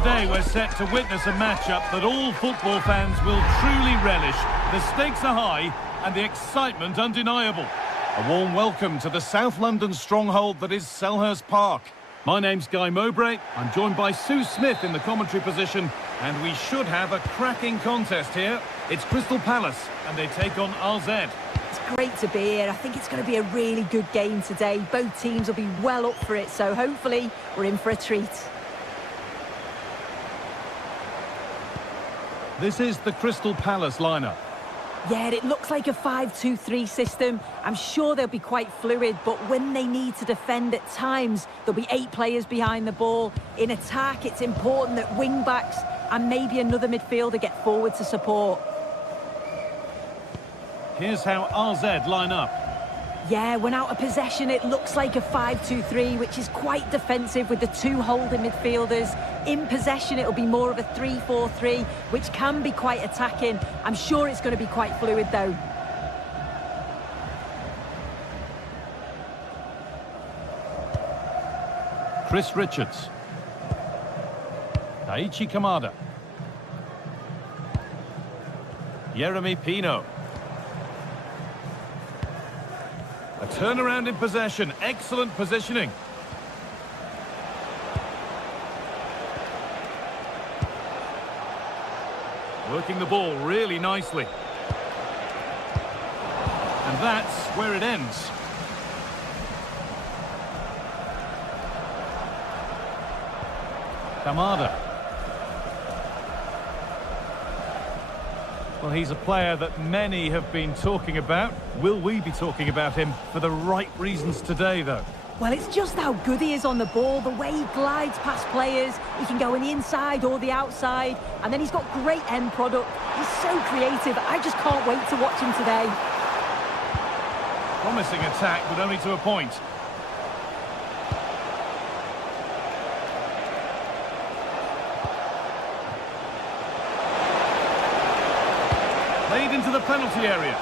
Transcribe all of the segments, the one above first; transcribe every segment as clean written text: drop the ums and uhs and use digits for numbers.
Today we're set to witness a matchup that all football fans will truly relish. The stakes are high and the excitement undeniable. A warm welcome to the South London stronghold that is Selhurst Park. My name's Guy Mowbray. I'm joined by Sue Smith in the commentary position, and we should have a cracking contest here. It's Crystal Palace and they take on RZ. It's great to be here. I think it's going to be a really good game today. Both teams will be well up for it, so hopefully we're in for a treat. This is the Crystal Palace lineup. Yeah, it looks like a 5-2-3 system. I'm sure they'll be quite fluid, but when they need to defend at times, there'll be 8 players behind the ball. In attack, it's important that wing-backs and maybe another midfielder get forward to support. Here's how RZ line up. Yeah, when out of possession, it looks like a 5-2-3, which is quite defensive with the 2 holding midfielders. In possession, it'll be more of a 3-4-3, which can be quite attacking. I'm sure it's going to be quite fluid, though. Chris Richards. Daichi Kamada. Yeremy Pino. A turnaround in possession. Excellent positioning. Working the ball really nicely. And that's where it ends. Kamada. Well, he's a player that many have been talking about. Will we be talking about him for the right reasons today, though? Well, it's just how good he is on the ball, the way he glides past players. He can go on the inside or the outside, and then he's got great end product. He's so creative. I just can't wait to watch him today. Promising attack, but only to a point. Played into the penalty area.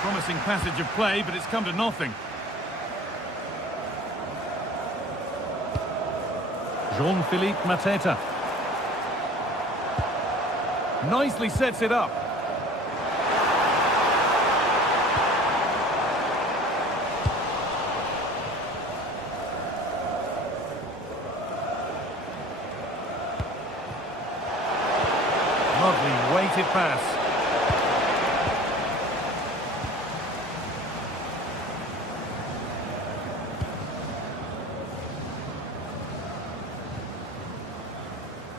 Promising passage of play, but it's come to nothing. Jean-Philippe Mateta. Nicely sets it up. Lovely weighted pass.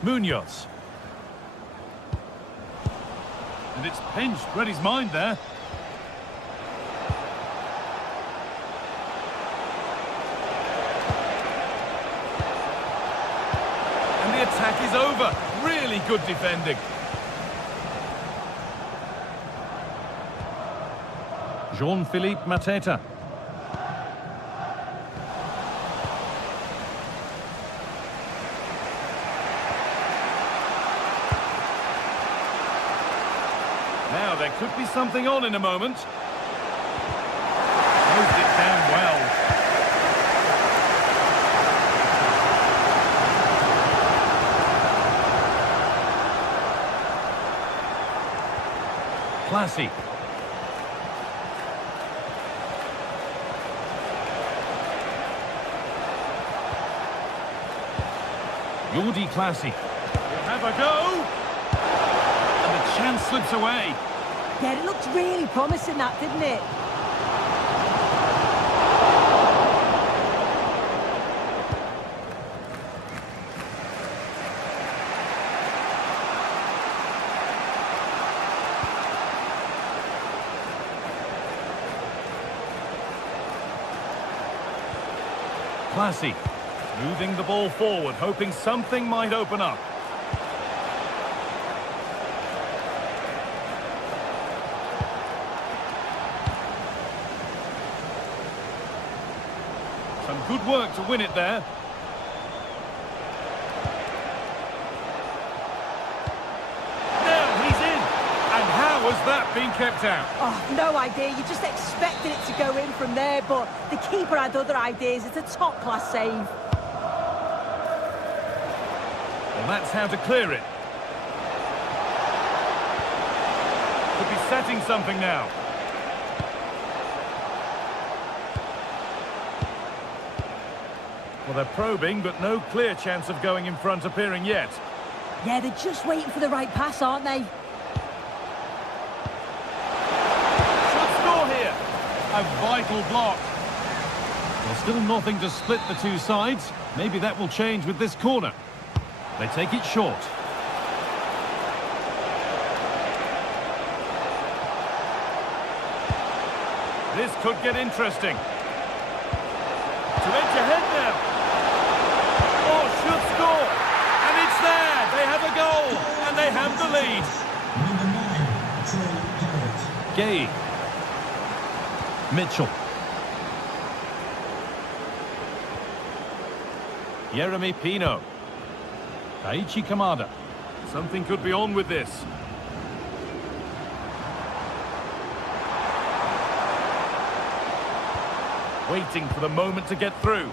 Munoz. And it's pinched, read his mind there. And the attack is over. Really good defending. Jean-Philippe Mateta. Now there could be something on in a moment. Moved it down well. Classy. Jordi Classy. We'll have a go. And the chance slips away. Yeah, it looked really promising, that, didn't it? Classy. Moving the ball forward, hoping something might open up. Some good work to win it there. Now he's in. And how has that been kept out? Oh, no idea. You just expected it to go in from there, but the keeper had other ideas. It's a top-class save. And that's how to clear it. Could be setting something now. Well, they're probing, but no clear chance of going in front appearing yet. Yeah, they're just waiting for the right pass, aren't they? Should score here. A vital block. There's still nothing to split the two sides. Maybe that will change with this corner. They take it short. This could get interesting. To edge ahead now. Oh, should score. And it's there. They have a goal. And they have the lead. Gay. Mitchell. Jeremy Pino. Taichi Kamada. Something could be on with this. Waiting for the moment to get through.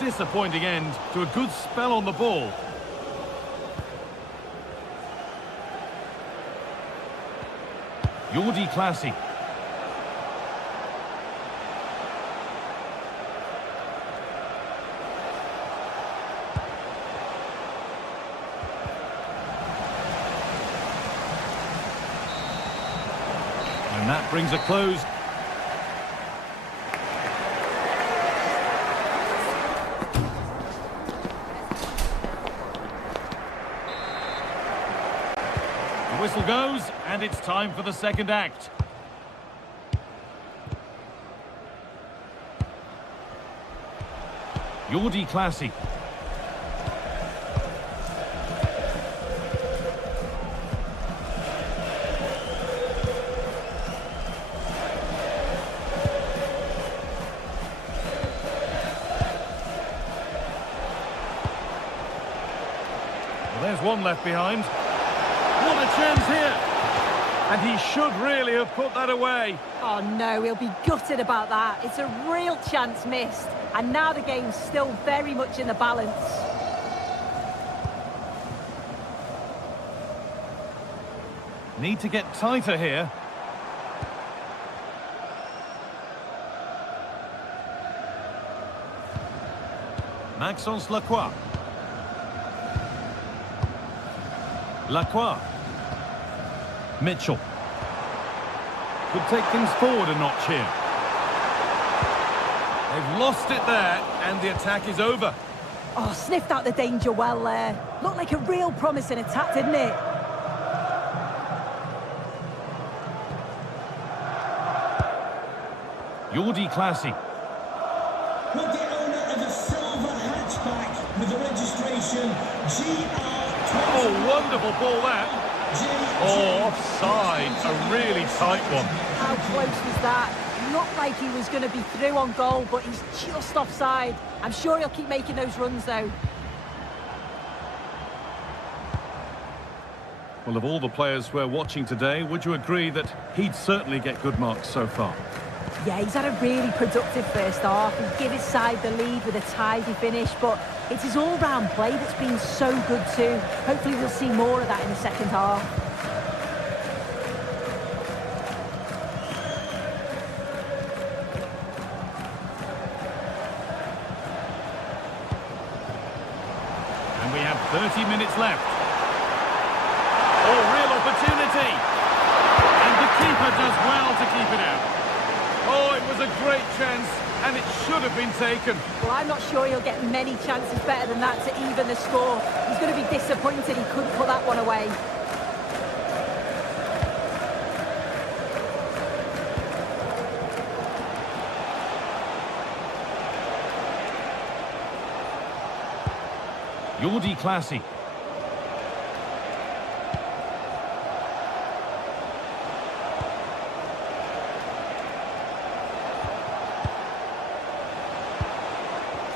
Disappointing end to a good spell on the ball. Jordi Classy. And that brings a close. The whistle goes, and it's time for the second act. Jordi Classy. Well, there's one left behind. What a chance here! And he should really have put that away. Oh no, he'll be gutted about that. It's a real chance missed. And now the game's still very much in the balance. Need to get tighter here. Maxence Lacroix. Lacroix. Mitchell. Could take things forward a notch here. They've lost it there, and the attack is over. Oh, sniffed out the danger well there. Looked like a real promising attack, didn't it? Jordi Classy. With the owner of a silver hatchback with the registration GR20. Oh, wonderful ball that. Oh, offside. A really tight one. How close was that? Looked like he was going to be through on goal, but he's just offside. I'm sure he'll keep making those runs, though. Well, of all the players we're watching today, would you agree that he'd certainly get good marks so far? Yeah, he's had a really productive first half. He gave his side the lead with a tidy finish, but it's his all-round play that's been so good too. Hopefully we'll see more of that in the second half. And we have 30 minutes left. Oh, real opportunity! And the keeper does well to keep it out. Oh, it was a great chance, and it should have been taken. Well, I'm not sure he'll get many chances better than that to even the score. He's going to be disappointed he couldn't put that one away. Jordi Classy.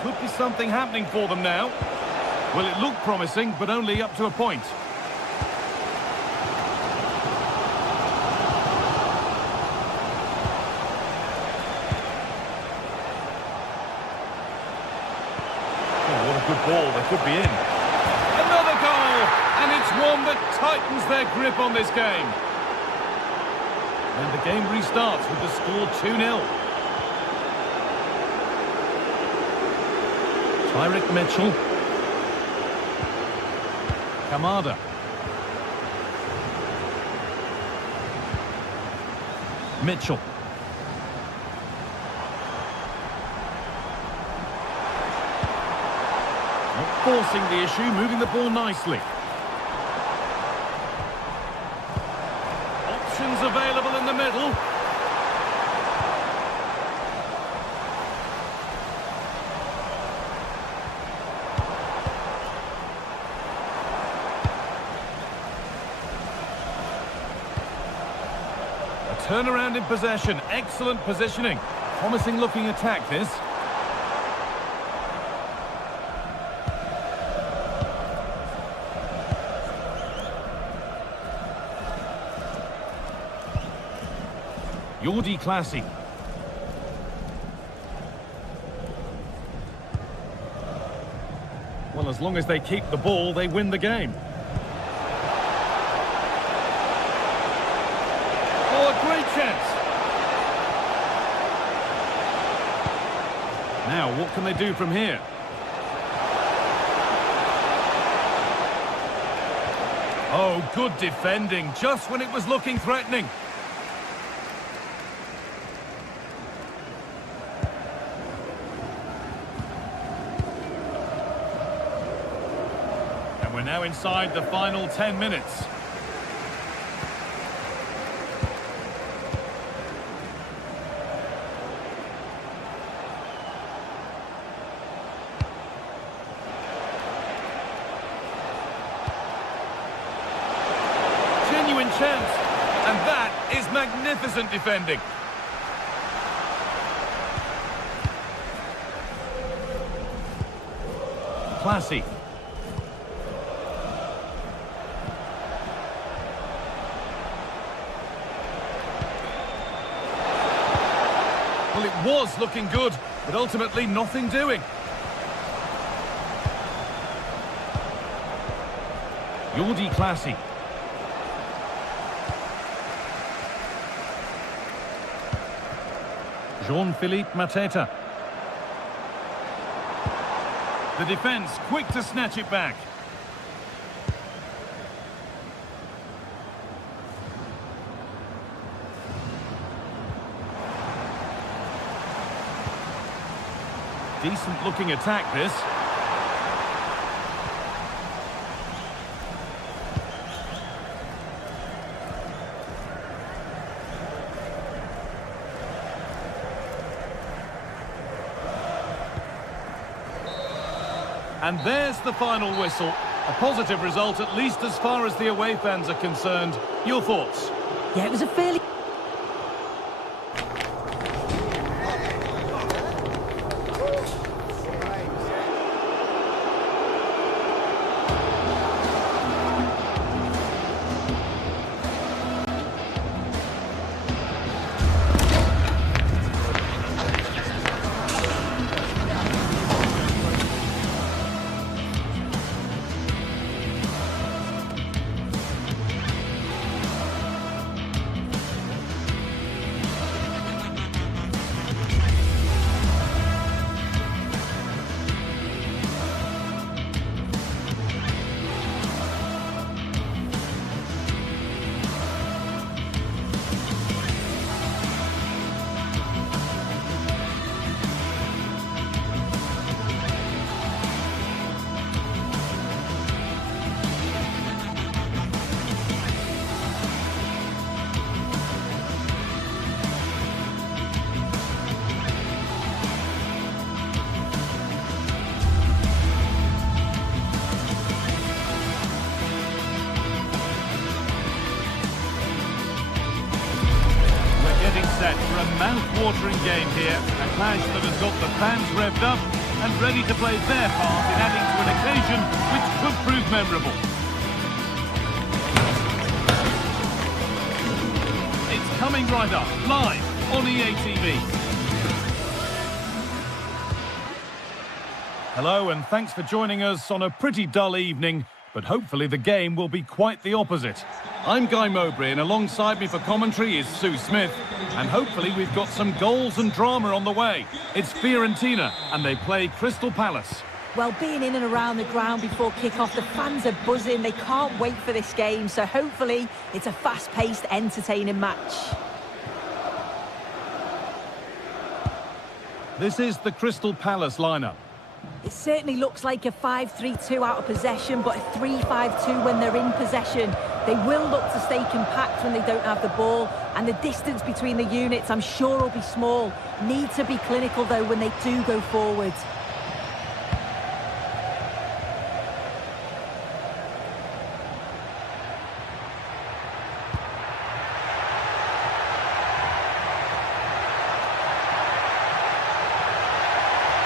Could be something happening for them now. Well, it looked promising, but only up to a point. Oh, what a good ball, they could be in. Another goal, and it's one that tightens their grip on this game. And the game restarts with the score 2-0. Tyrick Mitchell. Kamada. Mitchell. Not forcing the issue, moving the ball nicely. Options available in the middle. Turnaround in possession, excellent positioning. Promising looking attack this. Jordi Classy. Well, as long as they keep the ball, they win the game. Great chance. Now, what can they do from here? Oh, good defending, just when it was looking threatening. And we're now inside the final 10 minutes. Chance, and that is magnificent defending. Classy. Well, it was looking good, but ultimately nothing doing. Jordi Classy. Jean-Philippe Mateta. The defence quick to snatch it back. Decent looking attack this. And there's the final whistle. A positive result, at least as far as the away fans are concerned. Your thoughts? Yeah, it was a fairly... Set for a mouth-watering game here, a clash that has got the fans revved up and ready to play their part in adding to an occasion which could prove memorable. It's coming right up, live on EA TV. Hello, and thanks for joining us on a pretty dull evening, but hopefully the game will be quite the opposite. I'm Guy Mowbray, and alongside me for commentary is Sue Smith, and hopefully we've got some goals and drama on the way. It's Fiorentina, and they play Crystal Palace. Well, being in and around the ground before kick-off, the fans are buzzing. They can't wait for this game, so hopefully it's a fast-paced, entertaining match. This is the Crystal Palace lineup. It certainly looks like a 5-3-2 out of possession, but a 3-5-2 when they're in possession. They will look to stay compact when they don't have the ball, and the distance between the units, I'm sure, will be small. Need to be clinical, though, when they do go forward.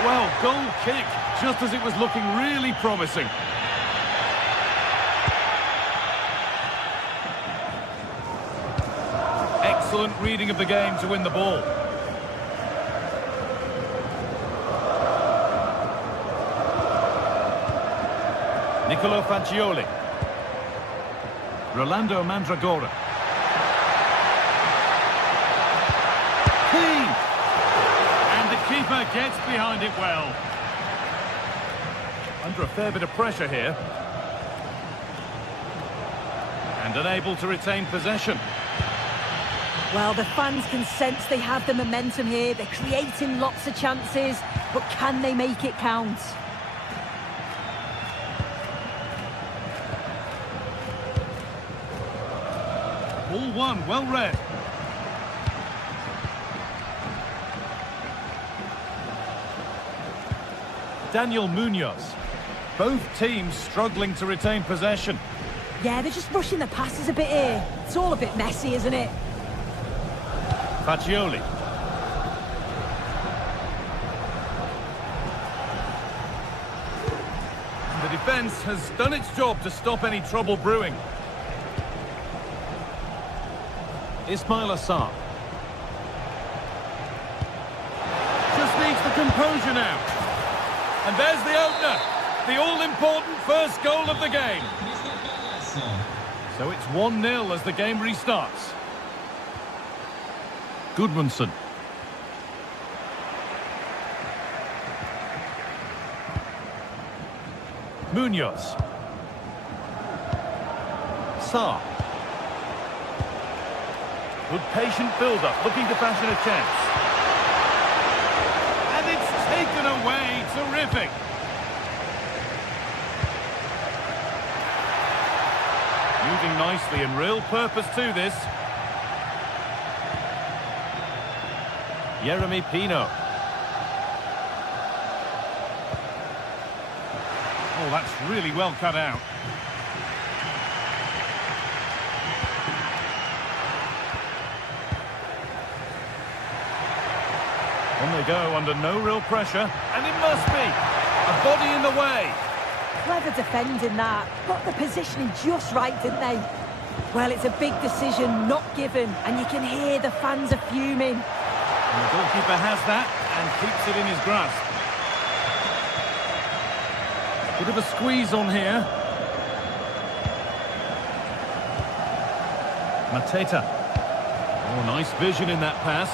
Well, goal kick, just as it was looking really promising. Excellent reading of the game to win the ball. Nicolo Fagioli. Rolando Mandragora. Keeper gets behind it well. Under a fair bit of pressure here. And unable to retain possession. Well, the fans can sense they have the momentum here. They're creating lots of chances, but can they make it count? Ball one, well read. Daniel Munoz. Both teams struggling to retain possession. Yeah, they're just rushing the passes a bit here. It's all a bit messy, isn't it? Fagioli. The defence has done its job to stop any trouble brewing. Ismail Assar. Just needs the composure now. And there's the opener, the all-important first goal of the game. So it's 1-0 as the game restarts. Gudmundsson. Munoz. Sarr. Good patient build-up, looking to fashion a chance. And it's taken away. Terrific. Moving nicely and real purpose to this. Yeremy Pino. Oh, that's really well cut out. On they go under no real pressure, and it must be a body in the way. Clever defending that. Got the positioning just right, didn't they? Well, it's a big decision, not given, and you can hear the fans are fuming. And the goalkeeper has that and keeps it in his grasp. Bit of a squeeze on here. Mateta. Oh, nice vision in that pass.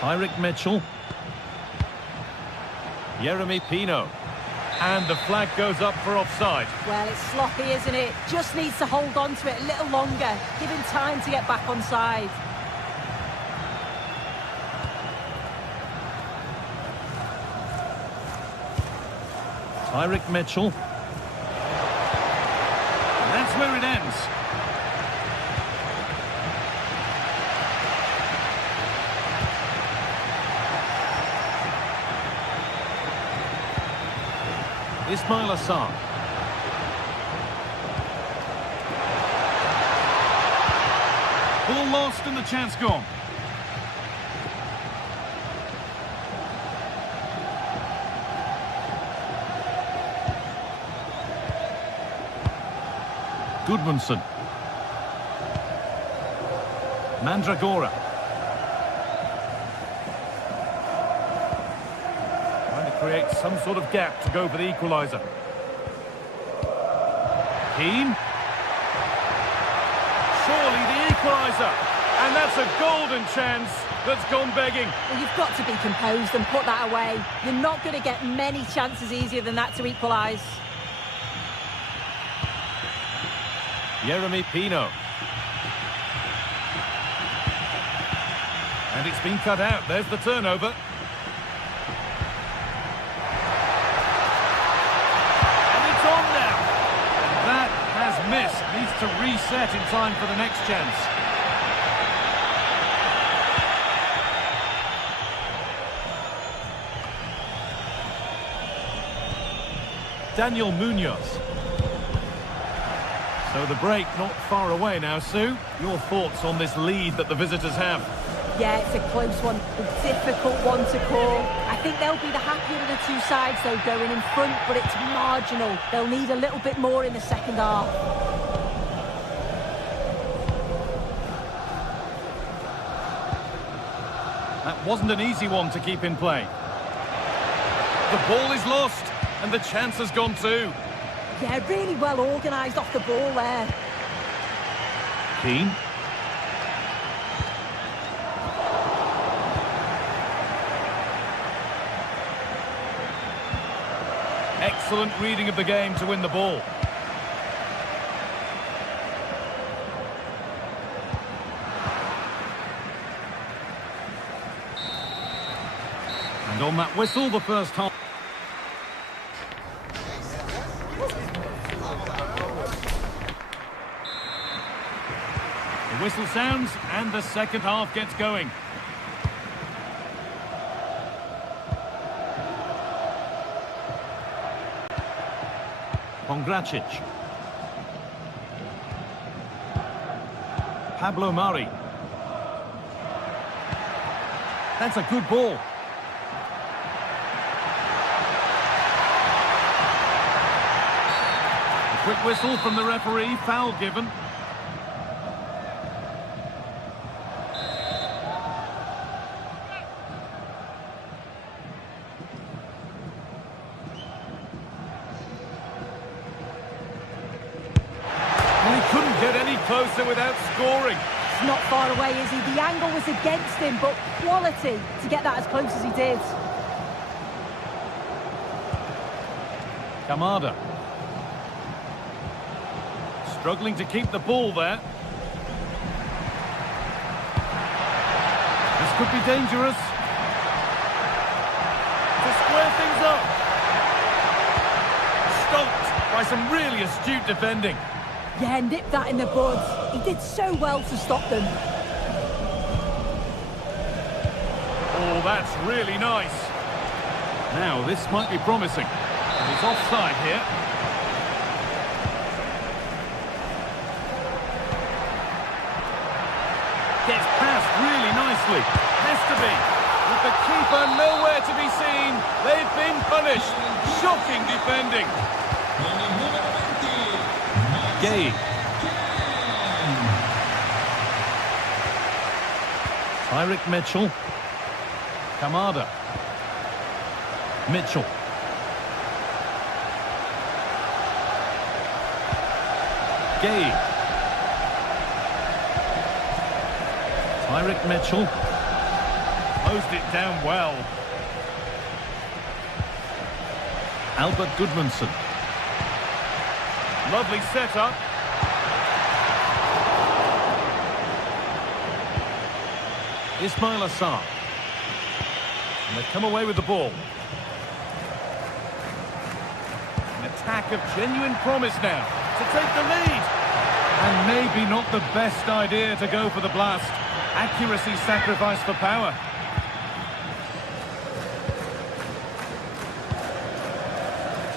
Tyrick Mitchell. Yeremy Pino. And the flag goes up for offside. Well, it's sloppy, isn't it? Just needs to hold on to it a little longer. Give him time to get back onside. Tyrick Mitchell. And that's where it ends. Ismail Assar. Ball lost and the chance gone. Gudmundsson. Mandragora. Trying to create some sort of gap to go for the equaliser. Keane. Surely the equaliser. And that's a golden chance that's gone begging. Well, you've got to be composed and put that away. You're not going to get many chances easier than that to equalise. Yeremy Pino. And it's been cut out. There's the turnover. And it's on now. And that has missed. Needs to reset in time for the next chance. Daniel Munoz. So the break not far away now, Sue. Your thoughts on this lead that the visitors have? Yeah, it's a close one, a difficult one to call. I think they'll be the happier of the two sides, though, going in front, but it's marginal. They'll need a little bit more in the second half. That wasn't an easy one to keep in play. The ball is lost, and the chance has gone too. Yeah, really well organised off the ball there. Keane. Excellent reading of the game to win the ball. And on that whistle, the first half. The whistle sounds and the second half gets going. Pongracic. Pablo Mari. That's a good ball. A quick whistle from the referee, foul given. Closer without scoring. It's not far away, is he? The angle was against him, but quality to get that as close as he did. Kamada. Struggling to keep the ball there. This could be dangerous. To square things up. Stopped by some really astute defending. Yeah, nipped that in the bud. He did so well to stop them. Oh, that's really nice. Now, this might be promising. It's offside here. Gets past really nicely. Has to be. With the keeper nowhere to be seen, they've been punished. Shocking defending. Gay. Tyrick Mitchell. Kamada. Mitchell. Gay. Tyrick Mitchell. Closed it down well. Albert Goodmanson. Lovely setup. Ismail Assar. And they come away with the ball. An attack of genuine promise now to take the lead. And maybe not the best idea to go for the blast. Accuracy sacrificed for power.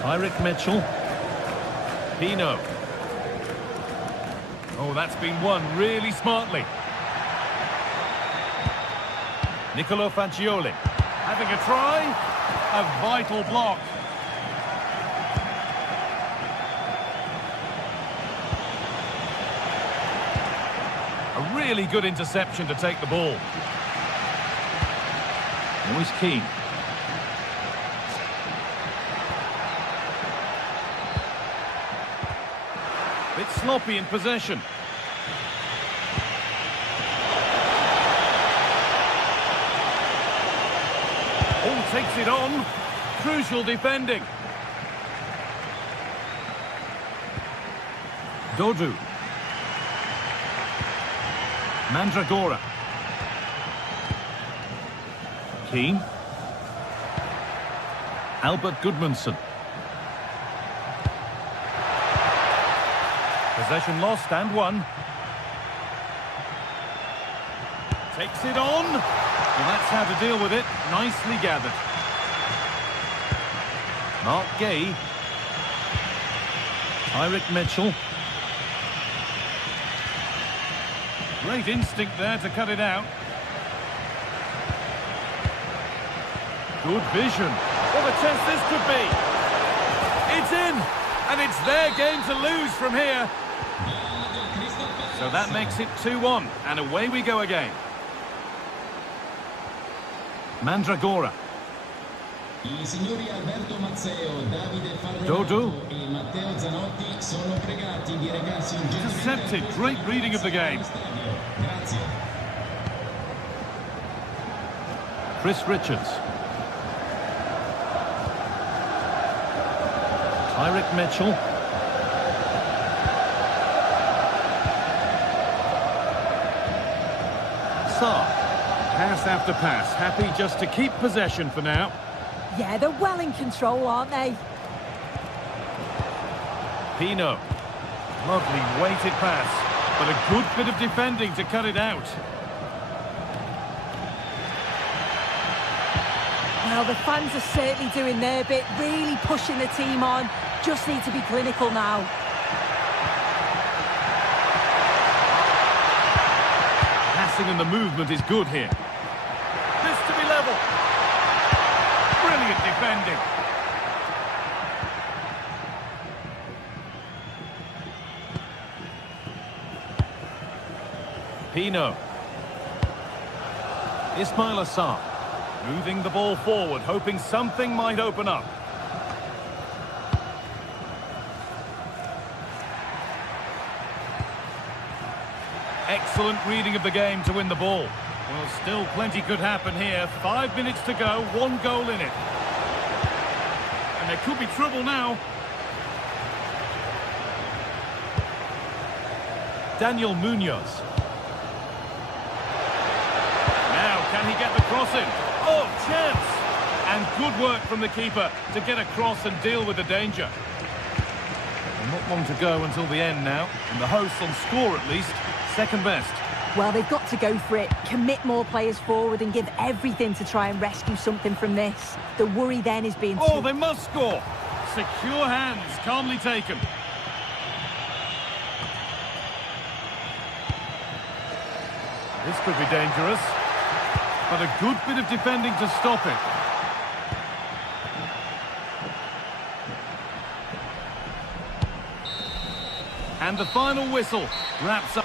Tyrick Mitchell. Pino. Oh, that's been won really smartly. Nicolo Fagioli having a try. A vital block. A Really good interception to take the ball. Moise Keane. Bit sloppy in possession. Oh, takes it on. Crucial defending. Dodu. Mandragora. Keane. Albert Goodmanson. Possession lost and won. Takes it on. Well, that's how to deal with it. Nicely gathered. Mark Gay. Tyrick Mitchell. Great instinct there to cut it out. Good vision. What a chance this could be. It's in. And it's their game to lose from here. So that makes it 2-1. And away we go again. Mandragora. I signori Alberto Mazzeo, Davide Dodu. Farronato e Matteo Zanotti sono pregati di recarsi Intercepted. Great reading of the game. Grazie. Chris Richards. Tyrick Mitchell. Sarr. Pass after pass. Happy just to keep possession for now. Yeah, they're well in control, aren't they? Pino. Lovely weighted pass, but a good bit of defending to cut it out. Well, the fans are certainly doing their bit, really pushing the team on. Just need to be clinical now. Passing and the movement is good here. This to be level. Brilliant defending. Pino. Ismail Assar. Moving the ball forward, hoping something might open up. Excellent reading of the game to win the ball. Well, still plenty could happen here. 5 minutes to go, 1 goal in it. And there could be trouble now. Daniel Munoz. Now, can he get the cross in? Oh, chance! And good work from the keeper to get across and deal with the danger. And not long to go until the end now. And the hosts on score at least, second best. Well, they've got to go for it, commit more players forward and give everything to try and rescue something from this. The worry then is being... Oh, they must score! Secure hands, calmly taken. This could be dangerous. But a good bit of defending to stop it. And the final whistle wraps up.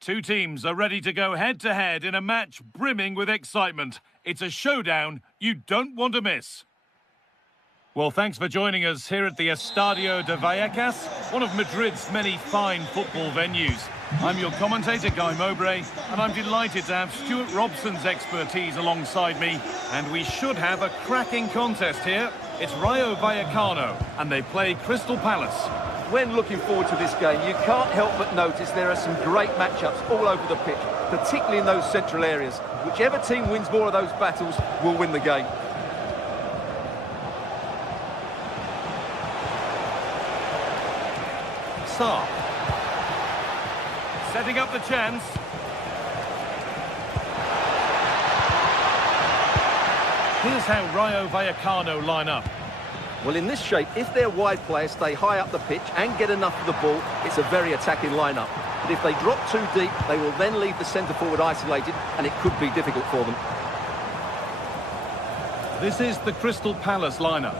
Two teams are ready to go head-to-head in a match brimming with excitement. It's a showdown you don't want to miss. Well, thanks for joining us here at the Estadio de Vallecas, one of Madrid's many fine football venues. I'm your commentator, Guy Mowbray, and I'm delighted to have Stuart Robson's expertise alongside me. And we should have a cracking contest here. It's Rayo Vallecano, and they play Crystal Palace. When looking forward to this game, you can't help but notice there are some great matchups all over the pitch, particularly in those central areas. Whichever team wins more of those battles will win the game. Sarr. Setting up the chance. Here's how Rayo Vallecano line up. Well, in this shape, if their wide players stay high up the pitch and get enough of the ball, it's a very attacking lineup. But if they drop too deep, they will then leave the centre-forward isolated, and it could be difficult for them. This is the Crystal Palace lineup.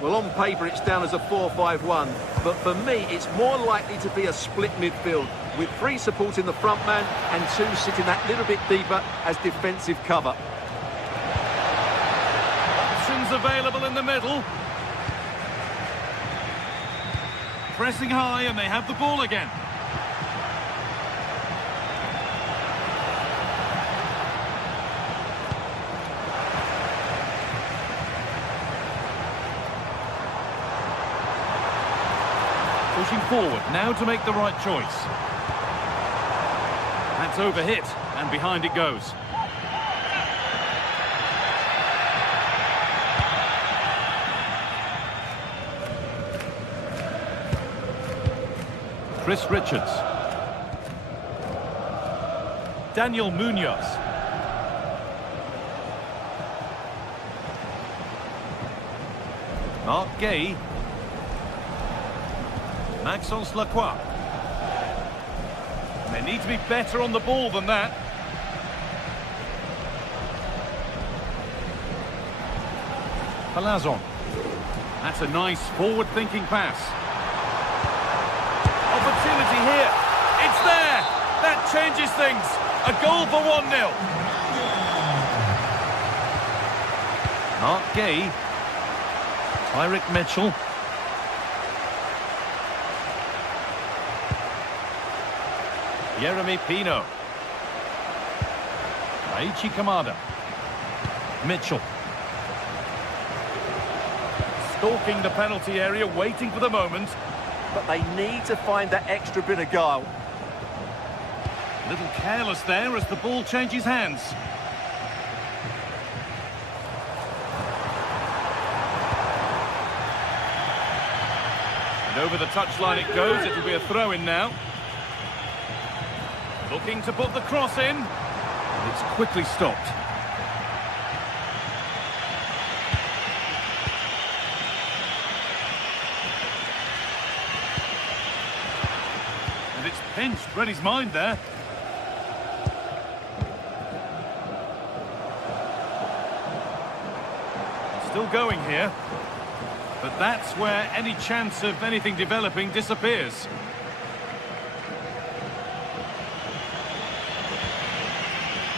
Well, on paper, it's down as a 4-5-1, but for me, it's more likely to be a split midfield, with 3 supporting the front man and 2 sitting that little bit deeper as defensive cover. Options available in the middle. Pressing high, and they have the ball again. Pushing forward, now to make the right choice. That's overhit, and behind it goes. Chris Richards. Daniel Munoz. Mark Gay. Maxence Lacroix. They need to be better on the ball than that. Palazon. That's a nice forward-thinking pass. Opportunity here. It's there. That changes things. A goal for 1-0. Mark Gay. Tyrick Mitchell. Yeremy Pino. Aichi Kamada. Mitchell. Stalking the penalty area, waiting for the moment. But they need to find that extra bit of guile. A little careless there as the ball changes hands. And over the touchline it goes. It'll be a throw-in now. Looking to put the cross in. And it's quickly stopped. And it's pinched. Read his mind there. Still going here. But that's where any chance of anything developing disappears.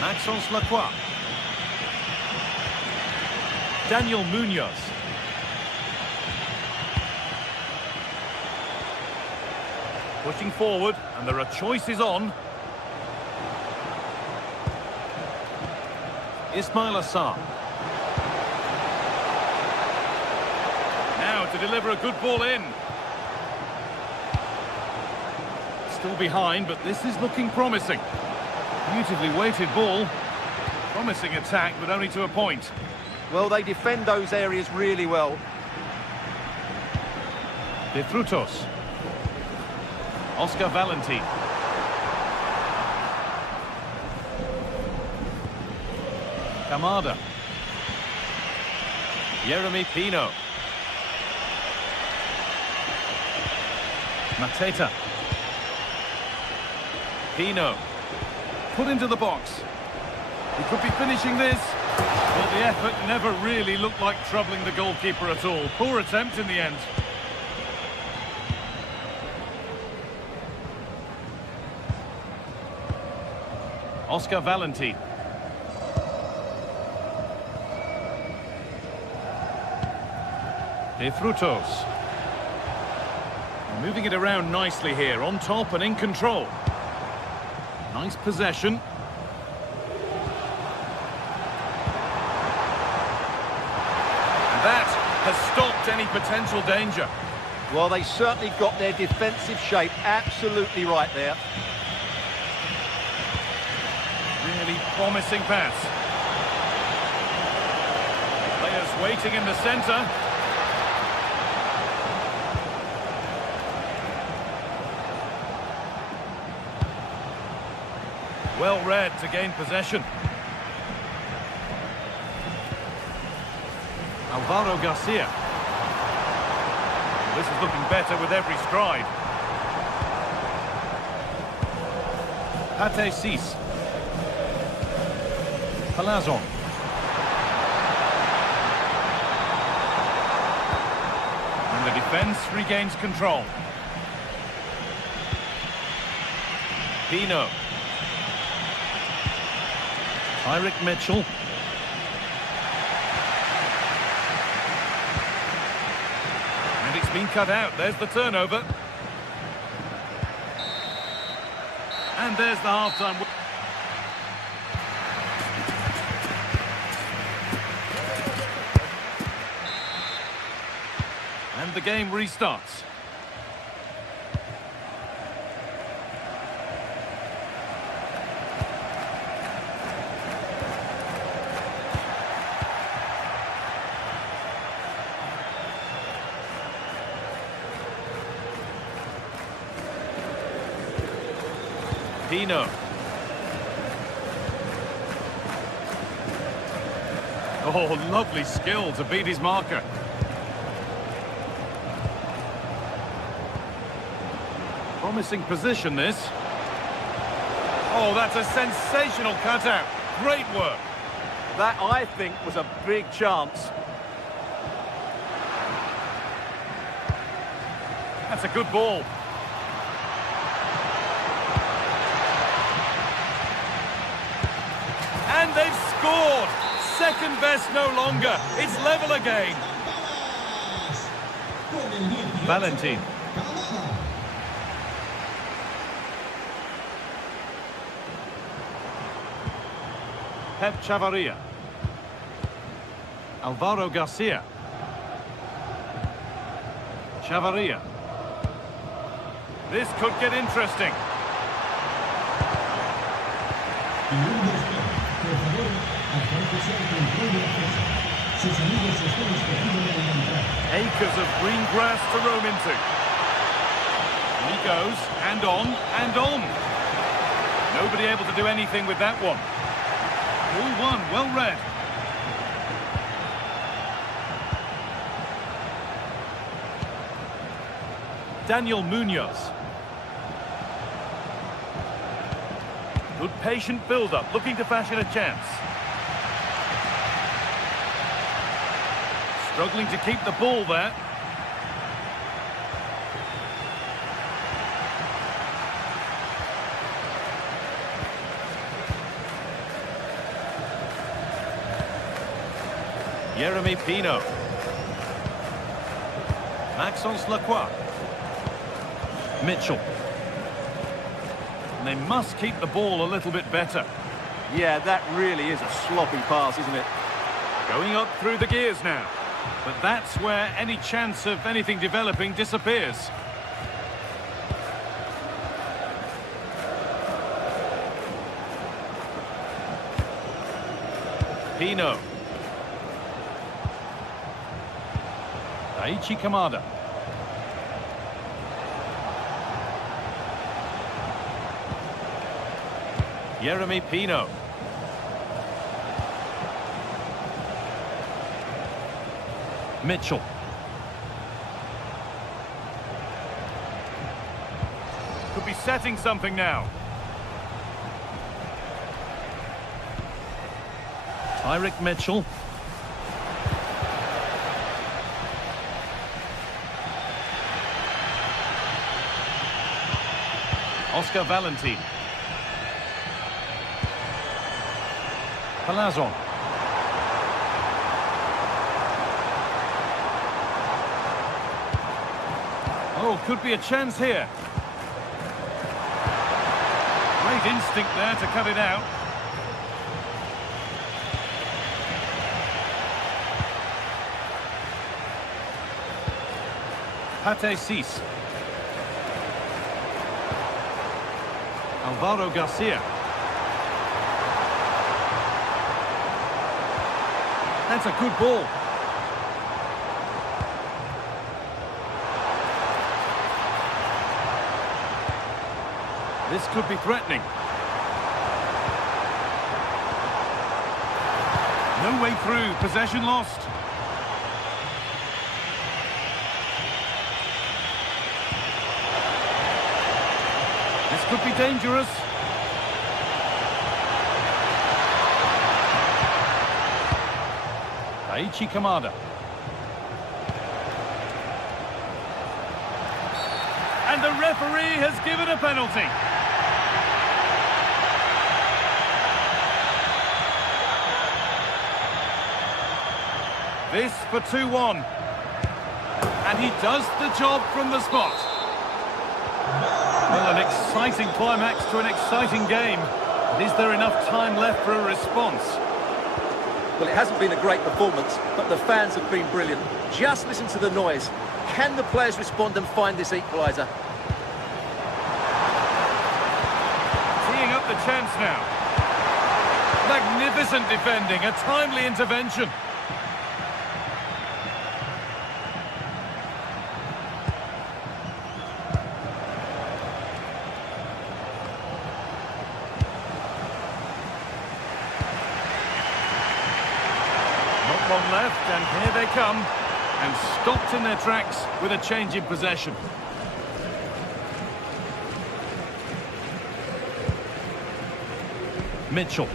Maxence Lacroix. Daniel Munoz. Pushing forward, and there are choices on. Ismail Assar. Now to deliver a good ball in. Still behind, but this is looking promising. Beautifully weighted ball. Promising attack, but only to a point. Well, they defend those areas really well. De Frutos. Oscar Valentin. Kamada. Yeremy Pino. Mateta. Pino. Put into the box. He could be finishing this. But the effort never really looked like troubling the goalkeeper at all. Poor attempt in the end. Oscar Valentin. De Frutos. Moving it around nicely here, on top and in control. Nice possession. And that has stopped any potential danger. Well, they certainly got their defensive shape absolutely right there. Really promising pass. Players waiting in the centre. Well read to gain possession. Alvaro Garcia. This is looking better with every stride. Pate Cis. Palazon. And the defence regains control. Pino. Tyrick Mitchell. And it's been cut out. There's the turnover. And there's the half-time. And the game restarts. Pino. Oh, lovely skill to beat his marker. Promising position, this. Oh, that's a sensational cutout. Great work. That, I think, was a big chance. That's a good ball. And they've scored. Second best no longer. It's level again. Valentin. Pep Chavarria. Alvaro Garcia. Chavarria. This could get interesting. Acres of green grass to roam into. And he goes, and on, and on. Nobody able to do anything with that one. All one, well read. Daniel Munoz. Good patient build-up, looking to fashion a chance. Struggling to keep the ball there. Jeremy Pino. Maxence Lacroix. Mitchell. And they must keep the ball a little bit better. Yeah, that really is a sloppy pass, isn't it? Going up through the gears now. But that's where any chance of anything developing disappears. Pino. Daichi Kamada. Jeremy Pino. Mitchell. Could be setting something now. Tyrick Mitchell. Oscar Valentin. Palazon. Oh, could be a chance here. Great instinct there to cut it out. Pate Cis. Alvaro Garcia. That's a good ball. This could be threatening. No way through, possession lost. This could be dangerous. Aichi Kamada. And the referee has given a penalty. This for 2-1. And he does the job from the spot. Well, an exciting climax to an exciting game. And is there enough time left for a response? Well, it hasn't been a great performance, but the fans have been brilliant. Just listen to the noise. Can the players respond and find this equaliser? Teeing up the chance now. Magnificent defending, a timely intervention. Not long left, and here they come. And stopped in their tracks with a change in possession. Mitchell.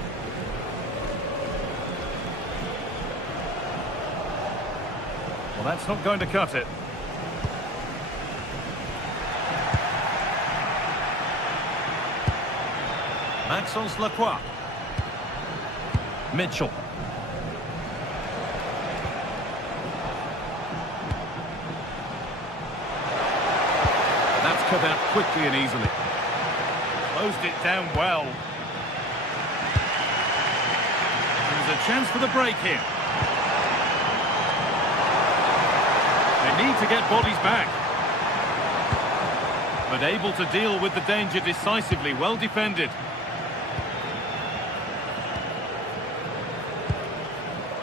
Well, that's not going to cut it. Maxence Lacroix. Mitchell. That's cut out quickly and easily. Closed it down well. There's a chance for the break here. They need to get bodies back. But able to deal with the danger decisively, well defended.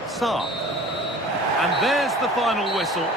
Saar. And there's the final whistle.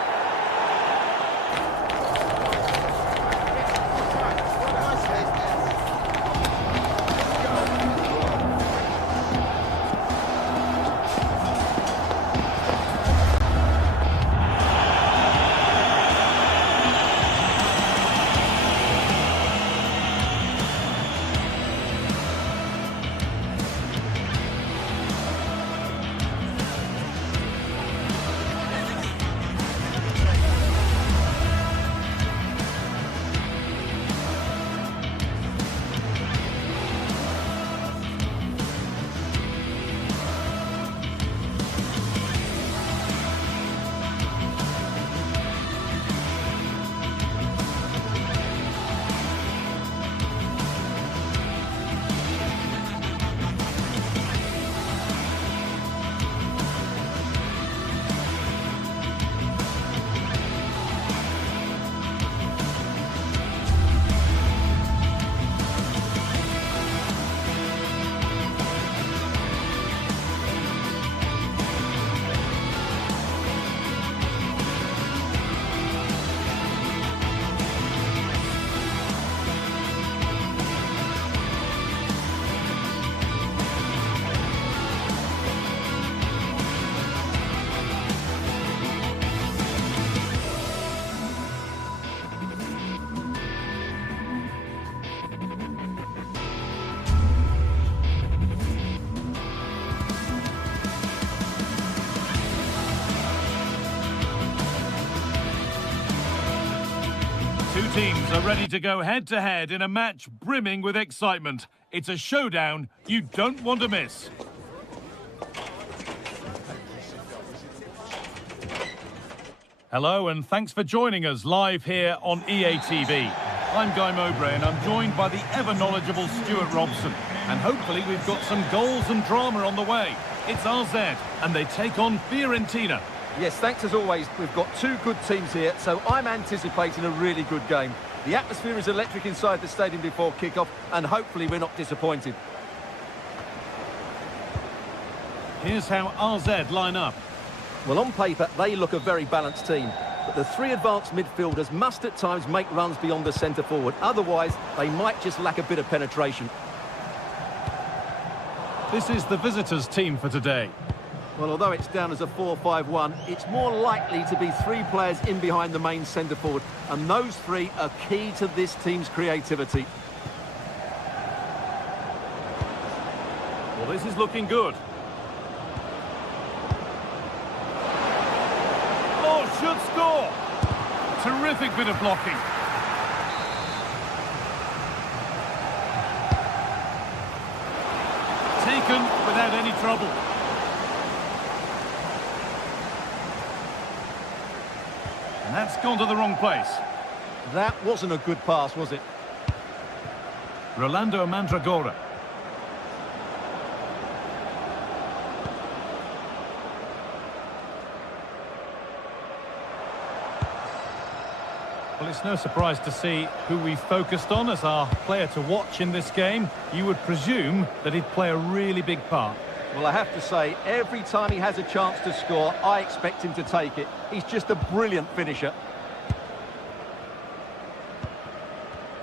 Two teams are ready to go head-to-head in a match brimming with excitement. It's a showdown you don't want to miss. Hello and thanks for joining us live here on EA TV. I'm Guy Mowbray and I'm joined by the ever-knowledgeable Stuart Robson. And hopefully we've got some goals and drama on the way. It's RZ and they take on Fiorentina. Yes, thanks as always. We've got two good teams here, so I'm anticipating a really good game. The atmosphere is electric inside the stadium before kick-off, and hopefully we're not disappointed. Here's how RZ line up. Well, on paper, they look a very balanced team. But the three advanced midfielders must at times make runs beyond the centre-forward. Otherwise, they might just lack a bit of penetration. This is the visitors' team for today. Well, although it's down as a 4-5-1, it's more likely to be three players in behind the main centre-forward. And those three are key to this team's creativity. Well, this is looking good. Should score. Terrific bit of blocking. Taken without any trouble. And that's gone to the wrong place. That wasn't a good pass, was it? Rolando Mandragora. Well, it's no surprise to see who we focused on as our player to watch in this game. You would presume that he'd play a really big part. Well, I have to say, every time he has a chance to score, I expect him to take it. He's just a brilliant finisher.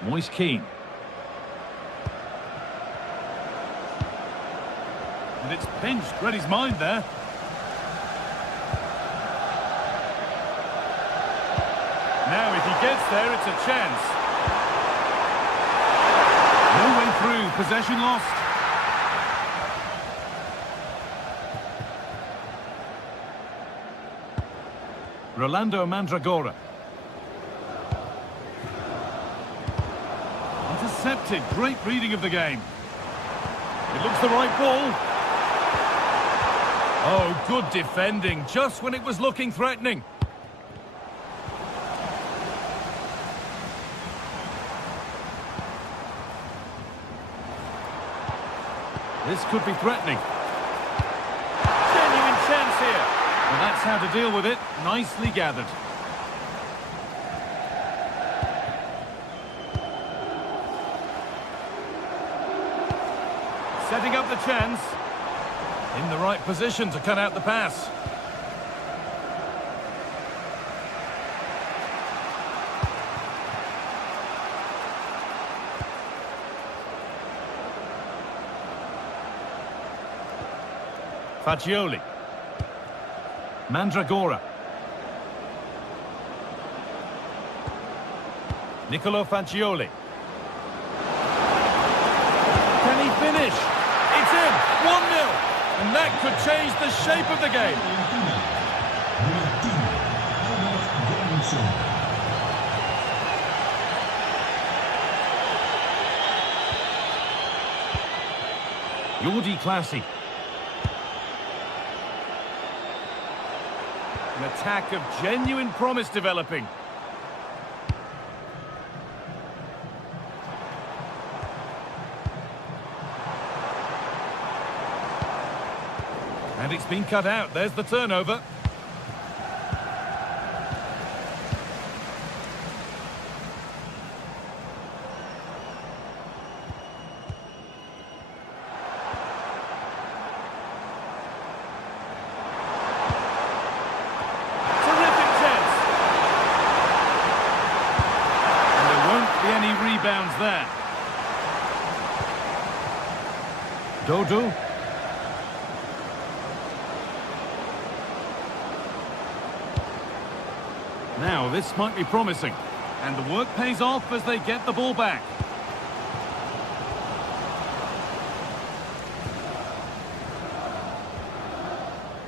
Moise Keane. And it's pinched, read his mind there. Now, if he gets there, it's a chance. No way through, possession lost. Rolando Mandragora. Intercepted, great reading of the game. It looks the right ball. Oh, good defending, just when it was looking threatening. This could be threatening. Genuine chance here. Well, that's how to deal with it. Nicely gathered. Setting up the chance. In the right position to cut out the pass. Fagioli. Mandragora. Nicolo Fagioli. Can he finish? It's in! 1-0! And that could change the shape of the game. Jordi Classy. An attack of genuine promise developing. And it's been cut out. There's the turnover. Rebounds there. Dodo. Now this might be promising. And the work pays off as they get the ball back.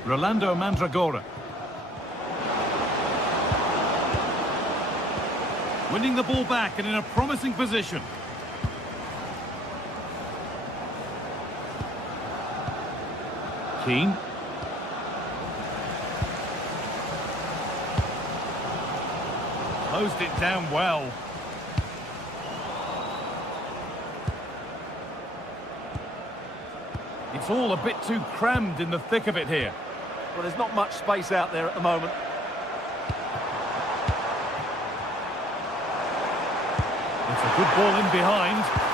Rolando Mandragora. Winning the ball back and in a promising position. Keane. Closed it down well. It's all a bit too crammed in the thick of it here. Well, there's not much space out there at the moment. It's a good ball in behind.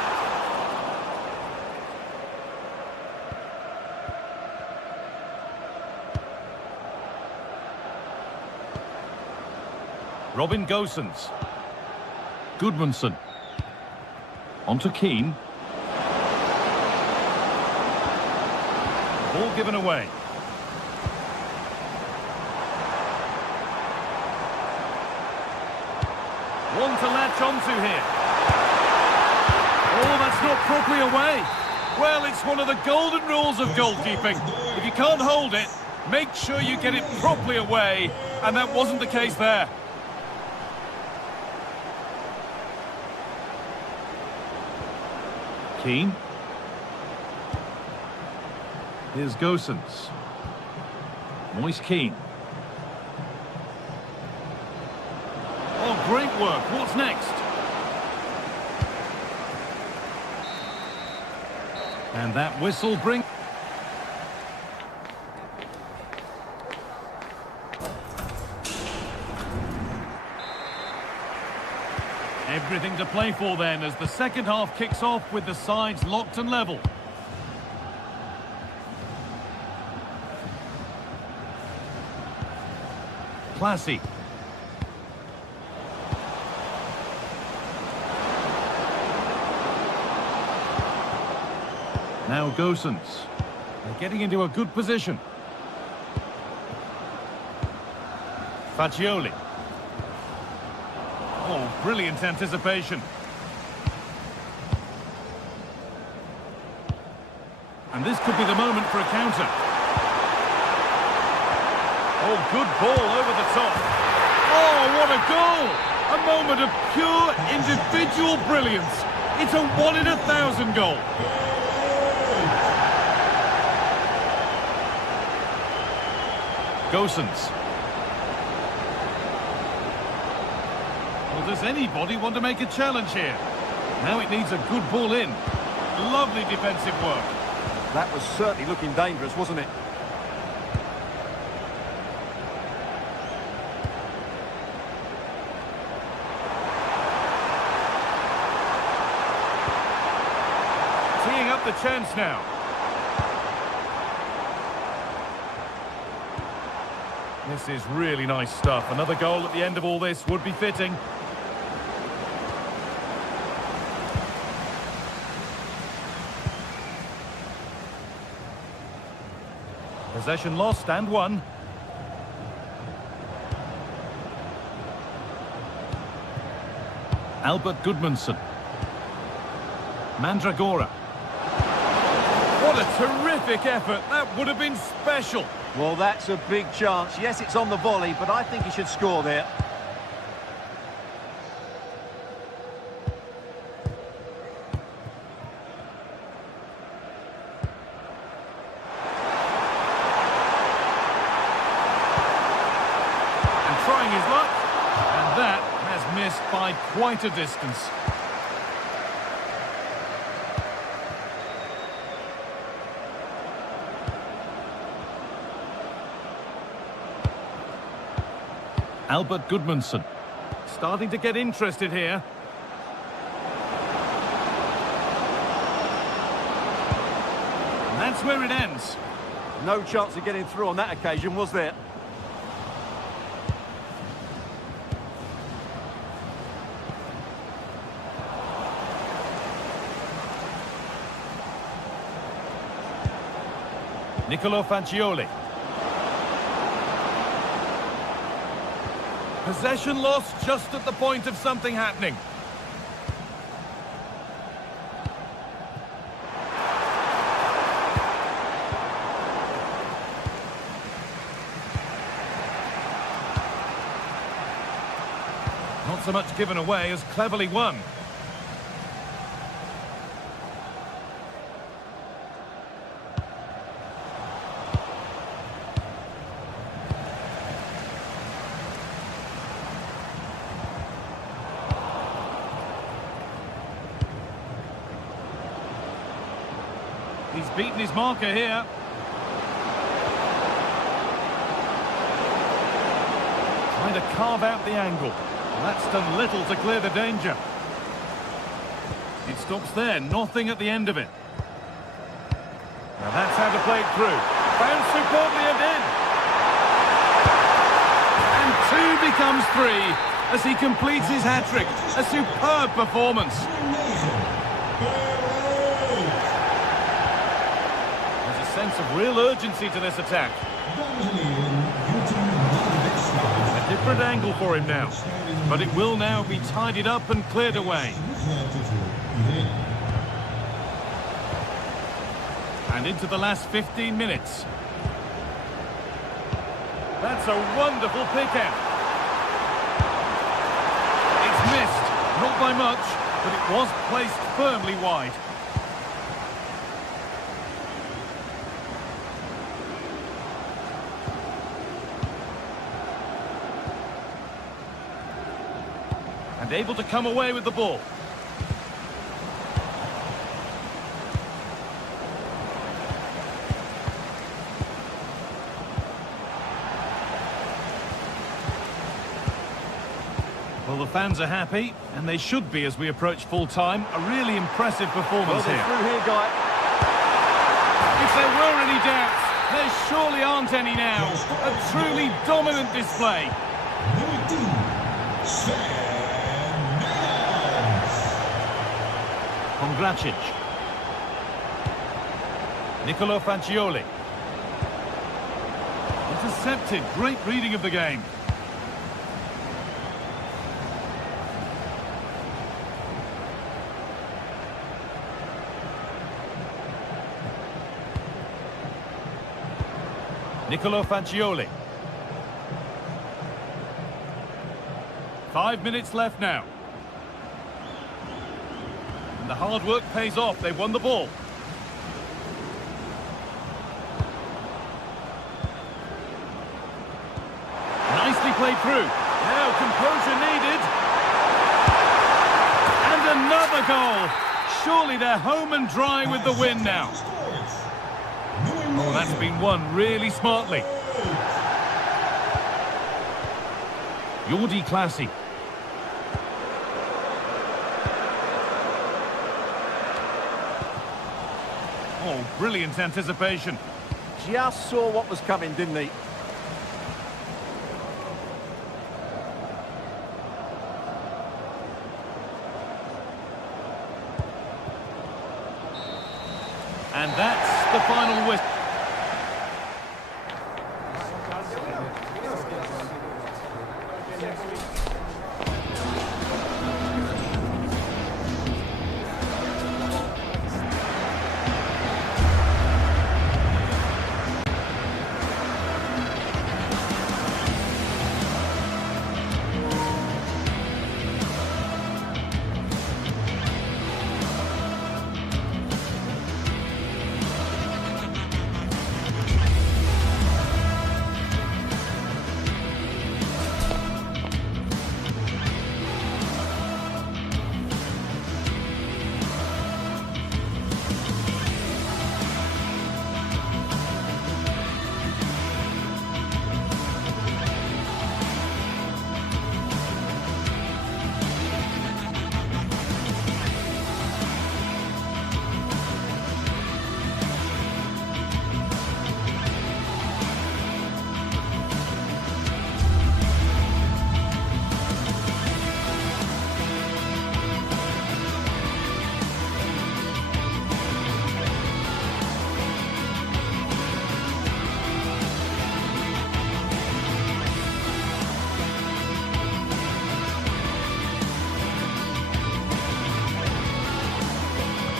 Robin Gosens. Goodmanson. On to Keane. Ball given away. One to latch onto here. Oh, that's not properly away. Well, it's one of the golden rules of goalkeeping. If you can't hold it, make sure you get it properly away, and that wasn't the case there. Keane. Here's Gosens. Moise Keane. Oh, great work. What's next? And that whistle brings... Everything to play for then as the second half kicks off with the sides locked and level. Classy. Now Gosens. They're getting into a good position. Fagioli. Oh, brilliant anticipation. And this could be the moment for a counter. Oh, good ball over the top. Oh, what a goal! A moment of pure individual brilliance. It's a 1 in 1,000 goal. Gosens. Well, does anybody want to make a challenge here? Now it needs a good ball in. Lovely defensive work. That was certainly looking dangerous, wasn't it? Teeing up the chance now. This is really nice stuff. Another goal at the end of all this would be fitting. Possession lost and won. Albert Goodmanson. Mandragora. What a terrific effort. That would have been special. Well, that's a big chance. Yes, it's on the volley, but I think he should score there. And trying his luck, and that has missed by quite a distance. Albert Goodmanson. Starting to get interested here. And that's where it ends. No chance of getting through on that occasion, was there? Nicolo Fagioli. Possession lost just at the point of something happening. Not so much given away as cleverly won. He's beaten his marker here. Trying to carve out the angle. Well, that's done little to clear the danger. It stops there, nothing at the end of it. Now that's how to play it through. Found superbly and in. And 2 becomes 3 as he completes his hat-trick. A superb performance. There's a sense of real urgency to this attack. A different angle for him now. But it will now be tidied up and cleared away. And into the last 15 minutes. That's a wonderful pick-out. It's missed, not by much, but it was placed firmly wide. And able to come away with the ball. Well, the fans are happy, and they should be as we approach full-time. A really impressive performance here. Through here, Guy. If there were any doubts, there surely aren't any now. A truly dominant display. Kongracic. Nicolo Fagioli. Intercepted. Great reading of the game. Nicolo Fagioli. 5 minutes left now. And the hard work pays off. They've won the ball. Nicely played through. Now composure needed. And another goal. Surely they're home and dry with the win now. Oh, that's been won really smartly. Jordi Classy. Oh, brilliant anticipation. Just saw what was coming, didn't he? And that's the final whistle.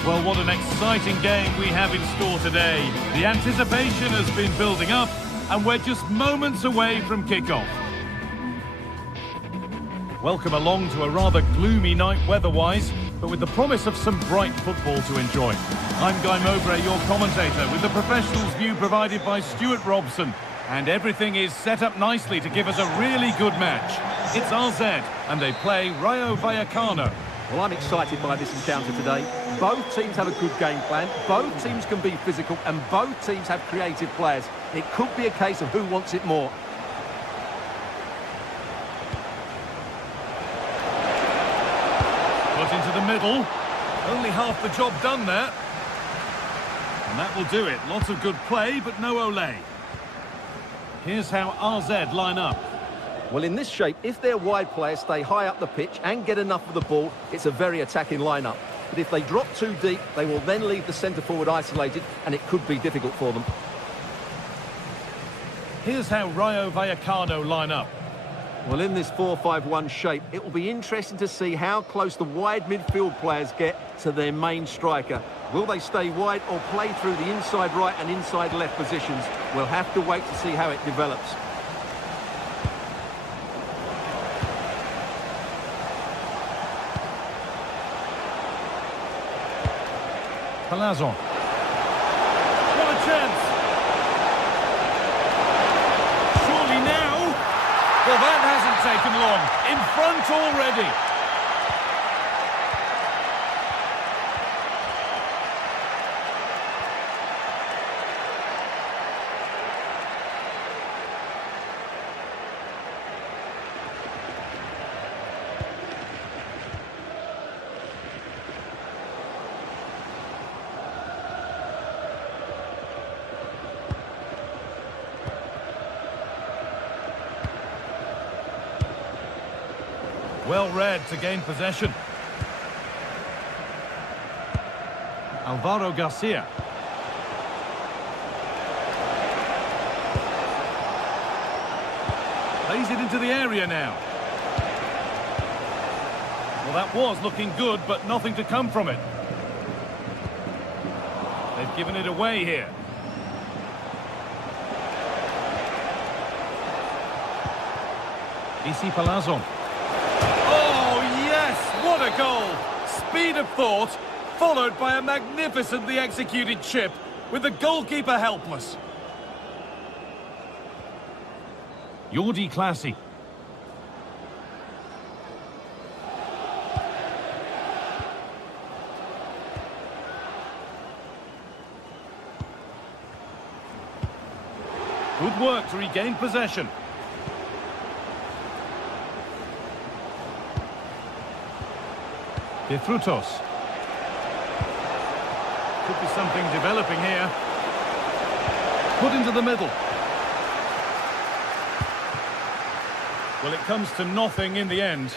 Well, what an exciting game we have in store today. The anticipation has been building up, and we're just moments away from kick-off. Welcome along to a rather gloomy night weather-wise, but with the promise of some bright football to enjoy. I'm Guy Mowbray, your commentator, with the professionals' view provided by Stuart Robson. And everything is set up nicely to give us a really good match. It's RZ, and they play Rayo Vallecano. Well, I'm excited by this encounter today. Both teams have a good game plan, both teams can be physical, and both teams have creative players. It could be a case of who wants it more. Put into the middle. Only half the job done there. And that will do it. Lots of good play, but no Olé. Here's how RZ line up. Well, in this shape, if their wide players stay high up the pitch and get enough of the ball, it's a very attacking lineup. But if they drop too deep, they will then leave the centre-forward isolated, and it could be difficult for them. Here's how Rayo Vallecano line up. Well, in this 4-5-1 shape, it will be interesting to see how close the wide midfield players get to their main striker. Will they stay wide or play through the inside right and inside left positions? We'll have to wait to see how it develops. Palazzo. What a chance! Surely now? Well, that hasn't taken long. In front already. Well read to gain possession. Alvaro Garcia. Plays it into the area now. Well, that was looking good, but nothing to come from it. They've given it away here. Isi Palazzo. What a goal! Speed of thought, followed by a magnificently executed chip, with the goalkeeper helpless. Jordi Classy. Good work to regain possession. De Frutos. Could be something developing here. Put into the middle. Well, it comes to nothing in the end.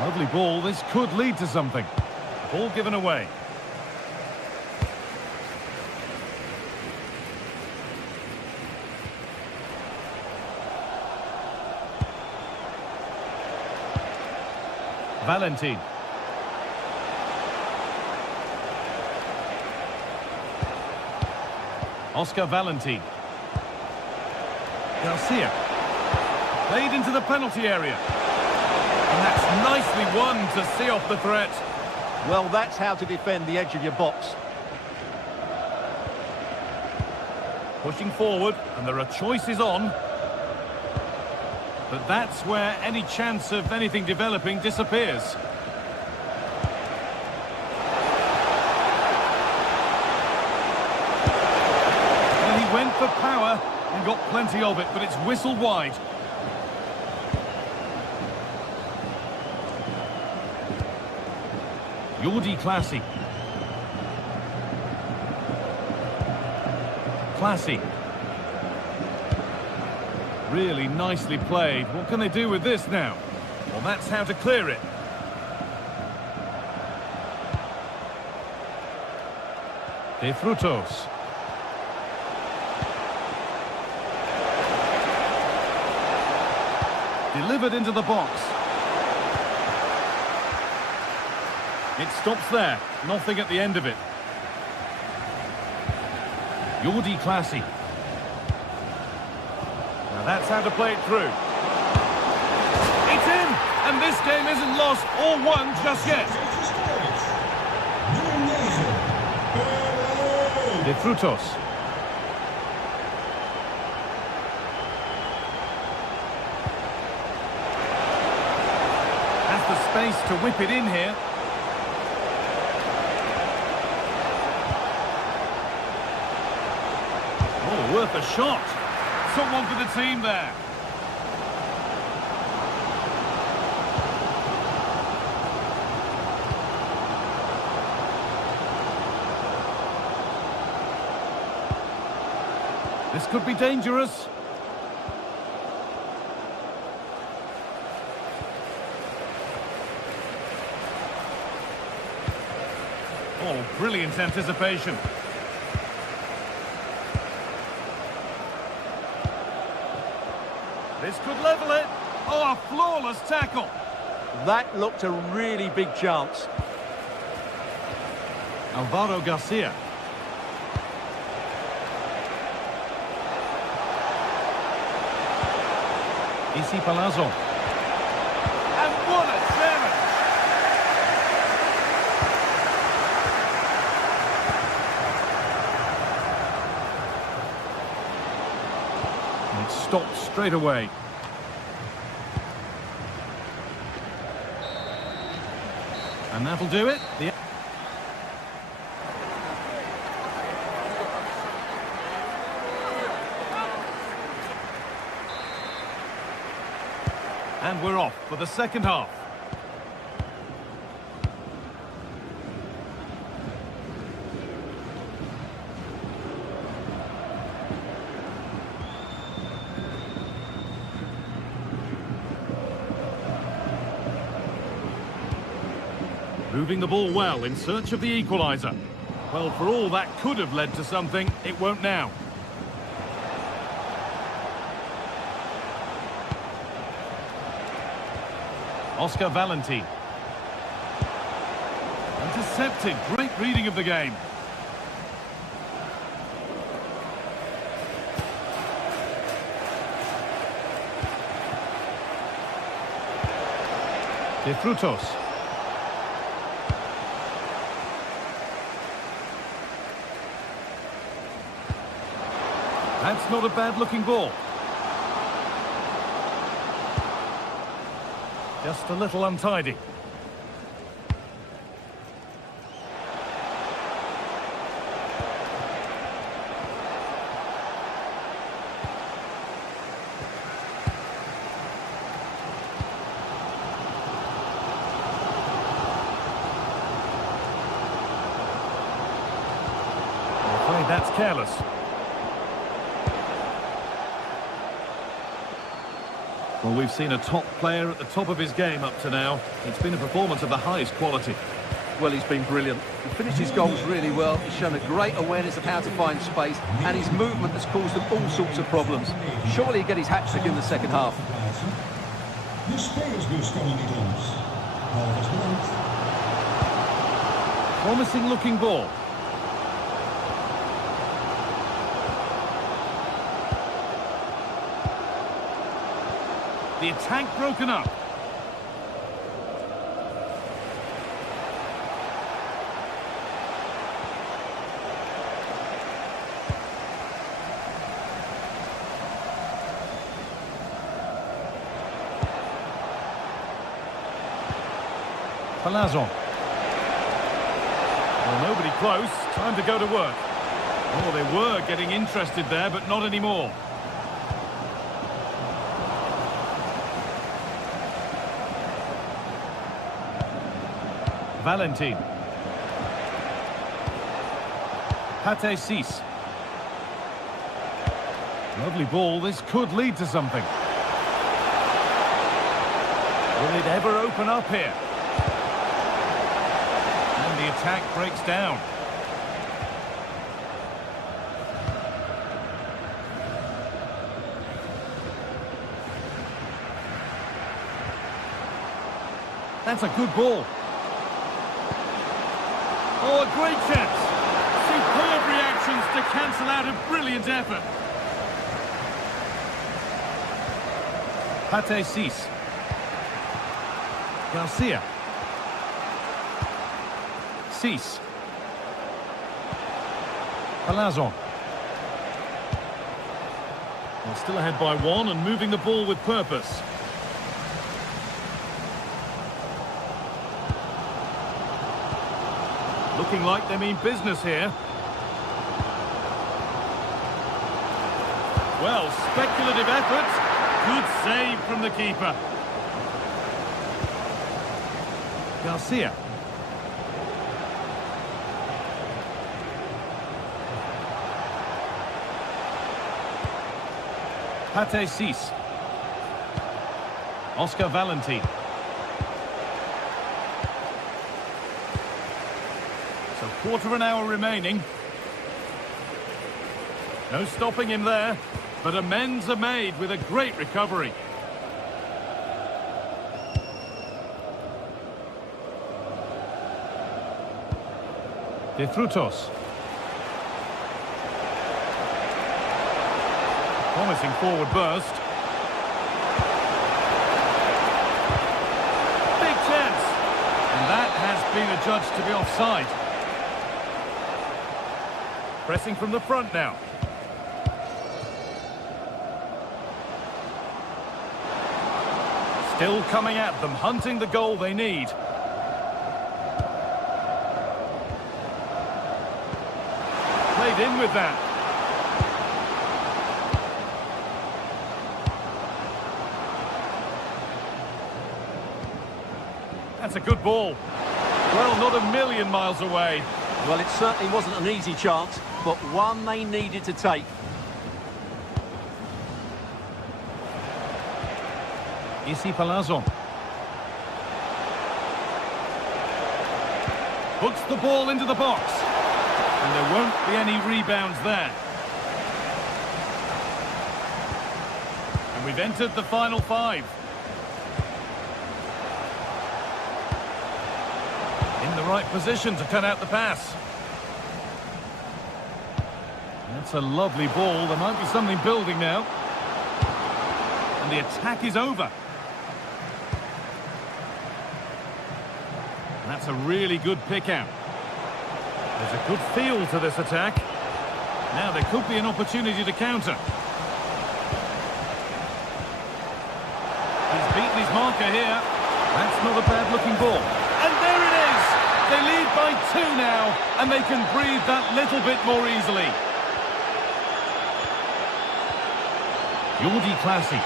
Lovely ball. This could lead to something. Ball given away. Valentin. Oscar Valentin. Garcia. Played into the penalty area. And that's nicely won to see off the threat. Well, that's how to defend the edge of your box. Pushing forward, and there are choices on. But that's where any chance of anything developing disappears. And he went for power and got plenty of it, but it's whistled wide. Jordi Classy. Classy. Really nicely played. What can they do with this now? Well, that's how to clear it. De Frutos. Delivered into the box. It stops there. Nothing at the end of it. Jordi Classy. Now that's how to play it through. It's in! And this game isn't lost or won just yet. De Frutos. space to whip it in here. Oh, worth a shot. Someone for the team there. This could be dangerous. Oh, brilliant anticipation. This could level it. Oh, a flawless tackle. That looked a really big chance. Alvaro Garcia. Isi Palazzo. And what a challenge! And it stopped straight away. And that'll do it. And we're off for the second half. Moving the ball well in search of the equaliser. Well, for all that could have led to something, it won't now. Oscar Valentin. Intercepted. Great reading of the game. De Frutos. That's not a bad-looking ball. Just a little untidy. I'm afraid that's careless. Well, we've seen a top player at the top of his game up to now. It's been a performance of the highest quality. Well, he's been brilliant. He finished his goals really well. He's shown a great awareness of how to find space, and his movement has caused them all sorts of problems. Surely he'll get his hat-trick in the second half. Promising looking ball. The attack broken up. Palazzo. Well, nobody close. Time to go to work. Oh, they were getting interested there, but not anymore. Valentin. Pate Cis. Lovely ball. This could lead to something. Will it ever open up here? And the attack breaks down. That's a good ball. Oh, a great chance. Superb reactions to cancel out a brilliant effort. Pate Cis. Garcia. Cis. Palazzo. Well, still ahead by one and moving the ball with purpose. Looking like they mean business here. Well, speculative effort. Good save from the keeper. Garcia. Pate Cis. Oscar Valentin. So quarter of an hour remaining. No stopping him there, but amends are made with a great recovery. De Frutos. Promising forward burst. Big chance. And that has been adjudged to be offside. Pressing from the front now. Still coming at them, hunting the goal they need. Played in with that. That's a good ball. Well, not a million miles away. Well, it certainly wasn't an easy chance, but one they needed to take. Isi Palazzo. Hooks the ball into the box. And there won't be any rebounds there. And we've entered the final 5. In the right position to cut out the pass. That's a lovely ball. There might be something building now. And the attack is over. That's a really good pick out. There's a good feel to this attack. Now there could be an opportunity to counter. He's beaten his marker here. That's not a bad looking ball. And there it is! They lead by 2 now, and they can breathe that little bit more easily. Jordi Classy.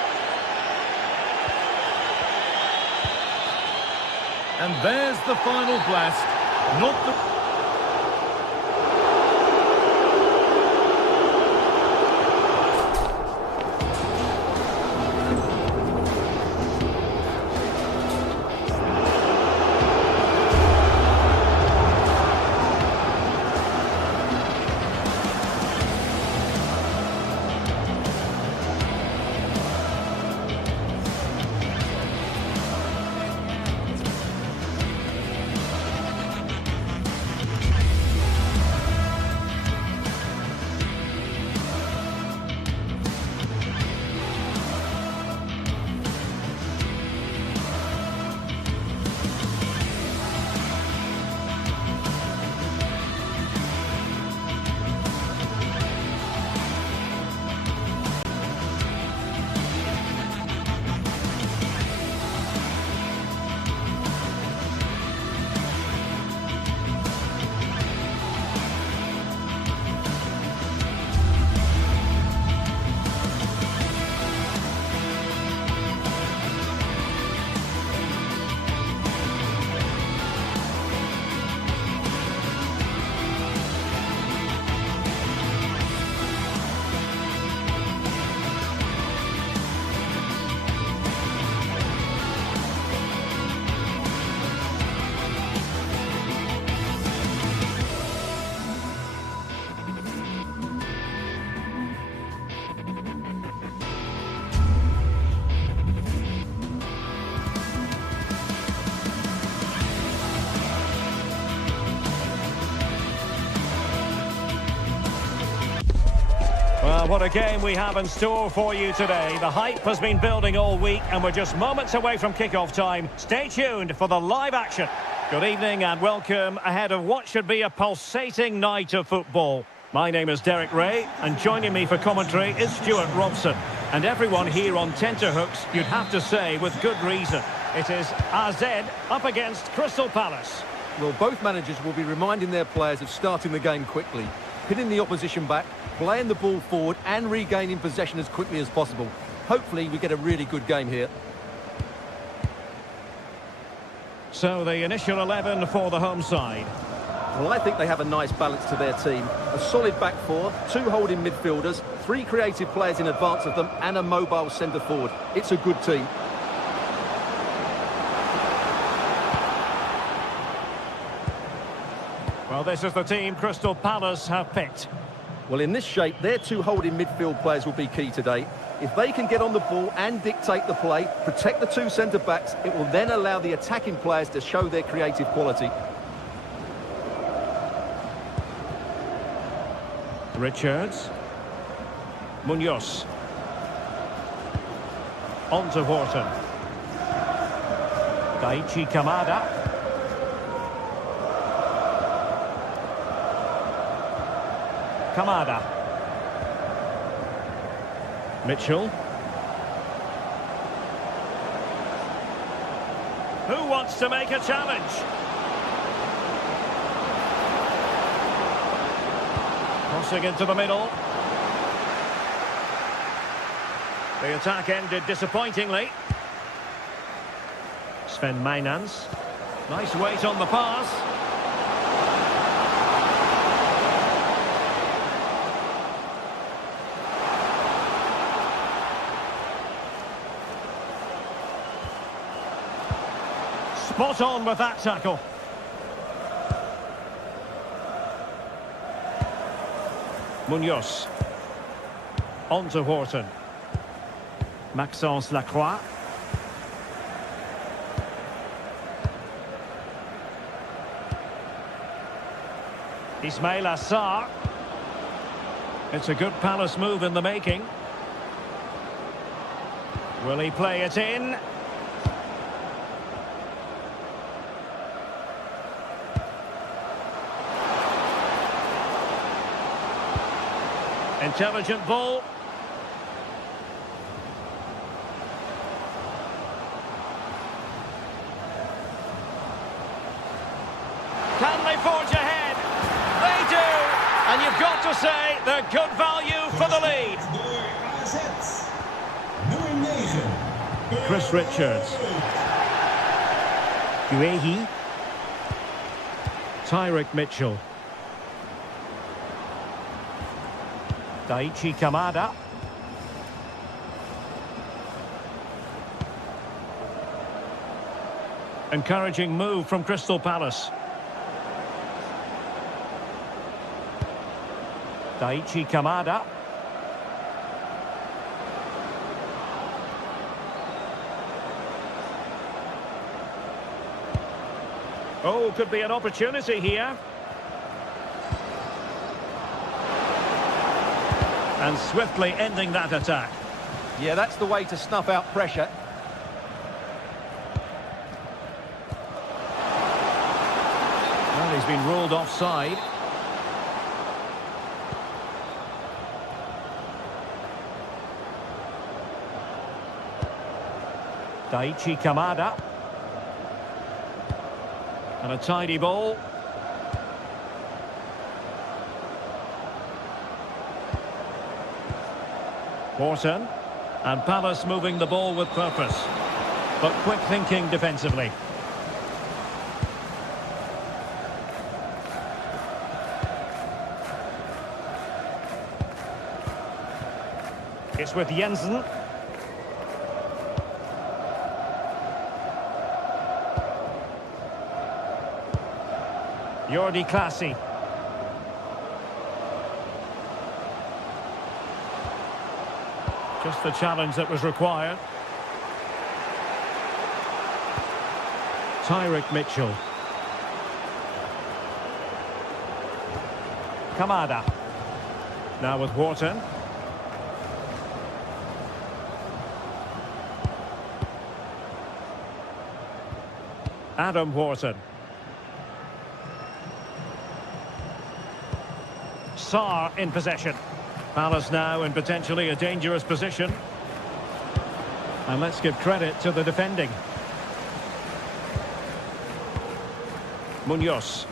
And there's the final blast. Not the... Well, what a game we have in store for you today. The hype has been building all week and we're just moments away from kick-off time. Stay tuned for the live action. Good evening and welcome ahead of what should be a pulsating night of football. My name is Derek Ray and joining me for commentary is Stuart Robson. And everyone here on tenterhooks, you'd have to say with good reason. It is AZ up against Crystal Palace. Well, both managers will be reminding their players of starting the game quickly, pinning the opposition back, playing the ball forward and regaining possession as quickly as possible. Hopefully we get a really good game here. So the initial 11 for the home side. Well, I think they have a nice balance to their team. A solid back four, 2 holding midfielders, 3 creative players in advance of them and a mobile centre forward. It's a good team. Well, this is the team Crystal Palace have picked. Well, in this shape, their 2 holding midfield players will be key today. If they can get on the ball and dictate the play, protect the 2 centre-backs, it will then allow the attacking players to show their creative quality. Richards. Munoz. On to Wharton. Daichi Kamada. Kamada. Mitchell. Who wants to make a challenge? Crossing into the middle. The attack ended disappointingly. Sven Mainans. Nice weight on the pass. Spot on with that tackle. Munoz. On to Wharton. Maxence Lacroix. Ismail Assar. It's a good Palace move in the making. Will he play it in? Intelligent ball. Can they forge ahead? They do! And you've got to say they're good value for the lead. Chris Richards. Guehi. Tyrick Mitchell. Daichi Kamada. Encouraging move from Crystal Palace. Daichi Kamada. Oh, could be an opportunity here. And swiftly ending that attack. Yeah, that's the way to snuff out pressure. Well, he's been ruled offside. Daichi Kamada. And a tidy ball. Wharton. And Palace moving the ball with purpose. But quick thinking defensively. It's with Jensen. Jordi Clasie. Just the challenge that was required. Tyrick Mitchell. Kamada. Now with Wharton. Adam Wharton. Sarr in possession. Palace now in potentially a dangerous position. And let's give credit to the defending. Munoz.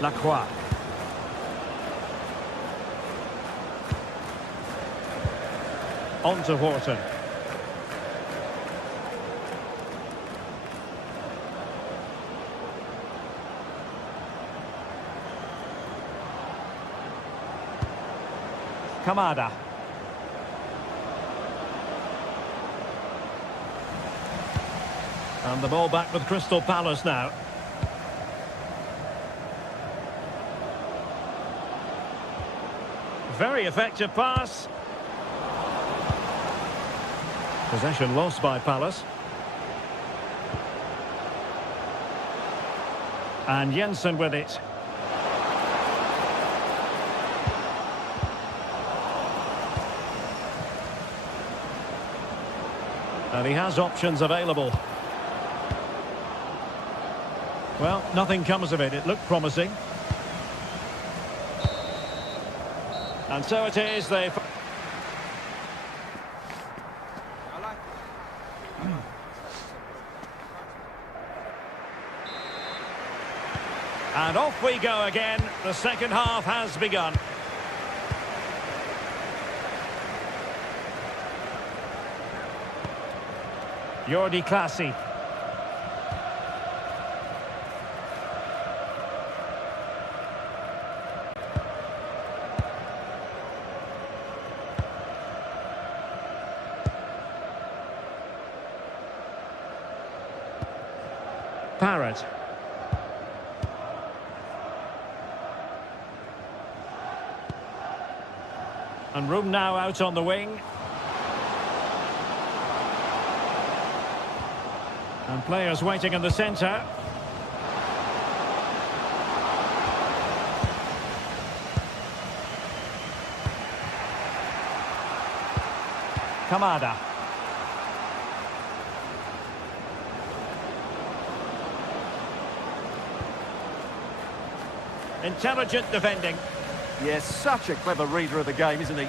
Lacroix. On to Horton. Kamada. And the ball back with Crystal Palace now. Very effective pass. Possession lost by Palace. And Jensen with it. And he has options available. Well, nothing comes of it. It looked promising. And so it is. They... And off we go again. The second half has begun. Jordi Clasie. Parrott. And room now out on the wing. And players waiting in the centre. Kamada. Intelligent defending. Yes, such a clever reader of the game, isn't he?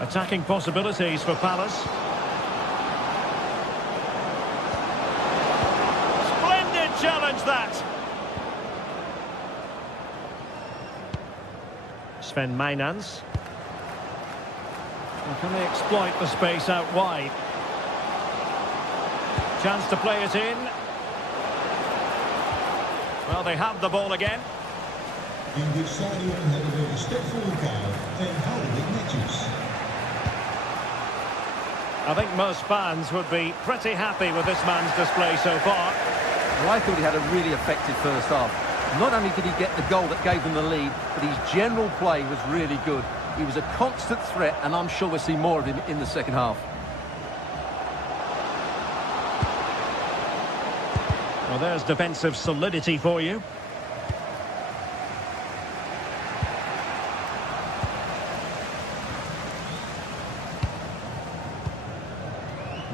Attacking possibilities for Palace. Splendid challenge that. Sven Mainans. And can they exploit the space out wide? Chance to play it in. Well, they have the ball again. In dit stadion hebben we respect voor elkaar en houden het netjes. I think most fans would be pretty happy with this man's display so far. Well, I thought he had a really effective first half. Not only did he get the goal that gave them the lead, but his general play was really good. He was a constant threat, and I'm sure we'll see more of him in the second half. Well, there's defensive solidity for you.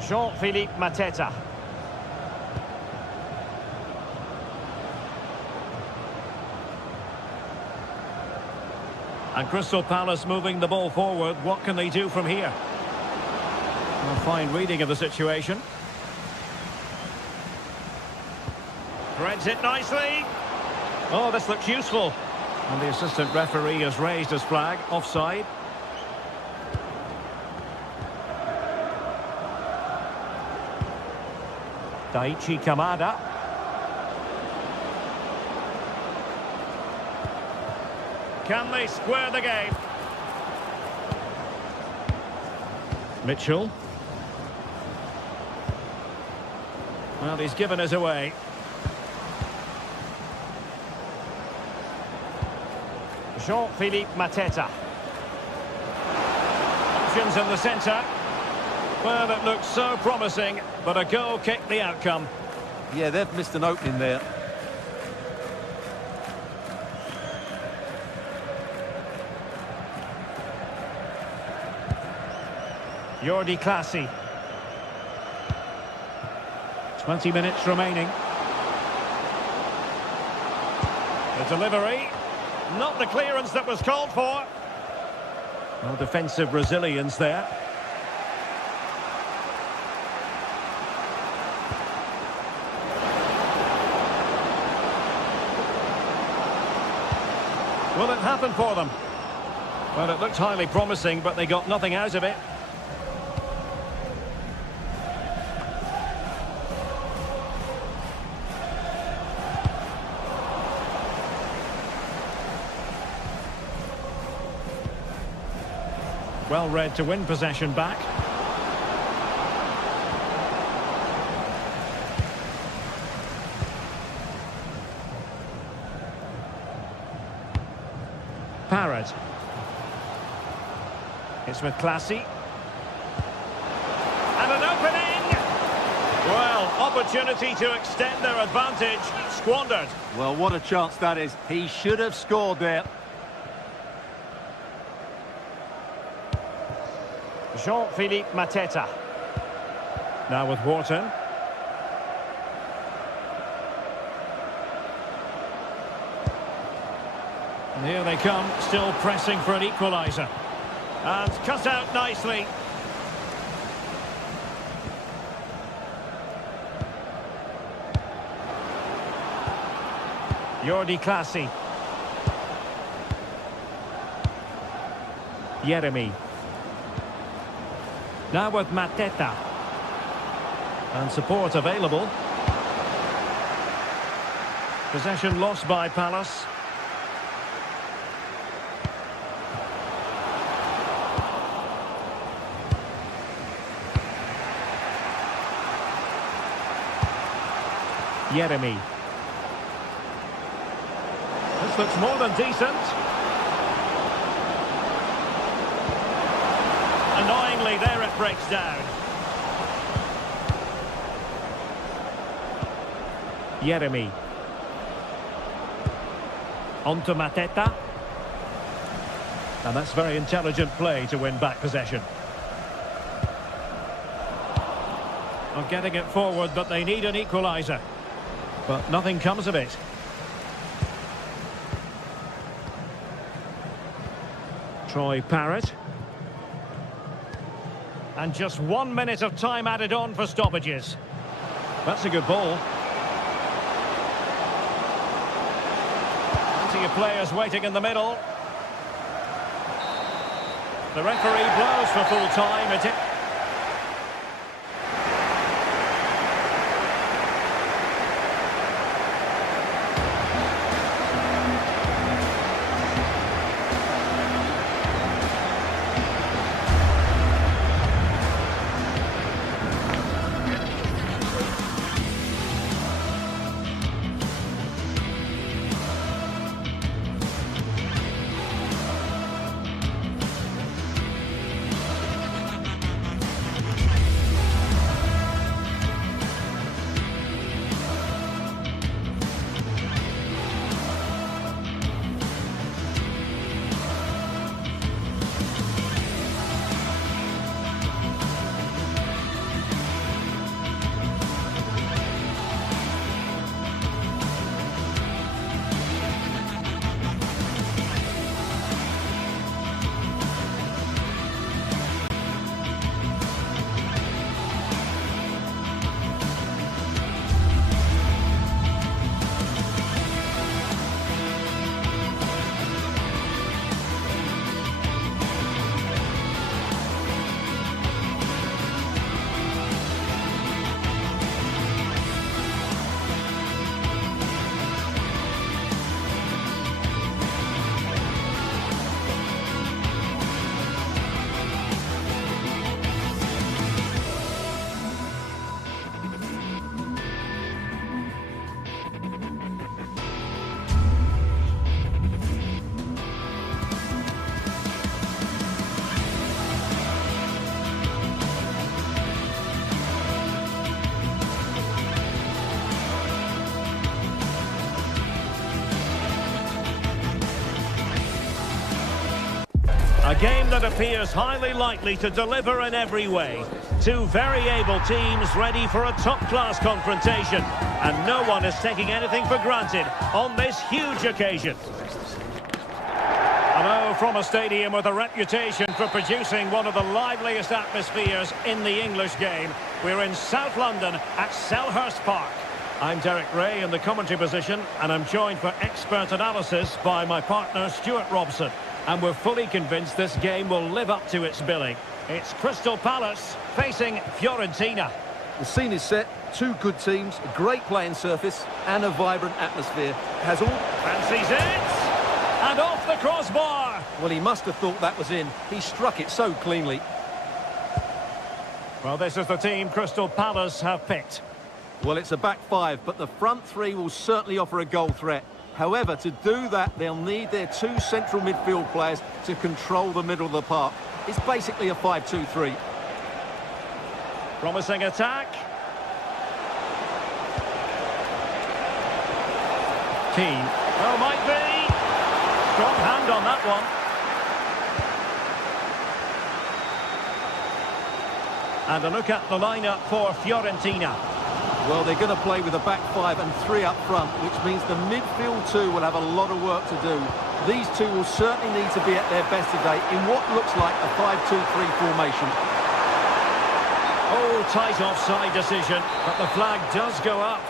Jean-Philippe Mateta. And Crystal Palace moving the ball forward. What can they do from here? A fine reading of the situation. Threads it nicely. Oh, this looks useful. And the assistant referee has raised his flag. Offside. Daichi Kamada. Can they square the game? Mitchell. Well, he's given us away. Jean-Philippe Mateta. Options in the centre. Well, it looks so promising, but a goal kicked the outcome. Yeah, they've missed an opening there. Jordi Clasie. 20 minutes remaining. The delivery. Not the clearance that was called for. No defensive resilience there. Will it happen for them? Well, it looked highly promising, but they got nothing out of it. Well read to win possession back. Parrott. It's with Classy. And an opening! Well, opportunity to extend their advantage. Squandered. Well, what a chance that is. He should have scored there. Jean-Philippe Mateta. Now with Wharton. And here they come, still pressing for an equaliser. And cut out nicely. Jordi Classy. Jeremy. Now with Mateta. And support available. Possession lost by Palace. Jeremy. This looks more than decent. Annoyingly, there it breaks down. Jeremy. On to Mateta. And that's very intelligent play to win back possession. Of getting it forward, but they need an equaliser. But nothing comes of it. Troy Parrott. And just 1 minute of time added on for stoppages. That's a good ball. Plenty of players waiting in the middle. The referee blows for full time. A game that appears highly likely to deliver in every way. Two very able teams ready for a top-class confrontation. And no one is taking anything for granted on this huge occasion. Hello from a stadium with a reputation for producing one of the liveliest atmospheres in the English game. We're in South London at Selhurst Park. I'm Derek Ray in the commentary position, and I'm joined for expert analysis by my partner Stuart Robson. And we're fully convinced this game will live up to its billing. It's Crystal Palace facing Fiorentina. The scene is set, two good teams, a great playing surface and a vibrant atmosphere. Has all... Fancies it! And off the crossbar! Well, he must have thought that was in. He struck it so cleanly. Well, this is the team Crystal Palace have picked. Well, it's a back five, but the front three will certainly offer a goal threat. However, to do that, they'll need their two central midfield players to control the middle of the park. It's basically a 5-2-3. Promising attack. Keane. Oh, might be. Strong hand on that one. And a look at the lineup for Fiorentina. Well, they're going to play with a back five and three up front, which means the midfield two will have a lot of work to do. These two will certainly need to be at their best today in what looks like a 5-2-3 formation. Oh, tight offside decision, but the flag does go up.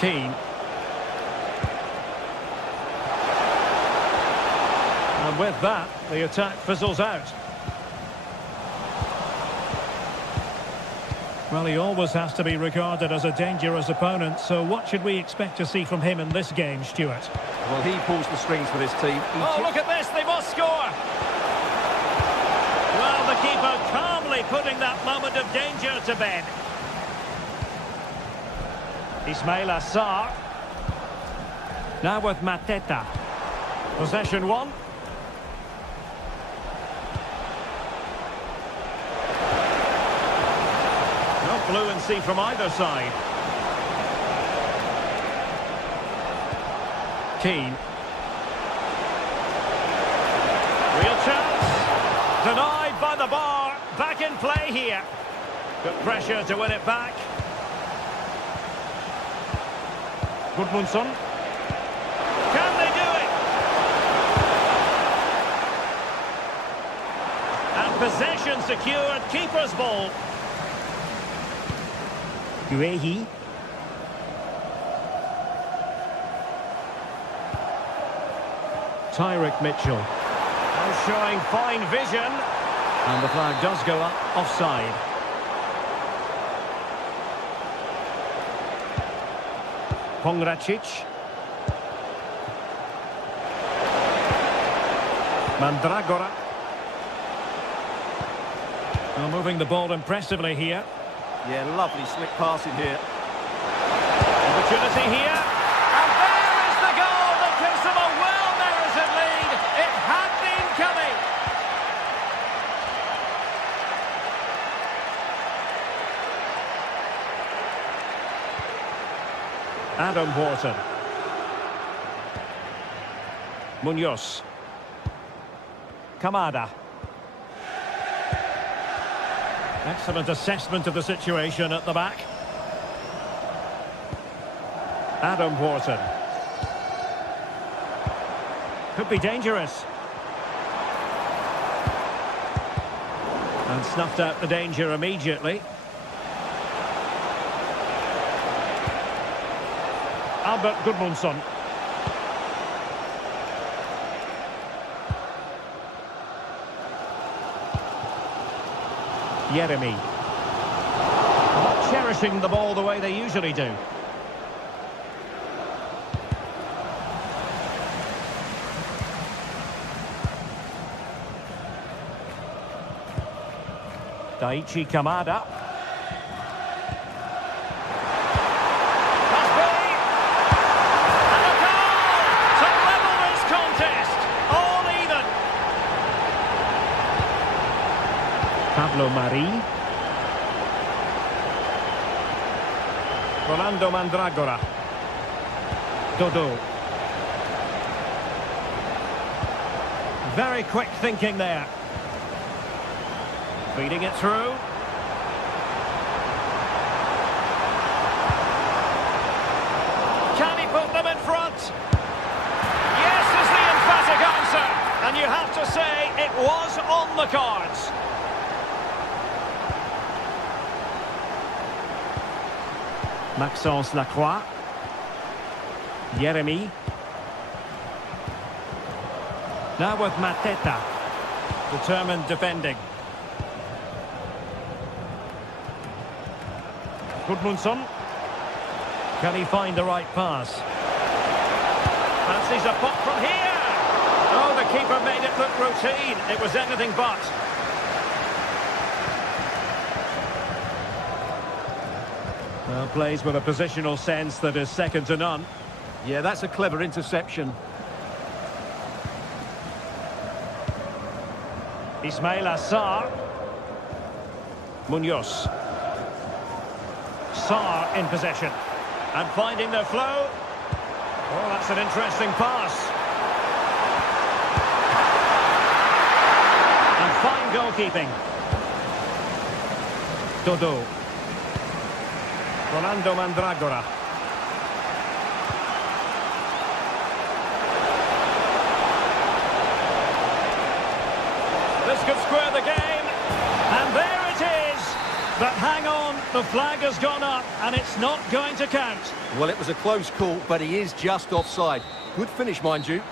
Keane. And with that, the attack fizzles out. Well, he always has to be regarded as a dangerous opponent, so what should we expect to see from him in this game, Stuart? Well, he pulls the strings for this team. Oh, look at this, they must score! Well, the keeper calmly putting that moment of danger to bed. Ismail Assar. Now with Mateta. Possession one. No fluency from either side. Keane. Real chance. Denied by the bar. Back in play here. Good pressure to win it back. Gudmundsson. Can they do it? And possession secured. Keeper's ball. Guehi. Tyrick Mitchell. Oh, showing fine vision. And the flag does go up offside. Pongracic. Mandragora. Well, moving the ball impressively here. Yeah, lovely slick passing here. Opportunity here. And there is the goal that gives them a well-merited lead. It had been coming. Adam Wharton. Munoz. Kamada. Excellent assessment of the situation at the back. Adam Wharton. Could be dangerous. And snuffed out the danger immediately. Albert Gudmundsson. Jeremy. Not cherishing the ball the way they usually do. Daichi Kamada. Must be! And a goal to level this contest. All even. Pablo Mari. Rolando Mandragora. Dodo. Very quick thinking there. Feeding it through. Can he put them in front? Yes is the emphatic answer. And you have to say it was on the cards. Maxence Lacroix. Jeremy. Now with Mateta. Determined defending. Gudmundsson. Can he find the right pass? Fancies a pop from here. Oh, the keeper made it look routine. It was anything but. Well, plays with a positional sense that is second to none. Yeah, that's a clever interception. Ismail Assar. Munoz. Sarr in possession. And finding their flow. Oh, that's an interesting pass. And fine goalkeeping. Dodo. Rolando Mandragora. This could square the game. And there it is. But hang on, the flag has gone up and it's not going to count. Well, it was a close call, but he is just offside. Good finish, mind you.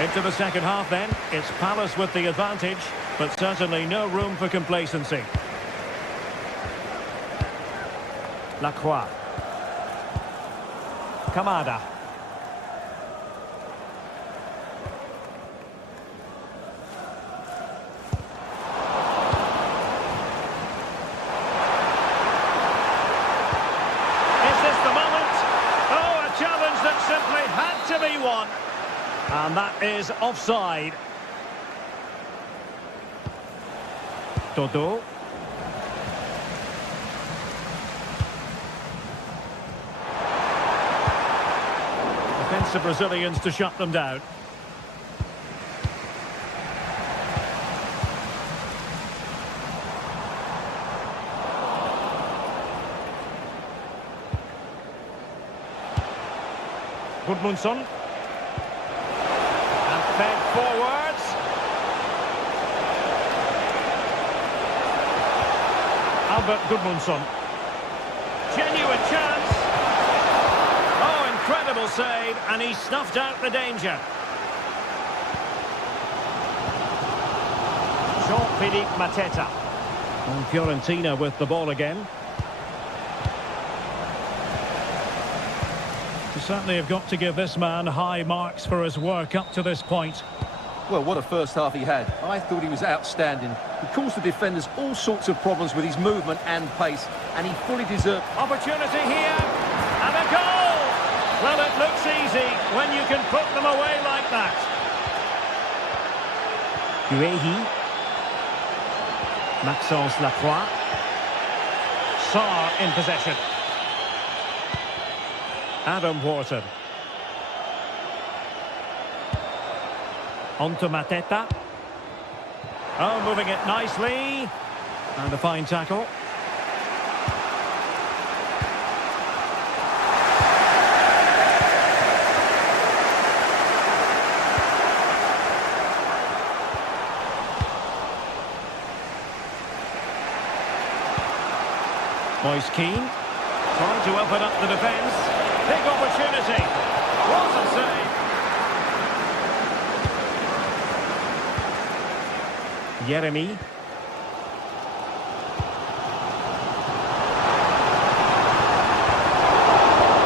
Into the second half then. It's Palace with the advantage, but certainly no room for complacency. Lacroix. Kamada. Is this the moment? Oh, a challenge that simply had to be won. And that is offside. Dodo. Defensive Brazilians to shut them down. Gudmundsson. And fed forwards. Albert Gudmundsson. Genuine chance. Oh, incredible save, and he snuffed out the danger. Jean-Philippe Mateta. And Fiorentina with the ball again. You certainly have got to give this man high marks for his work up to this point. Well, what a first half he had. I thought he was outstanding. He caused the defenders all sorts of problems with his movement and pace, and he fully deserved... Opportunity here, and a goal! Well, it looks easy when you can put them away like that. Guehi. Maxence Lacroix. Sarr in possession. Adam Wharton. On to Mateta. Oh, moving it nicely. And a fine tackle. Moise Keane trying to open up the defence. Big opportunity. What a save. Jeremy.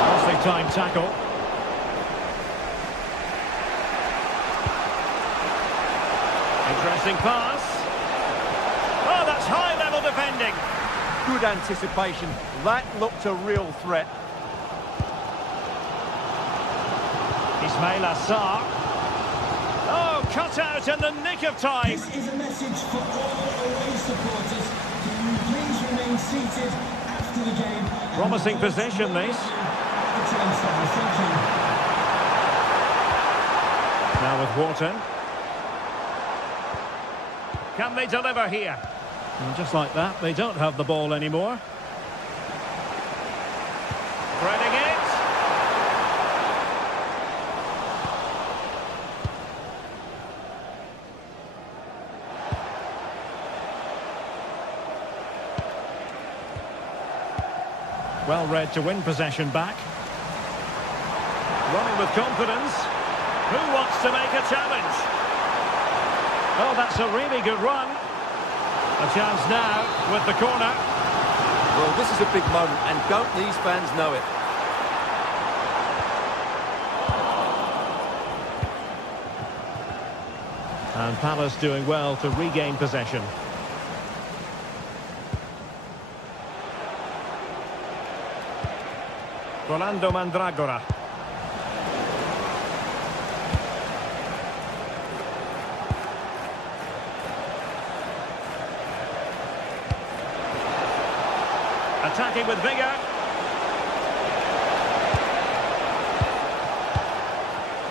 Nicely timed tackle. Interesting pass. Oh, that's high-level defending. Good anticipation. That looked a real threat. Ismail Assar. Oh, cut out in the nick of time. This is a message for all away supporters. Can you please remain seated after the game? Promising possession, this. Thank you. Now with Wharton. Can they deliver here? And just like that, they don't have the ball anymore. Threading it. Well read to win possession back. Running with confidence. Who wants to make a challenge? Oh, that's a really good run. A chance now with the corner. Well, this is a big moment, and don't these fans know it? And Palace doing well to regain possession. Rolando Mandragora. Attacking with vigour.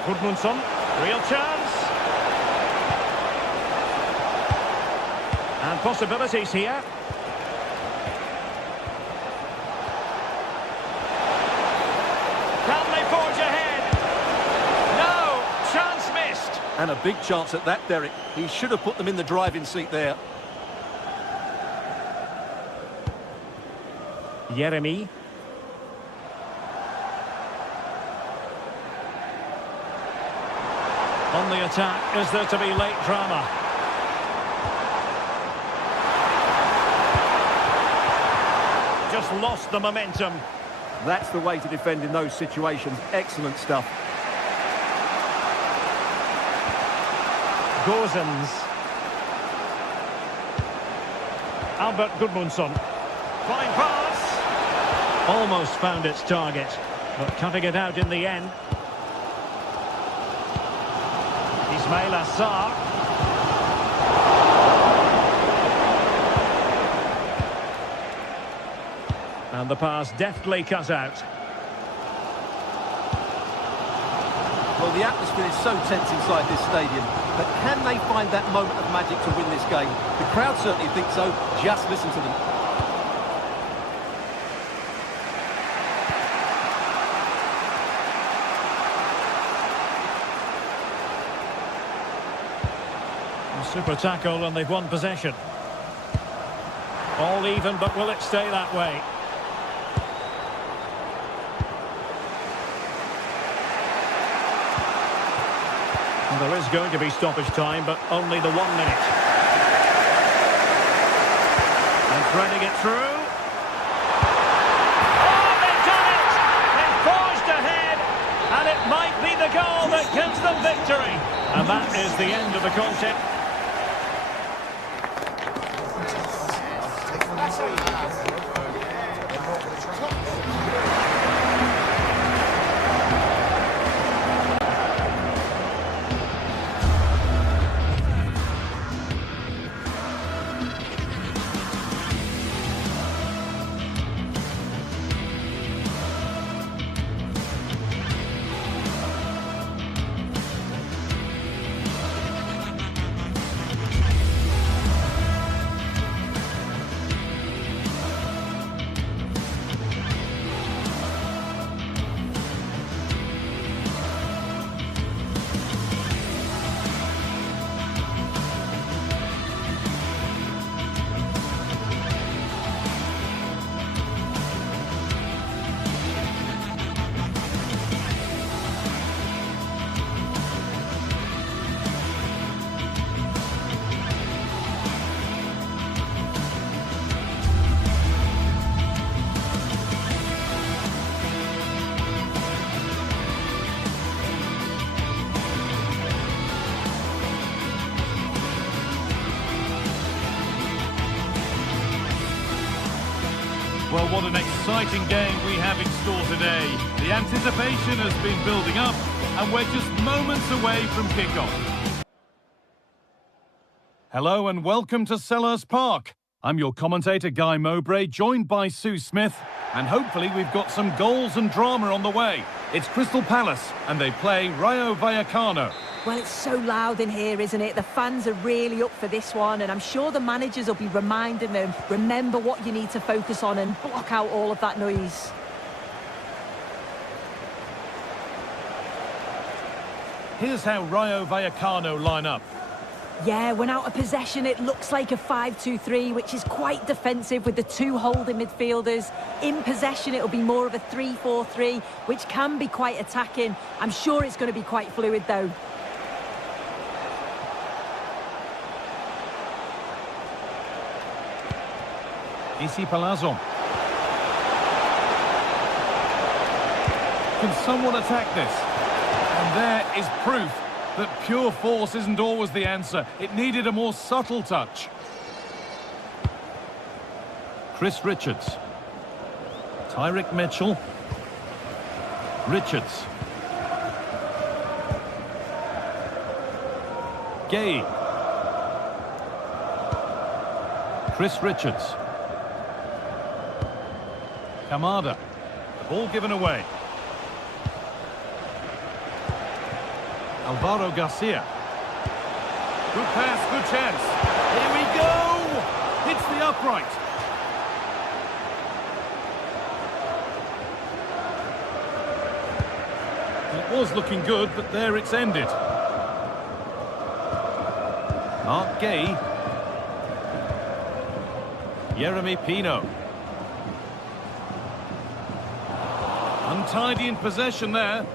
Gudmundsson, real chance. And possibilities here. Can they forge ahead? No, chance missed. And a big chance at that, Derek. He should have put them in the driving seat there. Jeremy. On the attack, is there to be late drama? Just lost the momentum. That's the way to defend in those situations. Excellent stuff. Gozens. Albert Gudmundsson. Fine pass. Almost found its target, but cutting it out in the end. Ismail Assar. And the pass deftly cut out. Well, the atmosphere is so tense inside this stadium, but can they find that moment of magic to win this game? The crowd certainly think so. Just listen to them. A super tackle, and they've won possession. All even, but will it stay that way? And there is going to be stoppage time, but only the 1 minute. And threading it through. Oh, they've done it! They've forged ahead, and it might be the goal that gives them victory. And that is the end of the contest. Well, what an exciting game we have in store today. The anticipation has been building up, and we're just moments away from kickoff. Hello and welcome to Selhurst Park. I'm your commentator, Guy Mowbray, joined by Sue Smith, and hopefully we've got some goals and drama on the way. It's Crystal Palace, and they play Rayo Vallecano. Well, it's so loud in here, isn't it? The fans are really up for this one, and I'm sure the managers will be reminding them, remember what you need to focus on and block out all of that noise. Here's how Rayo Vallecano line up. Yeah, when out of possession, it looks like a 5-2-3, which is quite defensive with the two holding midfielders. In possession, it'll be more of a 3-4-3, which can be quite attacking. I'm sure it's going to be quite fluid, though. Issy Palazzo. Can someone attack this? And there is proof that pure force isn't always the answer. It needed a more subtle touch. Chris Richards. Tyrick Mitchell. Richards. Gay. Chris Richards. Kamada. The ball given away. Alvaro Garcia. Good pass, good chance. Here we go! Hits the upright. It was looking good, but there it's ended. Mark Gay. Jeremy Pino. Untidy in possession there.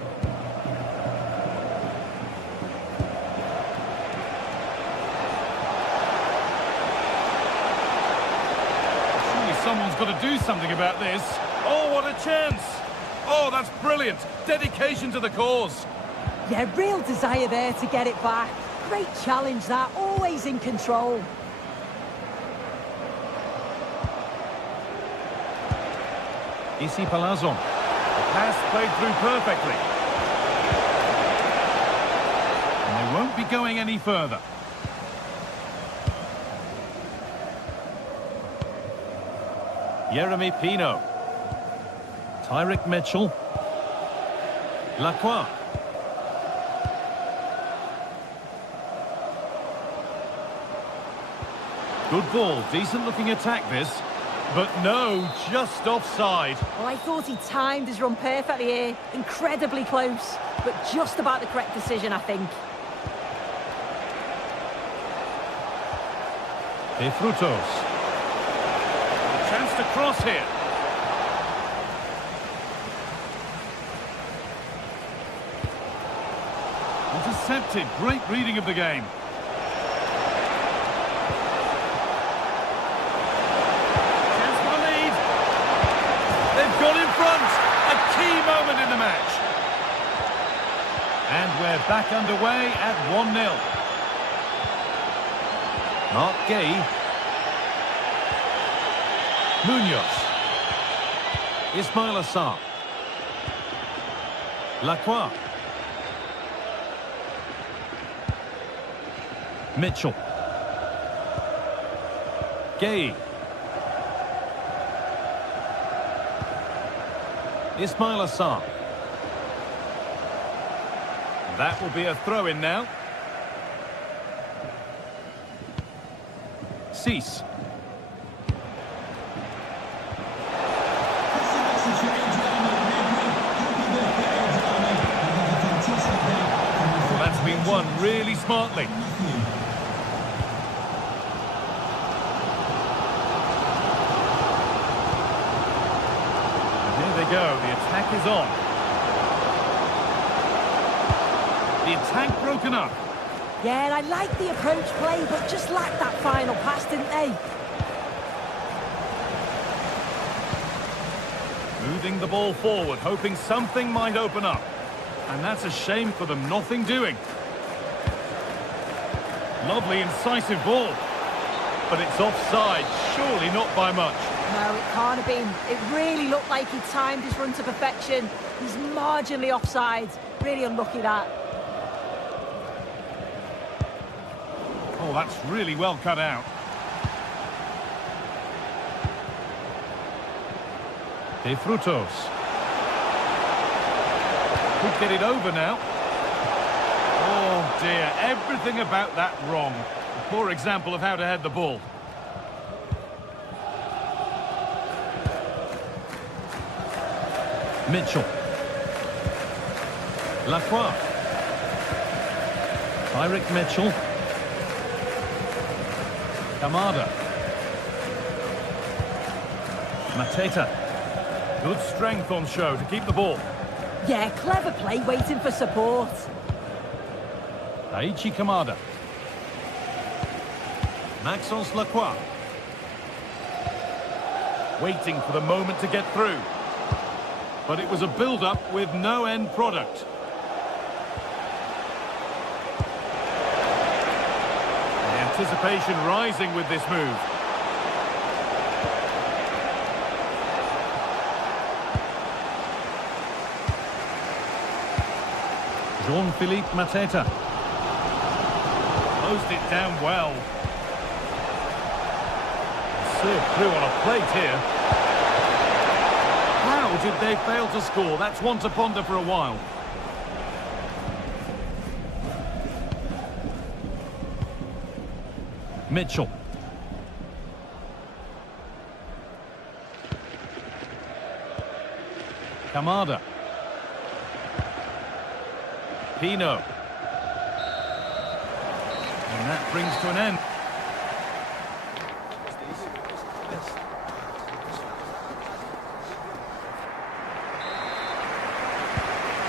Someone's got to do something about this. Oh, what a chance! Oh, that's brilliant. Dedication to the cause. Yeah, real desire there to get it back. Great challenge that, always in control. Issy Palazzo. The pass played through perfectly. And they won't be going any further. Jeremy Pino. Tyrick Mitchell. Lacroix. Good ball, decent looking attack this. But no, just offside. Well, I thought he timed his run perfectly here. Incredibly close, but just about the correct decision, I think. De Frutos. Chance to cross here. Intercepted. Great reading of the game. Chance for the lead. They've got in front. A key moment in the match. And we're back underway at 1-0. Mark Gay. Munoz. Ismail Assar. Lacroix. Mitchell. Gay. Ismail Assar. That will be a throw-in now. Cease. That's been won really smartly. And here they go, the attack is on. The attack broken up. Yeah, I like the approach play, but just lacked that final pass, didn't they? Moving the ball forward, hoping something might open up. And that's a shame for them, nothing doing. Lovely, incisive ball. But it's offside, surely not by much. No, it can't have been. It really looked like he timed his run to perfection. He's marginally offside. Really unlucky, that. Oh, that's really well cut out. De Frutos. Could get it over now. Oh dear, everything about that wrong. A poor example of how to head the ball. Mitchell. Lacroix. Tyrick Mitchell. Kamada. Mateta. Good strength on show to keep the ball. Yeah, clever play, waiting for support. Daichi Kamada. Maxence Lacroix. Waiting for the moment to get through. But it was a build-up with no end product. The anticipation rising with this move. Jean-Philippe Mateta. Closed it down well. Served through on a plate here. How did they fail to score? That's one to ponder for a while. Mitchell. Kamada. Pino. And that brings to an end.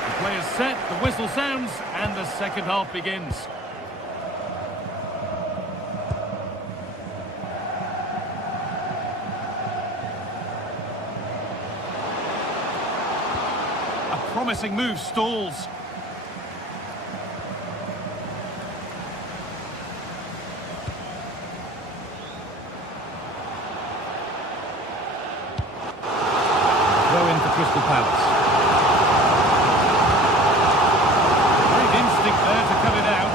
The play is set, the whistle sounds, and the second half begins. A promising move stalls. Crystal Palace. Great instinct there to cut it out.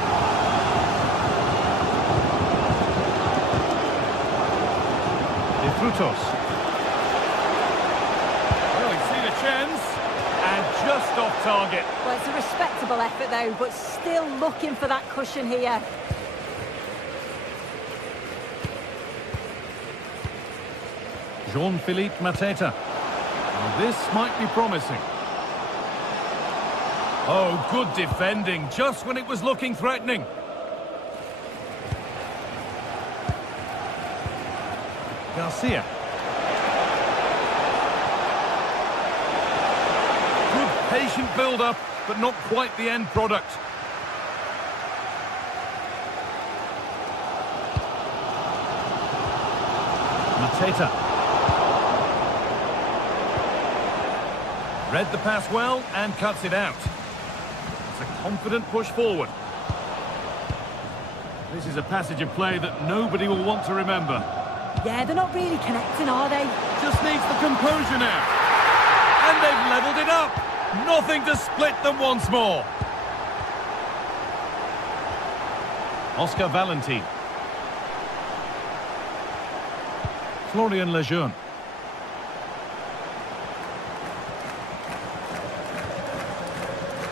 De Frutos. Well, he's seen a chance and just off target. Well, it's a respectable effort though, but still looking for that cushion here. Jean-Philippe Mateta. This might be promising. Oh, good defending, just when it was looking threatening. Garcia. Good patient build-up, but not quite the end product. Mateta. Read the pass well and cuts it out. It's a confident push forward. This is a passage of play that nobody will want to remember. Yeah, they're not really connecting, are they? Just needs the composure now. And they've levelled it up. Nothing to split them once more. Oscar Valentin. Florian Lejeune.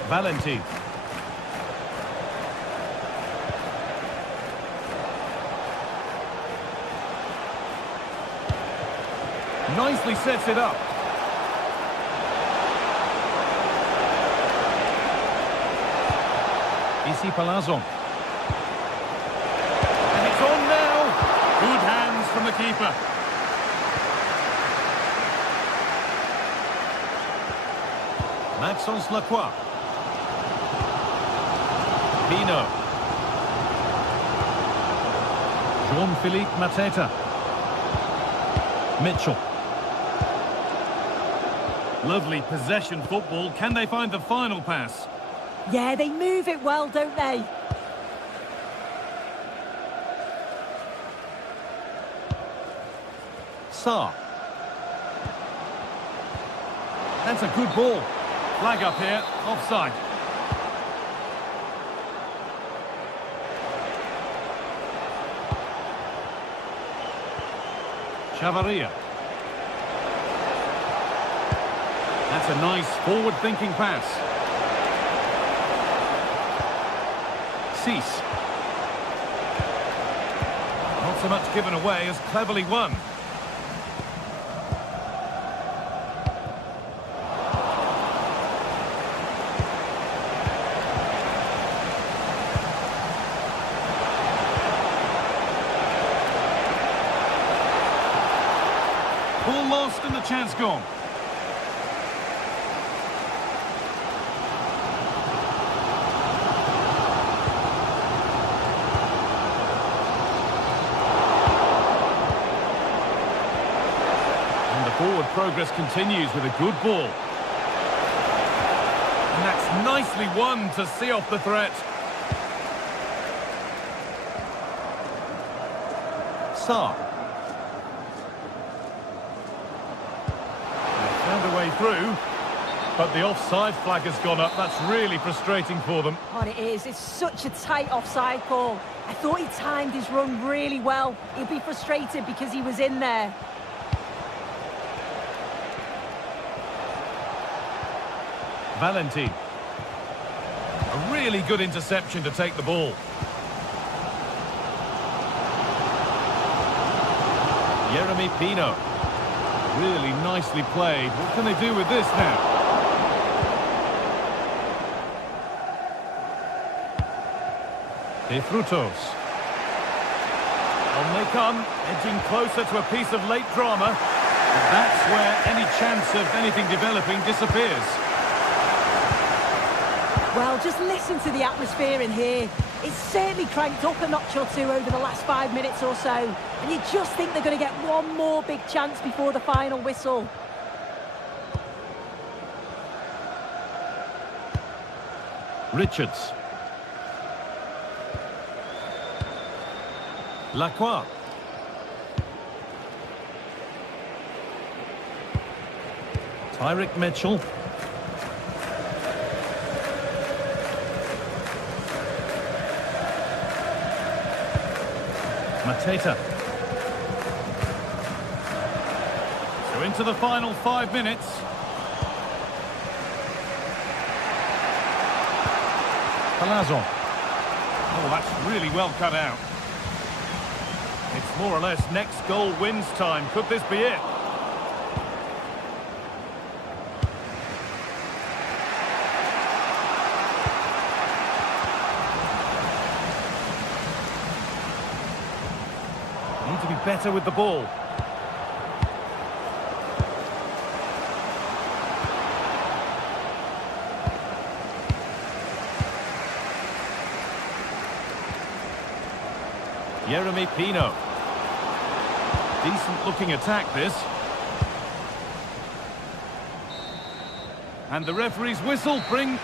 Valentin. Nicely sets it up. Issy Palazon. And it's on now. Good hands from the keeper. Maxence Lacroix. Pino. Jean-Philippe Mateta. Mitchell. Lovely possession football. Can they find the final pass? Yeah, they move it well, don't they? Sarr. That's a good ball. Flag up here, offside. Chavaria. That's a nice forward-thinking pass. Cease. Not so much given away as cleverly won. Ball lost and the chance gone. And the forward progress continues with a good ball. And that's nicely won to see off the threat. Sarr. Found a way through, but the offside flag has gone up. That's really frustrating for them. Oh, it is. It's such a tight offside call. I thought he timed his run really well. He'll be frustrated because he was in there. Valentin. A really good interception to take the ball. Jeremy Pino. Really nicely played. What can they do with this now? De Frutos. On they come, edging closer to a piece of late drama. And that's where any chance of anything developing disappears. Well, just listen to the atmosphere in here. It's certainly cranked up a notch or two over the last 5 minutes or so. And you just think they're going to get one more big chance before the final whistle. Richards. Lacroix. Tyrick Mitchell. Mateta. So into the final 5 minutes. Palazzo. Oh, that's really well cut out. It's more or less next goal wins time. Could this be it? Need to be better with the ball. Jeremy Pino. Decent looking attack this. And the referee's whistle brings...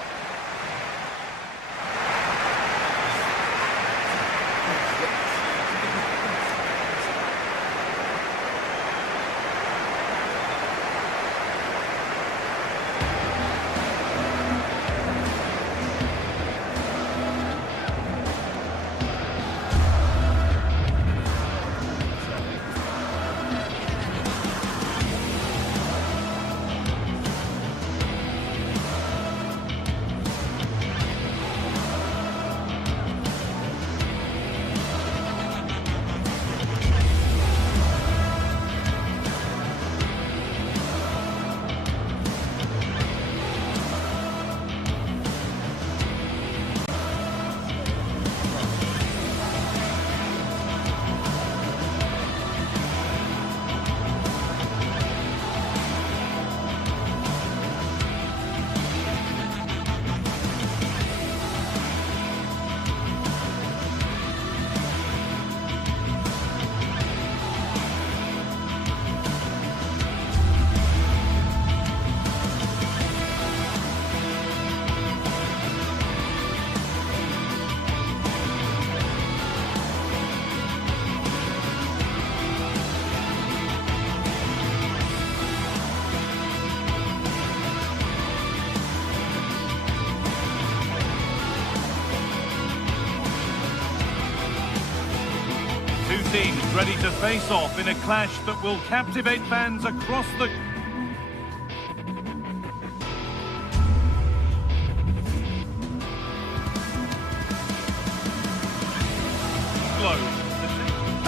Two teams ready to face off in a clash that will captivate fans across the...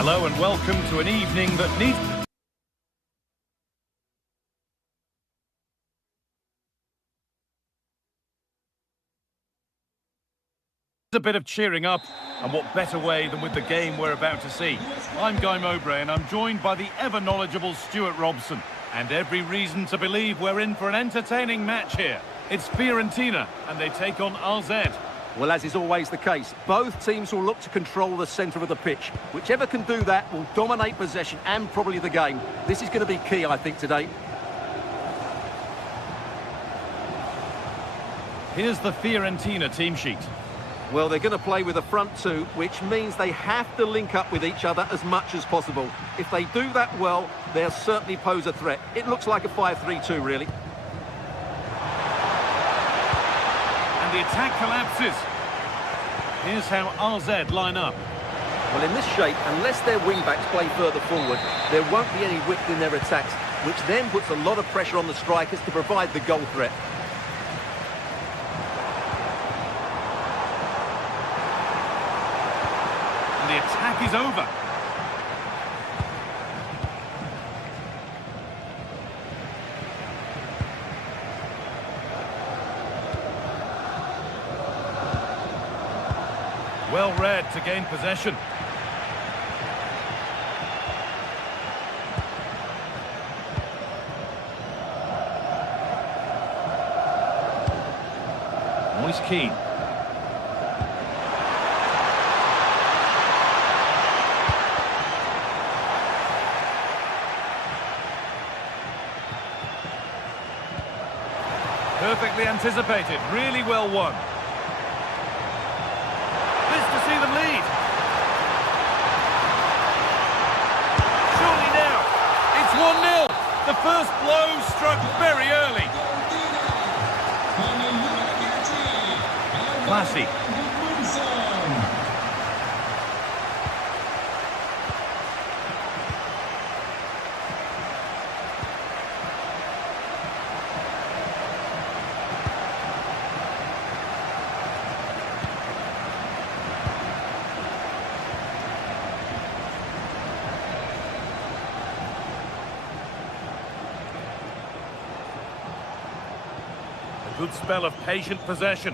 Hello and welcome to an evening that needs a bit of cheering up, and what better way than with the game we're about to see. I'm Guy Mowbray and I'm joined by the ever-knowledgeable Stuart Robson, and every reason to believe we're in for an entertaining match here. It's Fiorentina and they take on RZ. Well, as is always the case, both teams will look to control the centre of the pitch. Whichever can do that will dominate possession and probably the game. This is going to be key, I think, today. Here's the Fiorentina team sheet. Well, they're going to play with a front two, which means they have to link up with each other as much as possible. If they do that well, they'll certainly pose a threat. It looks like a 5-3-2, really. And the attack collapses. Here's how RZ line up. Well, in this shape, unless their wing-backs play further forward, there won't be any width in their attacks, which then puts a lot of pressure on the strikers to provide the goal threat. The attack is over. Well read to gain possession. Moise Keane. Perfectly anticipated, really well won. This to see them lead. Surely now, it's 1-0. The first blow struck very early. Classy. Good spell of patient possession.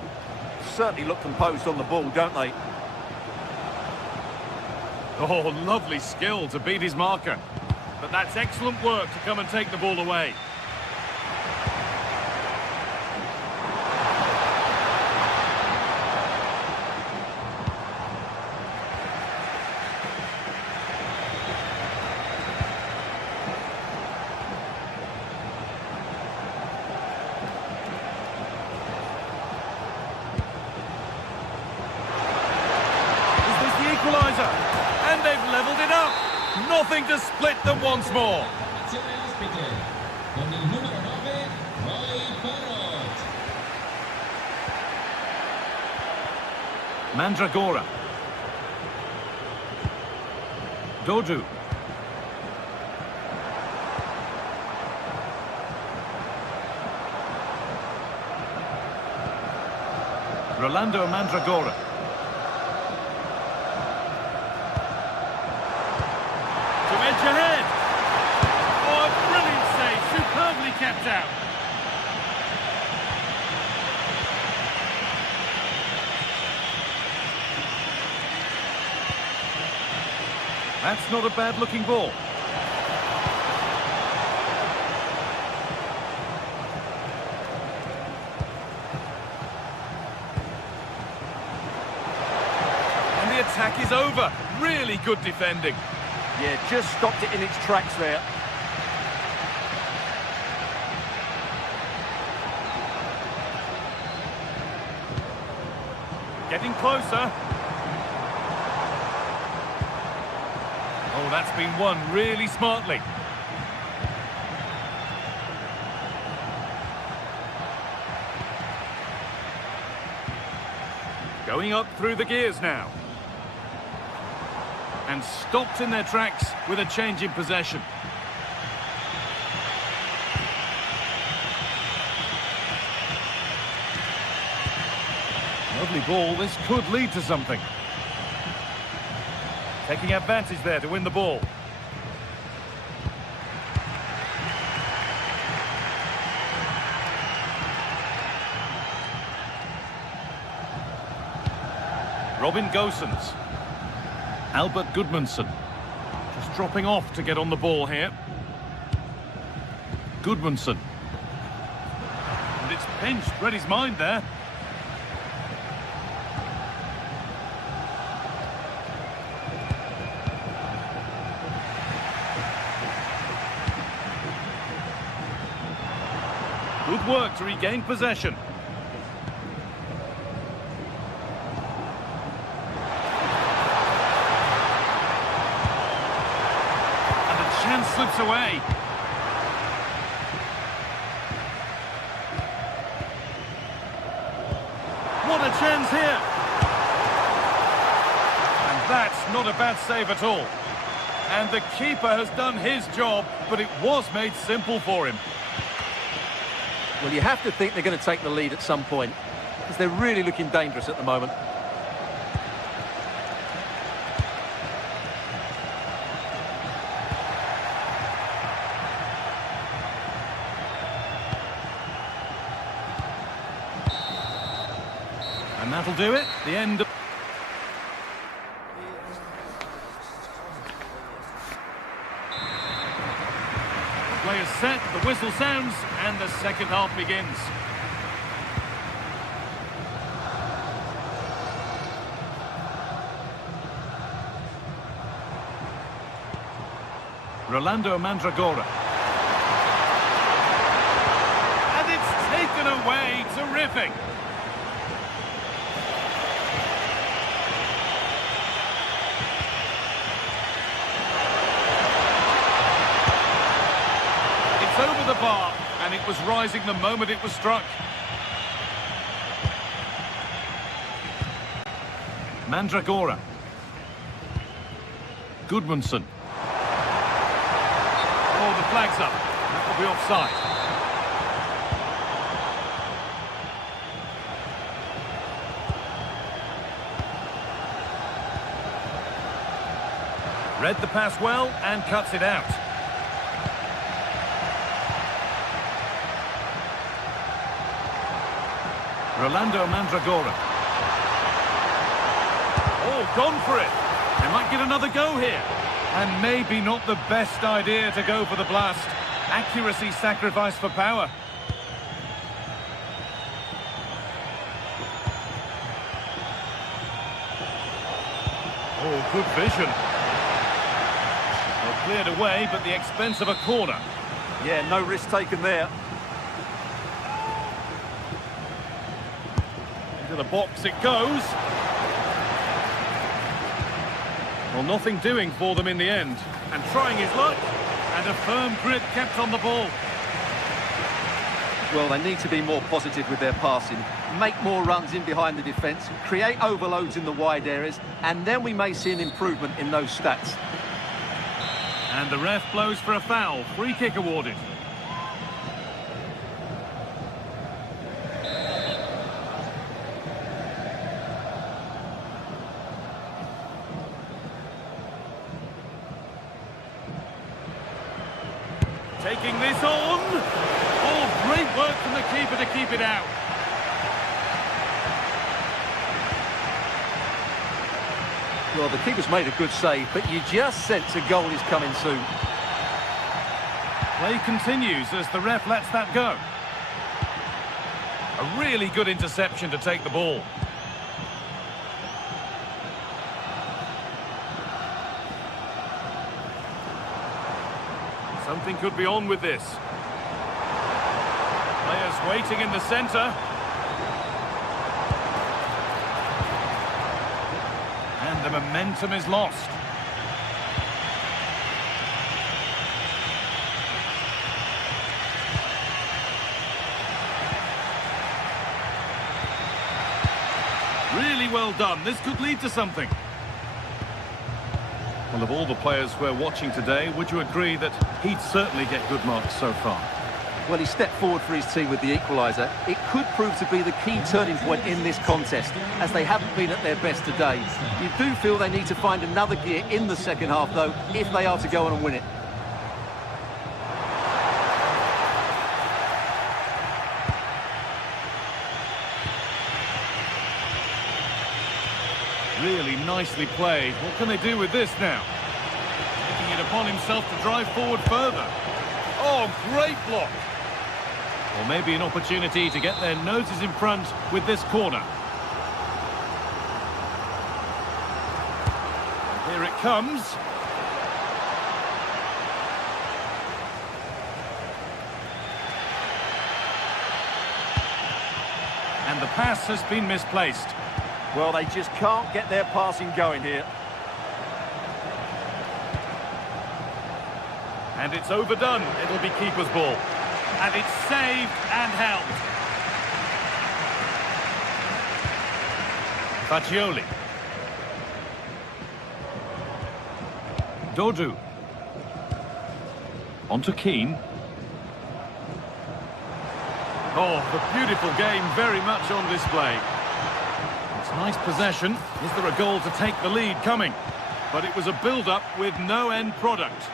Certainly look composed on the ball, don't they? Oh, lovely skill to beat his marker. But that's excellent work to come and take the ball away. And they've levelled it up. Nothing to split them once more. Mandragora. Dodu. Rolando Mandragora. Edge ahead. Oh, a brilliant save, superbly kept out. That's not a bad-looking ball. And the attack is over. Really good defending. Yeah, just stopped it in its tracks there. Getting closer. Oh, that's been won really smartly. Going up through the gears now. And stopped in their tracks with a change in possession. Lovely ball, this could lead to something. Taking advantage there to win the ball. Robin Gosens. Albert Gudmundsson. Just dropping off to get on the ball here. Gudmundsson. And it's pinched, read his mind there. Good work to regain possession. And the chance slips away. What a chance here. And that's not a bad save at all. And the keeper has done his job, but it was made simple for him. Well, you have to think they're going to take the lead at some point, because they're really looking dangerous at the moment. And that'll do it. The end of... Play is set, the whistle sounds, and the second half begins. Rolando Mandragora. And it's taken away. Terrific. Over the bar, and it was rising the moment it was struck. Mandragora. Gudmundsson. Oh, the flag's up. That will be offside. Read the pass well and cuts it out. Rolando Mandragora. Oh, gone for it. They might get another go here. And maybe not the best idea to go for the blast. Accuracy sacrificed for power. Oh, good vision. Well, cleared away, but the expense of a corner. Yeah, no risk taken there. To the box it goes. Well, nothing doing for them in the end. And trying his luck. And a firm grip kept on the ball. Well, they need to be more positive with their passing. Make more runs in behind the defence. Create overloads in the wide areas. And then we may see an improvement in those stats. And the ref blows for a foul. Free kick awarded. Taking this on. Oh, great work from the keeper to keep it out. Well, the keeper's made a good save, but you just sense a goal is coming soon. Play continues as the ref lets that go. A really good interception to take the ball. Something could be on with this. Players waiting in the centre. And the momentum is lost. Really well done. This could lead to something. Well, of all the players we're watching today, would you agree that he'd certainly get good marks so far? Well, he stepped forward for his team with the equaliser. It could prove to be the key turning point in this contest, as they haven't been at their best today. You do feel they need to find another gear in the second half, though, if they are to go on and win it. Really nicely played. What can they do with this now? Taking it upon himself to drive forward further. Oh, great block. Or maybe an opportunity to get their noses in front with this corner. And here it comes. And the pass has been misplaced. Well, they just can't get their passing going here. And it's overdone. It'll be keeper's ball. And it's saved and held. Faccioli. Dodu. On to Keane. Oh, the beautiful game very much on display. It's nice possession. Is there a goal to take the lead coming? But it was a build-up with no end product.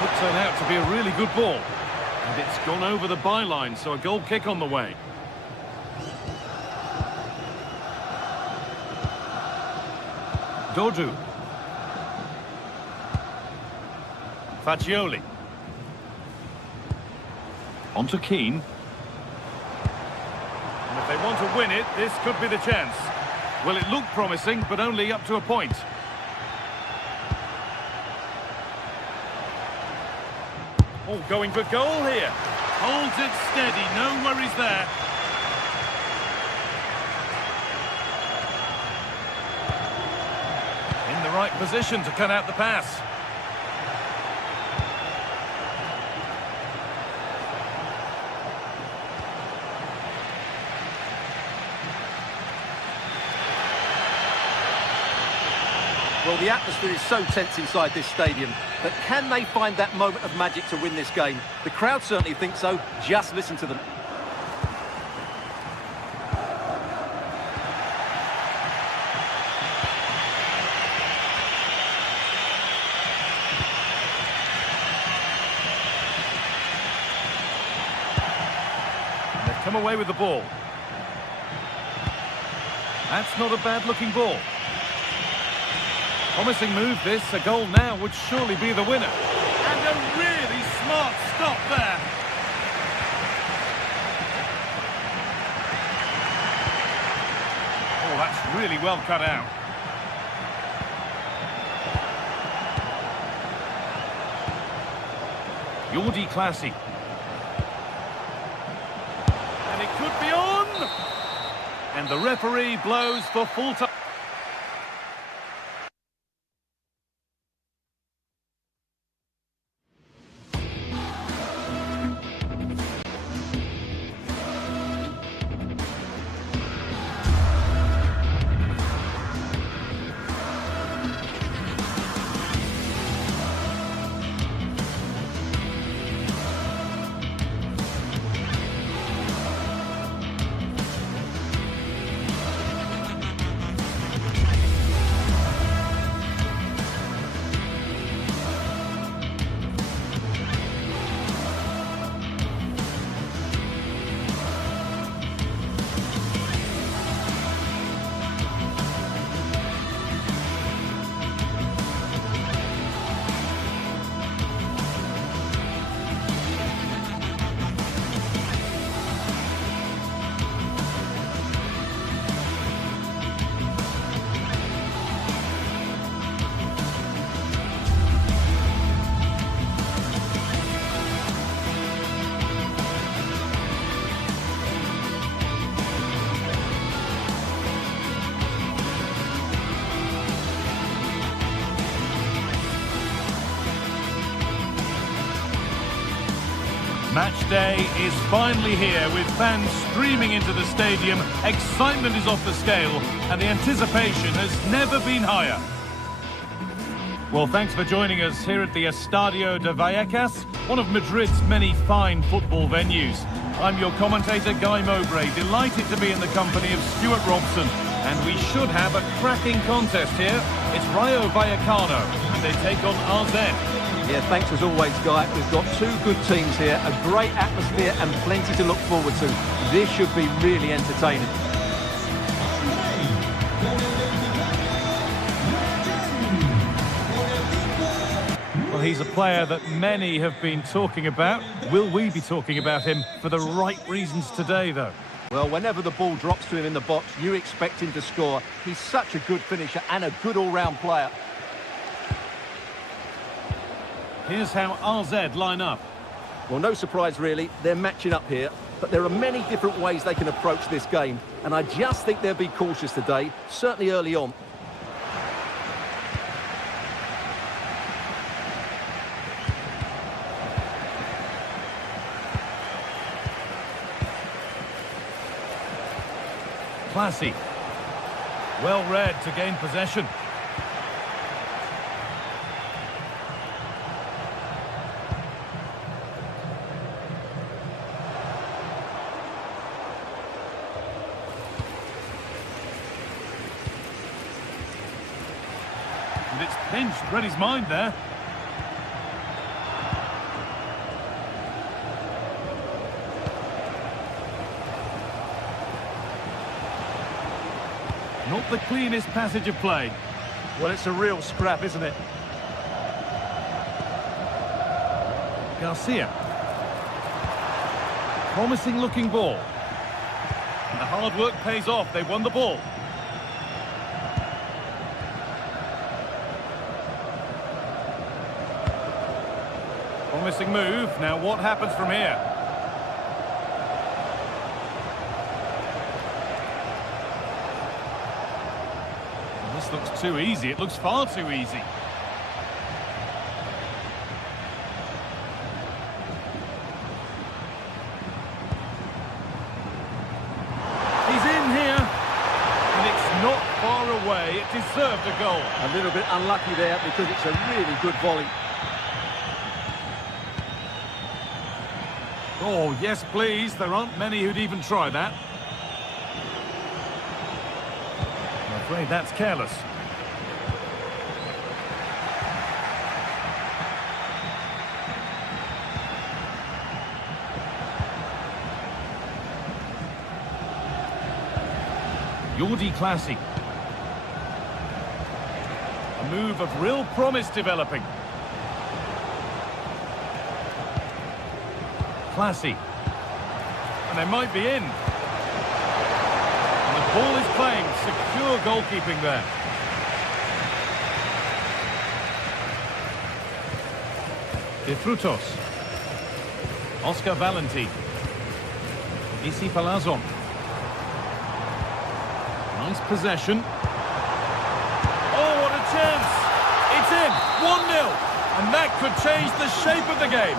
Could turn out to be a really good ball. And it's gone over the byline, so a goal kick on the way. Dodu. Faccioli. On to Keane. And if they want to win it, this could be the chance. Well, it looked promising, but only up to a point. Oh, going for goal here. Holds it steady, no worries there. In the right position to cut out the pass. Well, the atmosphere is so tense inside this stadium, but can they find that moment of magic to win this game? The crowd certainly think so. Just listen to them. They've come away with the ball. That's not a bad-looking ball. Promising move this, a goal now would surely be the winner. And a really smart stop there. Oh, that's really well cut out. Jordi Classy. And it could be on! And the referee blows for full time. Match day is finally here with fans streaming into the stadium. Excitement is off the scale and the anticipation has never been higher. Well, thanks for joining us here at the Estadio de Vallecas, one of Madrid's many fine football venues. I'm your commentator, Guy Mowbray, delighted to be in the company of Stuart Robson. And we should have a cracking contest here. It's Rayo Vallecano, and they take on RZ. Yeah, thanks as always, Guy. We've got two good teams here, a great atmosphere and plenty to look forward to. This should be really entertaining. Well, he's a player that many have been talking about. Will we be talking about him for the right reasons today, though? Well, whenever the ball drops to him in the box, you expect him to score. He's such a good finisher and a good all-round player. Here's how RZ line up. Well, no surprise, really. They're matching up here. But there are many different ways they can approach this game. And I just think they'll be cautious today, certainly early on. Classy. Well read to gain possession. And it's pinched, read his mind there. Not the cleanest passage of play. Well, it's a real scrap, isn't it? Garcia. Promising looking ball. And the hard work pays off. They won the ball. Promising move. Now what happens from here? This looks too easy. It looks far too easy. He's in here. And it's not far away. It deserved a goal. A little bit unlucky there because it's a really good volley. Oh, yes, please. There aren't many who'd even try that. I'm afraid that's careless. Jordi Classy. A move of real promise developing. Classy. And they might be in. And the ball is playing. Secure goalkeeping there. De Frutos. Oscar Valenti. Isi Palazon. Nice possession. Oh, what a chance! It's in! 1-0! And that could change the shape of the game.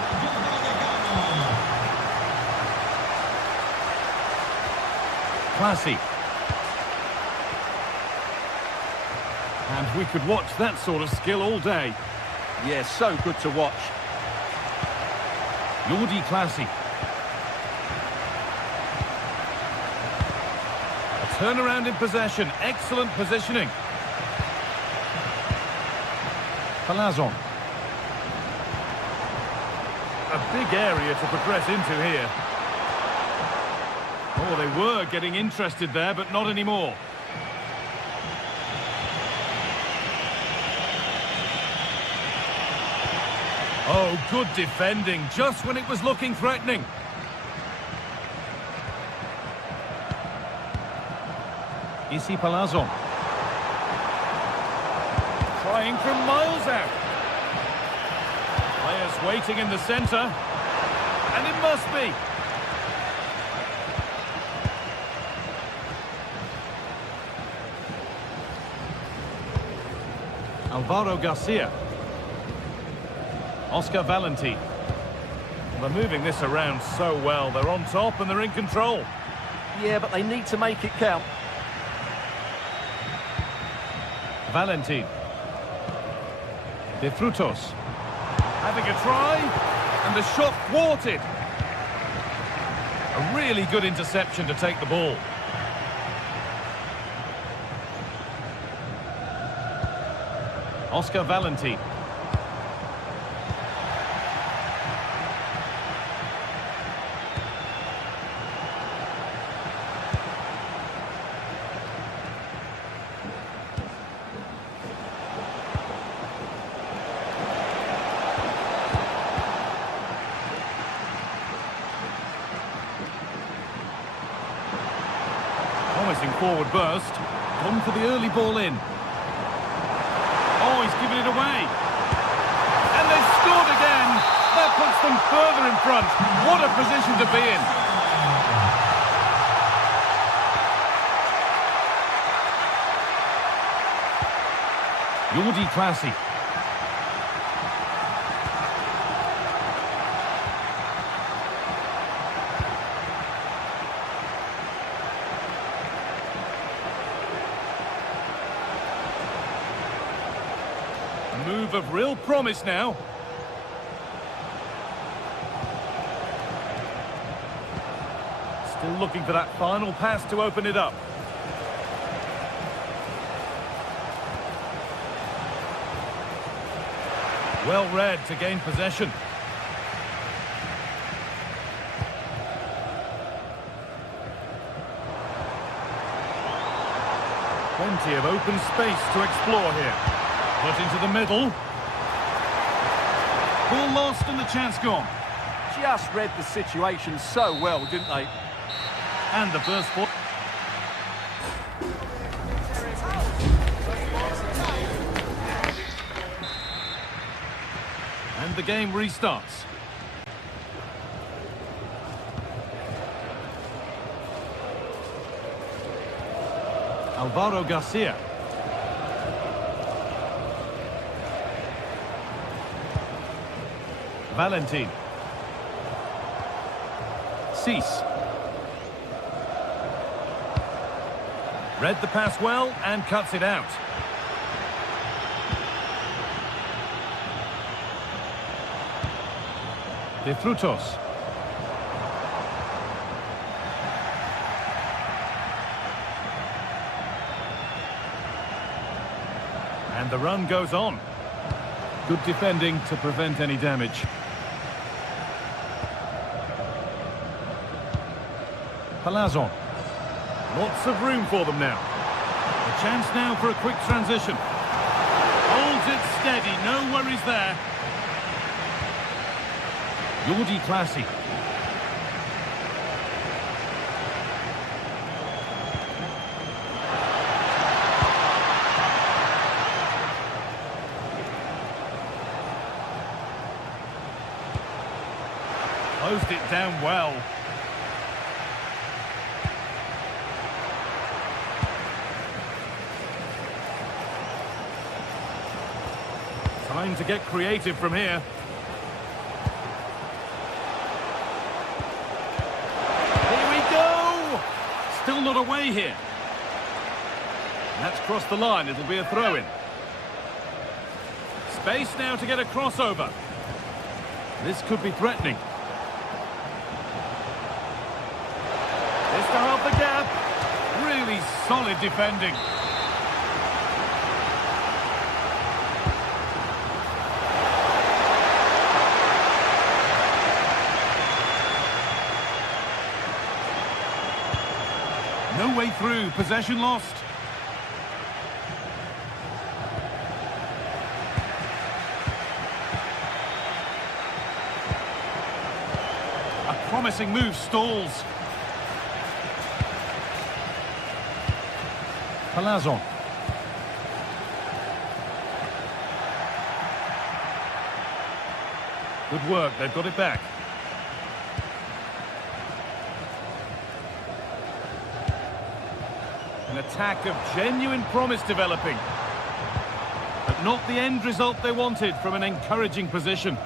Classy. And we could watch that sort of skill all day. Yeah, so good to watch. Jordi Classy. A turnaround in possession. Excellent positioning. Palazon. A big area to progress into here. Oh, they were getting interested there, but not anymore. Oh, good defending, just when it was looking threatening. Isi Palazon. Trying from miles out. Players waiting in the centre. And it must be. Alvaro Garcia. Oscar Valenti. They're moving this around so well. They're on top and they're in control. Yeah, but they need to make it count. Valentin. De Frutos. Having a try. And the shot thwarted. A really good interception to take the ball. Oscar Valentin. Promising forward burst. Gone for the early ball in. Oh, he's given it away. And they've scored again. That puts them further in front. What a position to be in. Jordi Classy. Move of real promise now. Still looking for that final pass to open it up. Well read to gain possession. Plenty of open space to explore here. Put into the middle. Ball lost and the chance gone. Just read the situation so well, didn't they? And the first ball. And the game restarts. Alvaro Garcia. Valentin. Cease. Read the pass well and cuts it out. De Frutos. And the run goes on. Good defending to prevent any damage. Palazon. Lots of room for them now. A chance now for a quick transition. Holds it steady, no worries there. Jordi Classy. Closed it down well. Time to get creative from here. Here we go! Still not away here. That's crossed the line, it'll be a throw-in. Space now to get a crossover. This could be threatening. This to help the gap. Really solid defending. No way through, possession lost. A promising move stalls. Palazon. Good work, they've got it back. An attack of genuine promise developing. But not the end result they wanted from an encouraging position.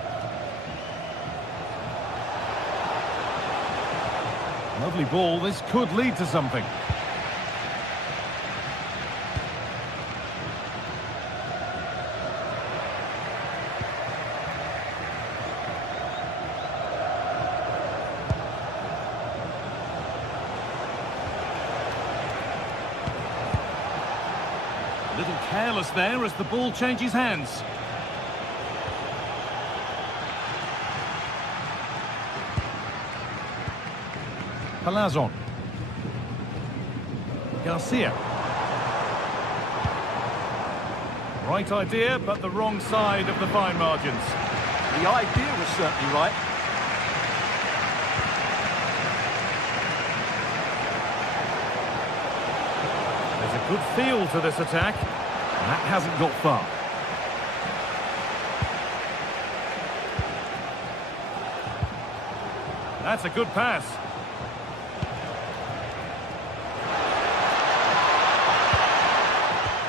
Lovely ball, this could lead to something. A little careless there as the ball changes hands. Palazon. Garcia. Right idea, but the wrong side of the fine margins. The idea was certainly right. There's a good feel to this attack, and that hasn't got far. That's a good pass.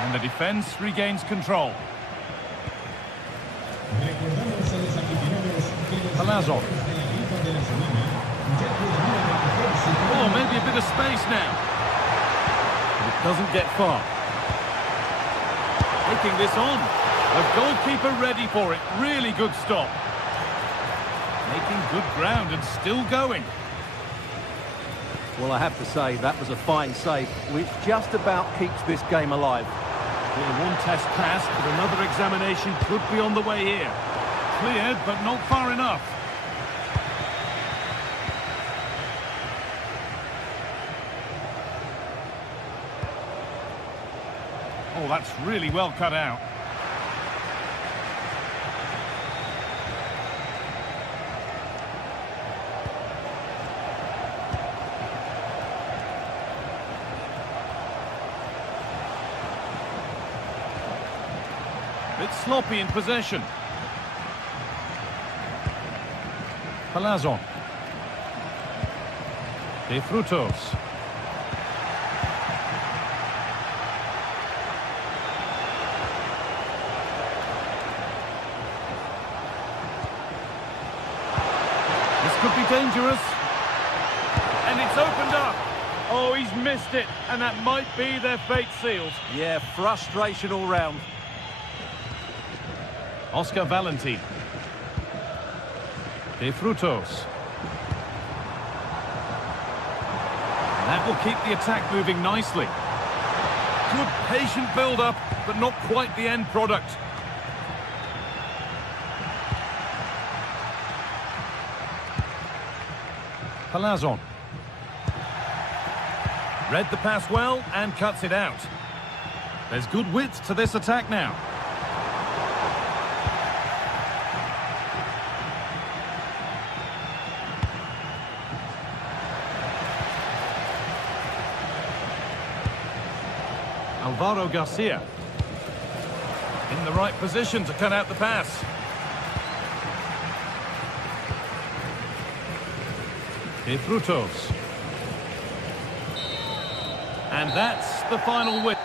And the defence regains control. Palazon. Oh, maybe a bit of space now. But it doesn't get far. Taking this on. The goalkeeper ready for it. Really good stop. Making good ground and still going. Well, I have to say, that was a fine save, which just about keeps this game alive. Well, one test passed, but another examination could be on the way here. Cleared, but not far enough. Oh, that's really well cut out. Bit sloppy in possession. Palazon. De Frutos. This could be dangerous. And it's opened up. Oh, he's missed it. And that might be their fate sealed. Yeah, frustration all round. Oscar Valentin. De Frutos. And that will keep the attack moving nicely. Good patient build-up, but not quite the end product. Palazon. Read the pass well and cuts it out. There's good width to this attack now. Alvaro Garcia. In the right position to cut out the pass. De Frutos. And that's the final win.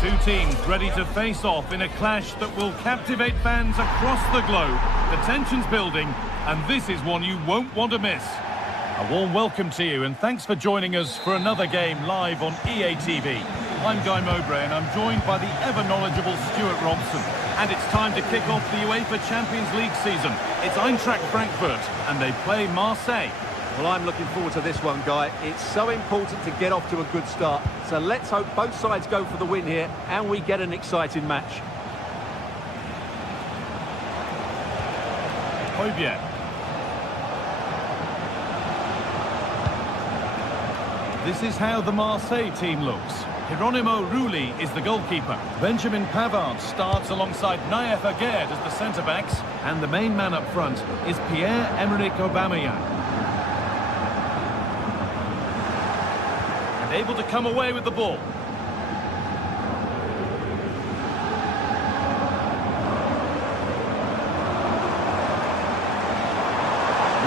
Two teams ready to face off in a clash that will captivate fans across the globe. The tension's building, and this is one you won't want to miss. A warm welcome to you, and thanks for joining us for another game live on EA TV. I'm Guy Mowbray, and I'm joined by the ever-knowledgeable Stuart Robson. And it's time to kick off the UEFA Champions League season. It's Eintracht Frankfurt, and they play Marseille. Well, I'm looking forward to this one, Guy. It's so important to get off to a good start. So let's hope both sides go for the win here and we get an exciting match. Højbjerg. This is how the Marseille team looks. Hieronymo Rulli is the goalkeeper. Benjamin Pavard starts alongside Naef Aguerd as the centre-backs. And the main man up front is Pierre-Emerick Aubameyang. And able to come away with the ball.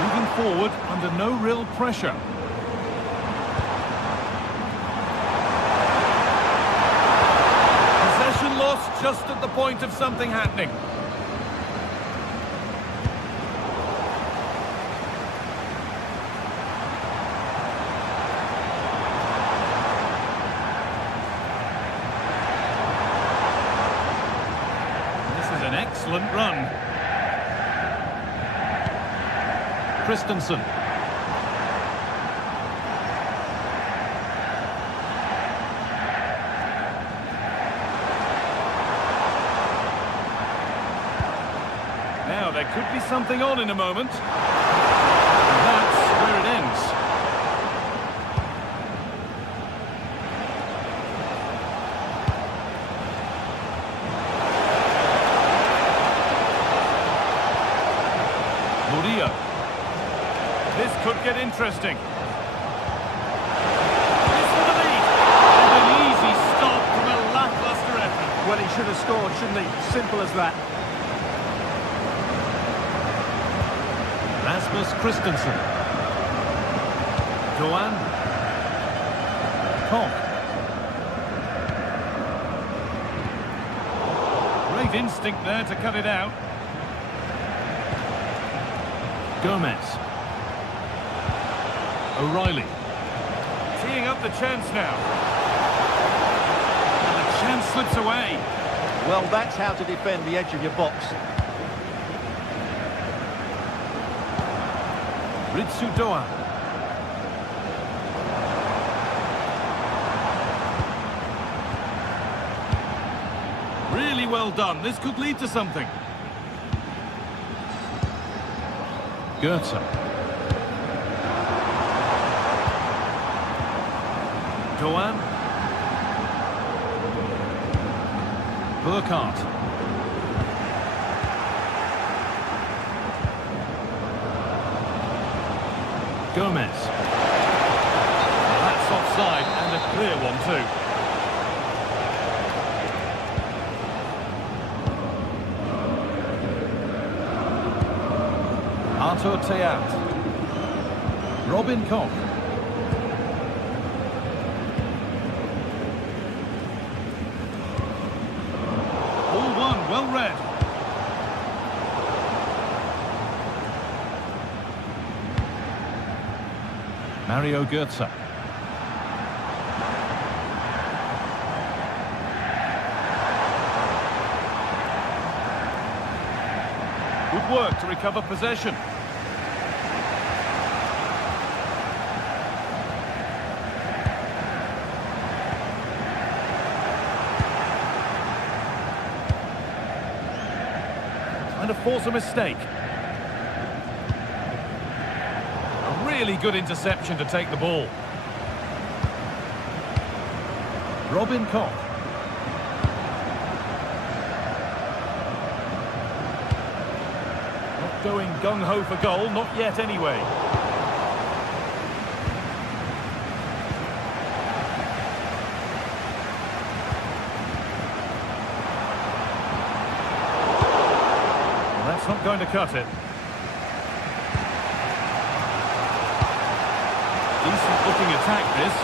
Moving forward under no real pressure. Possession lost just at the point of something happening. An excellent run. Christensen. Now there could be something on in a moment. And that's where it ends. This could get interesting. This for the lead. And an easy stop from a lacklustre effort. Well, he should have scored, shouldn't he? Simple as that. Rasmus Christensen. Doan. Koch. Great instinct there to cut it out. Gomez. O'Reilly. Teeing up the chance now. And the chance slips away. Well, that's how to defend the edge of your box. Ritsu Doan. Really well done. This could lead to something. Goethe. Doan. Burkhardt. Gomez. That's offside, and a clear one too. Arthur Theat. Robin Koch. Well read. Mario Götze. Good work to recover possession. And to force a mistake. A really good interception to take the ball. Robin Koch. Not going gung-ho for goal, not yet anyway. That's not going to cut it. Decent looking attack, this.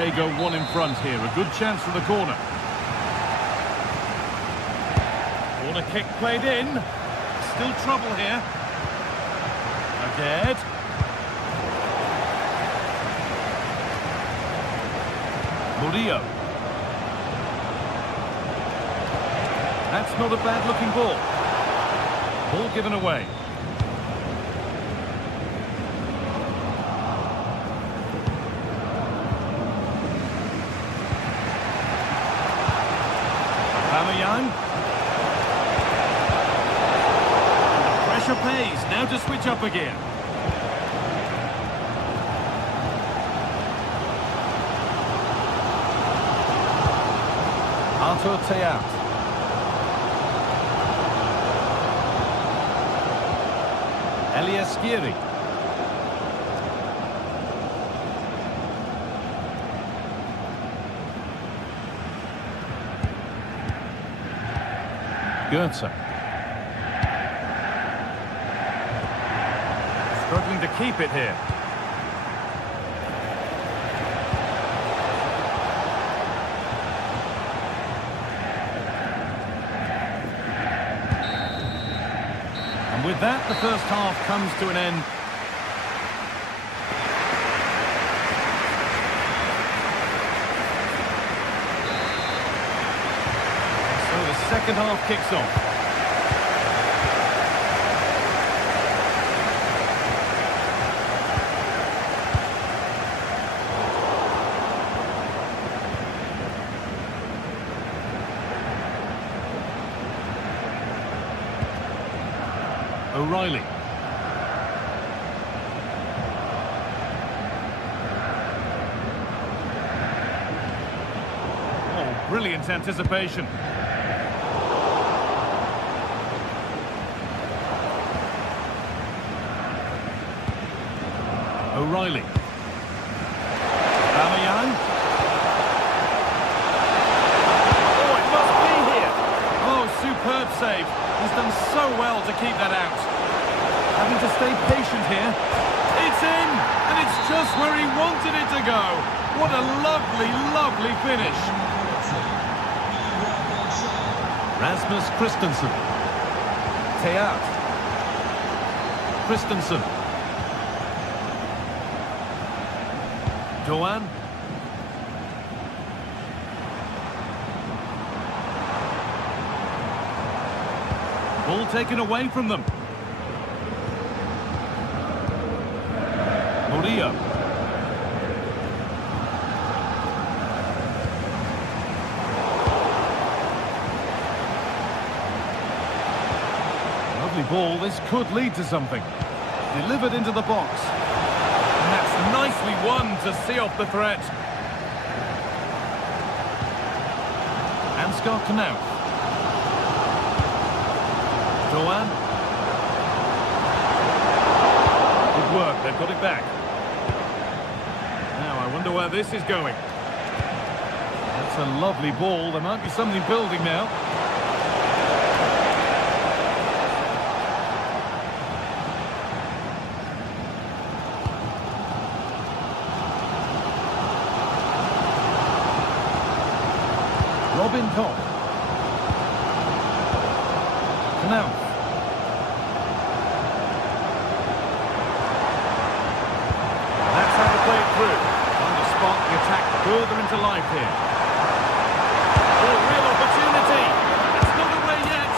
they go one in front here. A good chance for the corner. Corner kick played in. Still trouble here. Again. Murillo. That's not a bad-looking ball. Ball given away. Young. Pressure pays. Now to switch up again. Artur Teat. Elias Skiri. Goetze. Struggling to keep it here. And with that, the first half comes to an end. Second half kicks off. O'Reilly. Oh, brilliant anticipation. O'Reilly. Aubameyang. Oh, it must be here. Oh, superb save. He's done so well to keep that out. Having to stay patient here. It's in, and it's just where he wanted it to go. What a lovely, lovely finish. Rasmus Christensen. Teat. Christensen. Doan. Ball taken away from them. Murillo. Lovely ball. This could lead to something. Delivered into the box. Nicely won to see off the threat. Ansgar Knauf. Doan. Good work, they've got it back. Now I wonder where this is going. That's a lovely ball. There might be something building now. Robin Koch. Knauf. That's how to play it through. Trying to spot the attack further into life here. Oh, real opportunity. It's not away yet.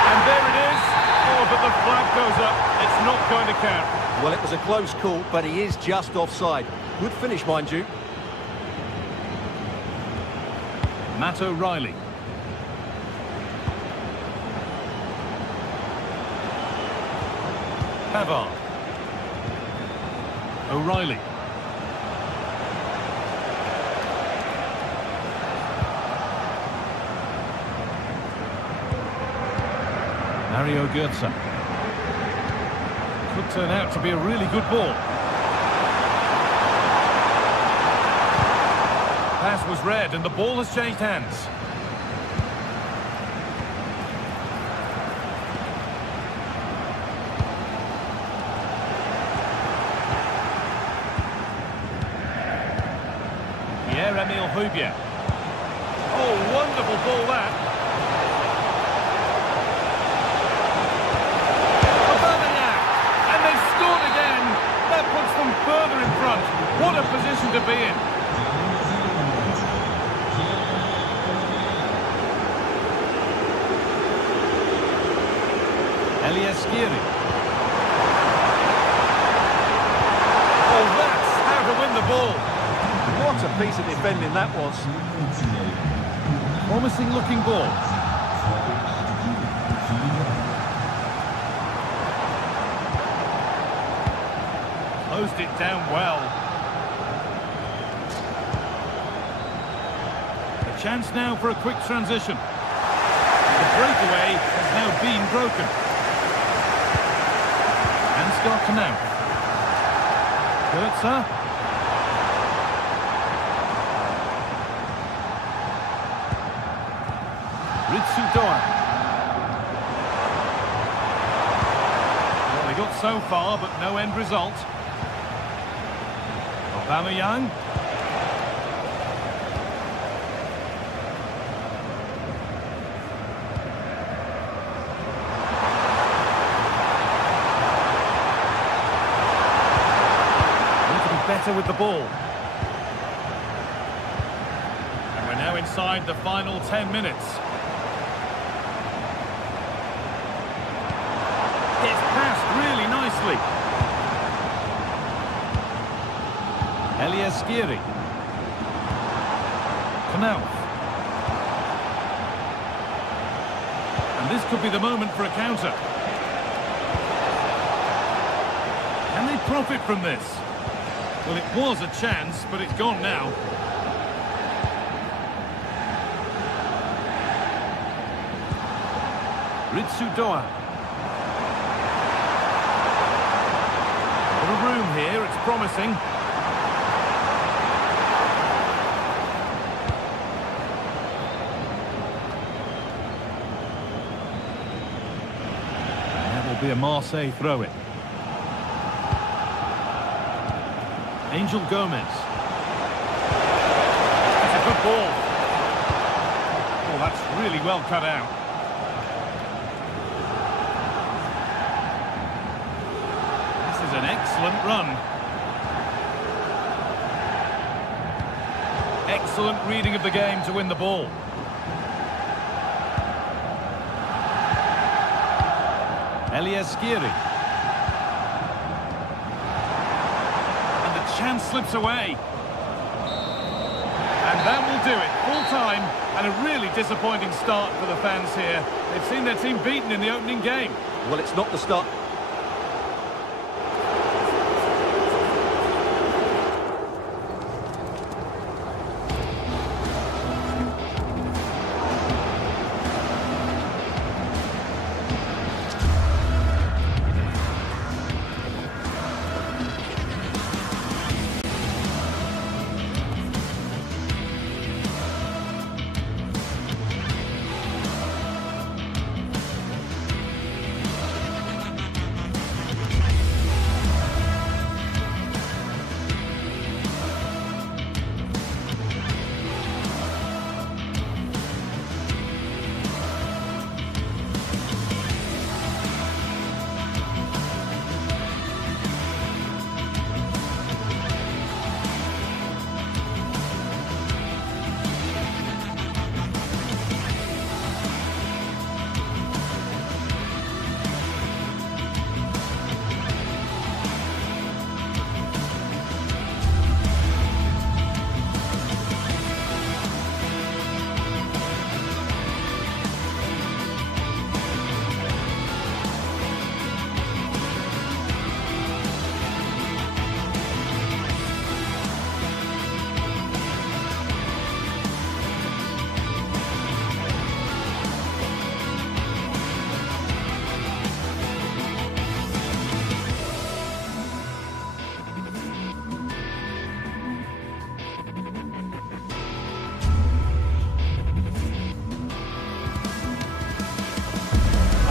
And there it is. Oh, but the flag goes up. It's not going to count. Well, it was a close call, but he is just offside. Good finish, mind you. Matt O'Reilly. Pavard. O'Reilly. Mario Götze. Could turn out to be a really good ball. Pass was read and the ball has changed hands. Pierre-Emile Houbier. Oh, wonderful ball that. Aubameyang, and they've scored again. That puts them further in front. What a position to be in. Elias-Skiri. Oh, that's how to win the ball. What a piece of defending that was. Promising looking ball. Closed it down well. A chance now for a quick transition. The breakaway has now been broken. Ansgar Knauff. Goetze. Ritsu-Doan. Well, they got so far, but no end result. Aubameyang. Need to be better with the ball. And we're now inside the final 10 minutes. It's passed really nicely. Elias-Skiri. Knauff. And this could be the moment for a counter. Can they profit from this? Well, it was a chance, but it's gone now. Ritsu-Doan. A room here, it's promising. And that will be a Marseille throw-in. Angel Gomez. It's a good ball. Oh, that's really well cut out. An excellent run. Excellent reading of the game to win the ball. Elias-Skiri. And the chance slips away. And that will do it. Full time and a really disappointing start for the fans here. They've seen their team beaten in the opening game. Well, it's not the start.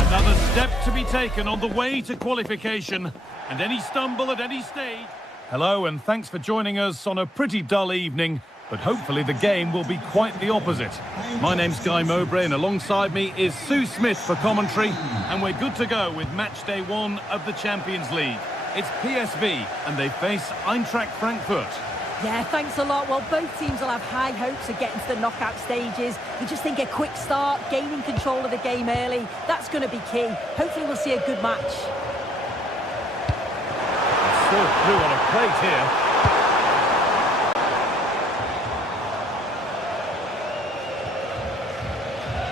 Another step to be taken on the way to qualification, and any stumble at any stage. Hello, and thanks for joining us on a pretty dull evening. but hopefully the game will be quite the opposite. My name's Guy Mowbray, and alongside me is Sue Smith for commentary, and we're good to go with match day 1 of the Champions League. It's PSV, and they face Eintracht Frankfurt. Yeah, thanks a lot. Well, both teams will have high hopes of getting to the knockout stages. You just think a quick start, gaining control of the game early, that's going to be key. Hopefully we'll see a good match. Still through on a plate here.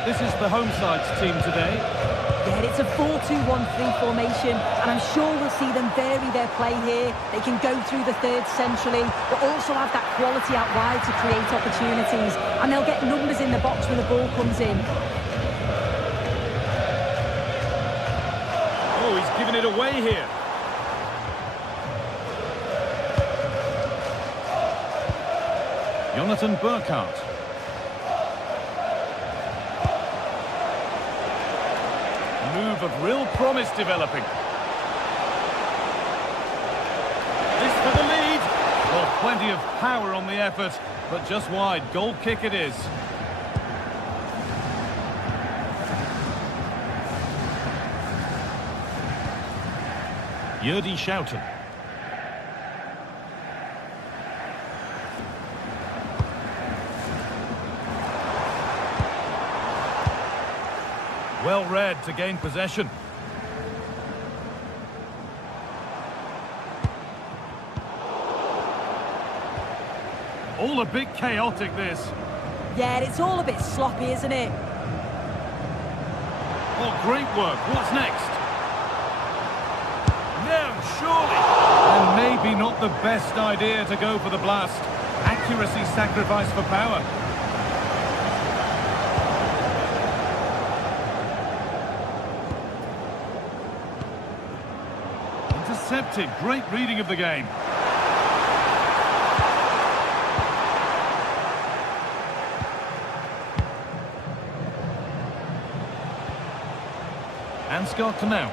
This is the home side's team today. Yeah, it's a 4-2-1-3 formation, and I'm sure we'll see them vary their play here. They can go through the third centrally, but also have that quality out wide to create opportunities, and they'll get numbers in the box when the ball comes in. Oh, he's given it away here. Jonathan Burkhardt. Move of real promise developing. This for the lead. Well, plenty of power on the effort, but just wide. Goal kick it is. Yurdi Schouten. Well read to gain possession. All a bit chaotic, this. Yeah, it's all a bit sloppy, isn't it? Oh, great work. What's next? No, surely. And maybe not the best idea to go for the blast. Accuracy sacrificed for power. Intercepted. Great reading of the game. Ansgar Knauff.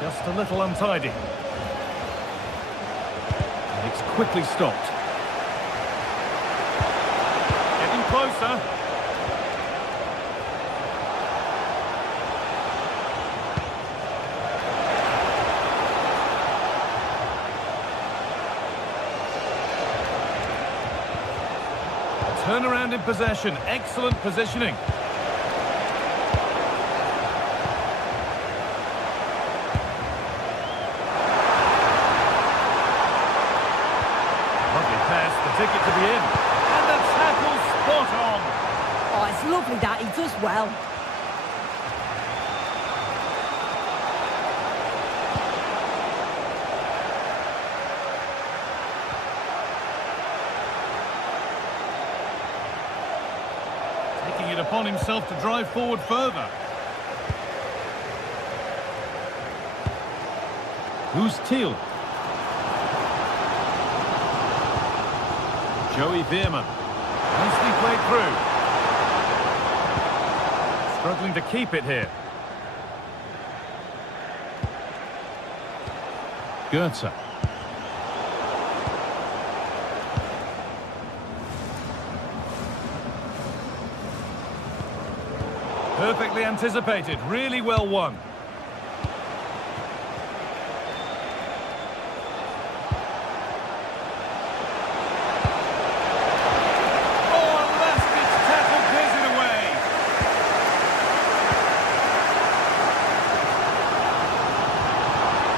Just a little untidy. And it's quickly stopped. Getting closer. Turnaround in possession. Excellent positioning. Ticket to the in, and the tackle spot on. Oh, it's lovely that, he does well. Taking it upon himself to drive forward further. Who's Thiel? Joey Veerman. Nicely played through. Struggling to keep it here. Goetze. Perfectly anticipated. Really well won.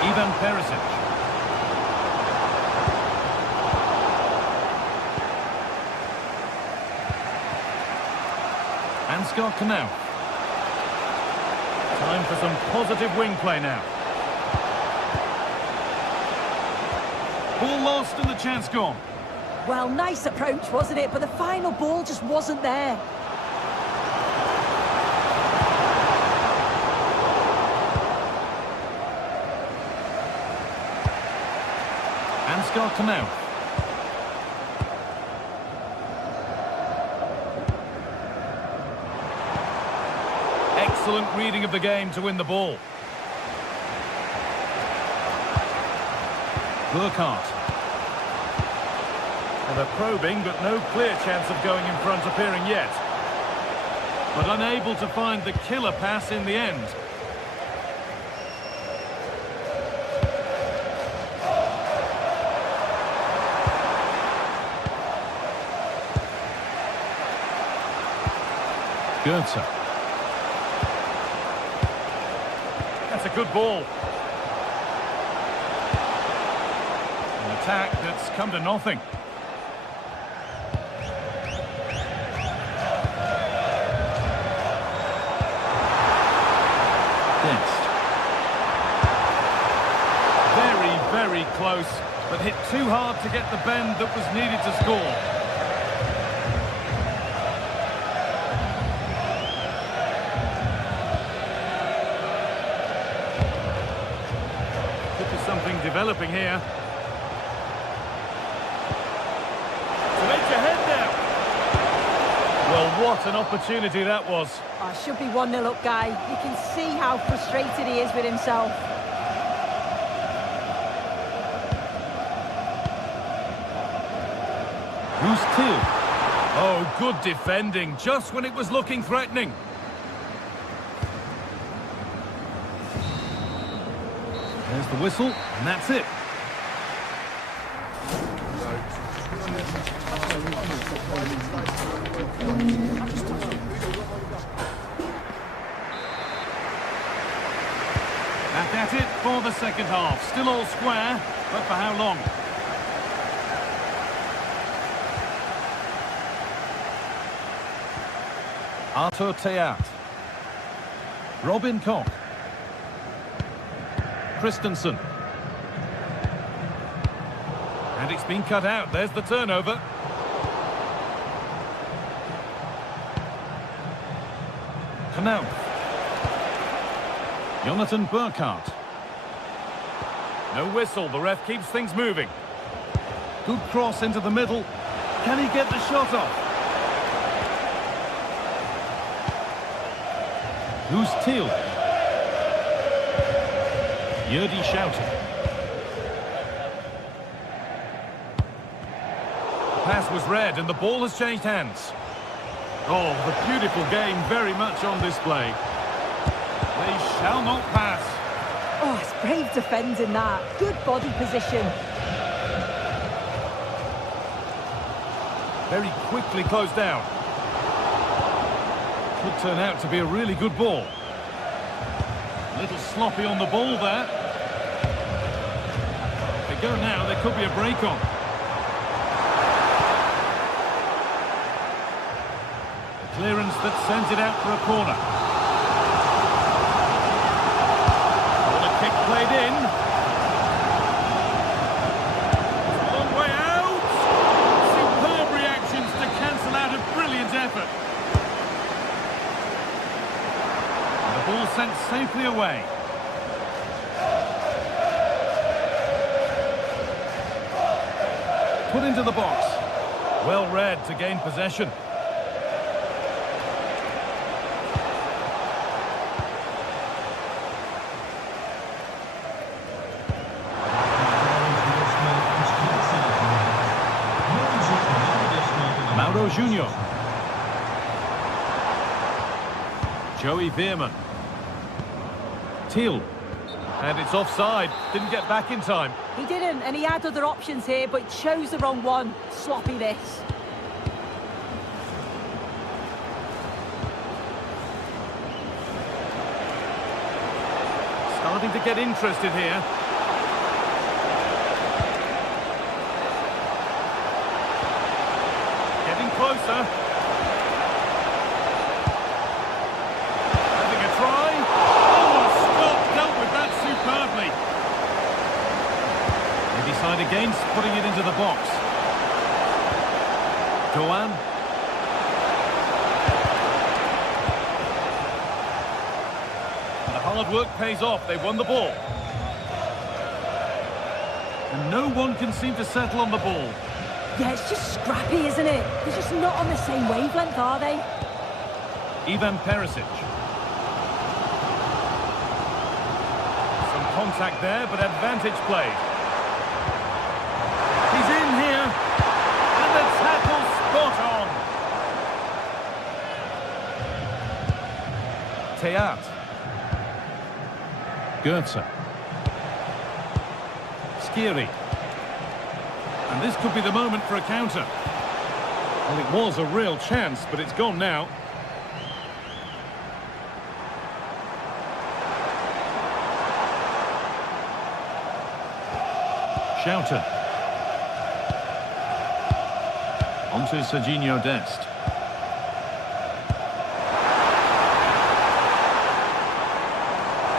Ivan Perisic. Ansgar Knauff. Time for some positive wing play now. Ball lost and the chance gone. Well, nice approach, wasn't it? But the final ball just wasn't there. Ansgar Knauff. Excellent reading of the game to win the ball. Burkhardt. Well, they're probing, but no clear chance of going in front appearing yet. But unable to find the killer pass in the end. Goethe. That's a good ball. An attack that's come to nothing. Very close, but hit too hard to get the bend that was needed to score. Could be something developing here. To edge ahead now. Well, what an opportunity that was. Oh, should be 1-0 up, Guy. You can see how frustrated he is with himself. Who's Till? Oh, good defending, just when it was looking threatening. There's the whistle, and that's it. Back at it for the second half. Still all square, but for how long? Arthur Theat. Robin Koch. Christensen. And it's been cut out. There's the turnover. Knauf. Jonathan Burkhardt. No whistle. The ref keeps things moving. Good cross into the middle. Can he get the shot off? Who's Till? Yurdi shouting. The pass was read and the ball has changed hands. Oh, the beautiful game very much on display. They shall not pass. Oh, it's brave defending that. Good body position. Very quickly closed down. Could turn out to be a really good ball. A little sloppy on the ball there. They go now, there could be a break on. The clearance that sends it out for a corner. Corner kick played in. It's a long way out. Superb reactions to cancel out a brilliant effort. Ball sent safely away. Put into the box. Well read to gain possession. Mauro Junior. Joey Veerman. Till. And it's offside. Didn't get back in time. He didn't, and he had other options here, but chose the wrong one. Sloppy this. Starting to get interested here. Getting closer. Having a try. Oh, Scott dealt with that superbly. They decide against putting it into the box. Doan. Hard work pays off. They won the ball. And no one can seem to settle on the ball. Yeah, it's just scrappy, isn't it? They're just not on the same wavelength, are they? Ivan Perisic. Some contact there, but advantage played. He's in here. And Teat. Goetze. Skiri. And this could be the moment for a counter. Well, it was a real chance, but it's gone now. Schouten. Onto Serginho Dest.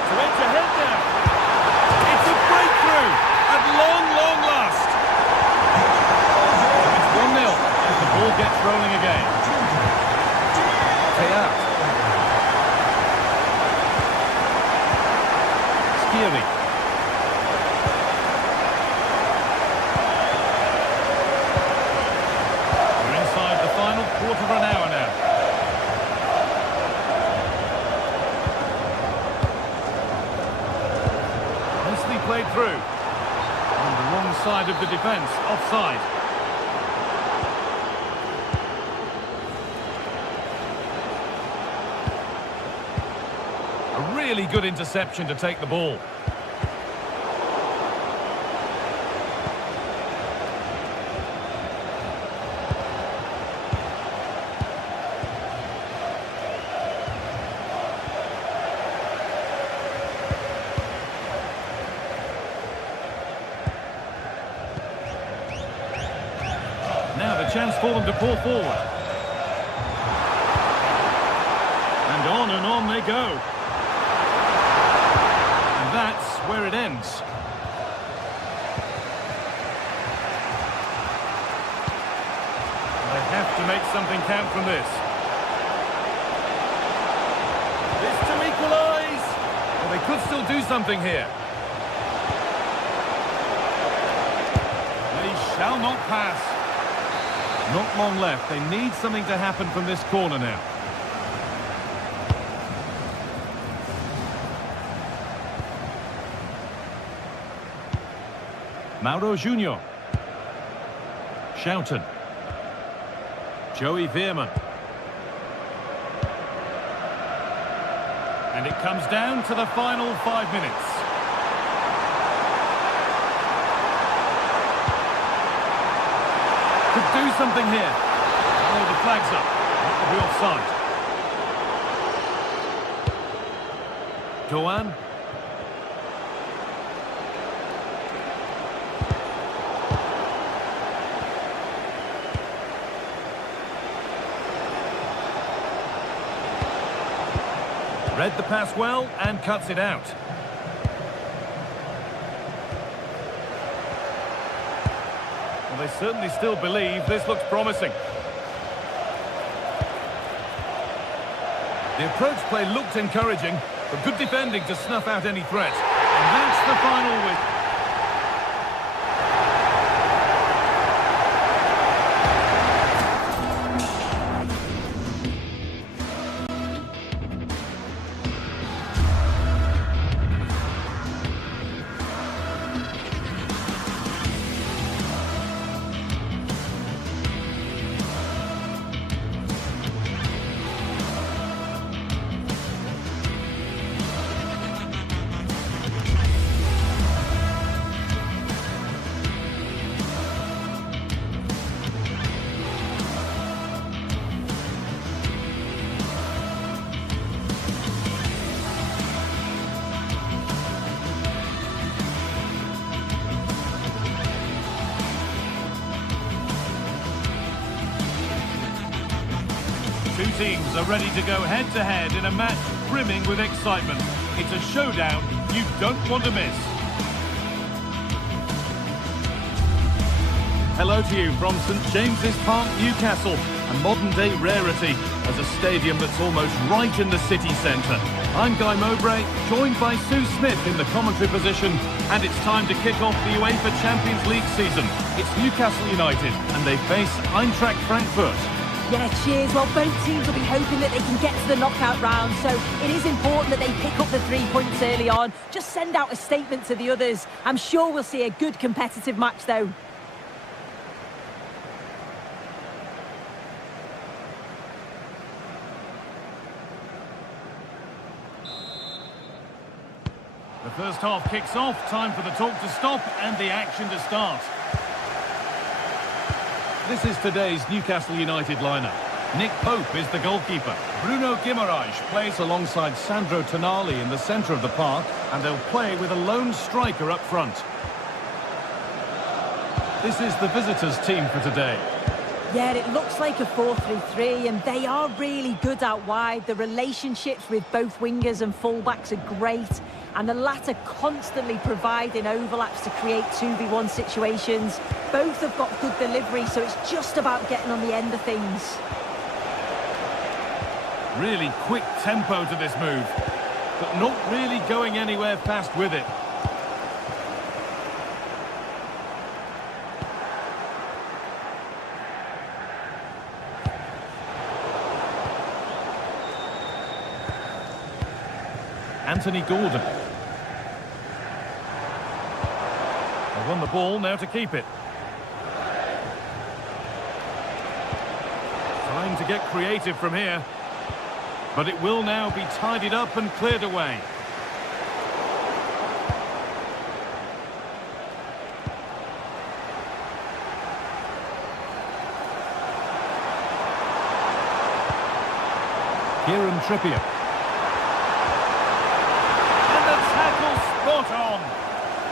To edge ahead now. It's a breakthrough at long, long last. It's 1-0 as the ball gets rolling again. Teat. Skiri. Quarter of an hour now. Nicely played through. On the wrong side of the defence, offside. A really good interception to take the ball. Now the chance for them to pull forward. And on they go. And that's where it ends. They have to make something count from this. This to equalise. Well, they could still do something here. They shall not pass. Not long left. They need something to happen from this corner now. Mauro Junior. Schouten. Joey Veerman. And it comes down to the final 5 minutes. Could do something here. Oh, the flag's up. That will be offside. Doan. Read the pass well and cuts it out. Well, they certainly still believe this looks promising. The approach play looked encouraging, but good defending to snuff out any threat. And that's the final whistle. Two teams are ready to go head-to-head in a match brimming with excitement. It's a showdown you don't want to miss. Hello to you from St James's Park, Newcastle, a modern-day rarity as a stadium that's almost right in the city centre. I'm Guy Mowbray, joined by Sue Smith in the commentary position, and it's time to kick off the UEFA Champions League season. It's Newcastle United, and they face Eintracht Frankfurt. Yeah, cheers. Well, both teams will be hoping that they can get to the knockout round, so it is important that they pick up the 3 points early on. Just send out a statement to the others. I'm sure we'll see a good competitive match, though. The first half kicks off, time for the talk to stop and the action to start. This is today's Newcastle United lineup. Nick Pope is the goalkeeper. Bruno Guimaraes plays alongside Sandro Tonali in the centre of the park, and they'll play with a lone striker up front. This is the visitors' team for today. Yeah, it looks like a 4-3-3, and they are really good out wide. The relationships with both wingers and fullbacks are great, and the latter constantly providing overlaps to create 2v1 situations. Both have got good delivery, so it's just about getting on the end of things. Really quick tempo to this move, but not really going anywhere fast with it. Anthony Gordon. They won the ball, now to keep it. Trying to get creative from here. But it will now be tidied up and cleared away. Kieran Trippier. And the tackle spot on.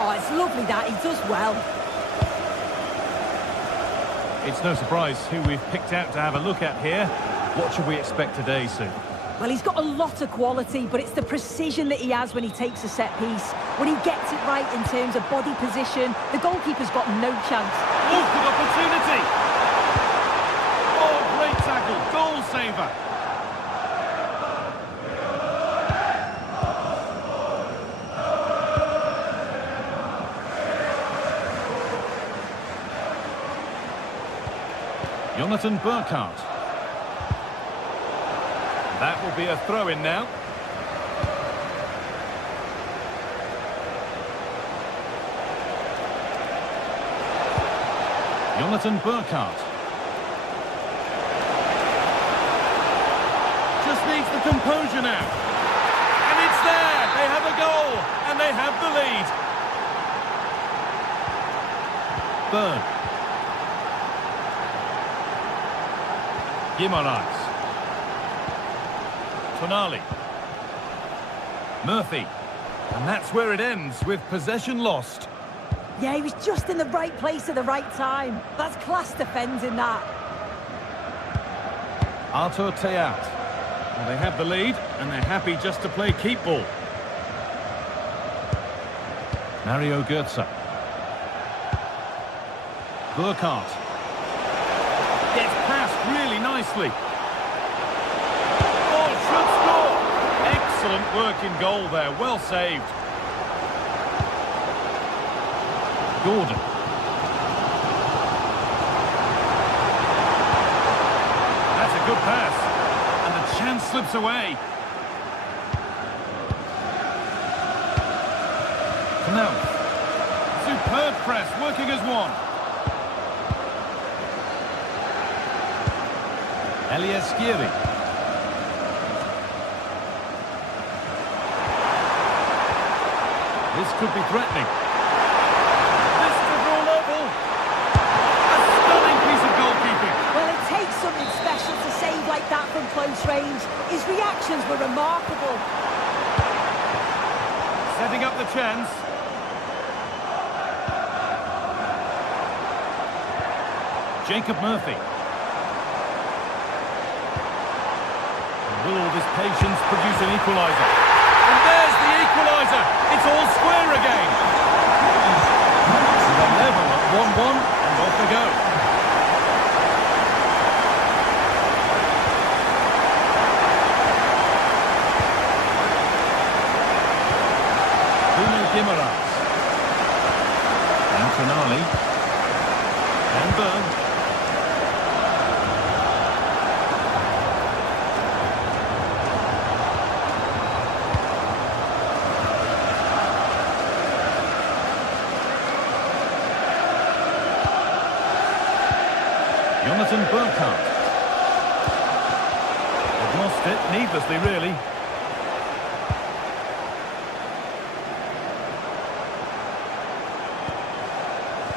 Oh, it's lovely that, he does well. It's no surprise who we've picked out to have a look at here. What should we expect today, Sue? Well, he's got a lot of quality, but it's the precision that he has when he takes a set piece. When he gets it right in terms of body position, the goalkeeper's got no chance. Oh, good opportunity! Oh, great tackle, goal saver. Jonathan Burkhardt. That will be a throw-in now. Jonathan Burkhardt. Just needs the composure now. And it's there! They have a goal! And they have the lead. Berg. Guimaraes. Tonali. Murphy. And that's where it ends, with possession lost. Yeah, he was just in the right place at the right time. That's class defending, that. Artur Teat. Well, they have the lead, and they're happy just to play keep ball. Mario Götze. Burkhardt. Gets past really nicely. Oh, should score! Excellent work in goal there, well saved. Gordon. That's a good pass. And the chance slips away. Now, superb press, working as one. Elias Skiri. This could be threatening. This to draw level. A stunning piece of goalkeeping. Well, it takes something special to save like that from close range. His reactions were remarkable. Setting up the chance. Jacob Murphy. Will all this patience produce an equaliser? And there's the equaliser! It's all square again! So they're level at 1-1, and off they go. Bruno Guimaraes. And Tonali. And Berg. Jonathan Burkhardt. They've lost it, needlessly really.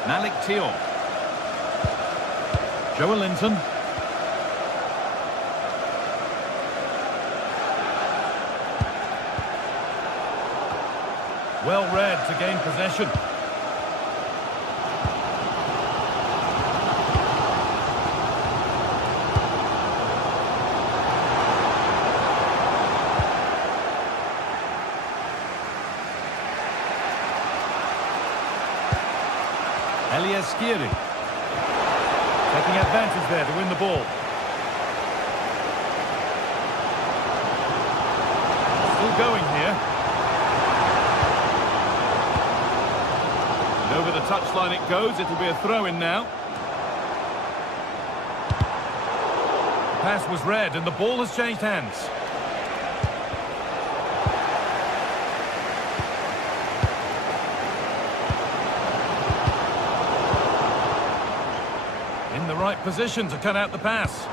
Malik Thiaw. Joe Linton. Well read to gain possession. Skiri. Taking advantage there to win the ball. Still going here. And over the touchline it goes. It'll be a throw-in now. The pass was read and the ball has changed hands. In the right position to cut out the pass.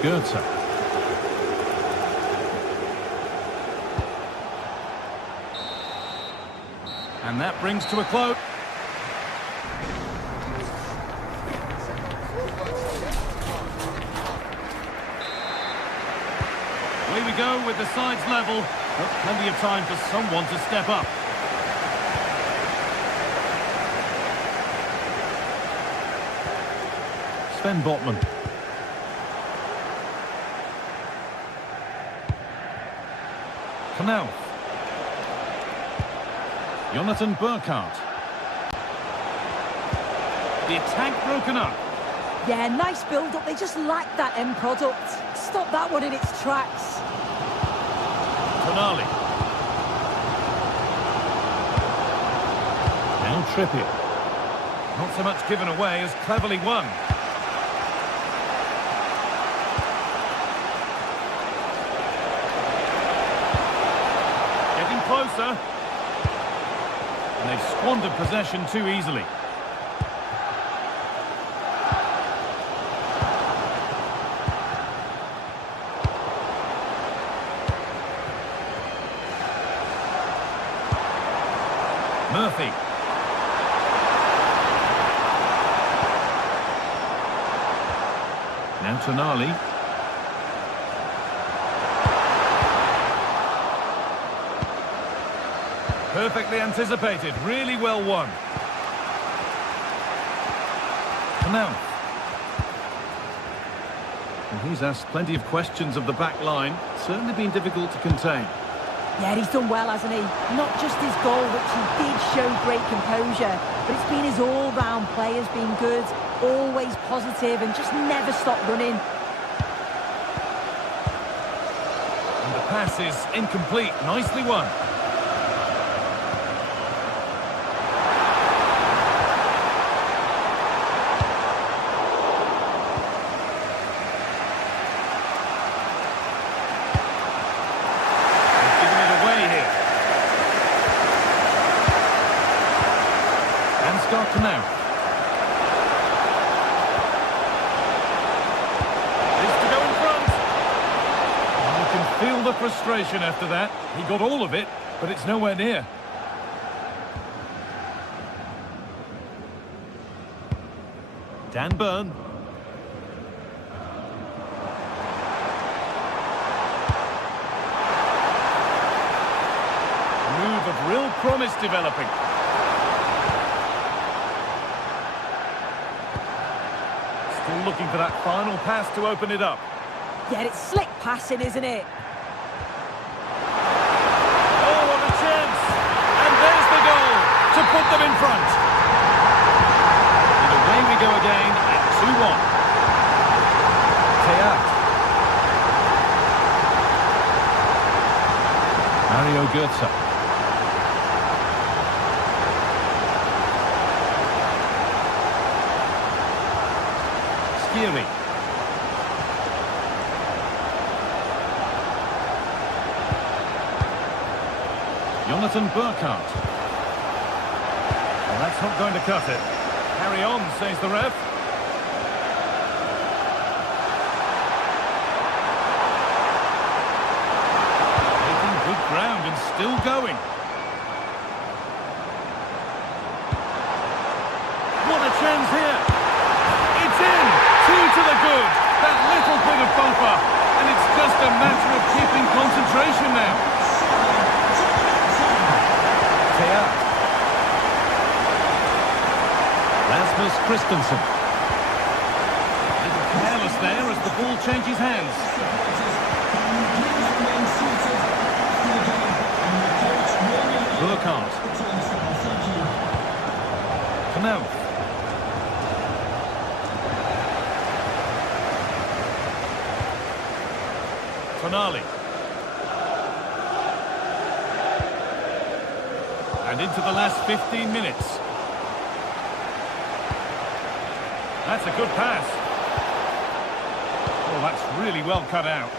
Goethe. And that brings to a close. Away we go with the sides level. But plenty of time for someone to step up. Sven Botman. Knauf. Jonathan Burkhardt. The attack broken up. Yeah, nice build-up. They just lack that end product. Stop that one in its tracks. Tonali. Now Trippier. Not so much given away as cleverly won. Getting closer. And they've squandered possession too easily. Murphy. Now Tonali. Perfectly anticipated, really well won. Now. Well, he's asked plenty of questions of the back line. Certainly been difficult to contain. Yeah, he's done well, hasn't he? Not just his goal, which he did show great composure, but it's been his all-round play has been good, always positive and just never stopped running. And the pass is incomplete, nicely won. Start to now. Is to go in front. And you can feel the frustration after that. He got all of it, but it's nowhere near. Dan Burn. A move of real promise developing. Still looking for that final pass to open it up. Yeah, it's slick passing, isn't it? Oh, what a chance! And there's the goal to put them in front. And away we go again at 2-1. Teat. Mario Götze. Skiri. Jonathan Burkhardt. Well, that's not going to cut it. Carry on, says the ref. Taking still going. What a chance here. It's in. 2 to the good. That little bit of bumper. And it's just a matter of keeping concentration now. Rasmus Christensen. A little careless there as the ball changes hands. Burkhardt. Canal. Finale. And into the last 15 minutes. That's a good pass. Oh, that's really well cut out.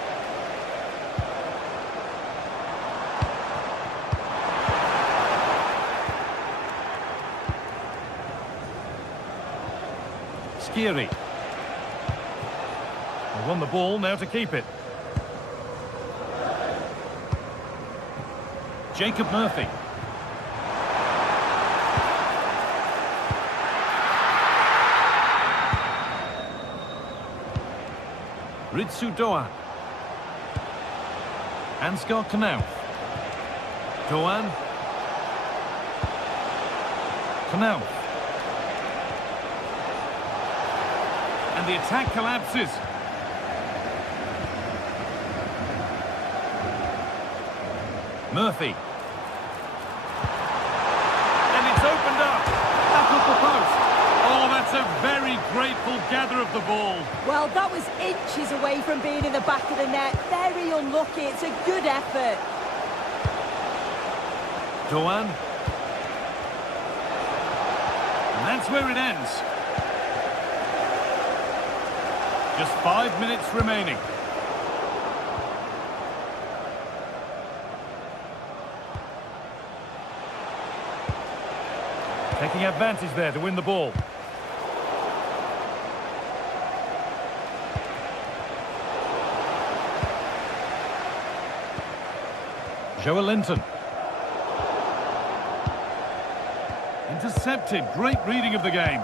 Skiri. They won the ball, now to keep it. Jacob Murphy. Ritsu Doan. Ansgar Knauf. Doan. Knauf. And the attack collapses. Murphy. And it's opened up. Back up the post. Oh, that's a very grateful gather of the ball. Well, that was inches away from being in the back of the net. Very unlucky. It's a good effort. Doan. And that's where it ends. Just 5 minutes remaining. Taking advantage there to win the ball. Joe Linton. Intercepted. Great reading of the game.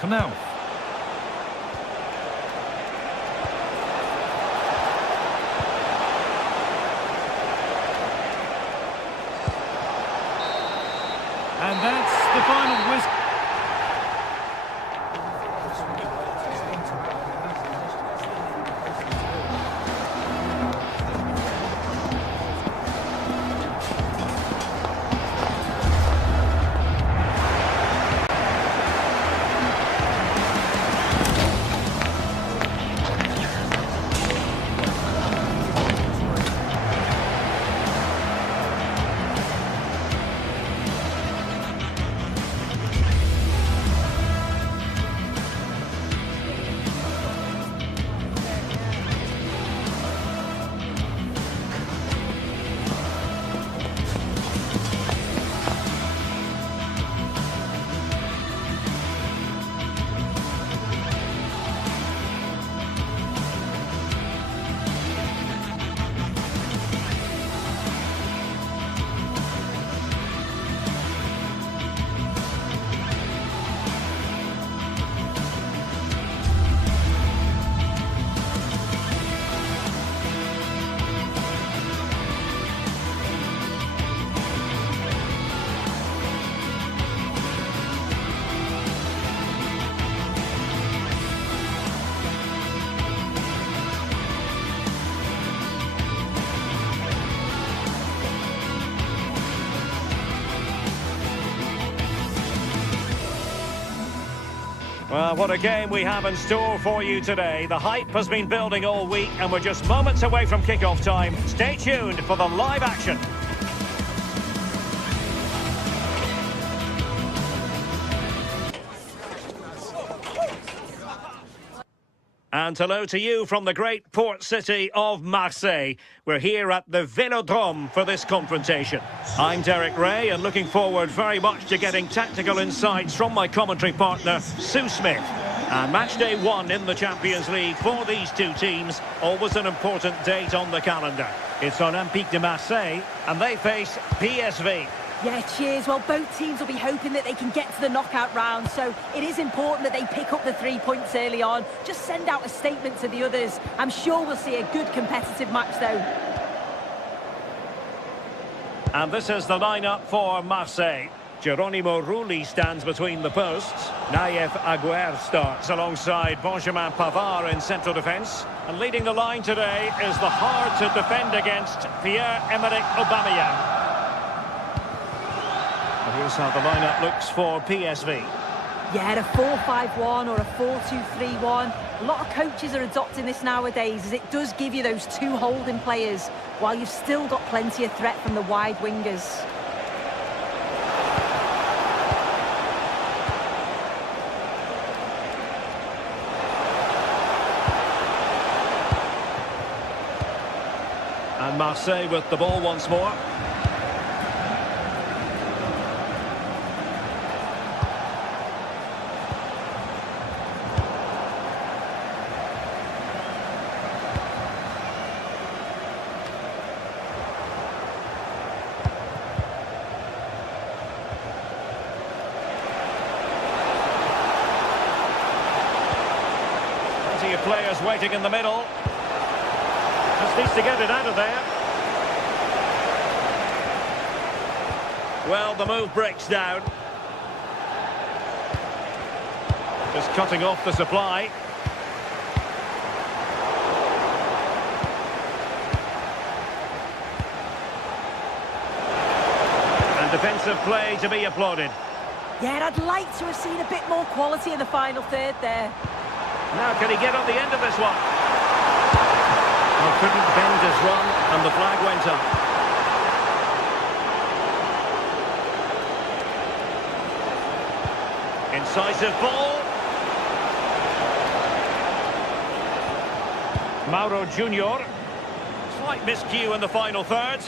Knauf. And that's the final whistle. Well, what a game we have in store for you today. The hype has been building all week and we're just moments away from kick-off time. Stay tuned for the live action. And hello to you from the great port city of Marseille. We're here at the Vélodrome for this confrontation. I'm Derek Ray and looking forward very much to getting tactical insights from my commentary partner, Sue Smith. And match day 1 in the Champions League for these two teams, always an important date on the calendar. It's on Olympique de Marseille, and they face PSV. Yeah, cheers. Well, both teams will be hoping that they can get to the knockout round, so it is important that they pick up the 3 points early on. Just send out a statement to the others. I'm sure we'll see a good competitive match, though. And this is the lineup for Marseille. Geronimo Rulli stands between the posts. Naïef Aguerd starts alongside Benjamin Pavard in central defence. And leading the line today is the hard-to-defend against Pierre-Emerick Aubameyang. And here's how the lineup looks for PSV. Yeah, a 4-5-1 or a 4-2-3-1. A lot of coaches are adopting this nowadays, as it does give you those 2 holding players, while you've still got plenty of threat from the wide wingers. And Marseille with the ball once more. Plenty of players waiting in the middle. Just needs to get it out of there. Well, the move breaks down. Just cutting off the supply. And defensive play to be applauded. Yeah, I'd like to have seen a bit more quality in the final third there. Now can he get on the end of this one? Well, couldn't bend his run, and the flag went up. Incisive ball. Mauro Junior. Slight miscue in the final third.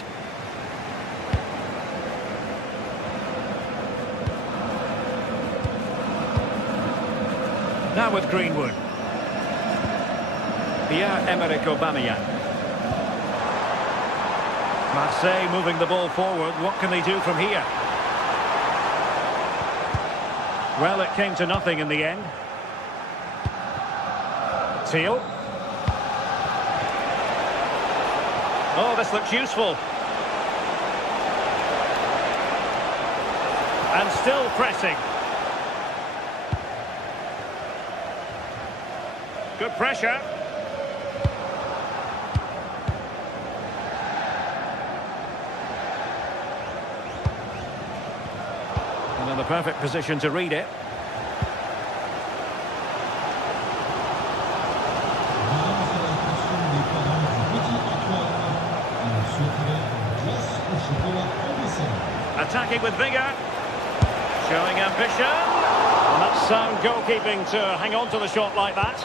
Now with Greenwood. Pierre-Emerick Aubameyang. Marseille moving the ball forward. What can they do from here? Well, it came to nothing in the end. Teal. Oh, this looks useful. And still pressing. Good pressure. And in the perfect position to read it. Attacking with vigour. Showing ambition. And that's sound goalkeeping to hang on to the shot like that.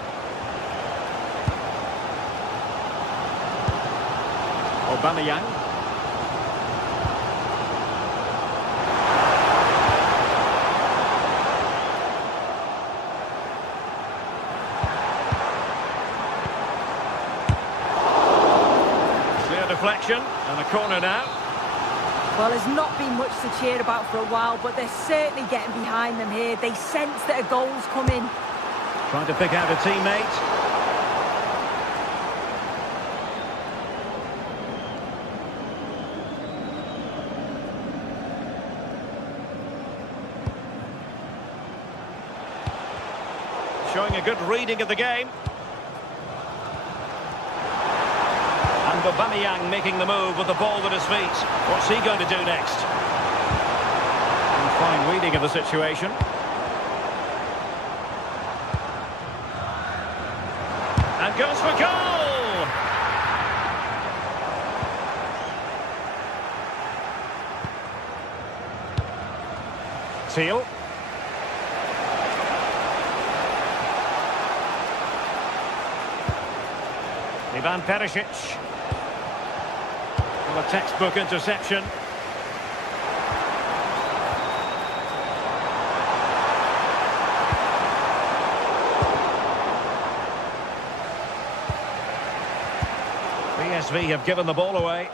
Aubameyang. Clear deflection and a corner now. Well, there's not been much to cheer about for a while, but they're certainly getting behind them here. They sense that a goal's coming. Trying to pick out a teammate. Showing a good reading of the game. And Aubameyang making the move with the ball at his feet. What's he going to do next? And fine reading of the situation. And goes for goal! Teal. Ivan Perisic. And a textbook interception. PSV have given the ball away.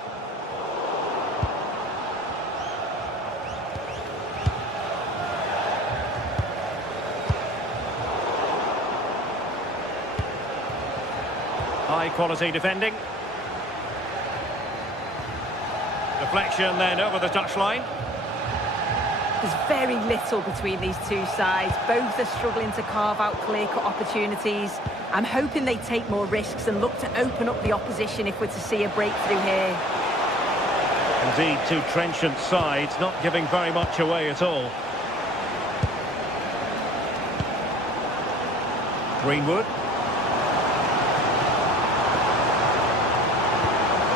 High quality defending. Deflection then over the touchline. There's very little between these two sides. Both are struggling to carve out clear-cut opportunities. I'm hoping they take more risks and look to open up the opposition if we're to see a breakthrough here. Indeed, two trenchant sides, not giving very much away at all. Greenwood.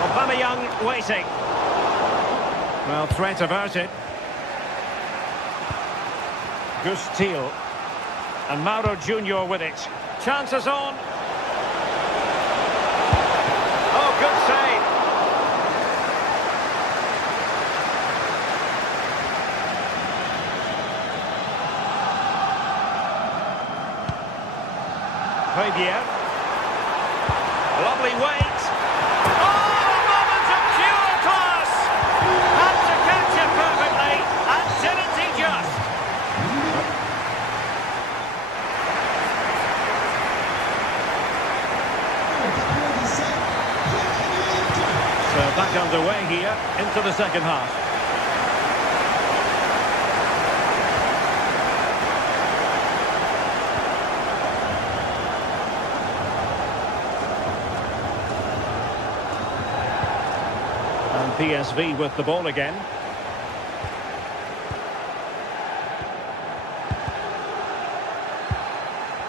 Aubameyang waiting. Well, threat averted. Gus Thiel. And Mauro Junior with it. Chances on. Oh, good save. Fabian. Lovely weight. Back underway here into the second half. And PSV with the ball again.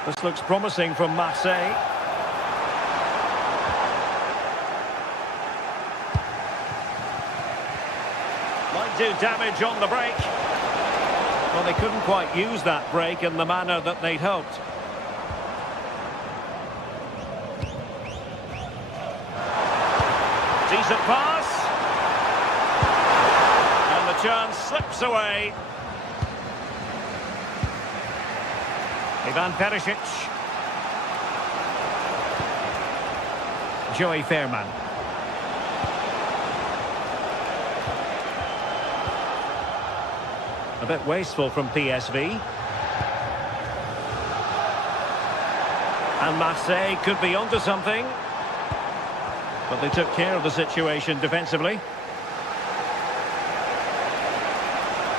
This looks promising from Marseille. Do damage on the break. Well, they couldn't quite use that break in the manner that they'd hoped. Decent pass. And the chance slips away. Ivan Perisic. Joey Fairman. A bit wasteful from PSV. And Marseille could be onto something. But they took care of the situation defensively.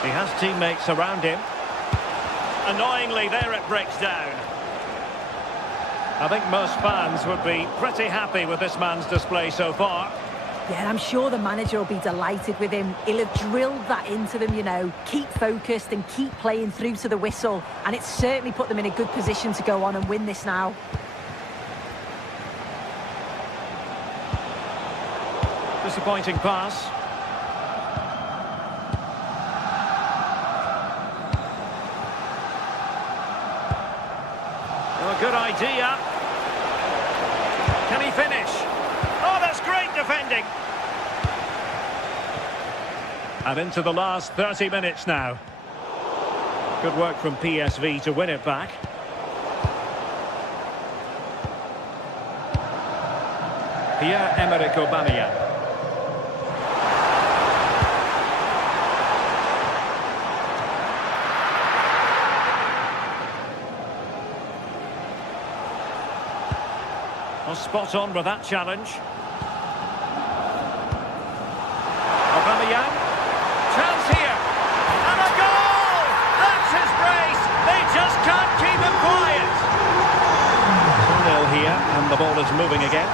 He has teammates around him. Annoyingly, there it breaks down. I think most fans would be pretty happy with this man's display so far. Yeah, I'm sure the manager will be delighted with him. He'll have drilled that into them, you know. Keep focused and keep playing through to the whistle. And it's certainly put them in a good position to go on and win this now. Disappointing pass. Oh, good idea. Can he finish? Oh, that's great defending. And into the last 30 minutes now. Good work from PSV to win it back. Pierre-Emerick Aubameyang. Well, spot on with that challenge. Aubameyang. Chance here. And a goal! That's his brace. They just can't keep him quiet. 2-0 here, and the ball is moving again.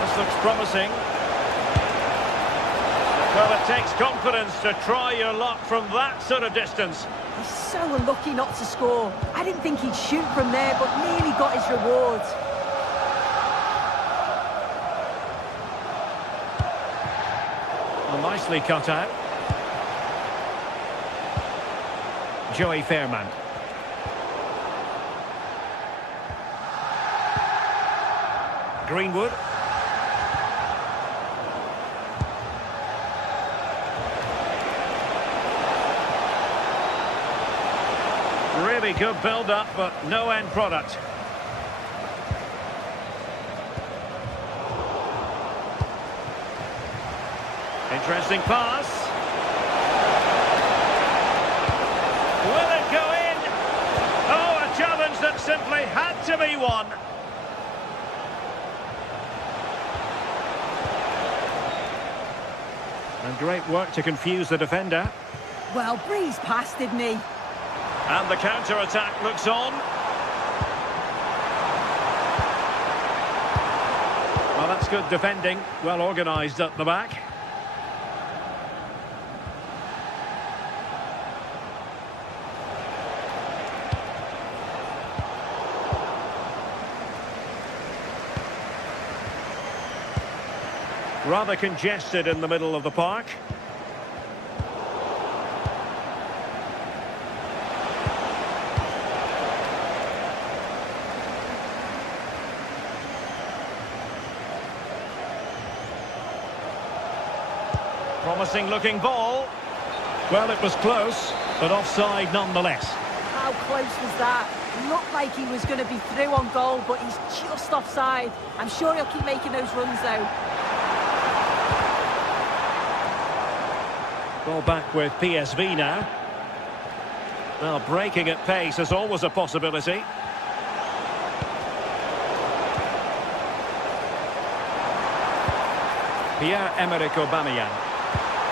This looks promising. Well, it takes confidence to try your luck from that sort of distance. He's so unlucky not to score. I didn't think he'd shoot from there, but nearly got his reward. Well, nicely cut out. Joey Fairman. Greenwood. Really good build-up, but no end product. Interesting pass. Will it go in? Oh, a challenge that simply had to be won. And great work to confuse the defender. Well, breezed past, didn't he? And the counter-attack looks on. Well, that's good defending. Well organised at the back. Rather congested in the middle of the park. Promising looking ball. Well, it was close, but offside nonetheless. How close was that? Looked like he was going to be through on goal, but he's just offside. I'm sure he'll keep making those runs, though. Ball back with PSV now. Well, breaking at pace is always a possibility. Pierre-Emerick Aubameyang.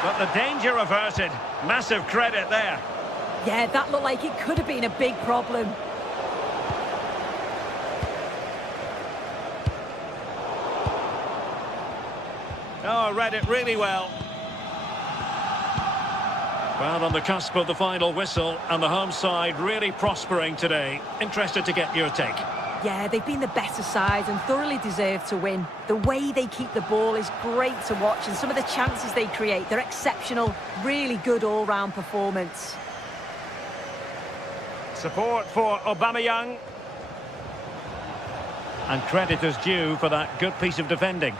But the danger averted. Massive credit there. Yeah, that looked like it could have been a big problem. Oh, read it really well. Well, on the cusp of the final whistle, and the home side really prospering today. Interested to get your take. Yeah, they've been the better side and thoroughly deserve to win. The way they keep the ball is great to watch, and some of the chances they create, they're exceptional. Really good all-round performance. Support for Aubameyang. And credit is due for that good piece of defending.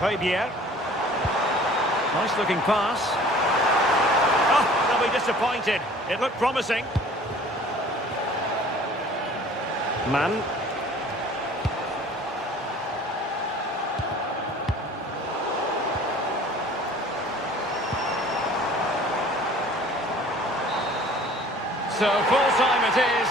Fabier. Nice looking pass. Oh, they'll be disappointed. It looked promising. Man. So full time it is.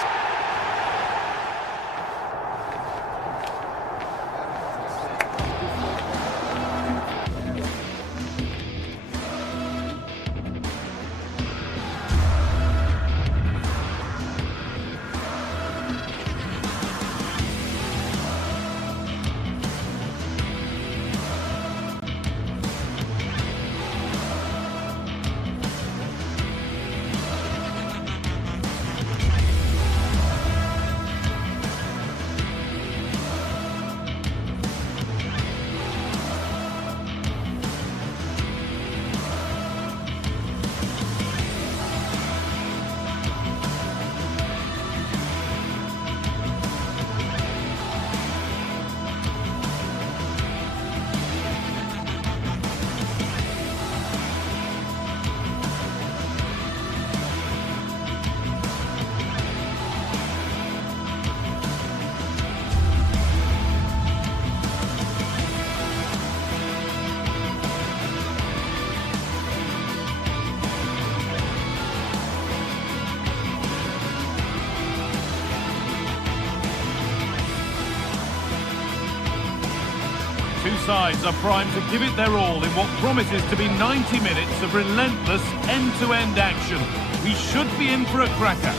Two sides are primed to give it their all in what promises to be 90 minutes of relentless end-to-end action. We should be in for a cracker.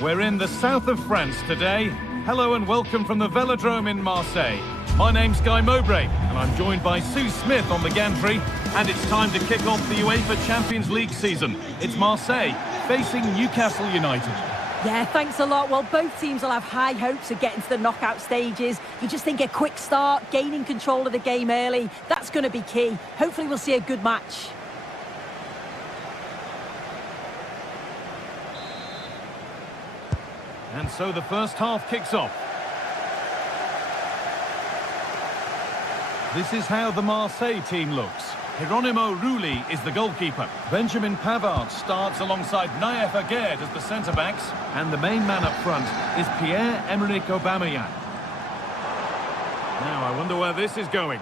We're in the south of France today. Hello and welcome from the Velodrome in Marseille. My name's Guy Mowbray and I'm joined by Sue Smith on the gantry. And it's time to kick off the UEFA Champions League season. It's Marseille facing Newcastle United. Yeah, thanks a lot. Well, both teams will have high hopes of getting to the knockout stages. You just think a quick start, gaining control of the game early, that's going to be key. Hopefully we'll see a good match. And so the first half kicks off. This is how the Marseille team looks. Hieronymo Rulli is the goalkeeper. Benjamin Pavard starts alongside Naef Aguerd as the centre-backs. And the main man up front is Pierre-Emerick Aubameyang. Now, I wonder where this is going.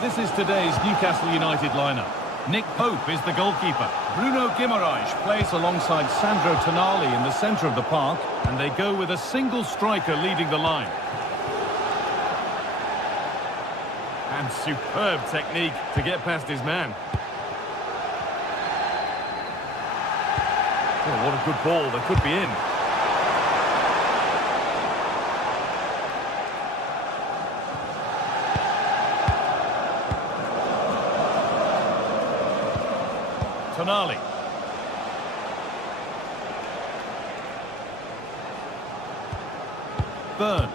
This is today's Newcastle United lineup. Nick Pope is the goalkeeper. Bruno Guimaraes plays alongside Sandro Tonali in the centre of the park, and they go with a single striker leading the line. And superb technique to get past his man. Oh, what a good ball, that could be in. Tonali. Byrne.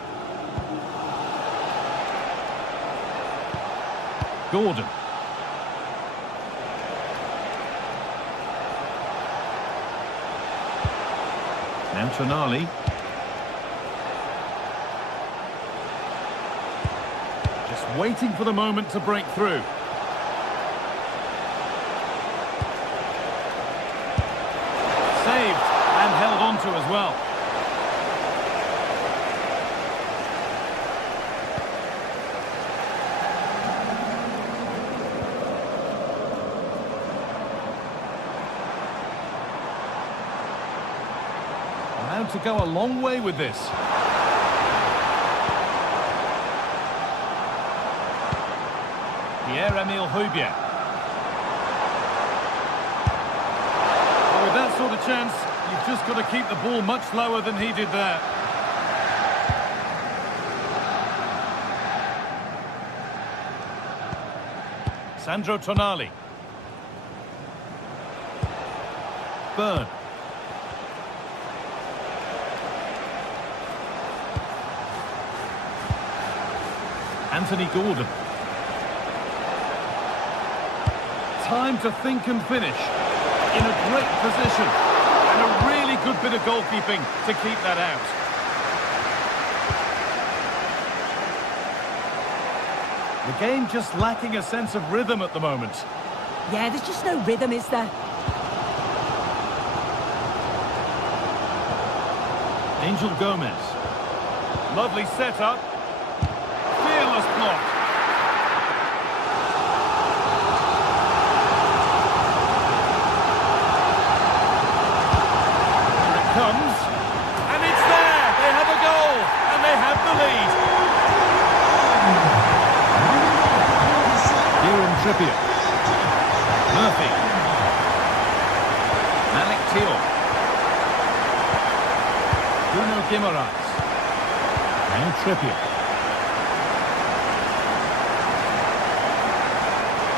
Gordon. Now Tonali. Just waiting for the moment to break through. Saved and held on to as well. Allowed to go a long way with this. Pierre-Emile Højbjerg. With that sort of chance, you've just got to keep the ball much lower than he did there. Sandro Tonali. Byrne. Anthony Gordon. Time to think and finish. In a great position, and a really good bit of goalkeeping to keep that out. The game just lacking a sense of rhythm at the moment. Yeah, there's just no rhythm, is there? Angel Gomez. Lovely setup. Fearless block. Comes, and it's there. They have a goal, and they have the lead. Kieran Trippier. Murphy. Malik Thiaw. Bruno Guimaraes. And Trippier.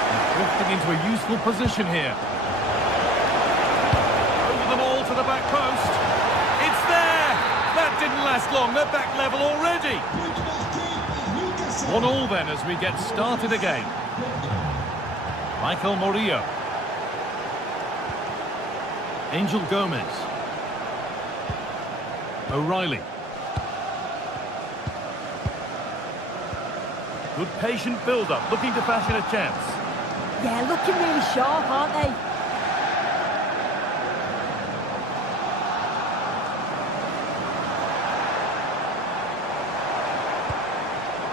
They're drifting into a useful position here. Over the ball to the back post. That didn't last long, they're back level already. 1-1 then as we get started again. Michael Murillo. Angel Gomez. O'Reilly. Good patient build-up, looking to fashion a chance. Yeah, looking really sharp, aren't they?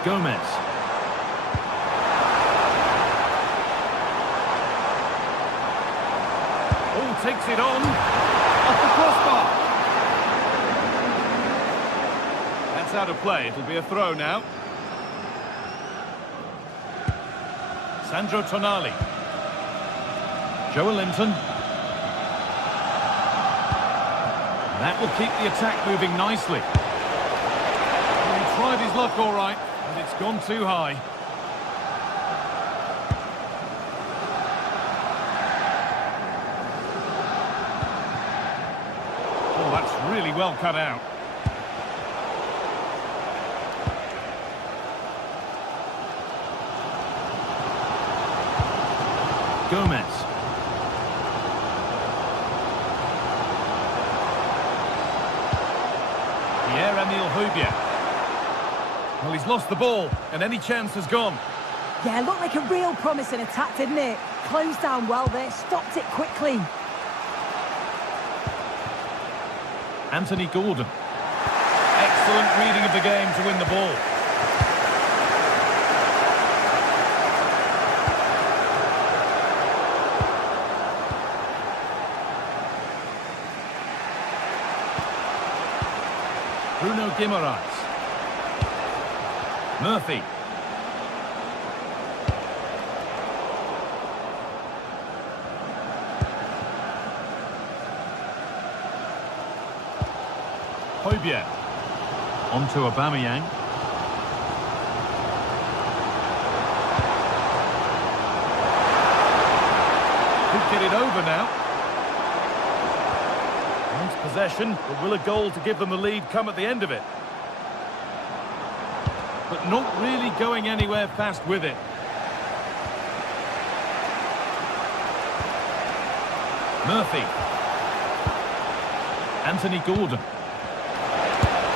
Gomez. Oh, takes it on. Off the crossbar. That's out of play. It'll be a throw now. Sandro Tonali. Joelinton. That will keep the attack moving nicely. He tried his luck all right. It's gone too high. Oh, that's really well cut out. Gomez. Pierre-Emile Højbjerg. Well, he's lost the ball, and any chance has gone. Yeah, looked like a real promising attack, didn't it? Closed down well there, stopped it quickly. Anthony Gordon. Excellent reading of the game to win the ball. Bruno Guimaraes. Murphy. Højbjerg. On to Aubameyang. Could get it over now. Wants possession, but will a goal to give them the lead come at the end of it? But not really going anywhere fast with it. Murphy. Anthony Gordon.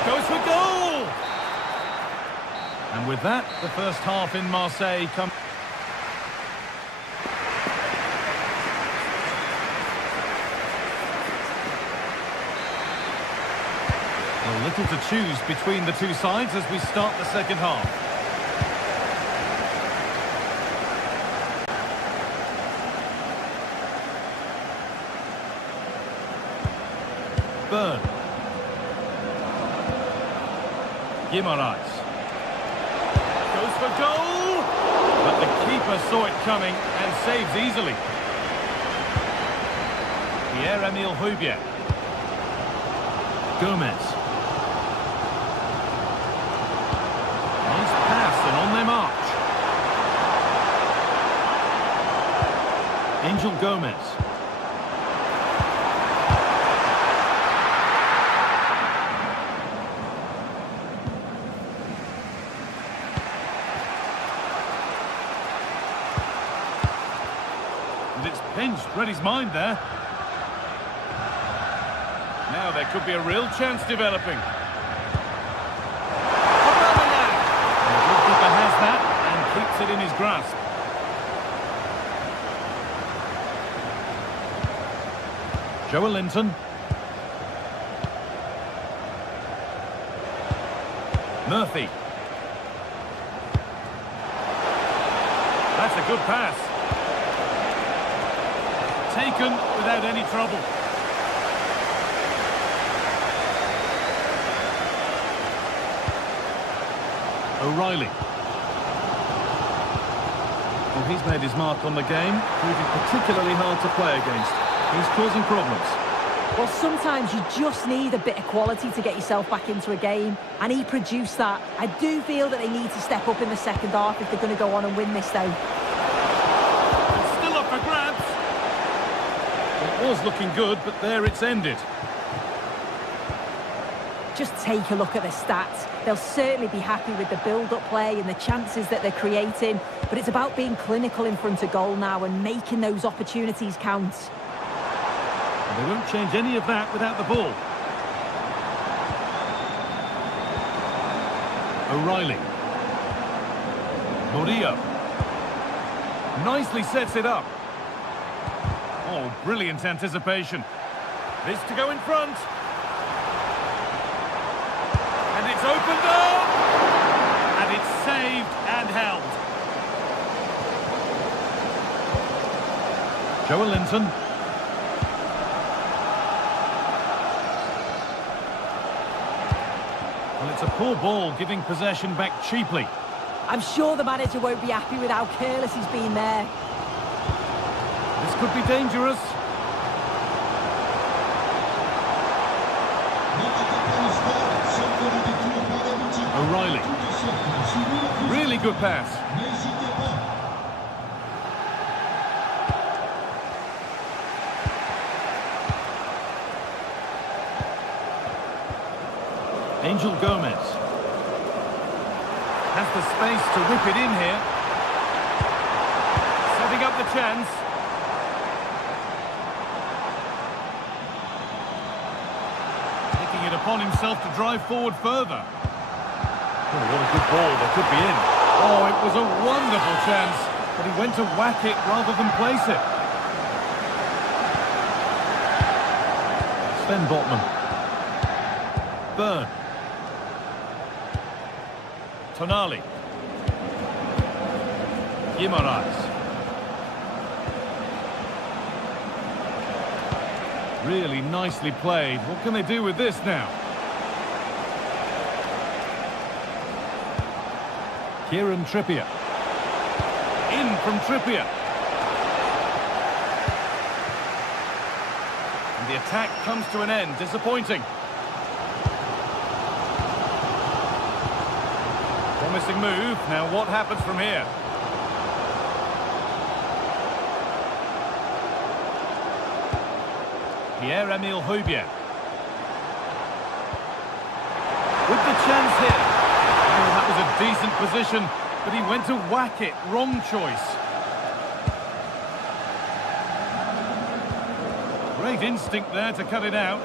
Goes for goal! And with that, the first half in Marseille comes. Well, little to choose between the two sides as we start the second half. Burn. Guimaraes. Goes for goal! But the keeper saw it coming and saves easily. Pierre-Emile Højbjerg. Gomez. Nice pass and on their march. Angel Gomez. And it's pinched, read his mind there. Now there could be a real chance developing. Aubameyang! The goalkeeper has that and keeps it in his grasp. Joelinton. Murphy. That's a good pass. Taken without any trouble. O'Reilly. Well, he's made his mark on the game, proving particularly hard to play against. He's causing problems. Well, sometimes you just need a bit of quality to get yourself back into a game, and he produced that. I do feel that they need to step up in the second half if they're going to go on and win this, though. It's still up for grabs. It was looking good, but there it's ended. Just take a look at the stats. They'll certainly be happy with the build-up play and the chances that they're creating, but it's about being clinical in front of goal now and making those opportunities count. And they won't change any of that without the ball. O'Reilly. Murillo. Nicely sets it up. Oh, brilliant anticipation. This to go in front. And it's opened up! And it's saved and held. Joelinton. Well, it's a poor ball, giving possession back cheaply. I'm sure the manager won't be happy with how careless he's been there. This could be dangerous. O'Reilly. Really good pass. Angel Gomez. Has the space to whip it in here. Setting up the chance. Taking it upon himself to drive forward further. Oh, what a good ball, they could be in. Oh, it was a wonderful chance, but he went to whack it rather than place it. Sven Botman. Byrne. Tonali. Guimaraes. Really nicely played. What can they do with this now? Kieran Trippier. In from Trippier. And the attack comes to an end. Disappointing. Promising move. Now what happens from here? Pierre-Emile Højbjerg. With the chance here. Oh, that was a decent position, but he went to whack it. Wrong choice. Great instinct there to cut it out.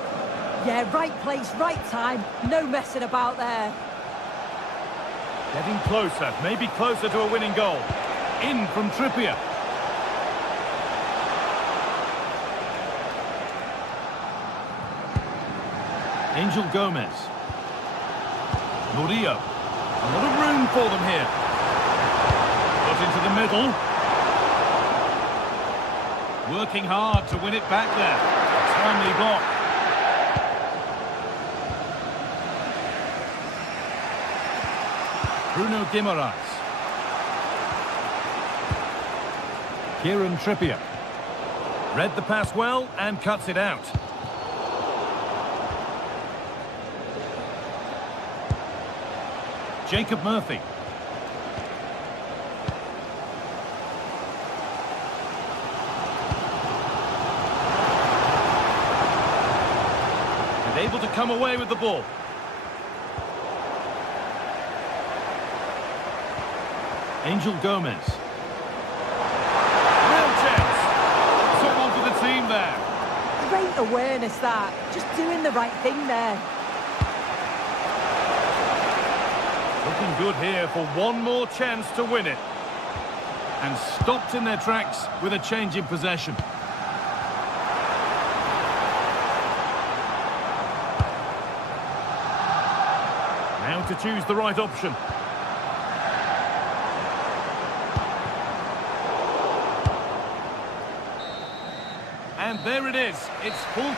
Yeah, right place, right time. No messing about there. Getting closer, maybe closer to a winning goal. In from Trippier. Angel Gomez. Murillo. A lot of room for them here. Got into the middle. Working hard to win it back there. Timely block. Bruno Guimaraes. Kieran Trippier. Read the pass well and cuts it out. Jacob Murphy. And able to come away with the ball. Angel Gomez. Real chance. Took one for the team there. Great awareness that. Just doing the right thing there. Looking good here for one more chance to win it. And stopped in their tracks with a change in possession. Now to choose the right option. And there it is. It's full.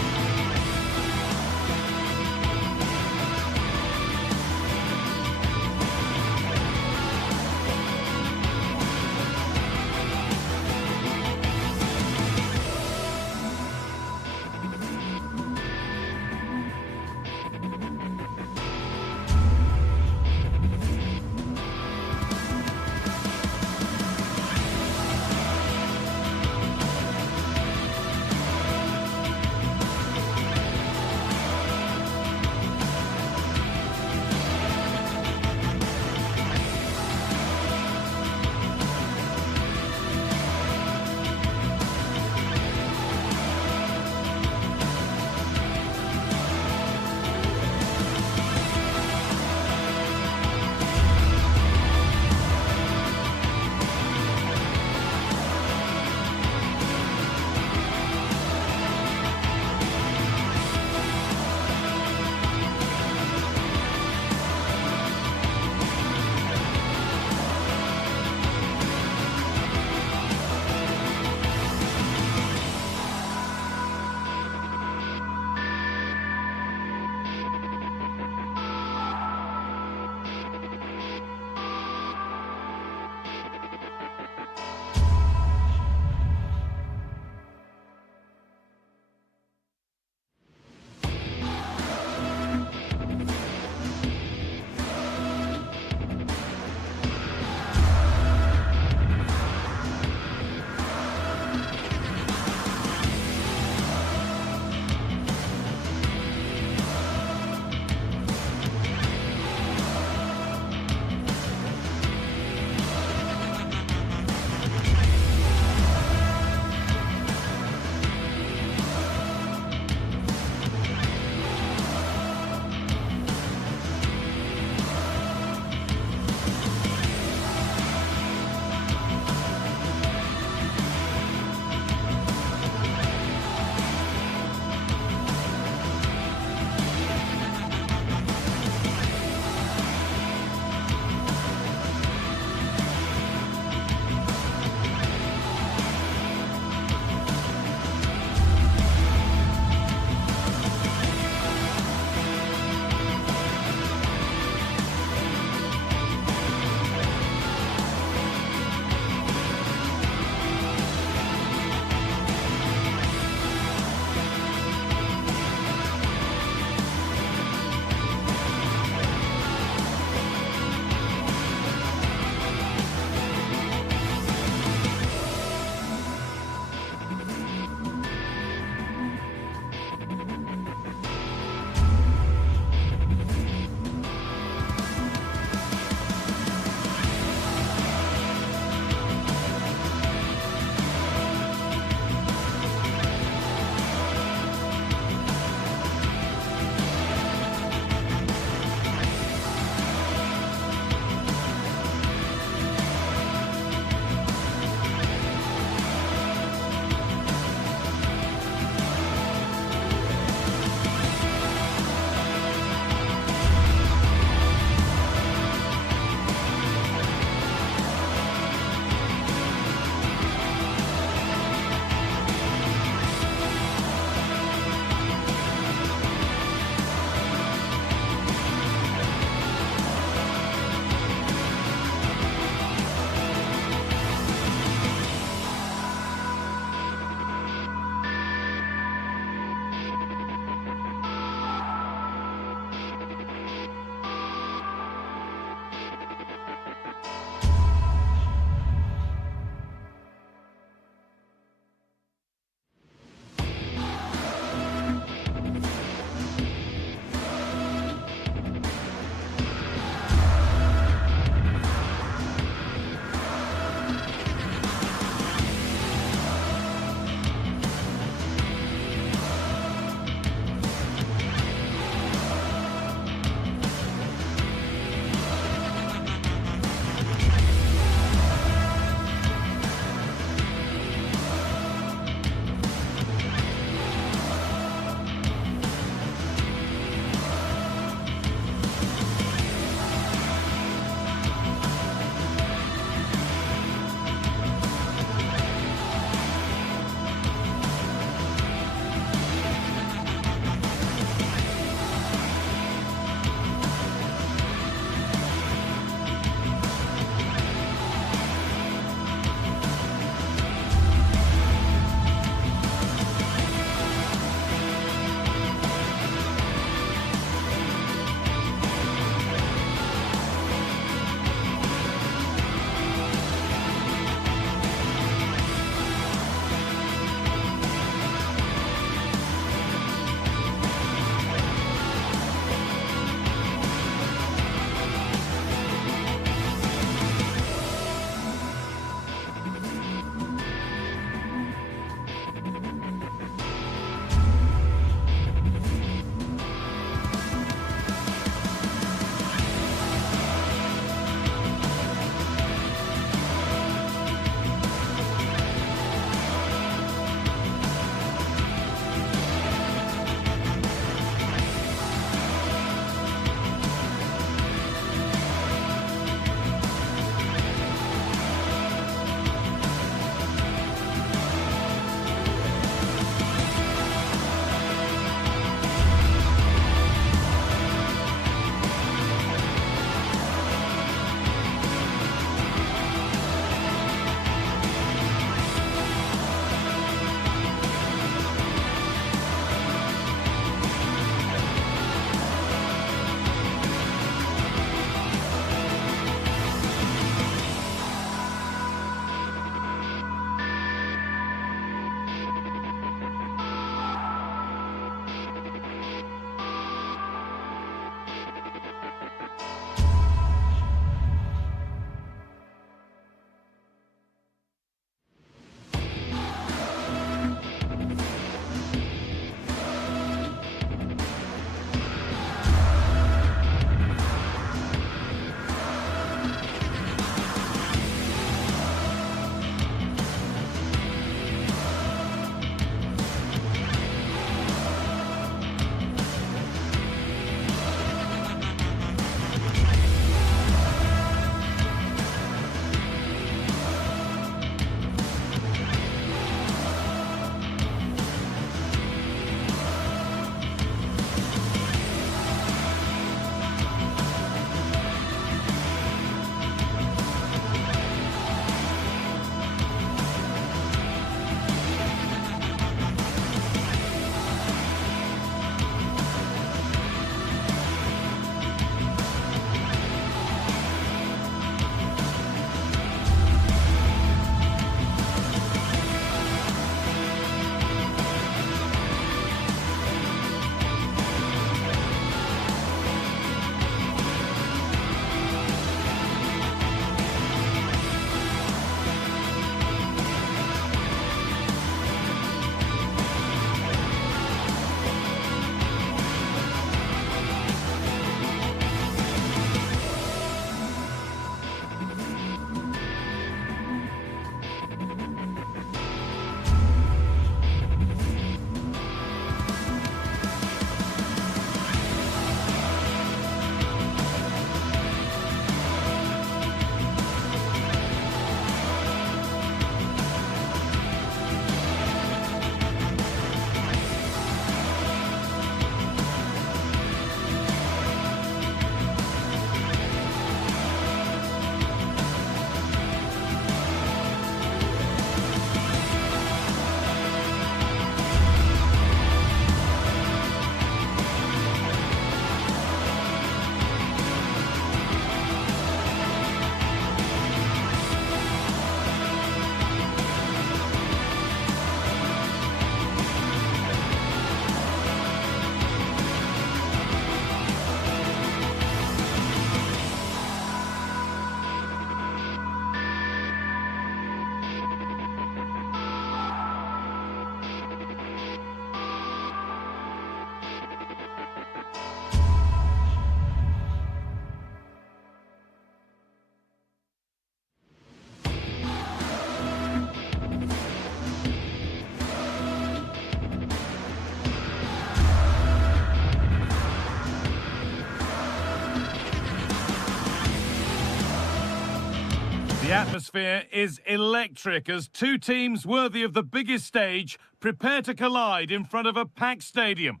The atmosphere is electric as two teams worthy of the biggest stage prepare to collide in front of a packed stadium.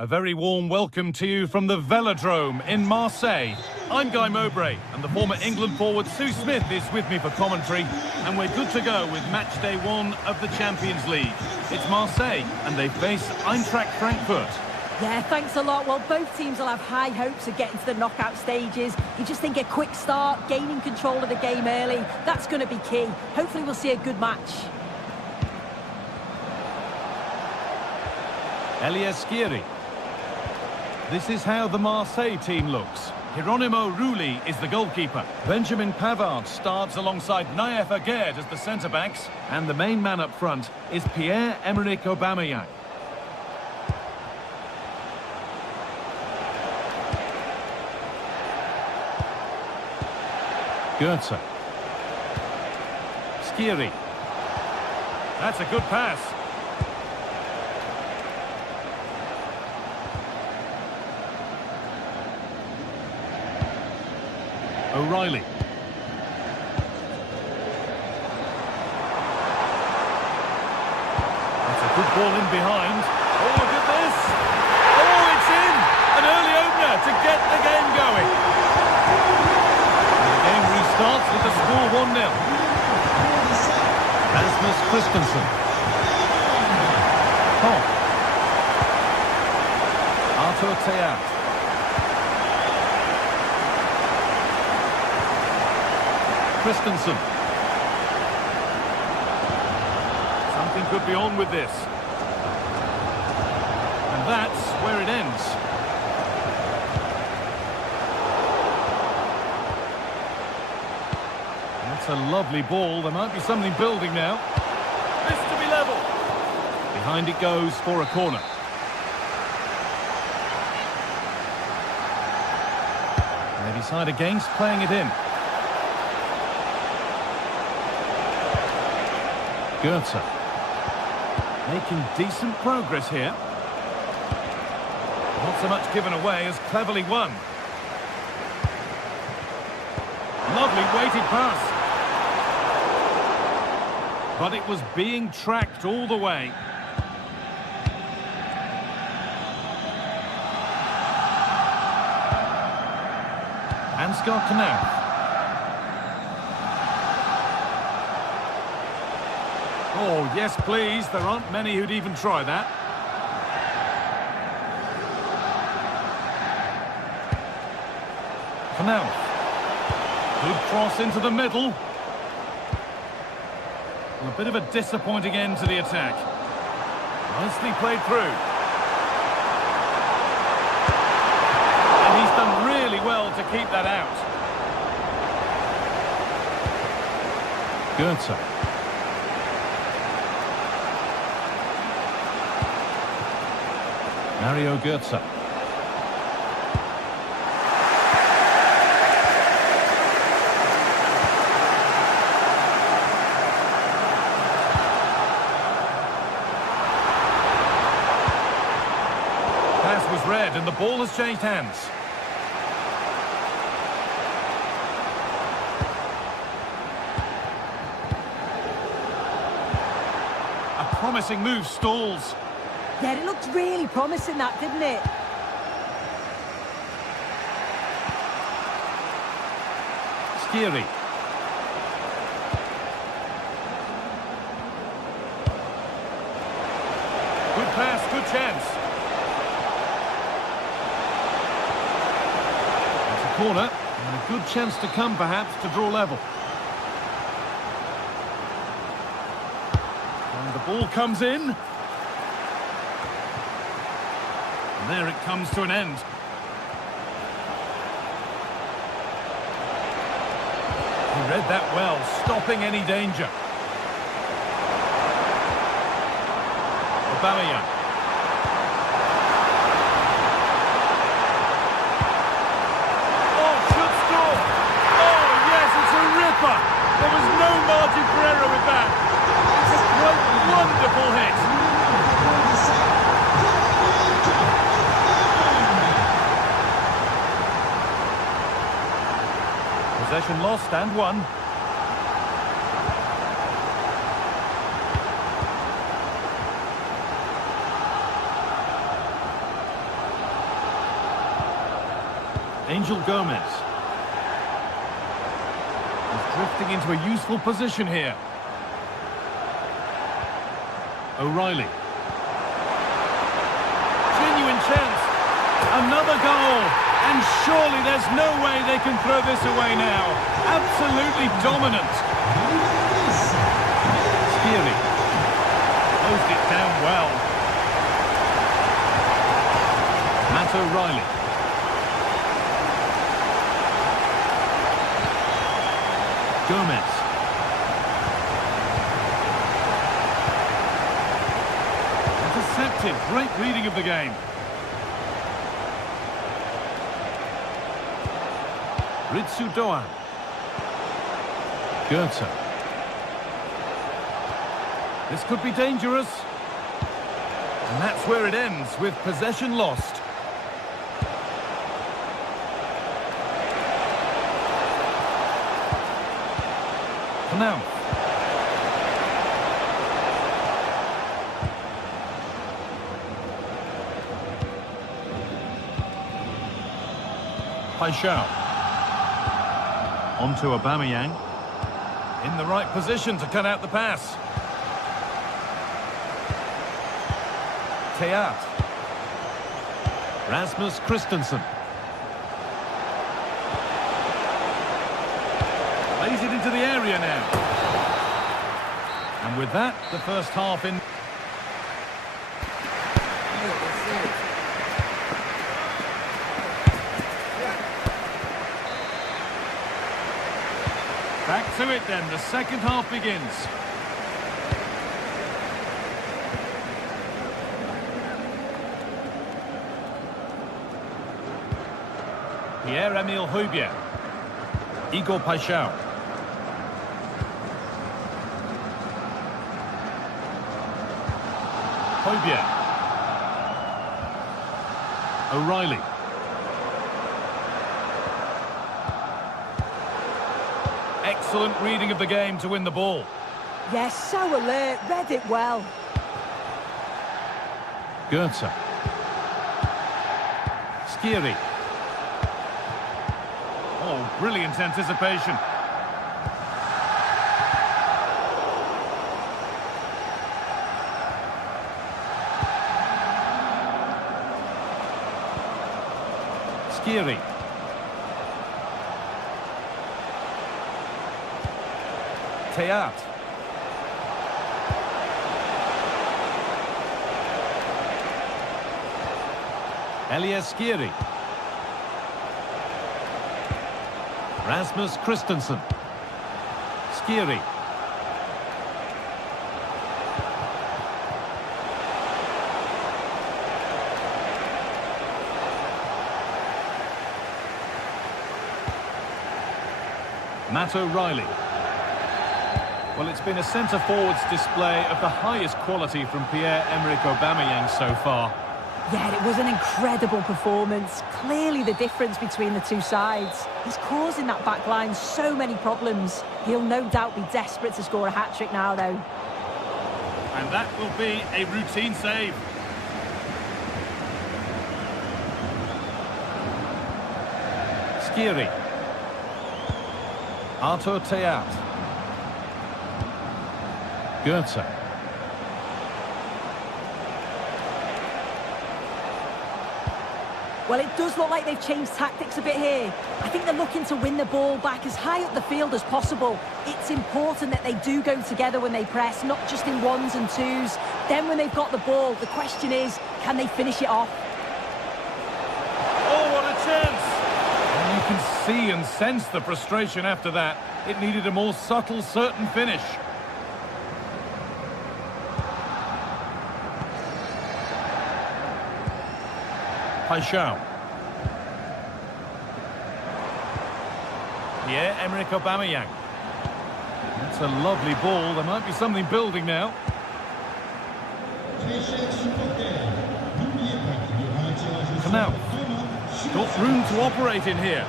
A very warm welcome to you from the Velodrome in Marseille. I'm Guy Mowbray, and the former England forward Sue Smith is with me for commentary, and we're good to go with match day 1 of the Champions League. It's Marseille, and they face Eintracht Frankfurt. Yeah, thanks a lot. Well, both teams will have high hopes of getting to the knockout stages. You just think a quick start, gaining control of the game early, that's going to be key. Hopefully we'll see a good match. Elias Skiri. This is how the Marseille team looks. Hieronymo Rulli is the goalkeeper. Benjamin Pavard starts alongside Naïef Aguerd as the centre-backs. And the main man up front is Pierre-Emerick Aubameyang. Goetze. Skiri. That's a good pass. O'Reilly. That's a good ball in behind. Oh, look at this. Oh, it's in. An early opener to get the game going. And the game restarts with the score 1-0. Rasmus Christensen. Hoff. Arthur Theat. Christensen. Something could be on with this. And that's where it ends. That's a lovely ball. There might be something building now. This to be level. Behind it goes for a corner. And they decide against playing it in. Goetze. Making decent progress here. Not so much given away as cleverly won. Lovely weighted pass. But it was being tracked all the way. Ansgar Knauff. Oh, yes, please. There aren't many who'd even try that. Knauff. Good cross into the middle. A bit of a disappointing end to the attack. Nicely played through. And he's done really well to keep that out. Goetze. Mario Goetze. Pass was read and the ball has changed hands. A promising move stalls. Yeah, it looked really promising, that, didn't it? Skiri. Good pass, good chance. It's a corner, and a good chance to come, perhaps, to draw level. And the ball comes in. There it comes to an end. He read that well, stopping any danger. Aubameyang. Oh, should score! Oh, yes, it's a ripper! There was no margin for error with that. It's a quite wonderful hit. Possession lost and won. Angel Gomez. He's drifting into a useful position here. O'Reilly. Genuine chance. Another goal. And surely there's no way they can throw this away now. Absolutely dominant. Skeary. Closed it down well. Matt O'Reilly. Gomez. Intercepted. Great reading of the game. Ritsu Doan. Goethe. This could be dangerous. And that's where it ends, with possession lost. Now. Paixão. On to Aubameyang. In the right position to cut out the pass. Teat. Rasmus Christensen. Plays it into the area now. And with that, the first half in. Back to it then, the second half begins. Pierre-Emile Højbjerg. Igor Paixão. Højbjerg. O'Reilly. Excellent reading of the game to win the ball. Yes, so alert, read it well. Goethe. Skeary. Oh, brilliant anticipation. Skeary. Teat. Elias Skeary. Rasmus Christensen. Skeary. Matt O'Reilly. Well, it's been a centre-forwards display of the highest quality from Pierre-Emerick Aubameyang so far. Yeah, it was an incredible performance. Clearly the difference between the two sides. He's causing that back line so many problems. He'll no doubt be desperate to score a hat-trick now, though. And that will be a routine save. Skeary. Artur Teat. Goethe. Well, it does look like they've changed tactics a bit here. I think they're looking to win the ball back as high up the field as possible. It's important that they do go together when they press, not just in ones and twos. Then when they've got the ball, the question is, can they finish it off? Oh, what a chance! And you can see and sense the frustration after that. It needed a more subtle, certain finish. Paixão. Pierre-Emerick Aubameyang. That's a lovely ball. There might be something building now. Canal. Got room to operate in here.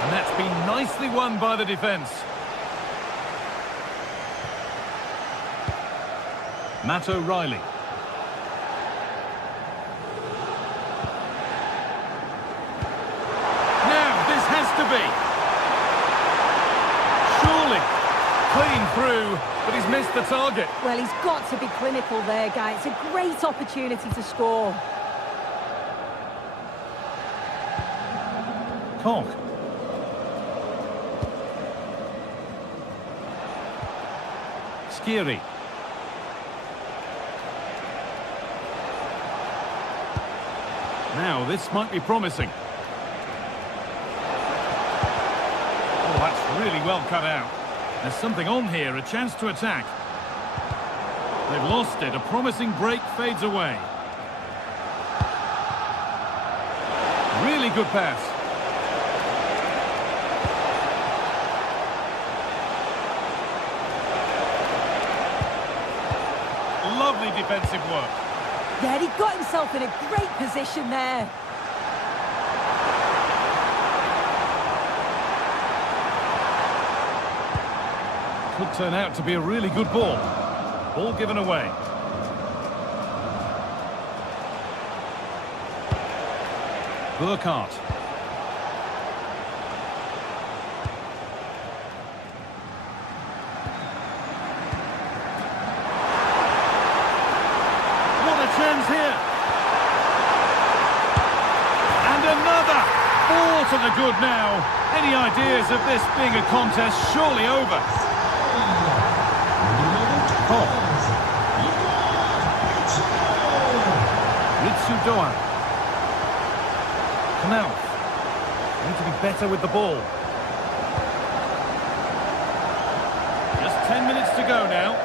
And that's been nicely won by the defence. Matt O'Reilly. Now, this has to be. Surely. Clean through, but he's missed the target. Well, he's got to be clinical there, guy. It's a great opportunity to score. Koch. Skiri. Now, this might be promising. Oh, that's really well cut out. There's something on here, a chance to attack. They've lost it. A promising break fades away. Really good pass. Lovely defensive work. Yeah, he got himself in a great position there. Could turn out to be a really good ball. Ball given away. Burkhardt. What a chance here. And another. 4 to the good now. Any ideas of this being a contest surely over? Ritsu Doan. Canal. Need to be better with the ball. Just 10 minutes to go now.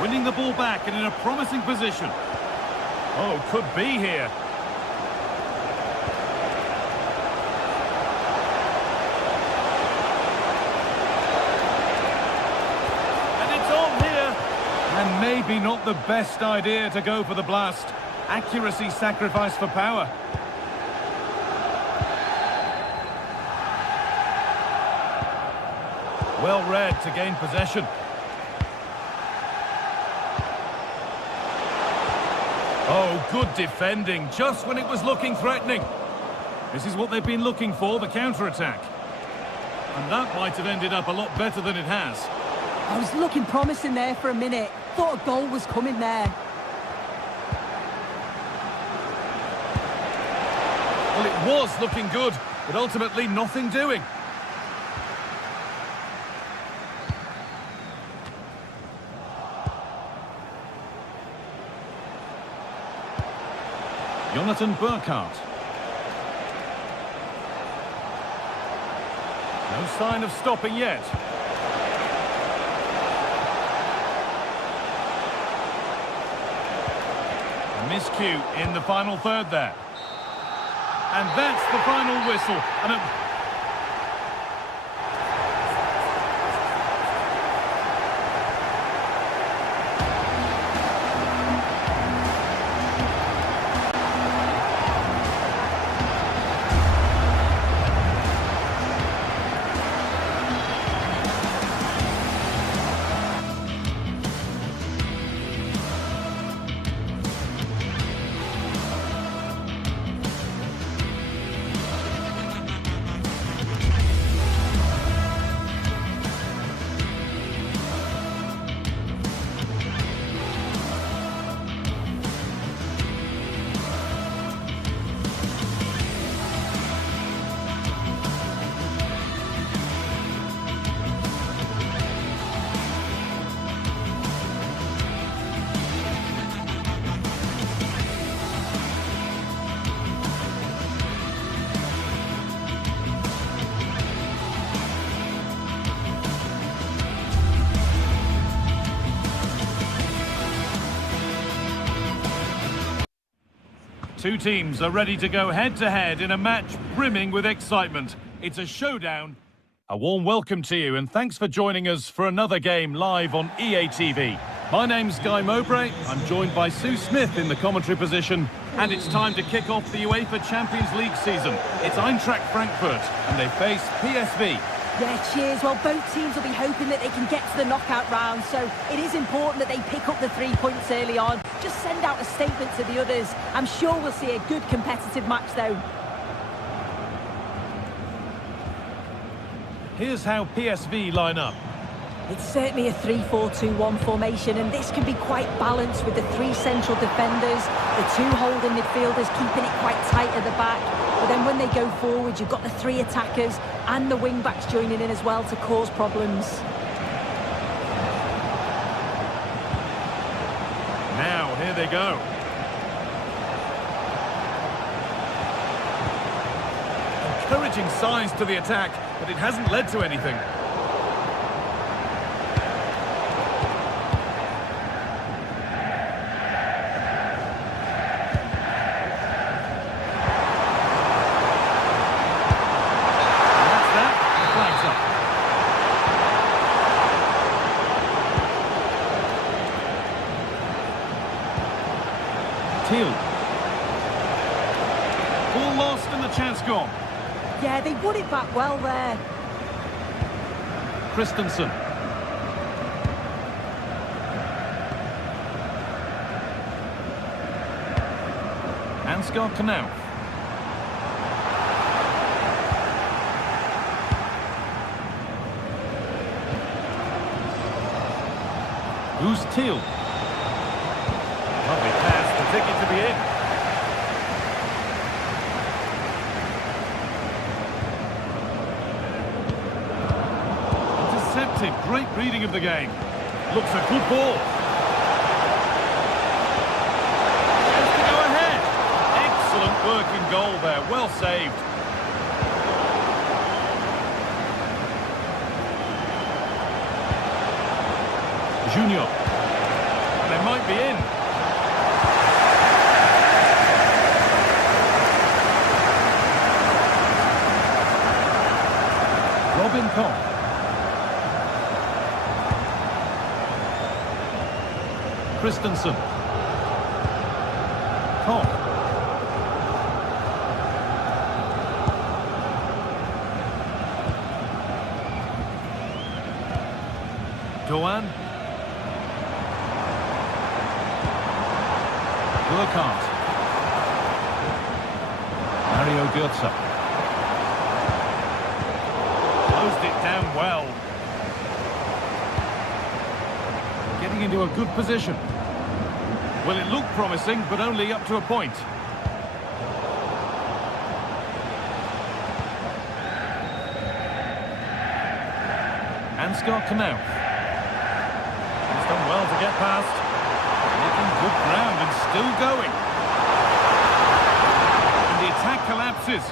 Winning the ball back and in a promising position. Oh, could be here. And maybe not the best idea to go for the blast. Accuracy sacrificed for power. Well read to gain possession. Oh, good defending, just when it was looking threatening. This is what they've been looking for, the counter-attack. And that might have ended up a lot better than it has. I was looking promising there for a minute. Thought a goal was coming there. Well, it was looking good, but ultimately nothing doing. Jonathan Burkhardt. No sign of stopping yet. Miscue in the final third there. And that's the final whistle. And Two teams are ready to go head-to-head in a match brimming with excitement. It's a showdown. A warm welcome to you and thanks for joining us for another game live on EA TV. My name's Guy Mowbray. I'm joined by Sue Smith in the commentary position. And it's time to kick off the UEFA Champions League season. It's Eintracht Frankfurt and they face PSV. Yeah, cheers. Well, both teams will be hoping that they can get to the knockout round, so it is important that they pick up the 3 points early on. Just send out a statement to the others. I'm sure we'll see a good competitive match, though. Here's how PSV line up. It's certainly a 3-4-2-1 formation, and this can be quite balanced with the 3 central defenders, the 2 holding midfielders keeping it quite tight at the back. But then when they go forward, you've got the 3 attackers and the wing-backs joining in as well to cause problems. Now, here they go. Encouraging signs to the attack, but it hasn't led to anything. Ball lost and the chance gone. Yeah, they won it back well there. Christensen. Ansgar Knauf. Who's Teal? Lovely pass, the ticket to be in. Intercepted, great reading of the game. Looks a good ball. Has to go ahead. Excellent work in goal there, well saved. Junior. They might be in. Robin Koch. Christensen. Koch. Doan. Burkhardt. Mario Götze. Closed it down well. Getting into a good position. Well, it looked promising, but only up to a point. Ansgar Knauf. He's done well to get past. Making good ground and still going. And the attack collapses.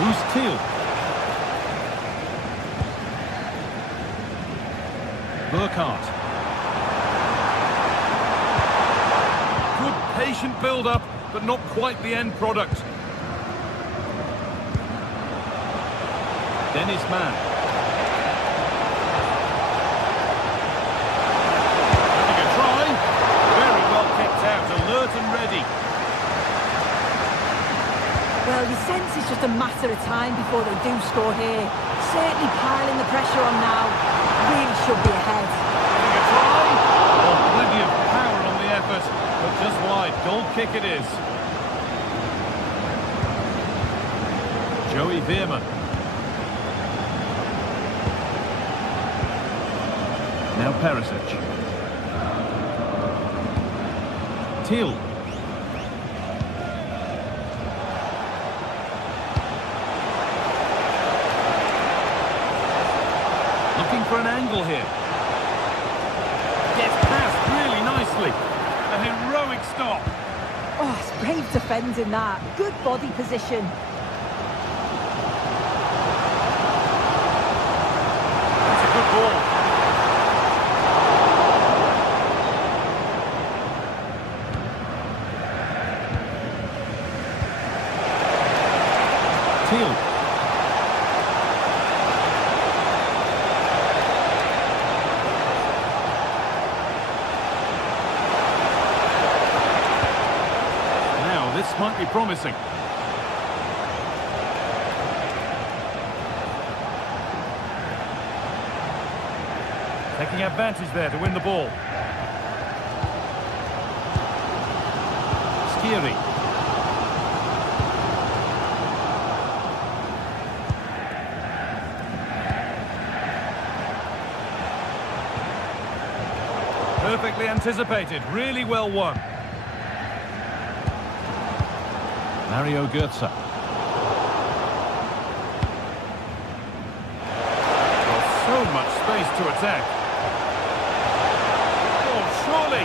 Who's Teal? Burkhardt. Good patient build-up, but not quite the end product. Dennis Mann. Having a try. Very well kept out, alert and ready. Well, you sense it's just a matter of time before they do score here. Certainly piling the pressure on now. Really should be ahead. Having a try. Oh, plenty of power on the effort, but just wide. Goal kick it is. Joey Veerman. Now Perisic. Teal. Looking for an angle here. Gets past really nicely. A heroic stop. Oh, it's brave defending that. Good body position. That's a good ball. Teal. Now, this might be promising. Taking advantage there to win the ball. Skiri. Perfectly anticipated, really well won. Mario Götze. Oh, so much space to attack. Oh, surely.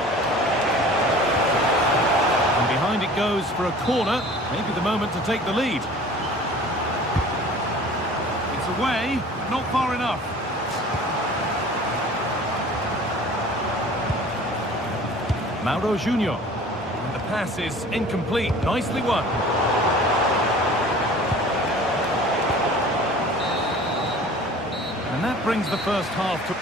And behind it goes for a corner. Maybe the moment to take the lead. It's away, but not far enough. Mauro Junior. And the pass is incomplete. Nicely won. And that brings the first half to...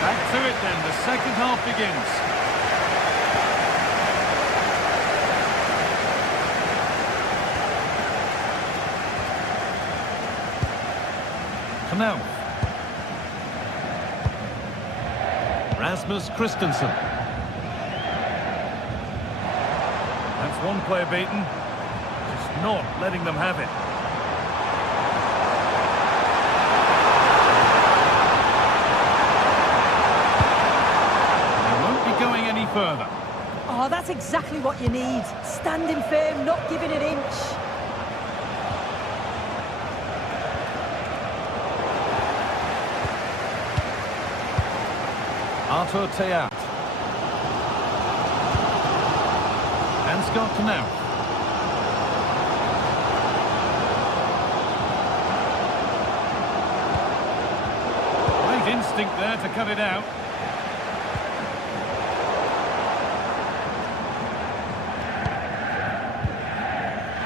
Back to it then. The second half begins. Now, Rasmus Christensen. That's one player beaten. Just not letting them have it. They won't be going any further. Oh, that's exactly what you need. Standing firm, not giving an inch. Arthur Theat. Ansgar Knauff. Great instinct there to cut it out.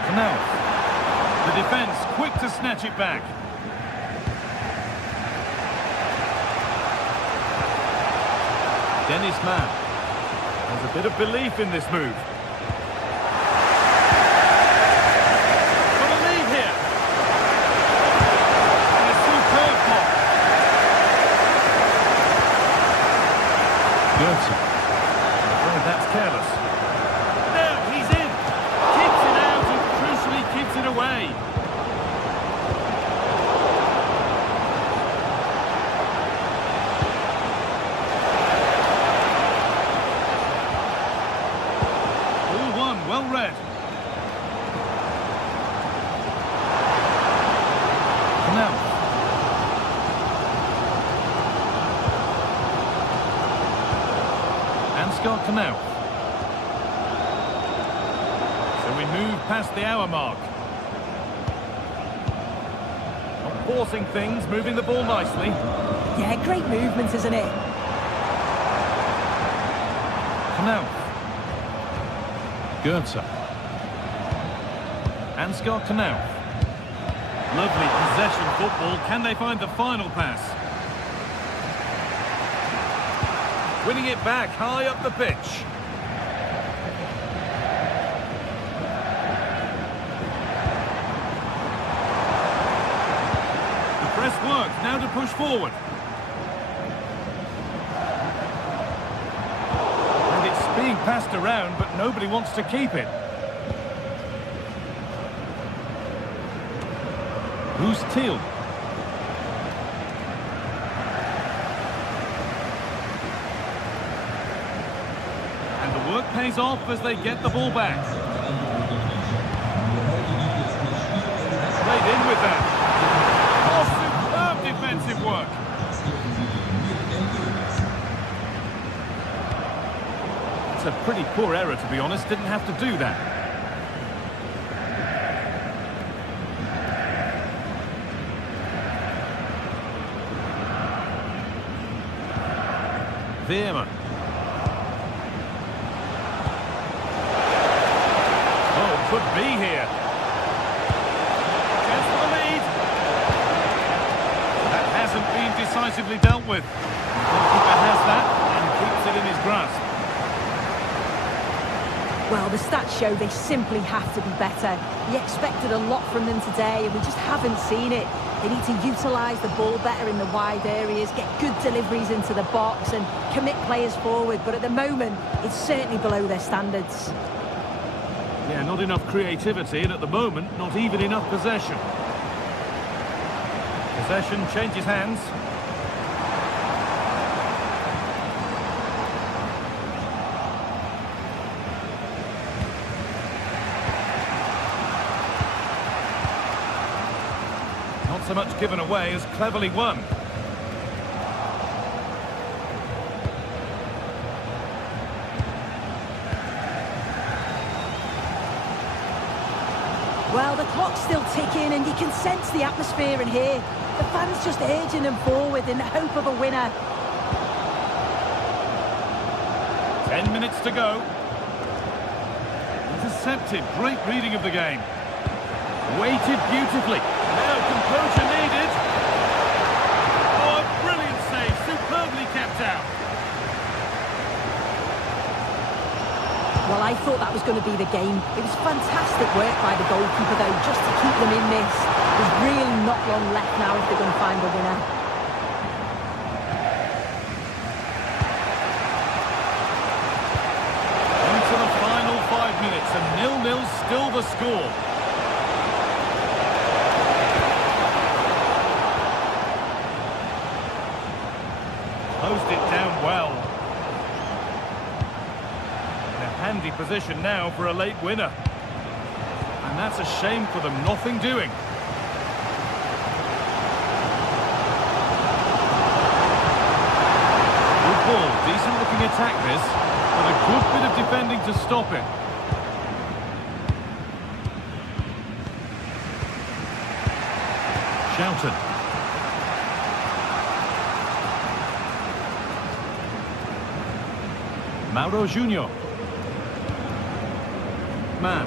Knauff. The defence quick to snatch it back. Dennis Mann. There's a bit of belief in this move. Got a lead here. And a superb block. Götze. I'm afraid that's careless. Now he's in. Kicks it out and crucially keeps it away. Well read. Now. Ansgar Knauff. So we move past the hour mark. Not forcing things, moving the ball nicely. Yeah, great movement, isn't it? Knauff. Götze. Ansgar Knauff. Lovely possession football. Can they find the final pass? Winning it back high up the pitch. The press works. Now to push forward. Being passed around, but nobody wants to keep it. Who's Teal? And the work pays off as they get the ball back. Played in with that. Oh, superb defensive work. It's a pretty poor error, to be honest. Didn't have to do that. Veerman. Oh, could be here. Chance for the lead. That hasn't been decisively dealt with. The goalkeeper has that and keeps it in his grasp. Well, the stats show they simply have to be better. We expected a lot from them today, and we just haven't seen it. They need to utilise the ball better in the wide areas, get good deliveries into the box and commit players forward. But at the moment, it's certainly below their standards. Yeah, not enough creativity, and at the moment, not even enough possession. Possession changes hands. Not so much given away as cleverly won. Well, the clock's still ticking and you can sense the atmosphere in here. The fans just urging them forward in the hope of a winner. 10 minutes to go. Intercepted, great reading of the game. Weighted beautifully. Now composure needed. Oh, a brilliant save, superbly kept out. Well, I thought that was going to be the game. It was fantastic work by the goalkeeper, though, just to keep them in this. There's really not long left now if they're going to find a winner. Into the final 5 minutes, and 0-0 still the score. Closed it down well. In a handy position now for a late winner. And that's a shame for them, nothing doing. Good ball, decent looking attack this, but a good bit of defending to stop it. Shouted. Mauro Junior. Man.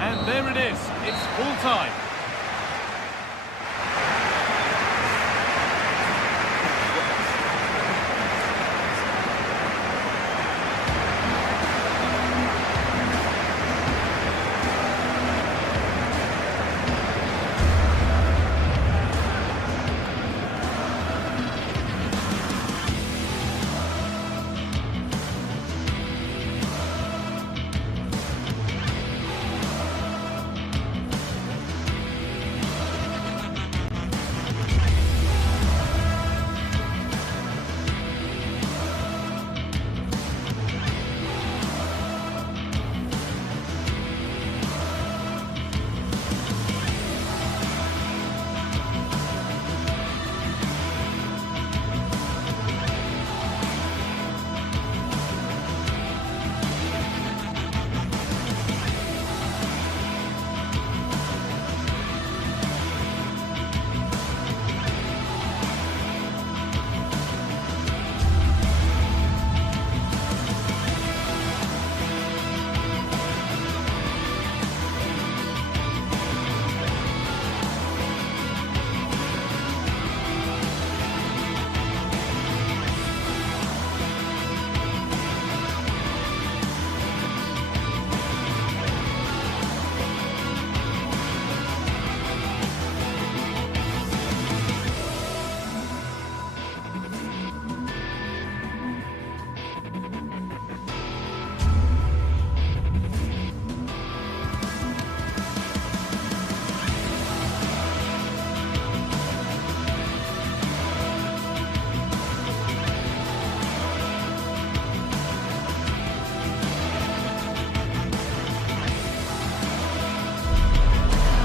And there it is. It's full time.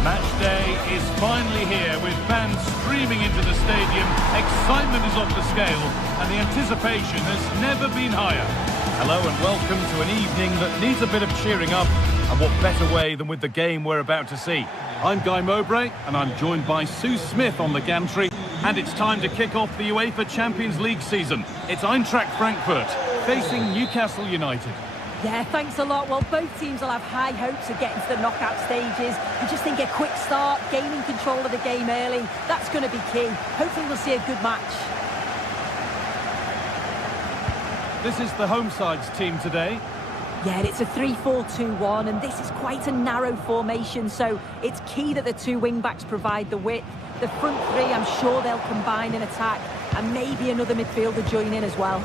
Match day is finally here with fans streaming into the stadium. Excitement is off the scale and the anticipation has never been higher. Hello and welcome to an evening that needs a bit of cheering up, and what better way than with the game we're about to see. I'm Guy Mowbray, and I'm joined by Sue Smith on the gantry, and it's time to kick off the UEFA Champions League season. It's Eintracht Frankfurt facing Newcastle United. Yeah, thanks a lot. Well, both teams will have high hopes of getting to the knockout stages. I just think a quick start, gaining control of the game early, that's going to be key. Hopefully we'll see a good match. This is the home side's team today. Yeah, it's a 3-4-2-1, and this is quite a narrow formation, so it's key that the two wing-backs provide the width. The front three, I'm sure they'll combine in attack, and maybe another midfielder join in as well.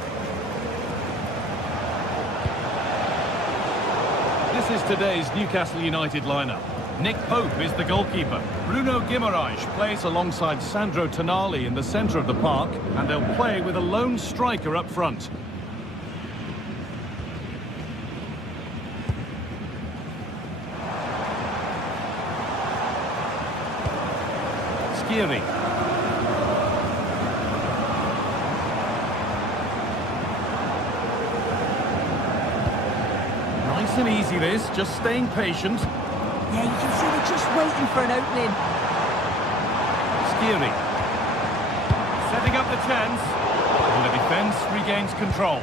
This is today's Newcastle United lineup. Nick Pope is the goalkeeper. Bruno Guimaraes plays alongside Sandro Tonali in the centre of the park, and they'll play with a lone striker up front. Skiri. Nice and easy this, just staying patient. Yeah, you can see they're just waiting for an opening. Skiri. Setting up the chance. And the defence regains control.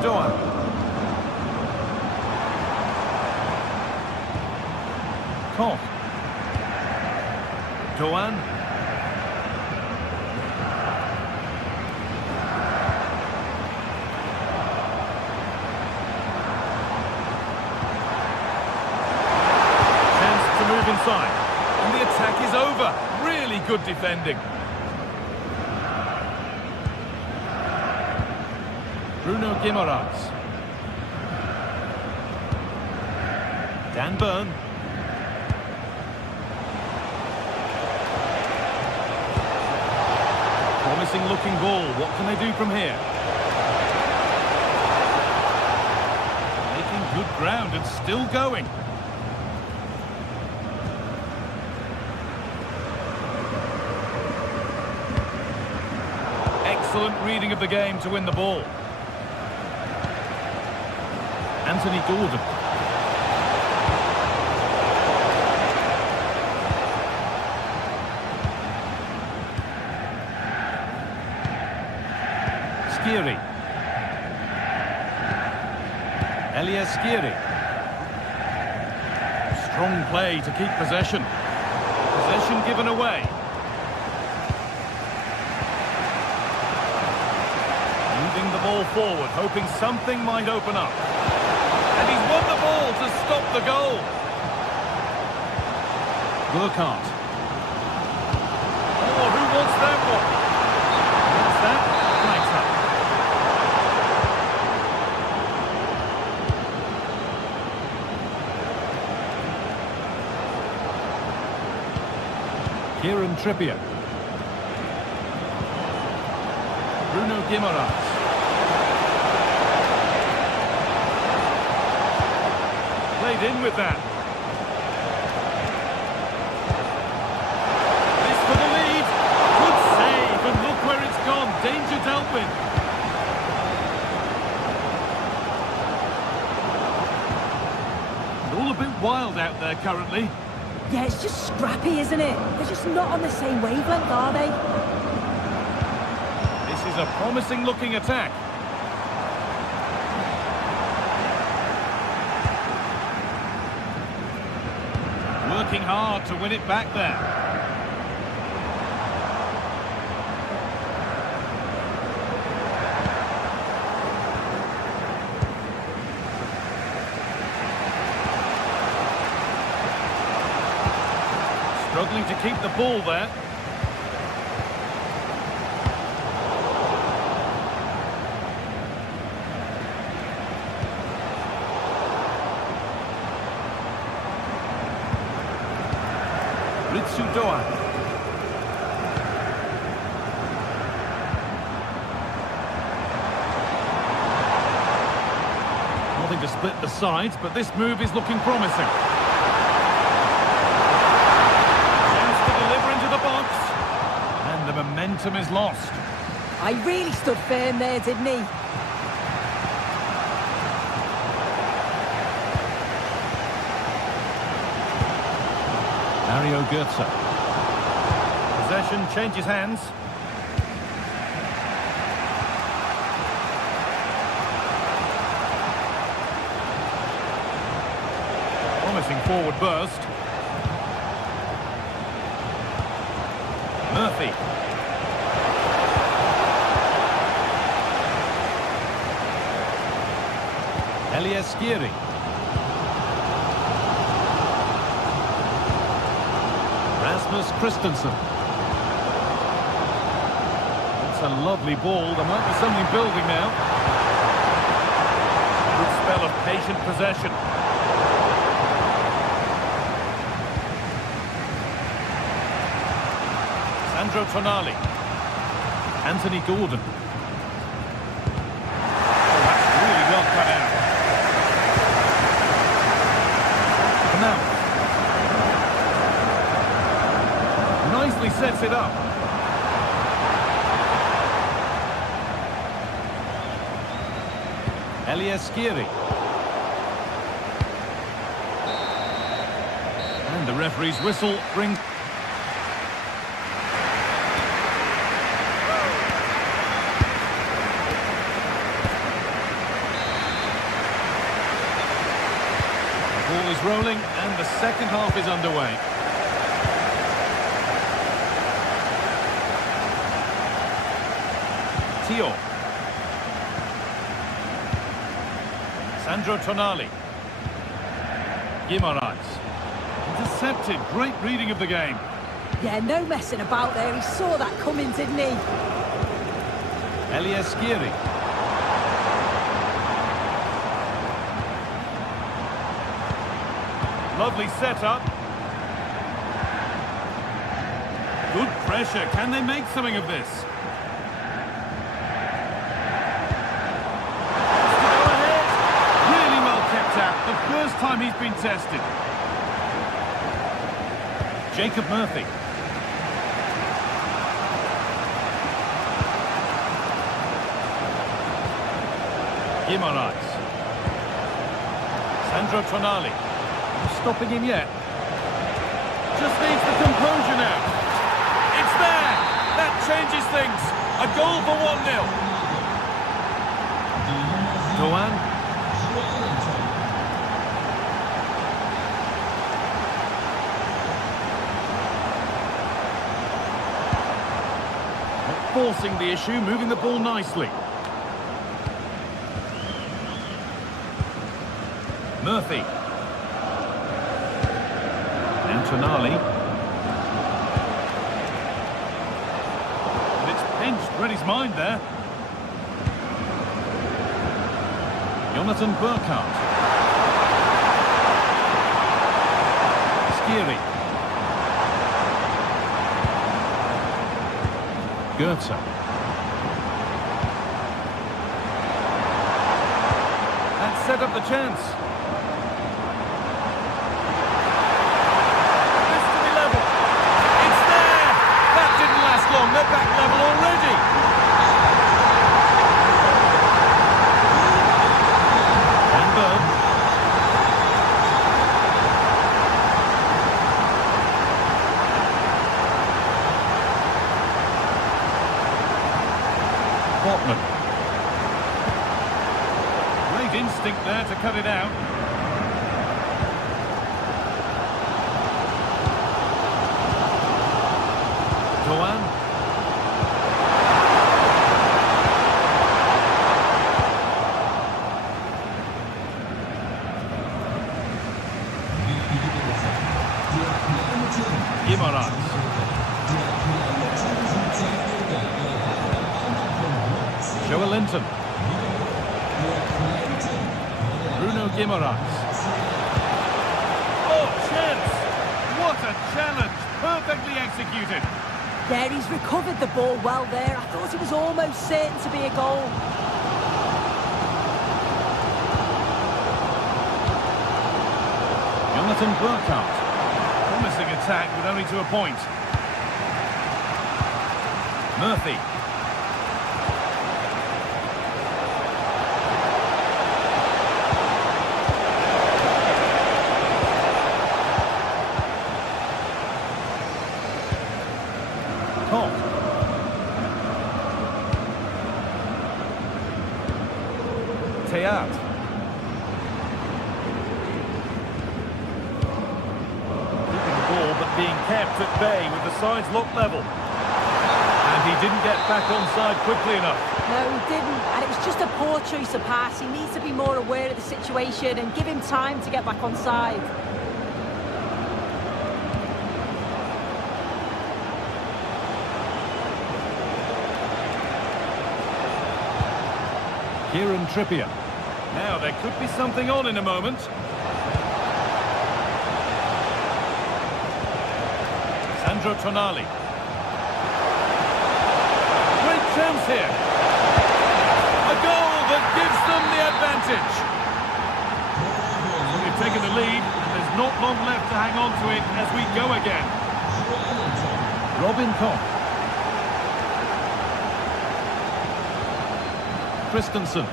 Doan. Koch. Doan. Chance to move inside. And the attack is over. Really good defending. Bruno Guimaraes. Dan Burn. Promising looking ball. What can they do from here? Making good ground and still going. Excellent reading of the game to win the ball. Anthony Gordon. Skiri. Elias Skiri. Strong play to keep possession. Possession given away. Moving the ball forward, hoping something might open up. And he's won the ball to stop the goal. Burkhardt. Oh, who wants that one? What's that? Right up. Kieran Trippier. Bruno Guimaraes. Played in with that. This for the lead. Good save, and look where it's gone. Danger dealt with. All a bit wild out there currently. Yeah, it's just scrappy, isn't it? They're just not on the same wavelength, are they? This is a promising looking attack. Working hard to win it back there. Struggling to keep the ball there. Ritsu Doan. Nothing to split the sides, but this move is looking promising. Chance to deliver into the box. And the momentum is lost. I really stood firm there, didn't he? Mario Götze. Possession changes hands. Promising forward burst. Murphy. Elias-Skiri. Rasmus Christensen. It's a lovely ball. There might be something building now. Good spell of patient possession. Sandro Tonali. Anthony Gordon. Oh, that's really well cut out. Now. Nicely sets it up. Elias-Skiri. And the referee's whistle brings... The ball is rolling and the second half is underway. Tio. Sandro Tonali. Guimaraes. Intercepted. Great reading of the game. Yeah, no messing about there. He saw that coming, didn't he? Elias-Skiri. Lovely setup. Good pressure. Can they make something of this? The first time he's been tested. Jacob Murphy. Guimaraes. Sandro Tonali. Not stopping him yet. Just needs the composure now. It's there. That changes things. A goal for 1-0. Doan. Forcing the issue, moving the ball nicely. Murphy. And Tonali. And it's pinched, read his mind there. Jonathan Burkhardt. Skiri. Götze. That set up the chance. This to be level. It's there. That didn't last long. They're back level already. And Berg. Botman. Great instinct there to cut it out. Doan. Guimaraes. Joel Linton. Bruno Guimaraes. Oh, chance! What a challenge! Perfectly executed. Yeah, he's recovered the ball well there. I thought it was almost certain to be a goal. Jonathan Burkhardt. Promising attack, but only to a point. Murphy. Koch. Teat. Keeping the ball, but being kept at bay with the sides locked level. And he didn't get back onside quickly enough. No, he didn't, and it was just a poor choice of pass. He needs to be more aware of the situation and give him time to get back onside. Kieran Trippier. Now, there could be something on in a moment. Sandro Tonali. Great chance here. A goal that gives them the advantage. We've taken the lead. There's not long left to hang on to it as we go again. Robin Koch. Christensen.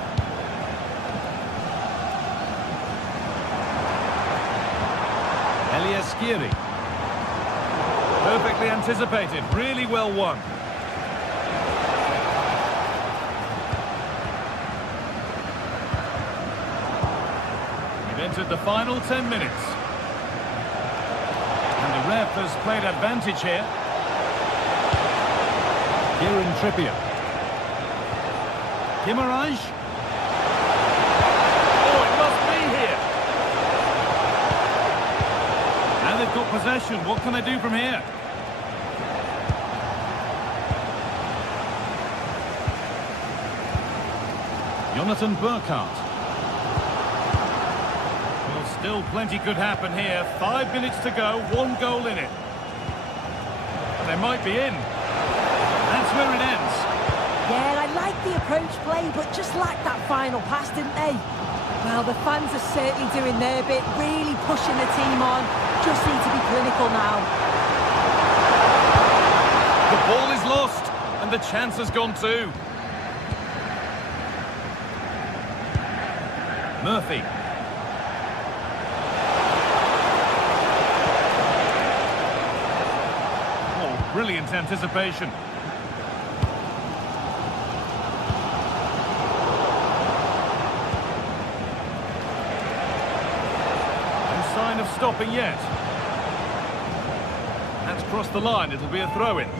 Elias Skiri. Perfectly anticipated, really well won. We've entered the final 10 minutes. And the ref has played advantage here. Kieran Trippier. Guimaraes. Oh, it must be here. And they've got possession. What can they do from here? Jonathan Burkhardt. Well, still plenty could happen here. 5 minutes to go, 1 goal in it. They might be in. That's where it ends. Yeah, I like the approach play, but just lacked that final pass, didn't they? Well, the fans are certainly doing their bit, really pushing the team on. Just need to be clinical now. The ball is lost, and the chance has gone too. Murphy. Oh, brilliant anticipation. Sign of stopping yet. That's crossed the line, it'll be a throw-in.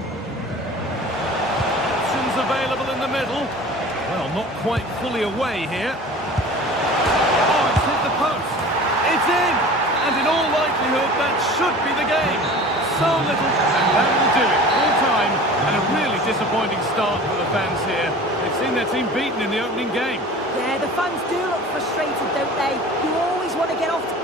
Options available in the middle. Well, not quite fully away here. Oh, it's hit the post. It's in! And in all likelihood, that should be the game. So little, and that will do it. Full time, and a really disappointing start for the fans here. They've seen their team beaten in the opening game. Yeah, the fans do look frustrated, don't they? You always want to get off to...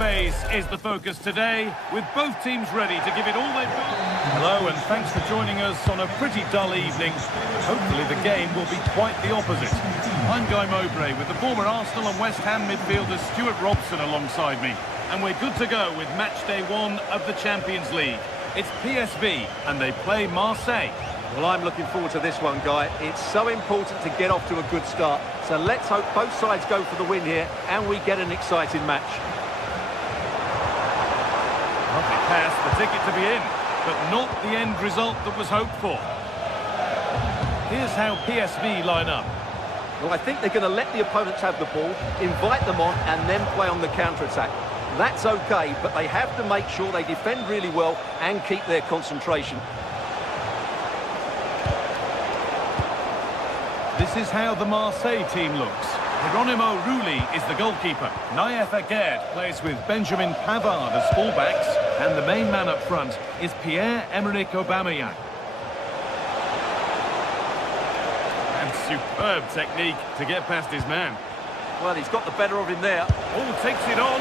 phase is the focus today, with both teams ready to give it all they've got. Hello, and thanks for joining us on a pretty dull evening. Hopefully the game will be quite the opposite. I'm Guy Mowbray with the former Arsenal and West Ham midfielder Stuart Robson alongside me. And we're good to go with match day 1 of the Champions League. It's PSV, and they play Marseille. Well, I'm looking forward to this one, Guy. It's so important to get off to a good start. So let's hope both sides go for the win here and we get an exciting match. Lovely pass, the ticket to be in, but not the end result that was hoped for. Here's how PSV line up. Well, I think they're going to let the opponents have the ball, invite them on and then play on the counter-attack. That's okay, but they have to make sure they defend really well and keep their concentration. This is how the Marseille team looks. Geronimo Rulli is the goalkeeper. Naïef Aguerd plays with Benjamin Pavard as fullbacks. And the main man up front is Pierre-Emerick Aubameyang. And superb technique to get past his man. Well, he's got the better of him there. Oh, takes it on.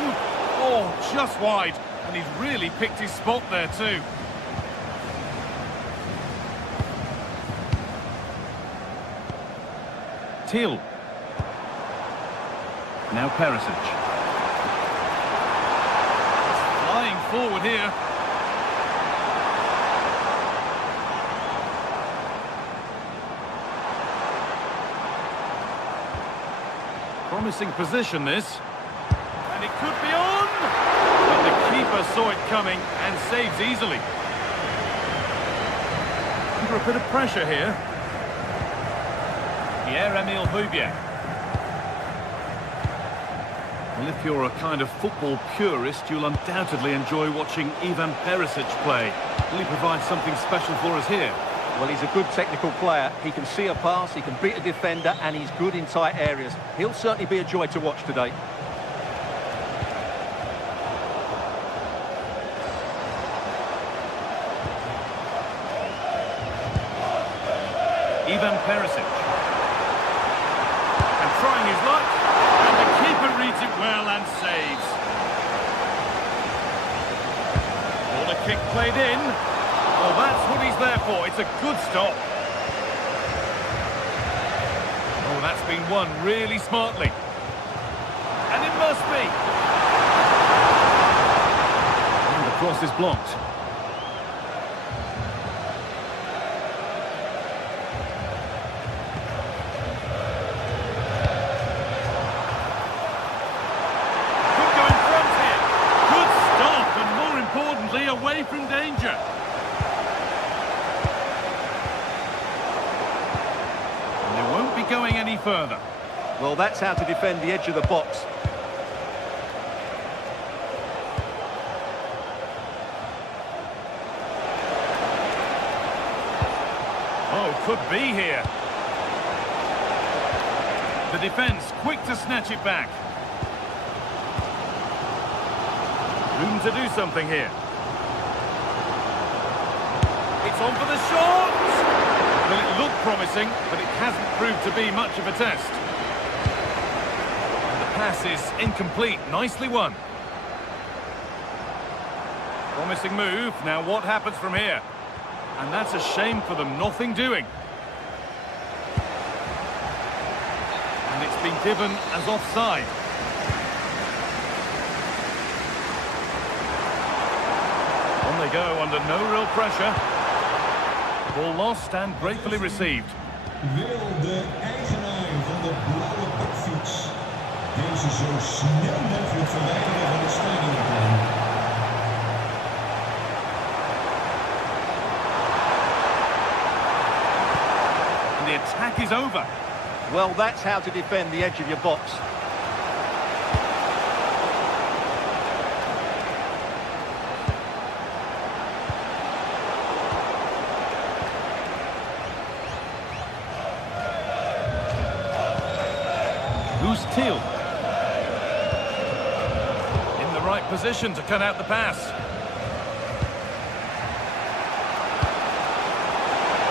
Oh, just wide. And he's really picked his spot there too. Till. Now Perisic. Flying forward here. Promising position this. And it could be on! But the keeper saw it coming and saves easily. Under a bit of pressure here. Pierre-Emile Houbier. Well, if you're a kind of football purist, you'll undoubtedly enjoy watching Ivan Perisic play. Will he provide something special for us here? Well, he's a good technical player. He can see a pass, he can beat a defender, and he's good in tight areas. He'll certainly be a joy to watch today. Ivan Perisic. Trying his luck, and the keeper reads it well and saves. Corner kick played in. Well, that's what he's there for. It's a good stop. Oh, that's been won really smartly. And it must be. And the cross is blocked. Away from danger. And they won't be going any further. Well, that's how to defend the edge of the box. Oh, could be here. The defence quick to snatch it back. Room to do something here. It's on for the shot! Well, it looked promising, but it hasn't proved to be much of a test. And the pass is incomplete. Nicely won. Promising move. Now what happens from here? And that's a shame for them. Nothing doing. And it's been given as offside. On they go under no real pressure. Ball lost and gratefully received. Wil de eigenaar van de blauwe bakfiets deze zo snel mogelijk verwijderen van het stadionplein. And the attack is over. Well, that's how to defend the edge of your box. Till. In the right position to cut out the pass.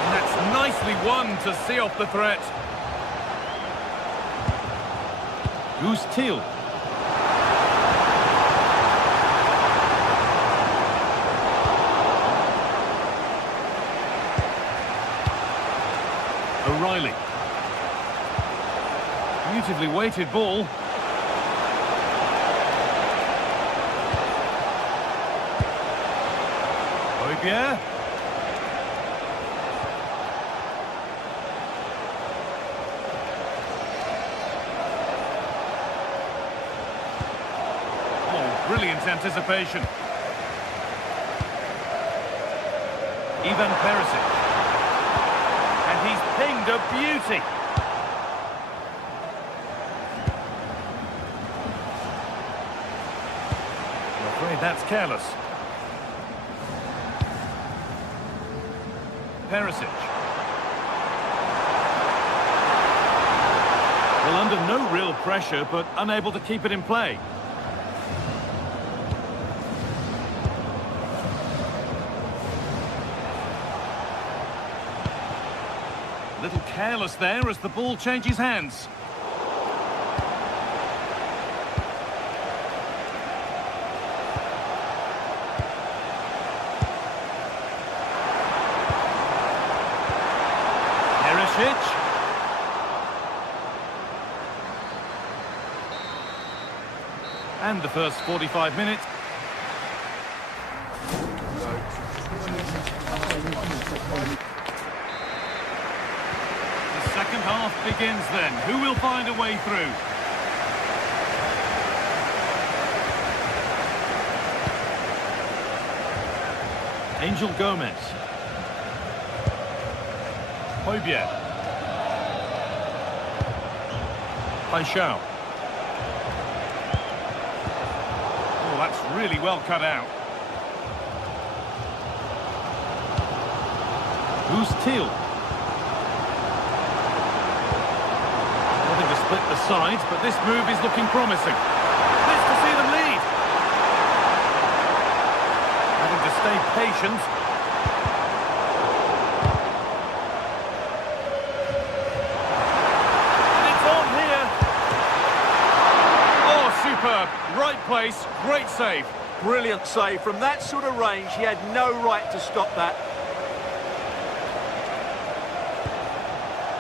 And that's nicely won to see off the threat. Till. O'Reilly. Beautifully weighted ball. Højbjerg. Oh, brilliant anticipation. Ivan Perisic. And he's pinged a beauty. I'm afraid that's careless. Perisic. Well, under no real pressure, but unable to keep it in play. A little careless there as the ball changes hands. And the first 45 minutes. The second half begins then. Who will find a way through? Angel Gomez. Højbjerg. Paixão. Oh, that's really well cut out. Who's Thiel? Nothing to split the sides, but this move is looking promising. This to see them lead. Having to stay patient. Superb. Right place, great save. Brilliant save. From that sort of range, he had no right to stop that.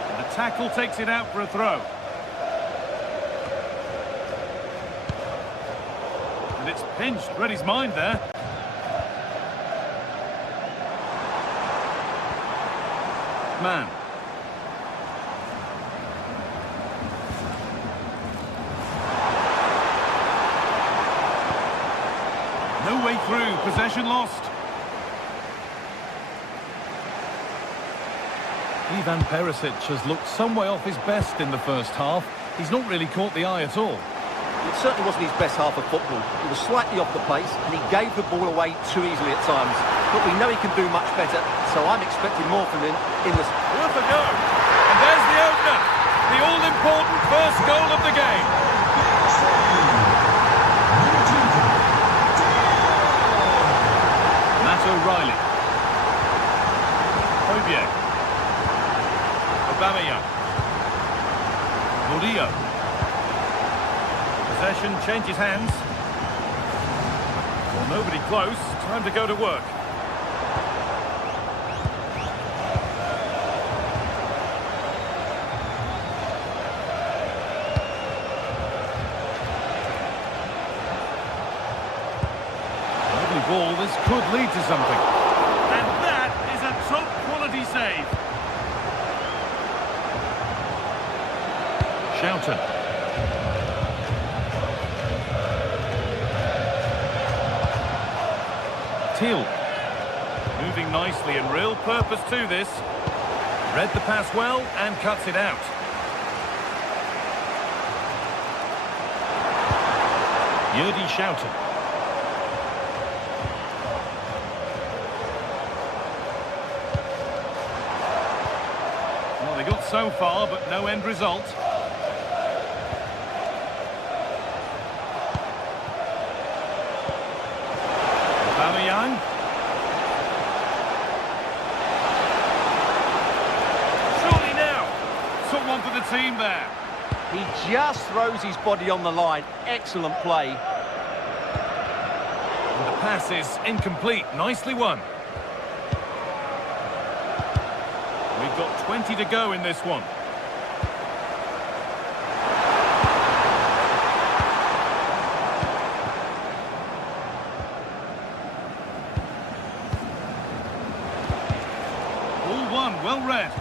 And the tackle takes it out for a throw. And it's pinched. Read his mind there. Man. No way through, possession lost. Ivan Perisic has looked some way off his best in the first half. He's not really caught the eye at all. It certainly wasn't his best half of football. He was slightly off the pace and he gave the ball away too easily at times. But we know he can do much better, so I'm expecting more from him in this. Worth a go. And there's the opener. The all-important first goal of the game. O'Reilly. Højbjerg. Aubameyang. Murillo. Possession changes hands. Well, nobody close. Time to go to work. Ball, this could lead to something. And that is a top quality save. Schouten. Thiel. Moving nicely and real purpose to this. Read the pass well and cuts it out. Schouten. They got so far, but no end result. Aubameyang. Surely now. Someone for the team there. He just throws his body on the line. Excellent play. And the pass is incomplete. Nicely won. We've got 20 to go in this one. Ball one, well read.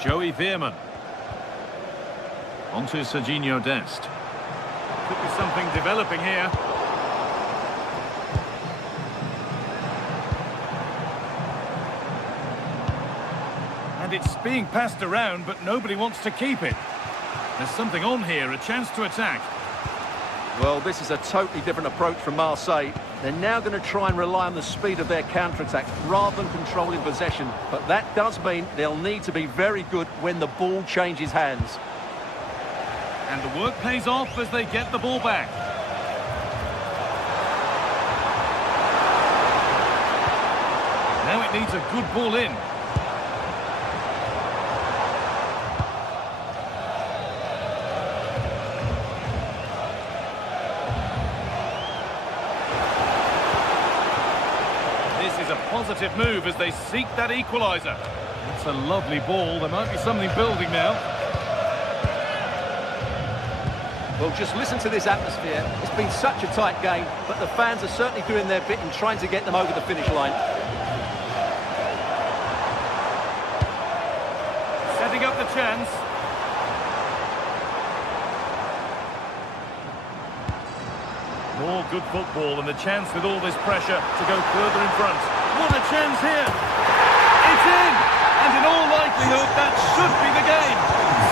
Joey Veerman. On to Serginho Dest. Could be something developing here. And it's being passed around, but nobody wants to keep it. There's something on here, a chance to attack. Well, this is a totally different approach from Marseille. They're now going to try and rely on the speed of their counter-attack rather than controlling possession. But that does mean they'll need to be very good when the ball changes hands. And the work pays off as they get the ball back. Now it needs a good ball in. This is a positive move as they seek that equaliser. It's a lovely ball. There might be something building now. Well, just listen to this atmosphere. It's been such a tight game, but the fans are certainly doing their bit in trying to get them over the finish line. Setting up the chance. More good football and the chance with all this pressure to go further in front. What a chance here! It's in! And in all likelihood, that should be the game.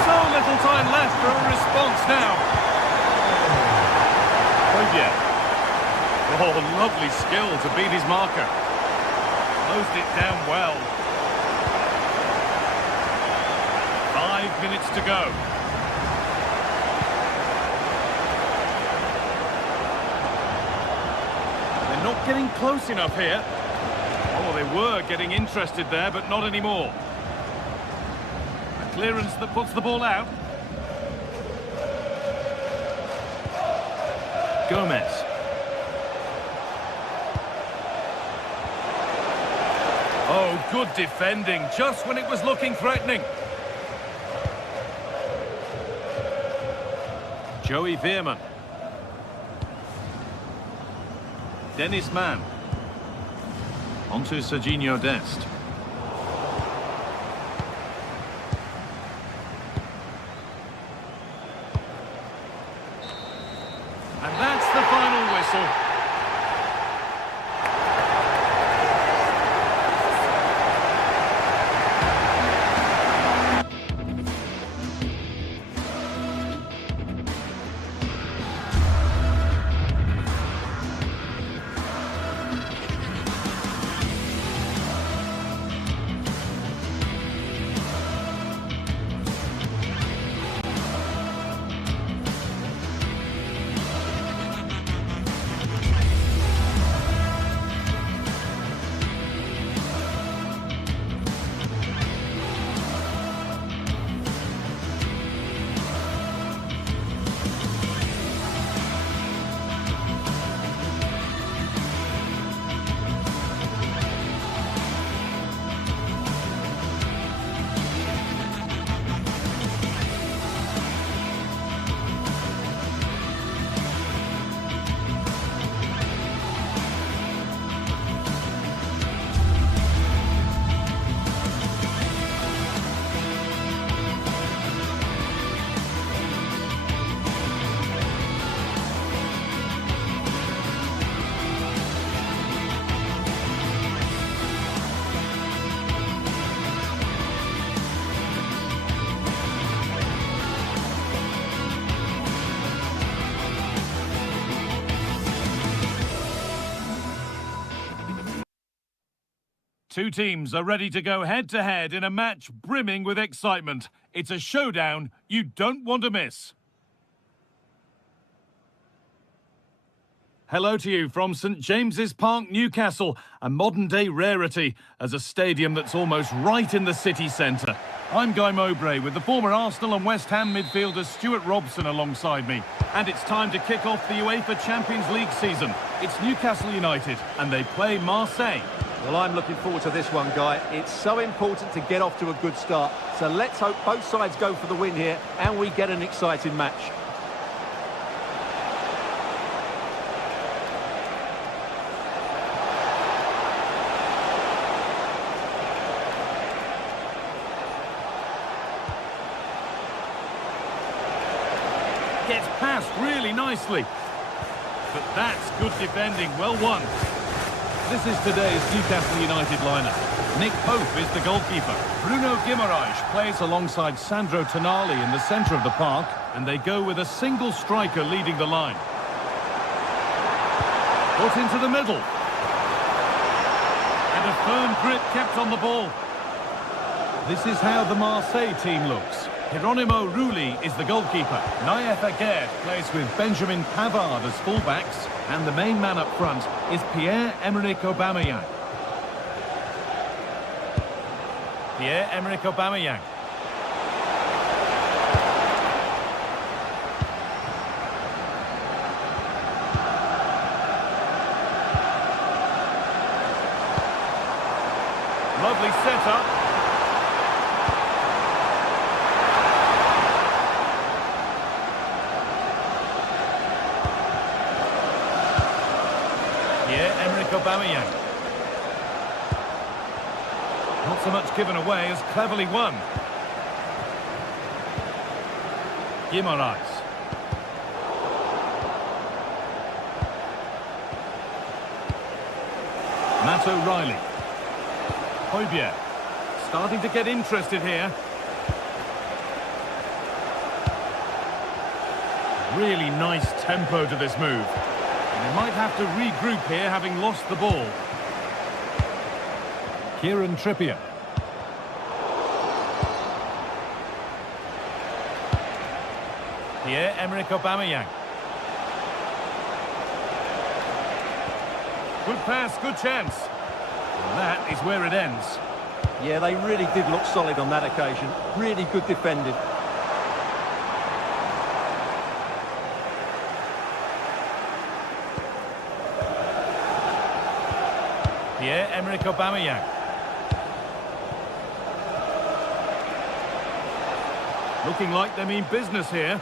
So little time left for a response now. Oh, yeah. Oh, lovely skill to beat his marker. Closed it down well. 5 minutes to go. They're not getting close enough here. Oh, they were getting interested there, but not anymore. A clearance that puts the ball out. Gomez. Oh, good defending, just when it was looking threatening. Joey Veerman. Dennis Mann. On to Serginho Dest. And that's the final whistle. Two teams are ready to go head-to-head in a match brimming with excitement. It's a showdown you don't want to miss. Hello to you from St James's Park, Newcastle, a modern-day rarity as a stadium that's almost right in the city centre. I'm Guy Mowbray with the former Arsenal and West Ham midfielder Stuart Robson alongside me. And it's time to kick off the UEFA Champions League season. It's Newcastle United and they play Marseille. Well, I'm looking forward to this one, Guy. It's so important to get off to a good start. So let's hope both sides go for the win here and we get an exciting match. Gets past really nicely. But that's good defending, well won. This is today's Newcastle United lineup. Nick Pope is the goalkeeper. Bruno Guimaraes plays alongside Sandro Tonali in the centre of the park, and they go with a single striker leading the line. Put into the middle. And a firm grip kept on the ball. This is how the Marseille team looks. Geronimo Rulli is the goalkeeper. Naïef Aguerd plays with Benjamin Pavard as fullbacks. And the main man up front is Pierre-Emerick Aubameyang. Pierre-Emerick Aubameyang. Lovely setup. Pierre-Emerick Aubameyang. Not so much given away as cleverly won. Guimaraes. Matt O'Reilly. Højbjerg. Starting to get interested here. Really nice tempo to this move. They might have to regroup here, having lost the ball. Kieran Trippier. Pierre-Emerick Aubameyang. Good pass, good chance. And that is where it ends. Yeah, they really did look solid on that occasion. Really good defending. Pierre-Emerick Aubameyang. Looking like they mean business here.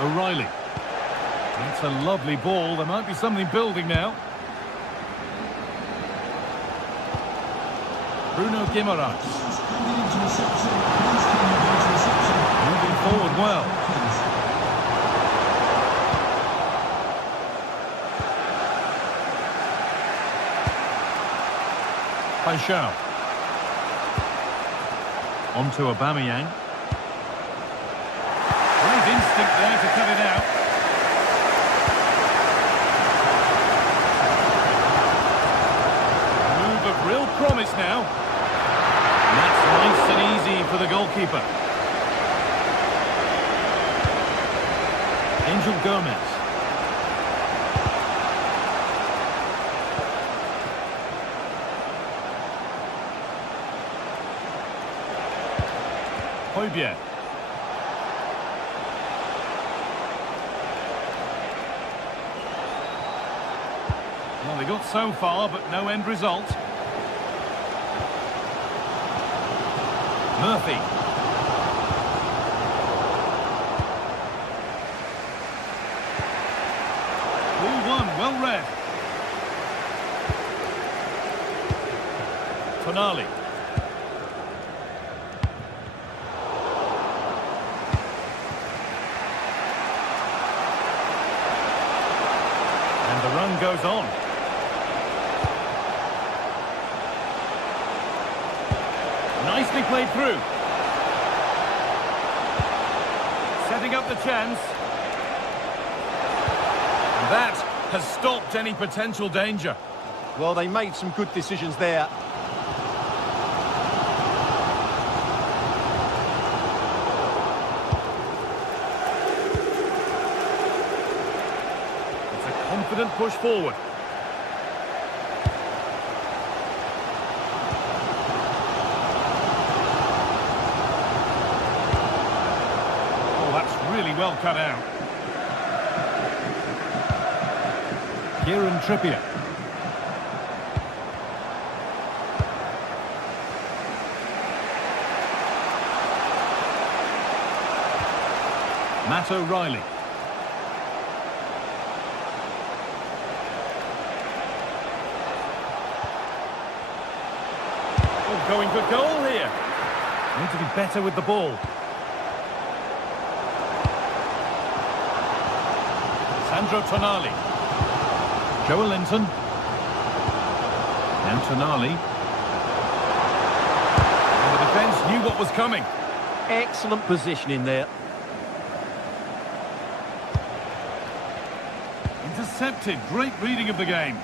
O'Reilly. That's a lovely ball. There might be something building now. Bruno Guimaraes. Moving forward well. Paixão. On to Aubameyang. Great instinct there to cut it out. Move of real promise now. And that's nice and easy for the goalkeeper. Angel Gomez. Højbjerg. Well, they got so far, but no end result. Murphy. Ball one, well read. Tonali. And the run goes on. Nicely played through. Setting up the chance. And that has stopped any potential danger. Well, they made some good decisions there. confident push forward. Oh, that's really well cut out. Kieran Trippier. Matt O'Reilly. Oh, going for goal here. Need to be better with the ball. Sandro Tonali. Joelinton. And Tonali. And the defence knew what was coming. Excellent positioning there. Intercepted. Great reading of the game.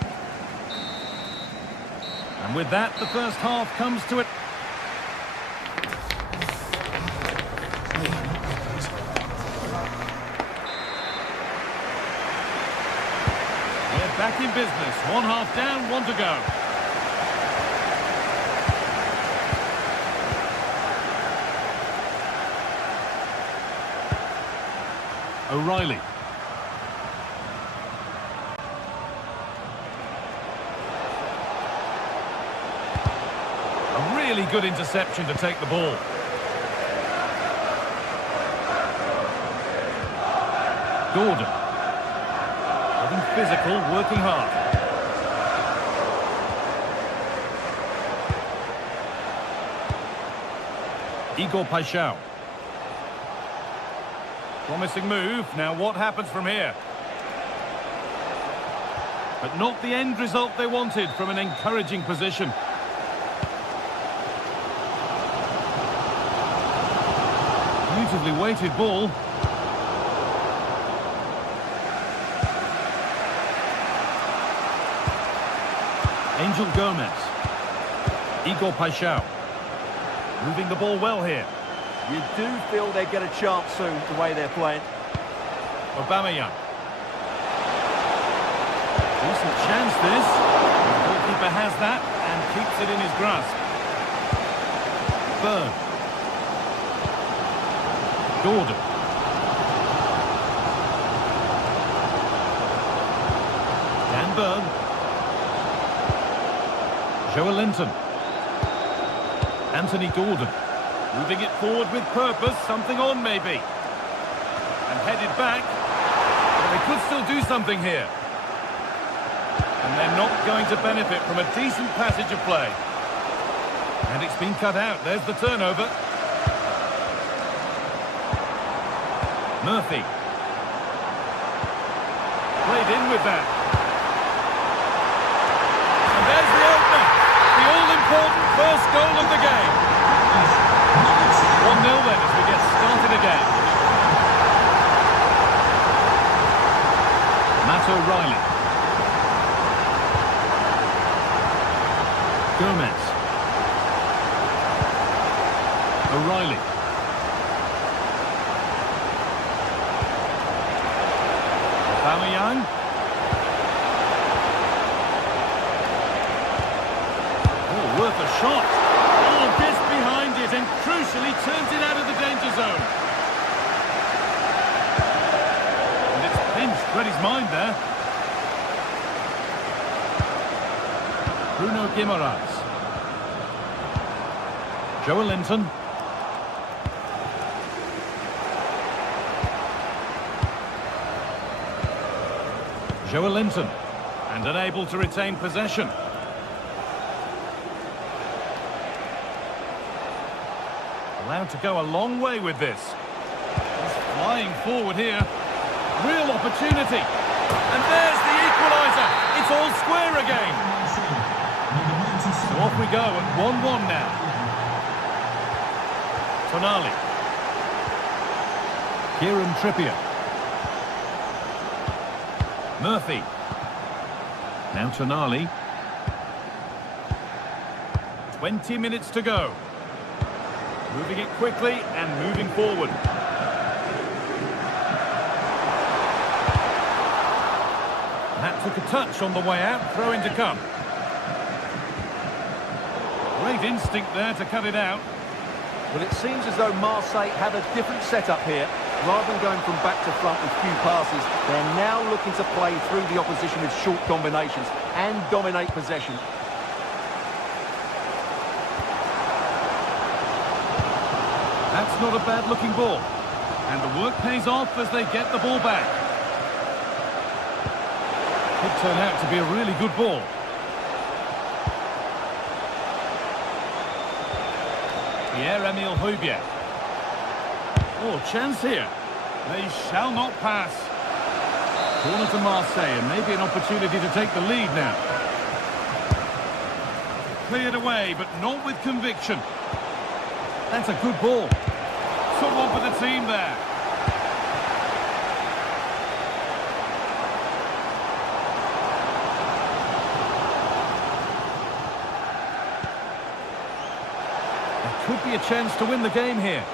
And with that, the first half comes to it. We're back in business. One half down, one to go. O'Reilly. A really good interception to take the ball. Gordon. Getting physical, working hard. Igor Paixão. Promising move. Now what happens from here? But not the end result they wanted from an encouraging position. Beautifully weighted ball. Angel Gomez. Igor Paixão. Moving the ball well here. You do feel they get a chance soon, the way they're playing. Aubameyang. Decent chance this. The goalkeeper has that and keeps it in his grasp. Berg. Gordon. Dan Berg. Joelinton. Anthony Gordon. Moving it forward with purpose, something on maybe. And headed back. Well, they could still do something here. And they're not going to benefit from a decent passage of play. And it's been cut out. There's the turnover. Murphy. Played in with that. And there's the opener. The all-important first goal of the game. 1-0 then as we get started again. Matt O'Reilly. Gomez. O'Reilly. Aubameyang. Oh, worth a shot. Oh, gets behind it and crucially turns it out of the danger zone. And it's pinched, read his mind there. Bruno Guimaraes. Joelinton. Joelinton. And unable to retain possession. Allowed to go a long way with this. He's flying forward here. Real opportunity. And there's the equaliser. It's all square again. So off we go at 1-1 now. Tonali. Kieran Trippier. Murphy. Now Tonali. 20 minutes to go. Moving it quickly and moving forward. That's took a touch on the way out, throw in to come. Great instinct there to cut it out. Well, it seems as though Marseille have a different setup here. Rather than going from back to front with few passes, they're now looking to play through the opposition with short combinations and dominate possession. That's not a bad-looking ball. And the work pays off as they get the ball back. Could turn out to be a really good ball. Pierre-Emile Højbjerg. Oh, chance here. They shall not pass. Corner to Marseille, and maybe an opportunity to take the lead now. Cleared away, but not with conviction. That's a good ball. Someone for the team there. There could be a chance to win the game here.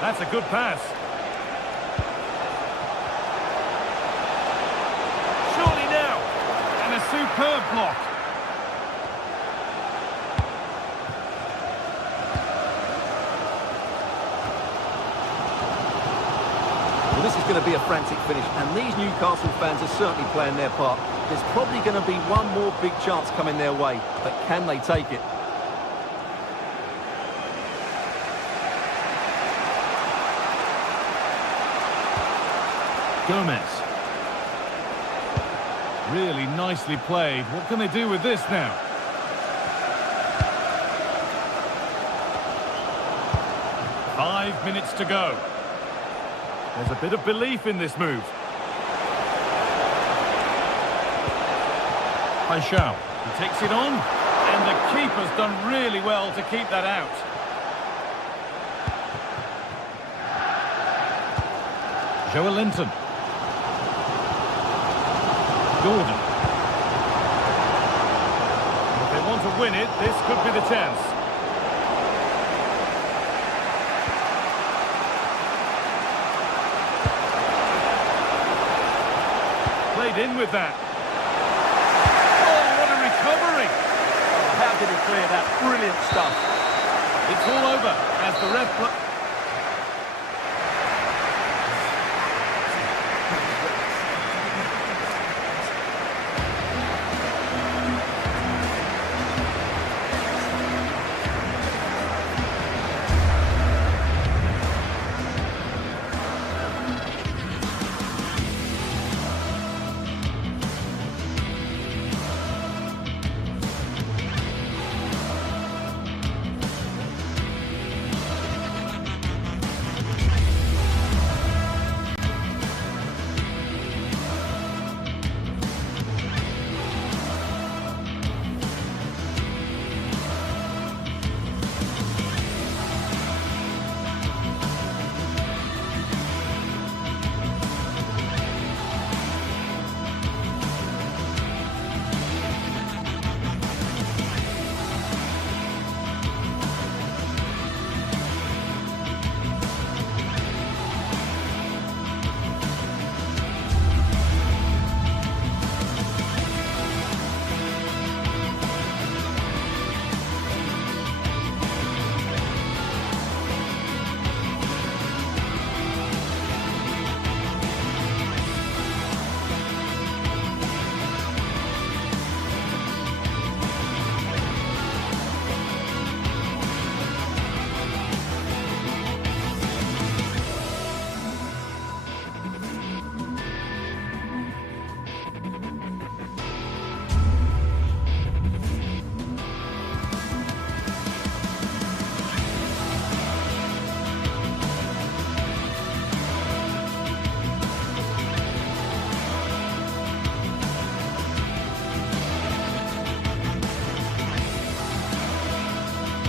That's a good pass. Surely now. And a superb block. Well, this is going to be a frantic finish, and these Newcastle fans are certainly playing their part. There's probably going to be one more big chance coming their way, but can they take it? Gomez. Really nicely played. What can they do with this now? Five minutes to go. There's a bit of belief in this move. Paixão. He takes it on, and the keeper's done really well to keep that out. Joelinton. Gordon. If they want to win it, this could be the chance. Played in with that. Oh, what a recovery! Oh, how did he clear that? Brilliant stuff. It's all over as the ref...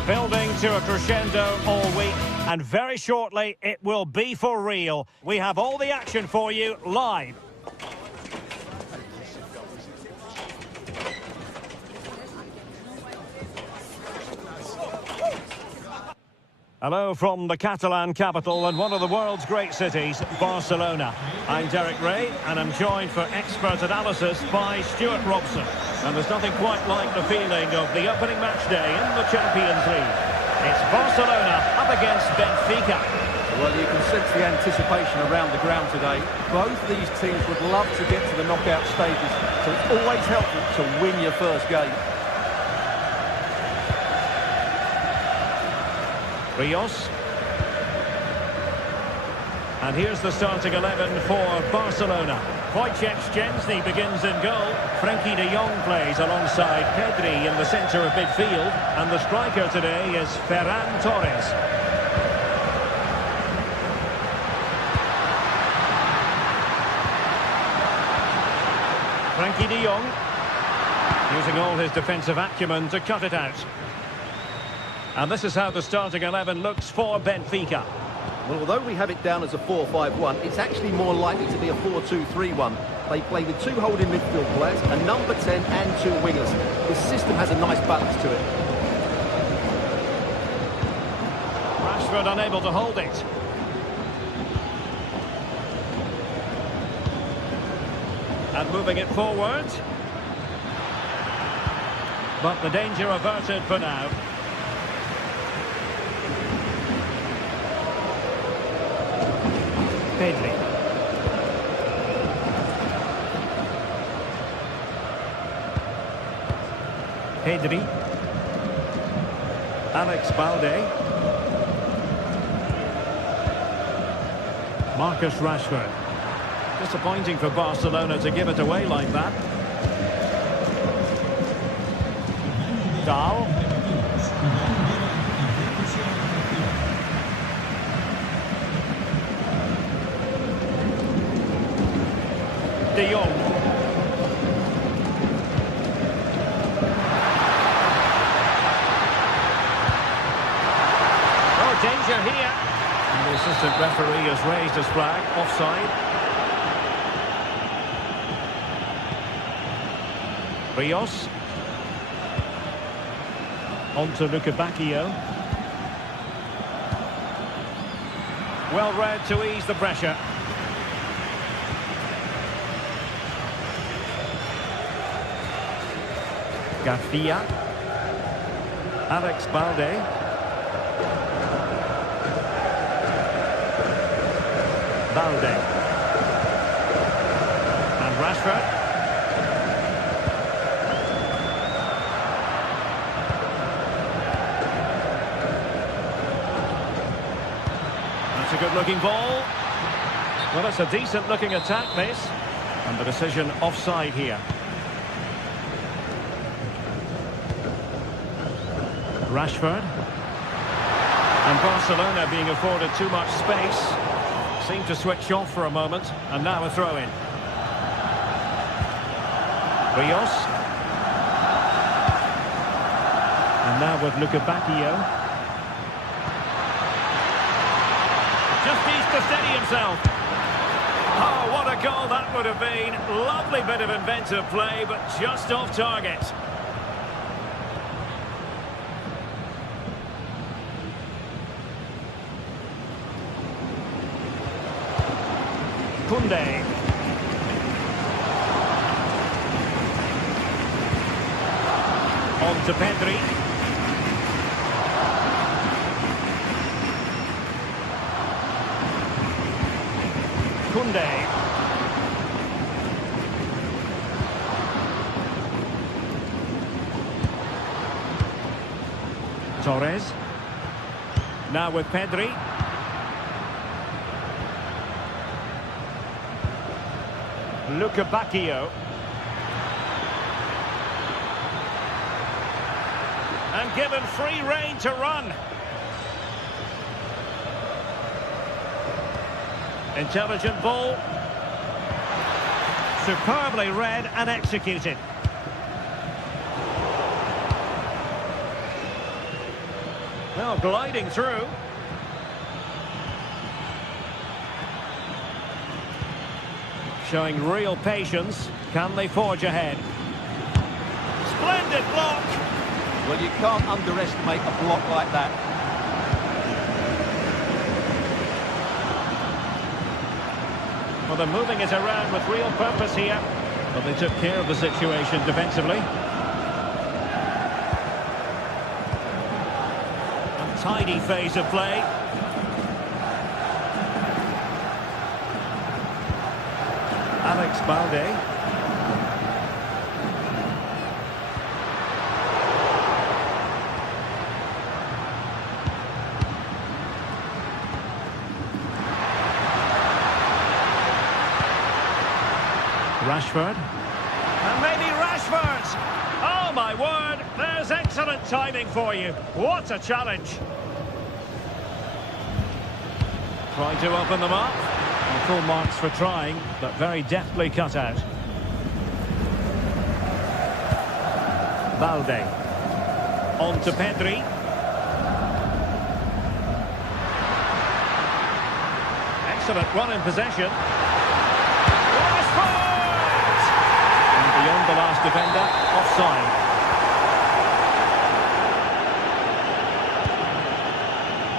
Building to a crescendo all week, and very shortly it will be for real. We have all the action for you live. Hello from the Catalan capital and one of the world's great cities, Barcelona. I'm Derek Ray and I'm joined for expert analysis by Stuart Robson. And there's nothing quite like the feeling of the opening match day in the Champions League. It's Barcelona up against Benfica. Well, you can sense the anticipation around the ground today. Both these teams would love to get to the knockout stages, so it's always helpful to win your first game. Rios. And here's the starting 11 for Barcelona. Wojciech Szczęsny begins in goal. Frenkie de Jong plays alongside Pedri in the centre of midfield. And the striker today is Ferran Torres. Frenkie de Jong using all his defensive acumen to cut it out. And this is how the starting 11 looks for Benfica. Well, although we have it down as a 4-5-1, it's actually more likely to be a 4-2-3-1. They play with 2 holding midfield players, a number 10 and 2 wingers. The system has a nice balance to it. Rashford unable to hold it. And moving it forward. But the danger averted for now. Pedri. Pedri. Alex Balde. Marcus Rashford. Disappointing for Barcelona to give it away like that. Dahl. De Jong. Oh, danger here. And the assistant referee has raised his flag. Offside. Rios. On to Luca Bacchio. Well read to ease the pressure. Garcia. Alex Balde. Balde. And Rashford. That's a good-looking ball. Well, it's a decent-looking attack, this. And the decision offside here. Rashford. And Barcelona being afforded too much space. Seemed to switch off for a moment. And now a throw-in. Rios. And now with Luca Bacchio. Just needs to steady himself. Oh, what a goal that would have been. Lovely bit of inventive play, but just off target. Koundé. On to Pedri. Koundé. Torres. Now with Pedri. Luca Bacchio. And given free rein to run. Intelligent ball. Superbly read and executed. Well, gliding through. Showing real patience. Can they forge ahead? Splendid block. Well, you can't underestimate a block like that. Well, they're moving it around with real purpose here. But they took care of the situation defensively. A tidy phase of play. Alex Balde. Rashford. And maybe Rashford! Oh my word, there's excellent timing for you. What a challenge. Trying to open them up. And full marks for trying, but very deftly cut out. Balde. On to Pedri. Excellent run in possession. Beyond the last defender, offside.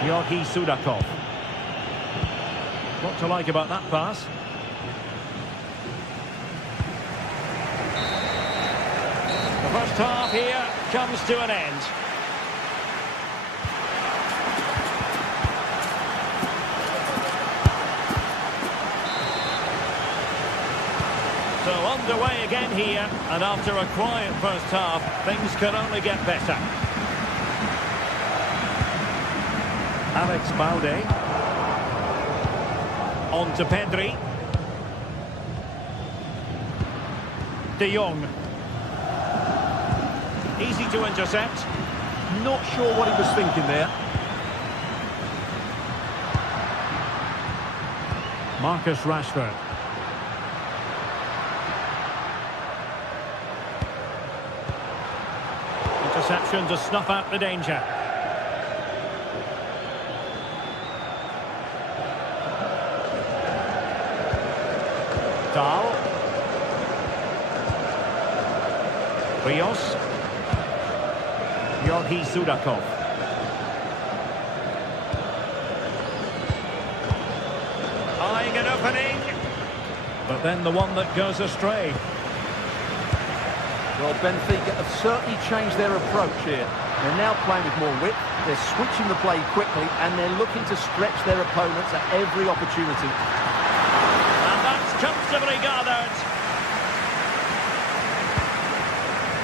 Georgi Sudakov. What to like about that pass? The first half here comes to an end. So underway again here, and after a quiet first half, things can only get better. Alex Balde. On to Pedri. De Jong. Easy to intercept. Not sure what he was thinking there. Marcus Rashford. Interception to snuff out the danger. Dahl. Rios. Georgi Sudakov. Eyeing an opening. But then the one that goes astray. Well, Benfica have certainly changed their approach here. They're now playing with more width, they're switching the play quickly, and they're looking to stretch their opponents at every opportunity. And that's comfortably gathered.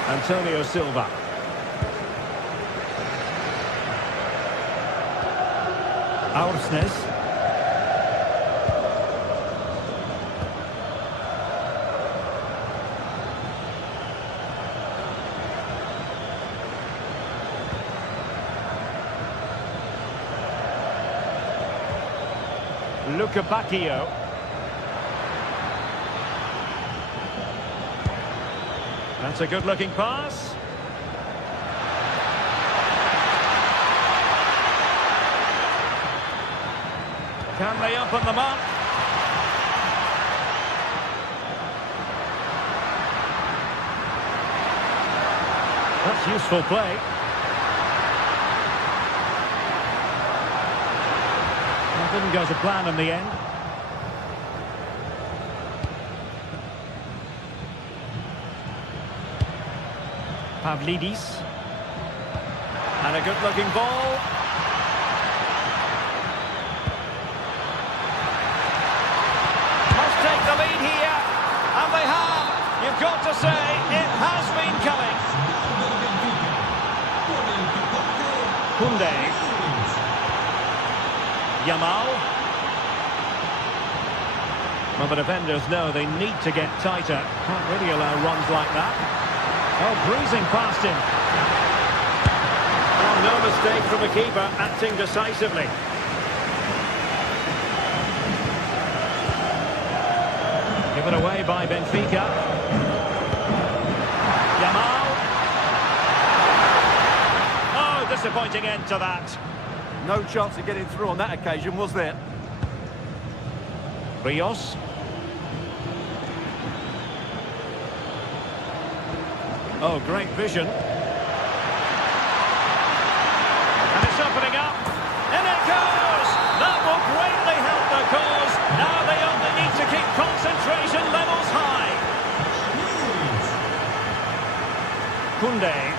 Antonio Silva. Aursnes. Luca Bacchio. That's a good-looking pass. Can they open them up? That's useful play. Didn't go to plan in the end. Pavlidis. And a good-looking ball. Must take the lead here. And they have. You've got to say, it has been coming. Koundé. Yamal. Well, the defenders know they need to get tighter. Can't really allow runs like that. Oh, breezing past him. Oh, no mistake from the keeper, acting decisively. Given away by Benfica. Yamal. Oh, disappointing end to that. No chance of getting through on that occasion, was there? Rios. Oh, great vision. And it's opening up. In it goes! That will greatly help the cause. Now they only need to keep contact. Kounde.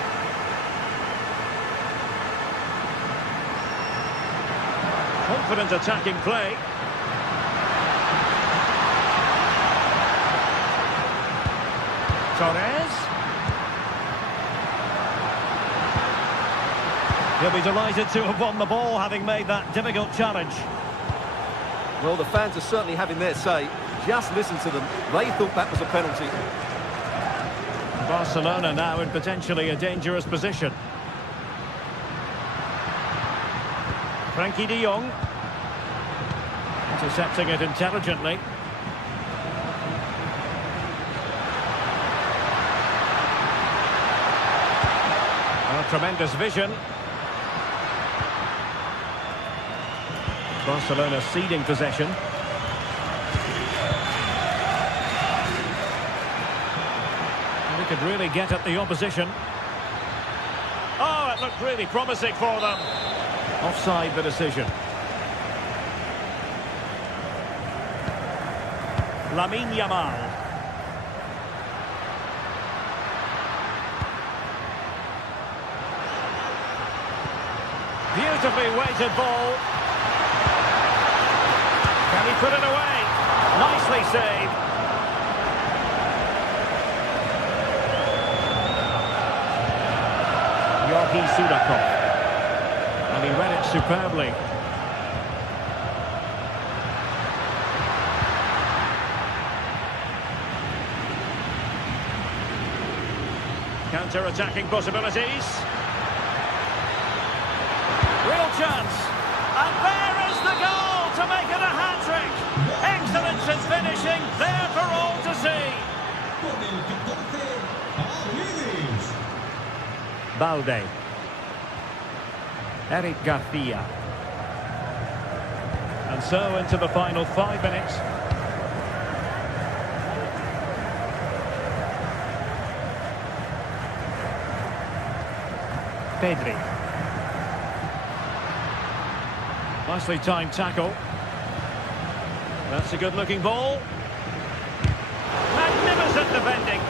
Confident attacking play. Torres. He'll be delighted to have won the ball, having made that difficult challenge. Well, the fans are certainly having their say. Just listen to them. They thought that was a penalty. Barcelona now in potentially a dangerous position. Frankie de Jong. Intercepting it intelligently. Oh, tremendous vision. Barcelona ceding possession. They could really get at the opposition. Oh, it looked really promising for them. Offside the decision. Lamine Yamal. Beautifully weighted ball. Can he put it away? Nicely saved. Yorgi Sudakov. And he read it superbly. Counter-attacking possibilities. Real chance. And there is the goal to make it a hat-trick. Excellence in finishing, there for all to see. Balde. Eric Garcia. And so into the final 5 minutes. Pedri. Nicely timed tackle. That's a good-looking ball. Magnificent defending.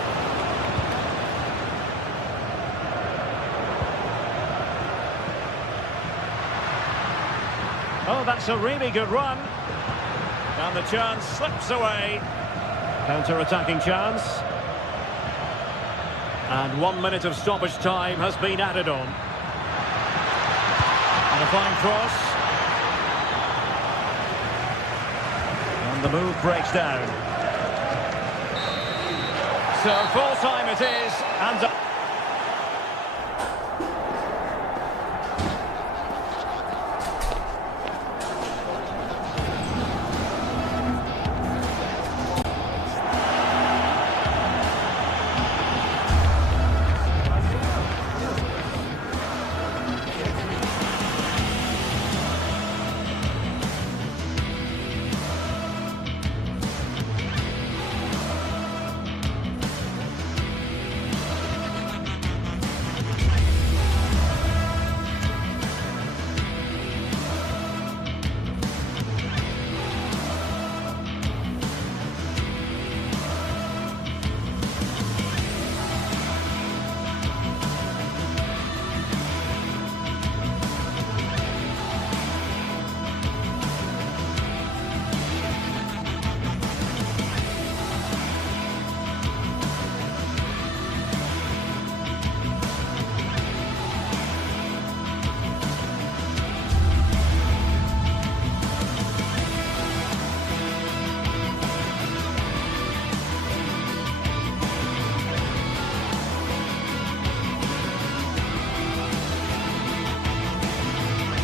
Oh, that's a really good run. And the chance slips away. Counter-attacking chance. And 1 minute of stoppage time has been added on. And a fine cross. And the move breaks down. So full time it is. And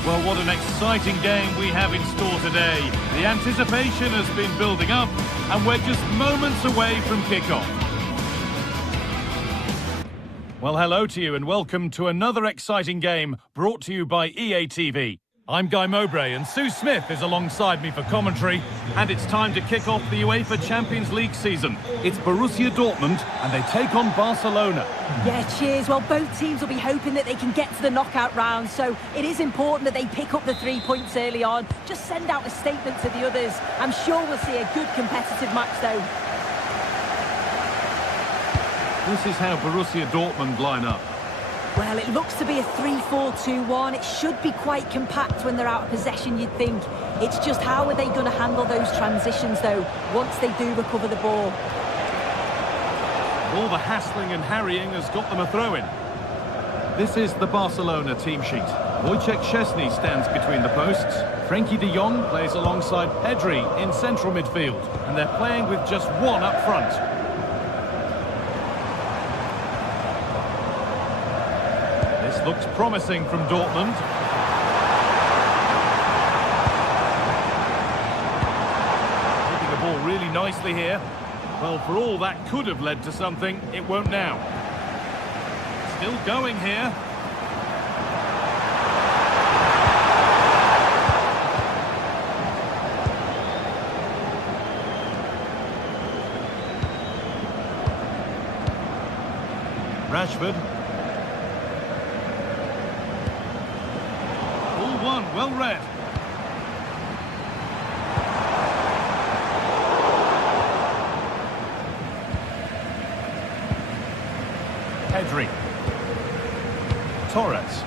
Well, what an exciting game we have in store today. The anticipation has been building up, and we're just moments away from kickoff. Well, hello to you and welcome to another exciting game brought to you by EA TV. I'm Guy Mowbray and Sue Smith is alongside me for commentary, and it's time to kick off the UEFA Champions League season. It's Borussia Dortmund and they take on Barcelona. Yeah, cheers. Well, both teams will be hoping that they can get to the knockout round, so it is important that they pick up the 3 points early on. Just send out a statement to the others. I'm sure we'll see a good competitive match though. This is how Borussia Dortmund line up. Well, it looks to be a 3-4-2-1. It should be quite compact when they're out of possession, you'd think. It's just how are they going to handle those transitions, though, once they do recover the ball? All the hassling and harrying has got them a throw-in. This is the Barcelona team sheet. Wojciech Szczesny stands between the posts. Frenkie de Jong plays alongside Pedri in central midfield. And they're playing with just one up front. This looks promising from Dortmund. Keeping the ball really nicely here. Well, for all that could have led to something, it won't now. Still going here. Rashford. All one, well read. Pedri. Torres.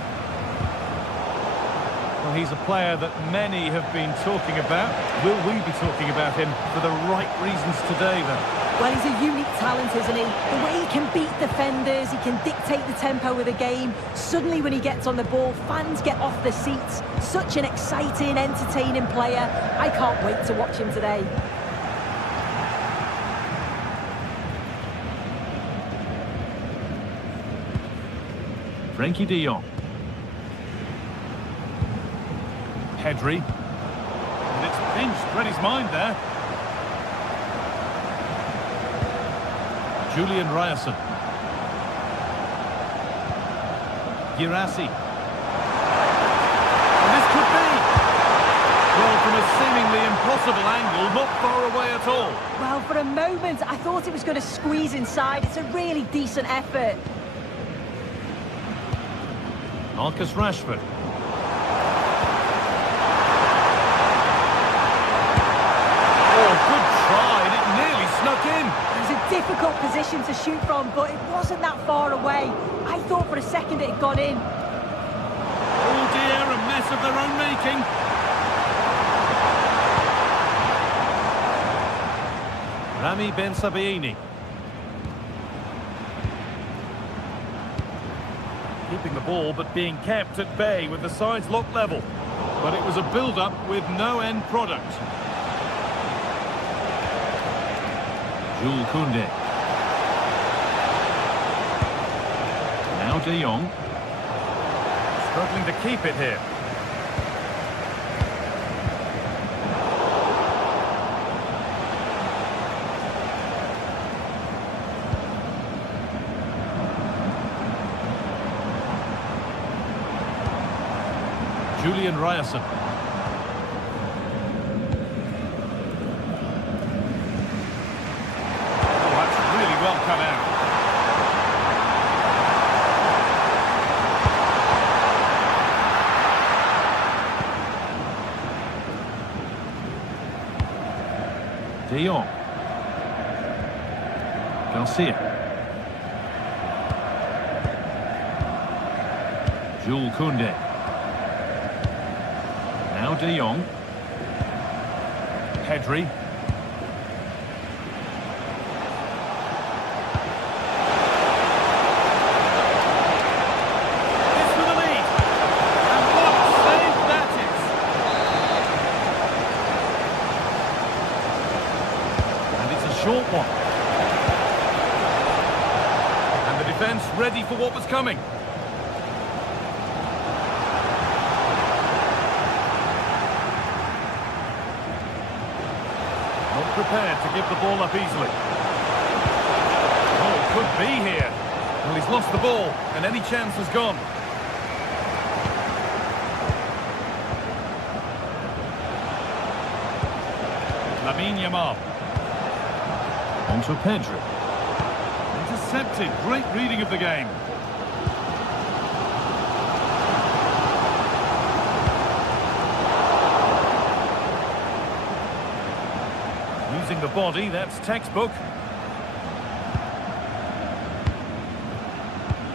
Well, he's a player that many have been talking about. Will we be talking about him for the right reasons today, then? Well, he's a unique talent, isn't he? The way he can beat defenders, he can dictate the tempo of the game. Suddenly, when he gets on the ball, fans get off their seats. Such an exciting, entertaining player. I can't wait to watch him today. Frenkie de Jong. Pedri. And it's pinched, read his mind there. Julian Ryerson. Girassi. And this could be. Well, from a seemingly impossible angle, not far away at all. Well, for a moment, I thought it was going to squeeze inside. It's a really decent effort. Marcus Rashford. Oh, good try, and it nearly snuck in. It was a difficult position to shoot from, but it wasn't that far away. I thought for a second it had gone in. Oh dear, a mess of their own making. Rami Ben Sabaini. Keeping the ball, but being kept at bay with the sides locked level. But it was a build-up with no end product. Jules Koundé. Now de Jong. Struggling to keep it here. Julian Ryerson. Oh, that's really well cut out. De Jong. Garcia. Jules Koundé. Now de Jong. Pedri. It's for the lead. And what a save that is. And it's a short one. And the defence ready for what was coming. Prepared to give the ball up easily. Oh, it could be here. Well, he's lost the ball, and any chance has gone. Lamine Yamal. On to Pedri. Intercepted. Great reading of the game. Using the body, that's textbook.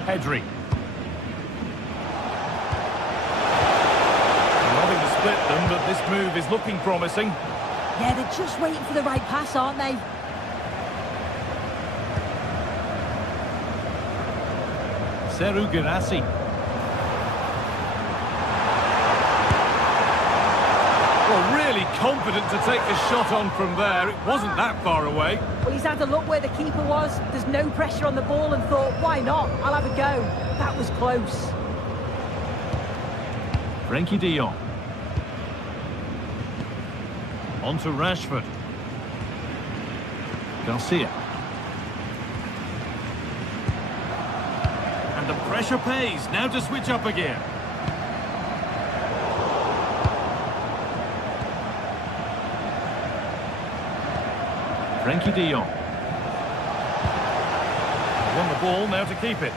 Pedri. split them, but this move is looking promising. Yeah, they're just waiting for the right pass, aren't they? Seru Girassi. Well, really confident to take the shot on from there. It wasn't that far away. Well, he's had a look where the keeper was. There's no pressure on the ball and thought, why not? I'll have a go. That was close. Frankie de Jong. On to Rashford. Garcia. And the pressure pays. Now to switch up again. Frankie de Jong. Won the ball, now to keep it.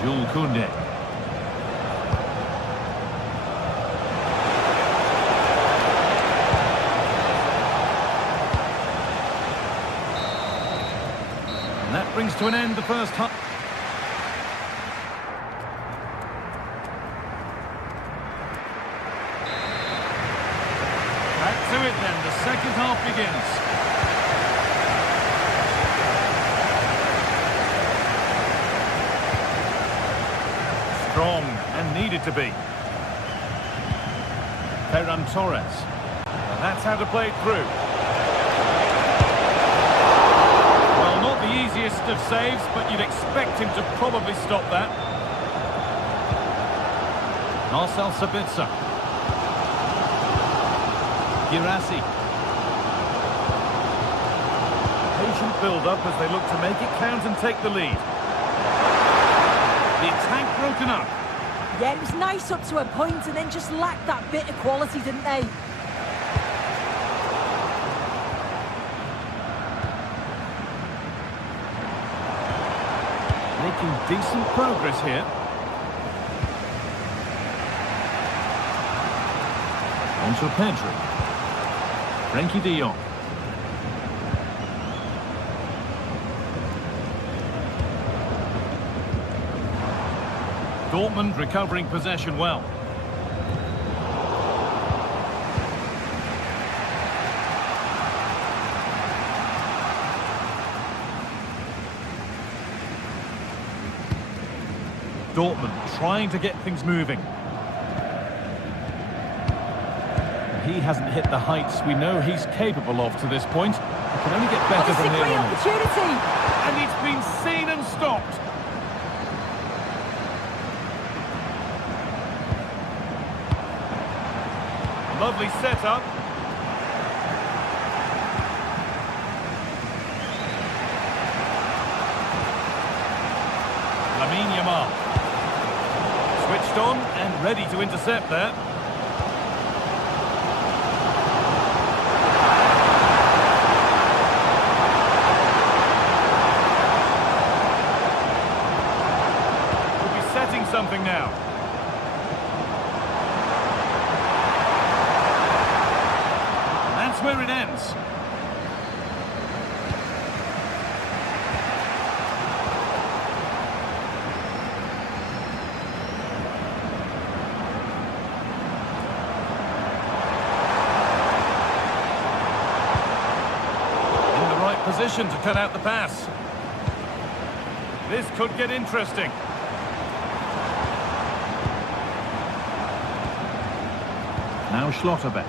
Jules Koundé. And that brings to an end the first half. Back to it then, the second half begins. Strong and needed to be. Ferran Torres. And that's how to play it through. Well, not the easiest of saves, but you'd expect him to probably stop that. Marcel Sabitzer. Girassi. Patient build-up as they look to make it count and take the lead. The attack broken up. Yeah, it was nice up to a point and then just lacked that bit of quality, didn't they? Making decent progress here. On to Pedri. Frankie de Jong. Dortmund recovering possession well. Dortmund trying to get things moving. He hasn't hit the heights we know he's capable of to this point. He can only get better from here on. Opportunity. And it's been seen and stopped. Lovely setup. Lamine Yamal. Switched on and ready to intercept there. Could be setting something now. Where it ends. In the right position to cut out the pass. This could get interesting. Now Schlotterbeck.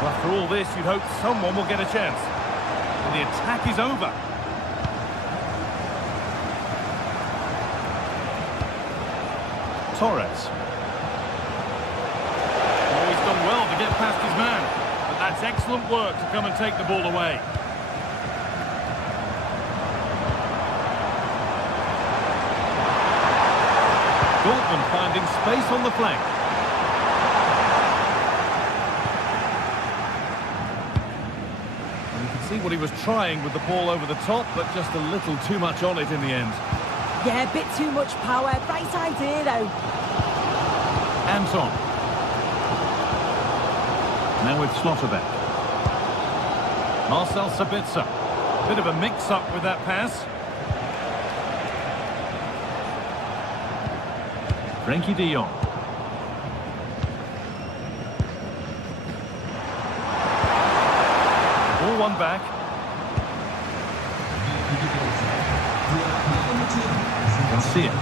After all this, you'd hope someone will get a chance. And the attack is over. Torres. Oh, he's done well to get past his man. But that's excellent work to come and take the ball away. Dortmund finding space on the flank. See what he was trying with the ball over the top, but just a little too much on it in the end. Yeah, a bit too much power. Right idea, though. Anton. Now with Schlotterbeck. Marcel Sabitzer. Bit of a mix-up with that pass. Frenkie de Jong. Ball one back. Garcia.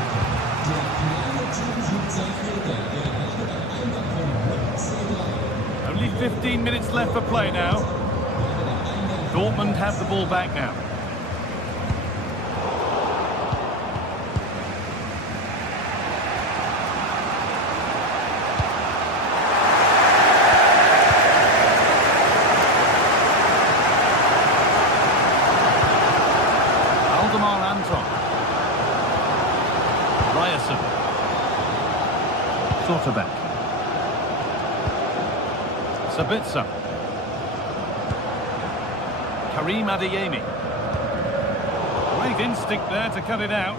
Only 15 minutes left for play now. Dortmund have the ball back now. Back. Sabitzer. Karim Adeyemi. Great instinct there to cut it out.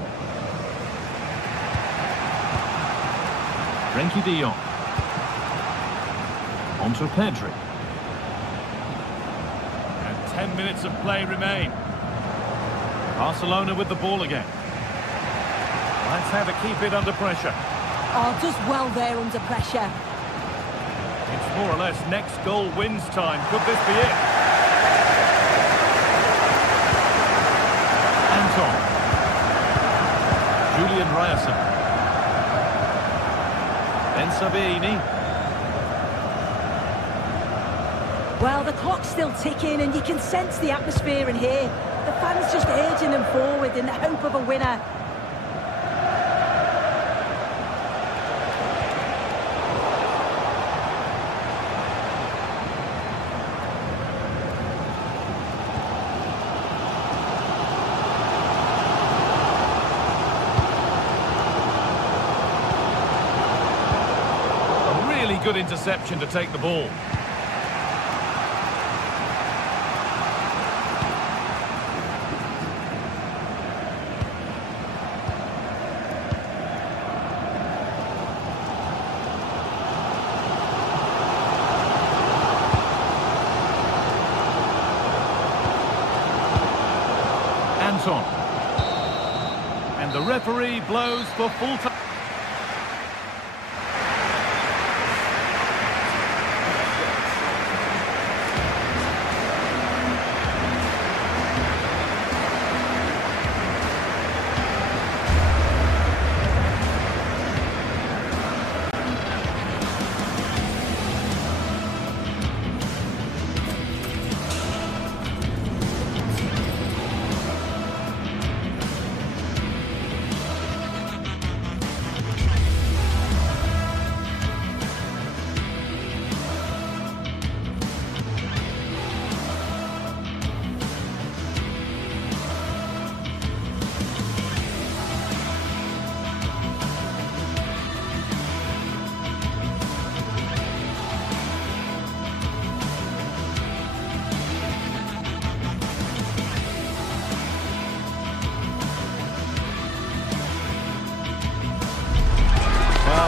Frenkie de Jong. On to Pedri. And 10 minutes of play remain. Barcelona with the ball again. That's how to keep it under pressure. Oh, does well there under pressure. It's more or less next goal wins time. Could this be it? Anton. Julian Ryerson. Ben Sabini. Well, the clock's still ticking and you can sense the atmosphere in here. The fans just urging them forward in the hope of a winner. Good interception to take the ball. Anton. And the referee blows for full time.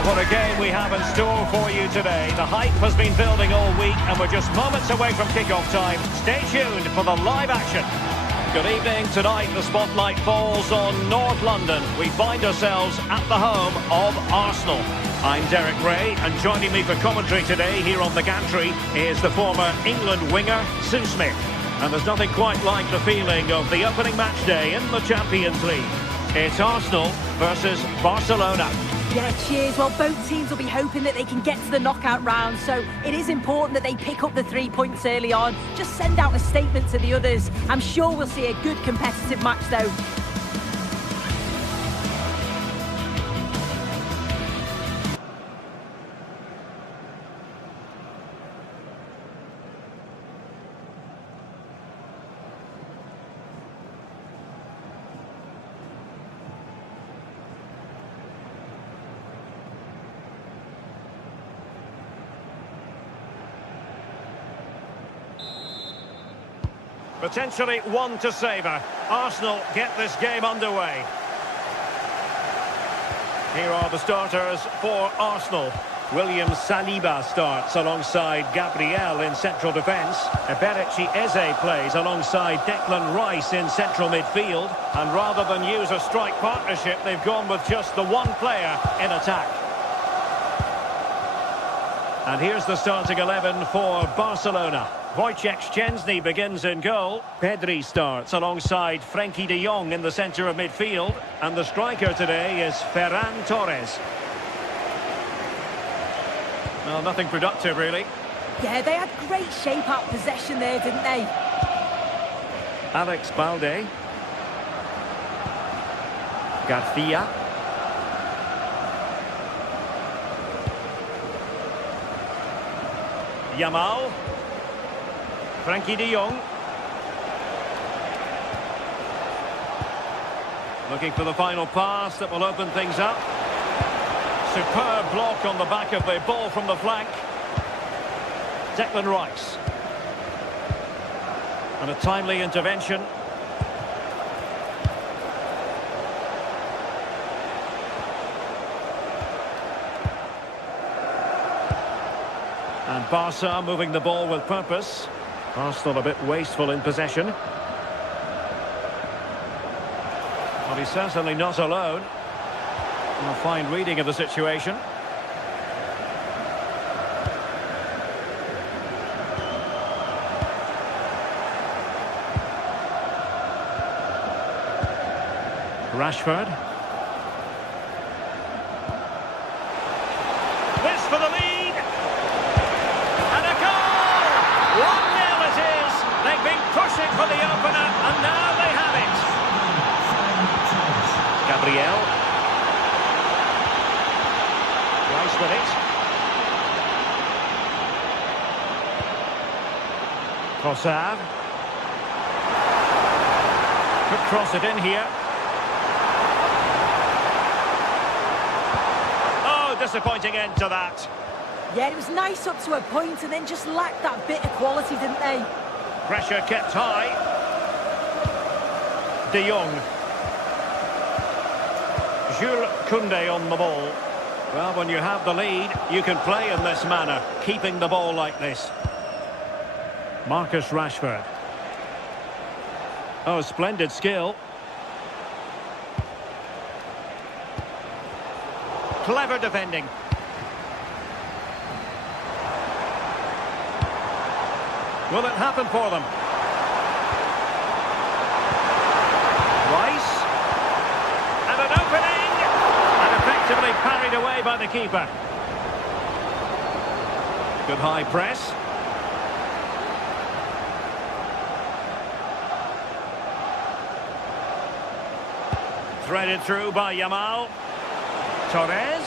What a game we have in store for you today. The hype has been building all week and we're just moments away from kick-off time. Stay tuned for the live action. Good evening. Tonight the spotlight falls on North London. We find ourselves at the home of Arsenal. I'm Derek Ray and joining me for commentary today here on the gantry is the former England winger Sue Smith. And there's nothing quite like the feeling of the opening match day in the Champions League. It's Arsenal versus Barcelona. Yeah, cheers. Well, both teams will be hoping that they can get to the knockout round, so it is important that they pick up the 3 points early on. Just send out a statement to the others. I'm sure we'll see a good competitive match, though. Potentially one to savour. Arsenal get this game underway. Here are the starters for Arsenal. William Saliba starts alongside Gabriel in central defence. Eberechi Eze plays alongside Declan Rice in central midfield. And rather than use a strike partnership, they've gone with just the one player in attack. And here's the starting 11 for Barcelona. Wojciech Szczęsny begins in goal. Pedri starts alongside Frenkie de Jong in the centre of midfield. And the striker today is Ferran Torres. Well, nothing productive, really. Yeah, they had great shape-up possession there, didn't they? Alex Balde. Garcia. Yamal. Frenkie de Jong. Looking for the final pass that will open things up. Superb block on the back of the ball from the flank. Declan Rice. And a timely intervention. And Barca moving the ball with purpose. Arsenal a bit wasteful in possession. Well, he's certainly not alone. A fine reading of the situation. Rashford. This for the lead. And a goal! 1-0 it is. They've been pushing for the opener, and now they have it. Gabriel. Rice with it. Trossard. Could cross it in here. Oh, disappointing end to that. Yeah, it was nice up to a point and then just lacked that bit of quality, didn't they? Pressure kept high. De Jong. Jules Koundé on the ball. Well, when you have the lead, you can play in this manner, keeping the ball like this. Marcus Rashford. Oh, splendid skill. Clever defending. Will it happen for them? Rice. And an opening! And effectively parried away by the keeper. Good high press. Threaded through by Yamal. Torres.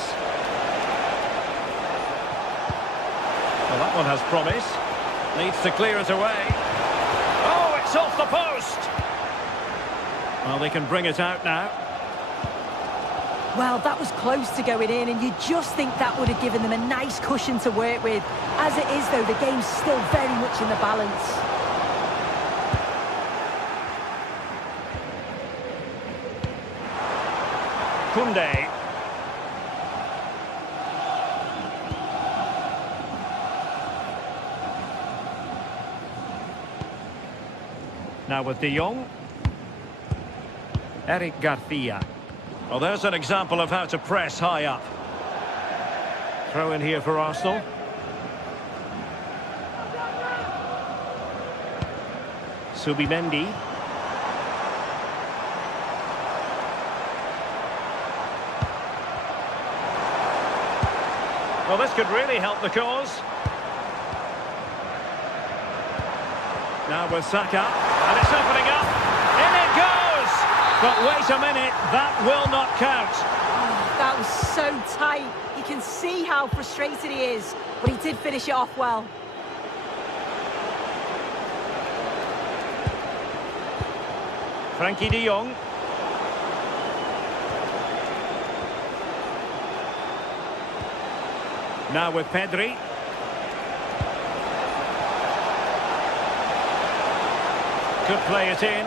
Well, that one has promise. Needs to clear it away. Oh, it's off the post! Well, they can bring it out now. Well, that was close to going in, and you just think that would have given them a nice cushion to work with. As it is, though, the game's still very much in the balance. Koundé. Now with De Jong. Eric Garcia. Well, there's an example of how to press high up. Throw in here for Arsenal. Subimendi. Well, this could really help the cause. Now with Saka, and it's opening up. In it goes! But wait a minute, that will not count. Oh, that was so tight. You can see how frustrated he is, but he did finish it off well. Frenkie de Jong. Now with Pedri. Could play it in.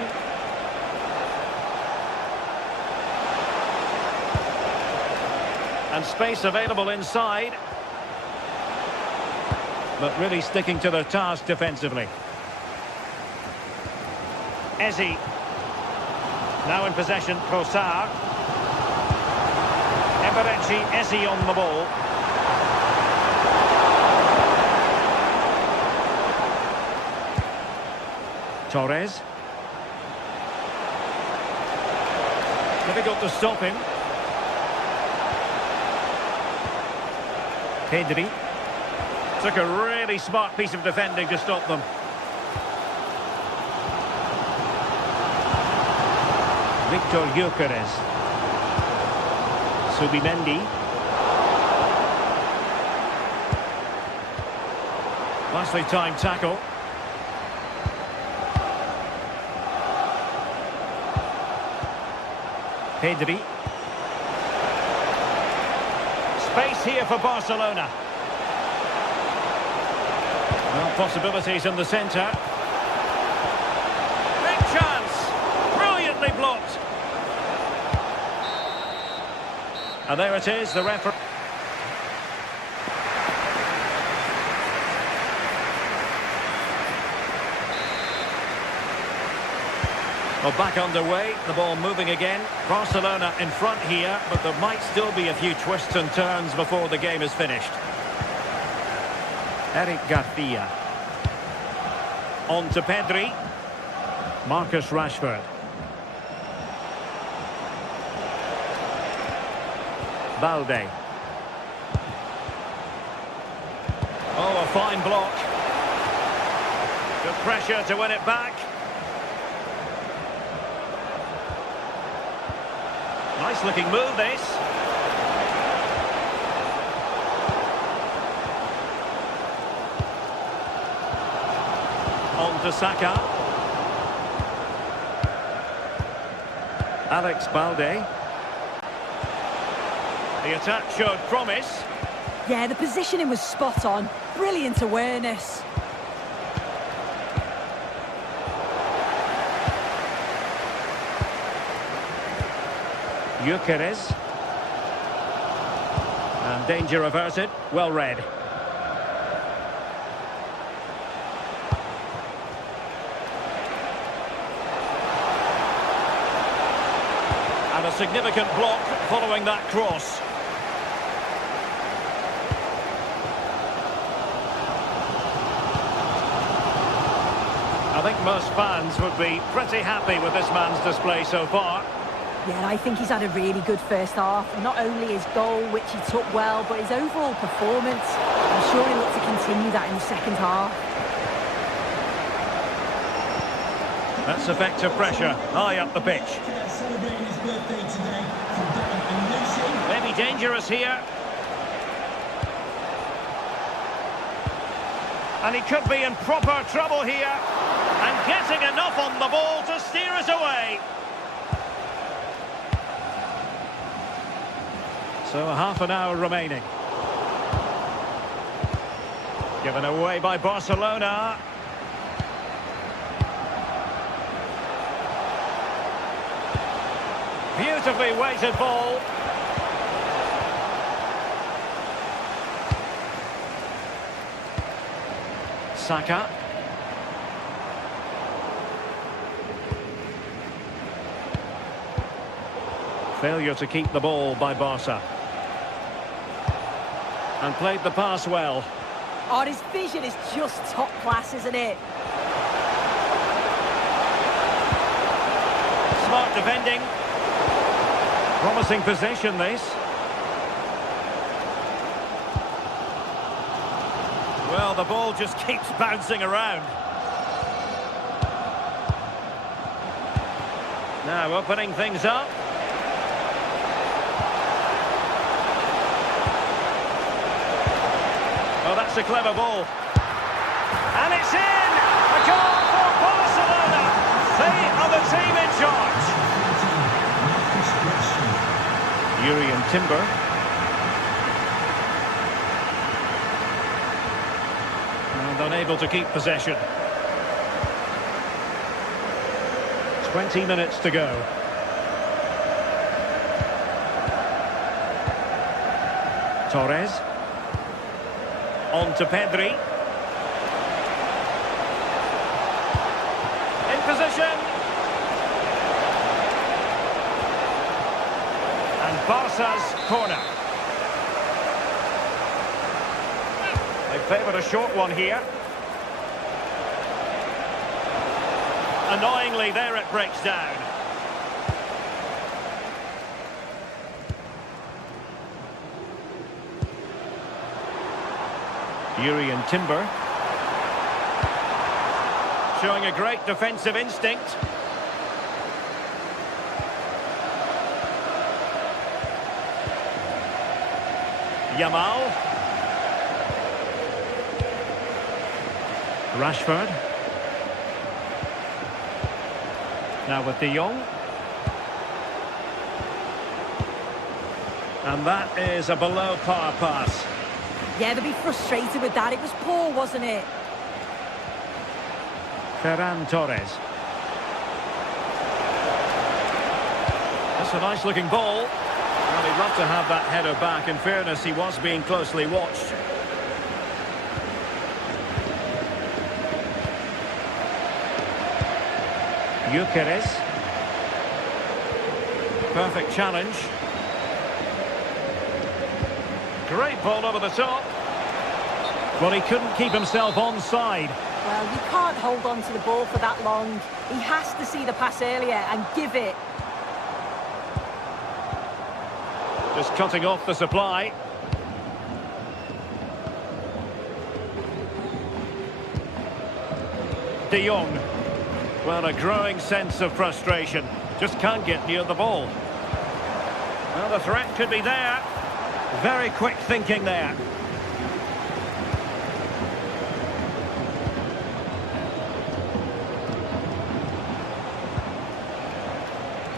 And space available inside. but really sticking to their task defensively. Ezi. Now in possession, Trossard. Eberechi, Ezi on the ball. Torres. Difficult to stop him. Pedri. Took a really smart piece of defending to stop them. Victor Gyökeres. Subimendi. Nicely timed tackle. Pedri. Space here for Barcelona. Well, possibilities in the centre. Big chance. Brilliantly blocked. And there it is, the referee. Well, back underway, the ball moving again. Barcelona in front here, but there might still be a few twists and turns before the game is finished. Eric Garcia. On to Pedri. Marcus Rashford. Balde. Oh, a fine block. Good pressure to win it back. Nice looking move, this. On to Saka. Alex Balde. The attack showed promise. Yeah, the positioning was spot on. Brilliant awareness. Gyökeres. And danger averted. Well read. And a significant block following that cross. I think most fans would be pretty happy with this man's display so far. Yeah, I think he's had a really good first half. Not only his goal, which he took well, but his overall performance. I'm sure he'll look to continue that in the second half. That's effective pressure, high up the pitch. Maybe dangerous here. And he could be in proper trouble here. And getting enough on the ball to steer us away. So a half an hour remaining. Given away by Barcelona. Beautifully weighted ball. Saka. Failure to keep the ball by Barca. And played the pass well. Oh, his vision is just top class, isn't it? Smart defending. Promising possession, this. Well, the ball just keeps bouncing around. Now opening things up. Oh, that's a clever ball. And it's in! A goal for Barcelona! They are the team in charge. Urian Timber. And unable to keep possession. 20 minutes to go. Torres. On to Pedri. position. And Barca's corner. They favoured a short one here. Annoyingly, there it breaks down. Yuri and Timber. Showing a great defensive instinct. Yamal. Rashford. Now with De Jong. And that is a below par pass. Yeah, they'll be frustrated with that. It was poor, wasn't it? Ferran Torres. That's a nice looking ball. Well, he'd love to have that header back. In fairness, he was being closely watched. Gyökeres. Perfect challenge. Great ball over the top. Well, he couldn't keep himself onside. Well, you can't hold on to the ball for that long. He has to see the pass earlier and give it. Just cutting off the supply. De Jong. Well, a growing sense of frustration. Just can't get near the ball. Well, the threat could be there. Very quick thinking there.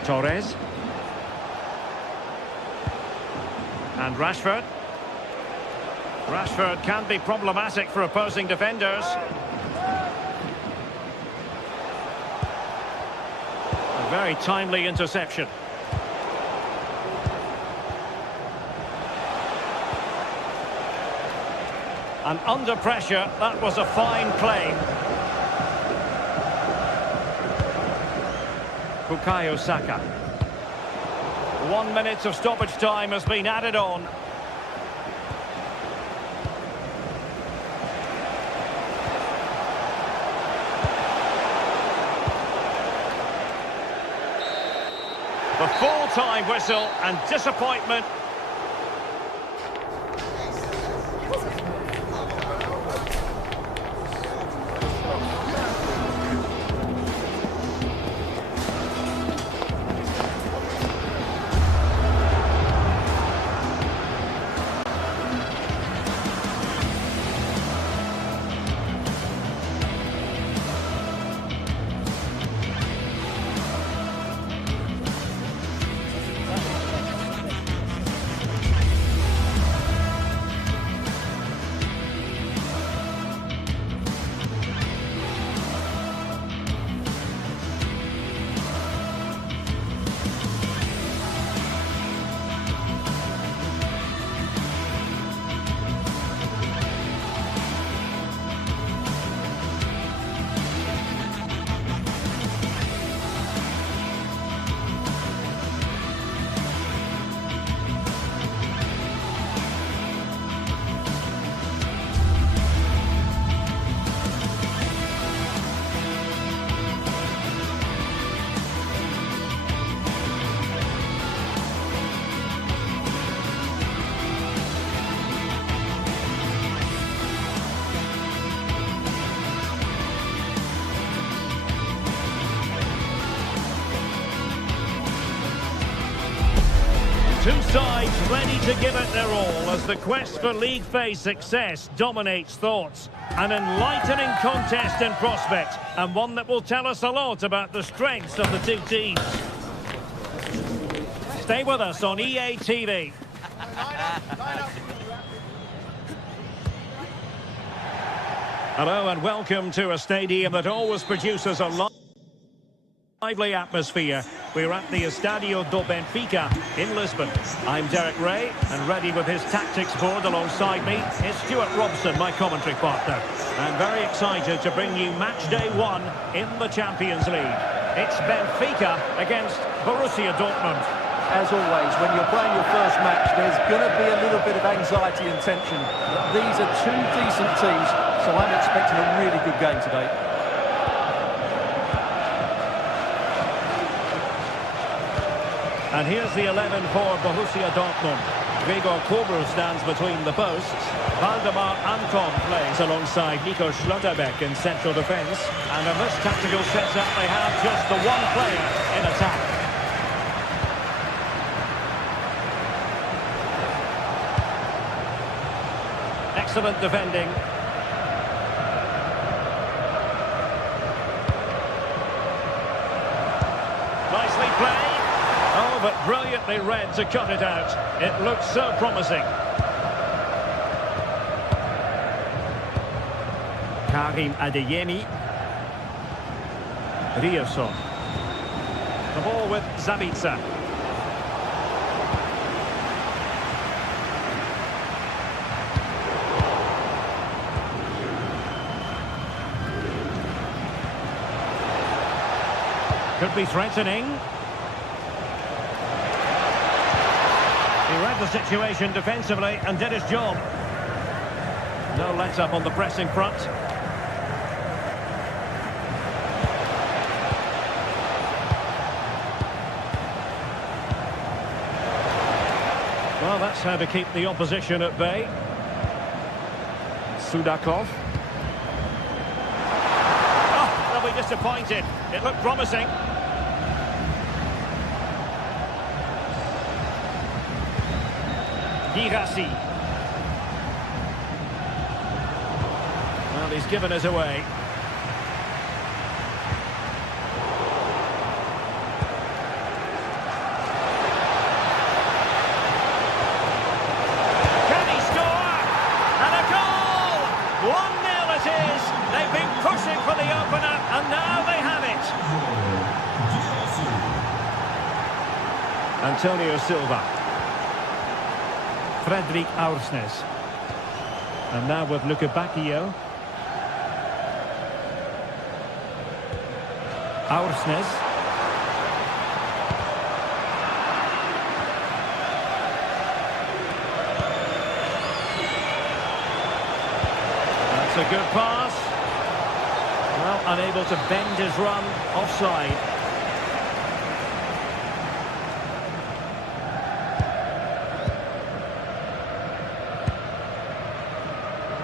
Torres. And Rashford. Rashford can be problematic for opposing defenders. A very timely interception. And under pressure, that was a fine play. Bukayo Saka. 1 minute of stoppage time has been added on. The full-time whistle and disappointment. Two sides ready to give it their all as the quest for league phase success dominates thoughts. An enlightening contest in prospect, and one that will tell us a lot about the strengths of the two teams. Stay with us on EA TV. Hello and welcome to a stadium that always produces a lively atmosphere, We're at the Estadio do Benfica in Lisbon. I'm Derek Ray, and ready with his tactics board alongside me is Stuart Robson, my commentary partner. And very excited to bring you match day 1 in the Champions League. It's Benfica against Borussia Dortmund. As always, when you're playing your first match, there's going to be a little bit of anxiety and tension. But these are two decent teams, so I'm expecting a really good game today. And here's the 11 for Borussia Dortmund. Gregor Kobel stands between the posts. Valdemar Anton plays alongside Nico Schlotterbeck in central defence. And in this tactical setup, they have just the one player in attack. Excellent defending. Nicely played. Oh, but brilliantly read to cut it out. It looks so promising. Karim Adeyemi. Rierson. The ball with Zabitzer. Could be threatening. He read the situation defensively and did his job. No let-up on the pressing front. Well, that's how to keep the opposition at bay. Sudakov. Oh, they'll be disappointed. It looked promising. Girassi. Well, he's given us away. Can he score? And a goal! 1-0 it is. They've been pushing for the opener, and now they have it. Antonio Silva. Fredrik Aursnes. And now with Luca Bacchio. Aursnes. That's a good pass. Well, unable to bend his run. Offside.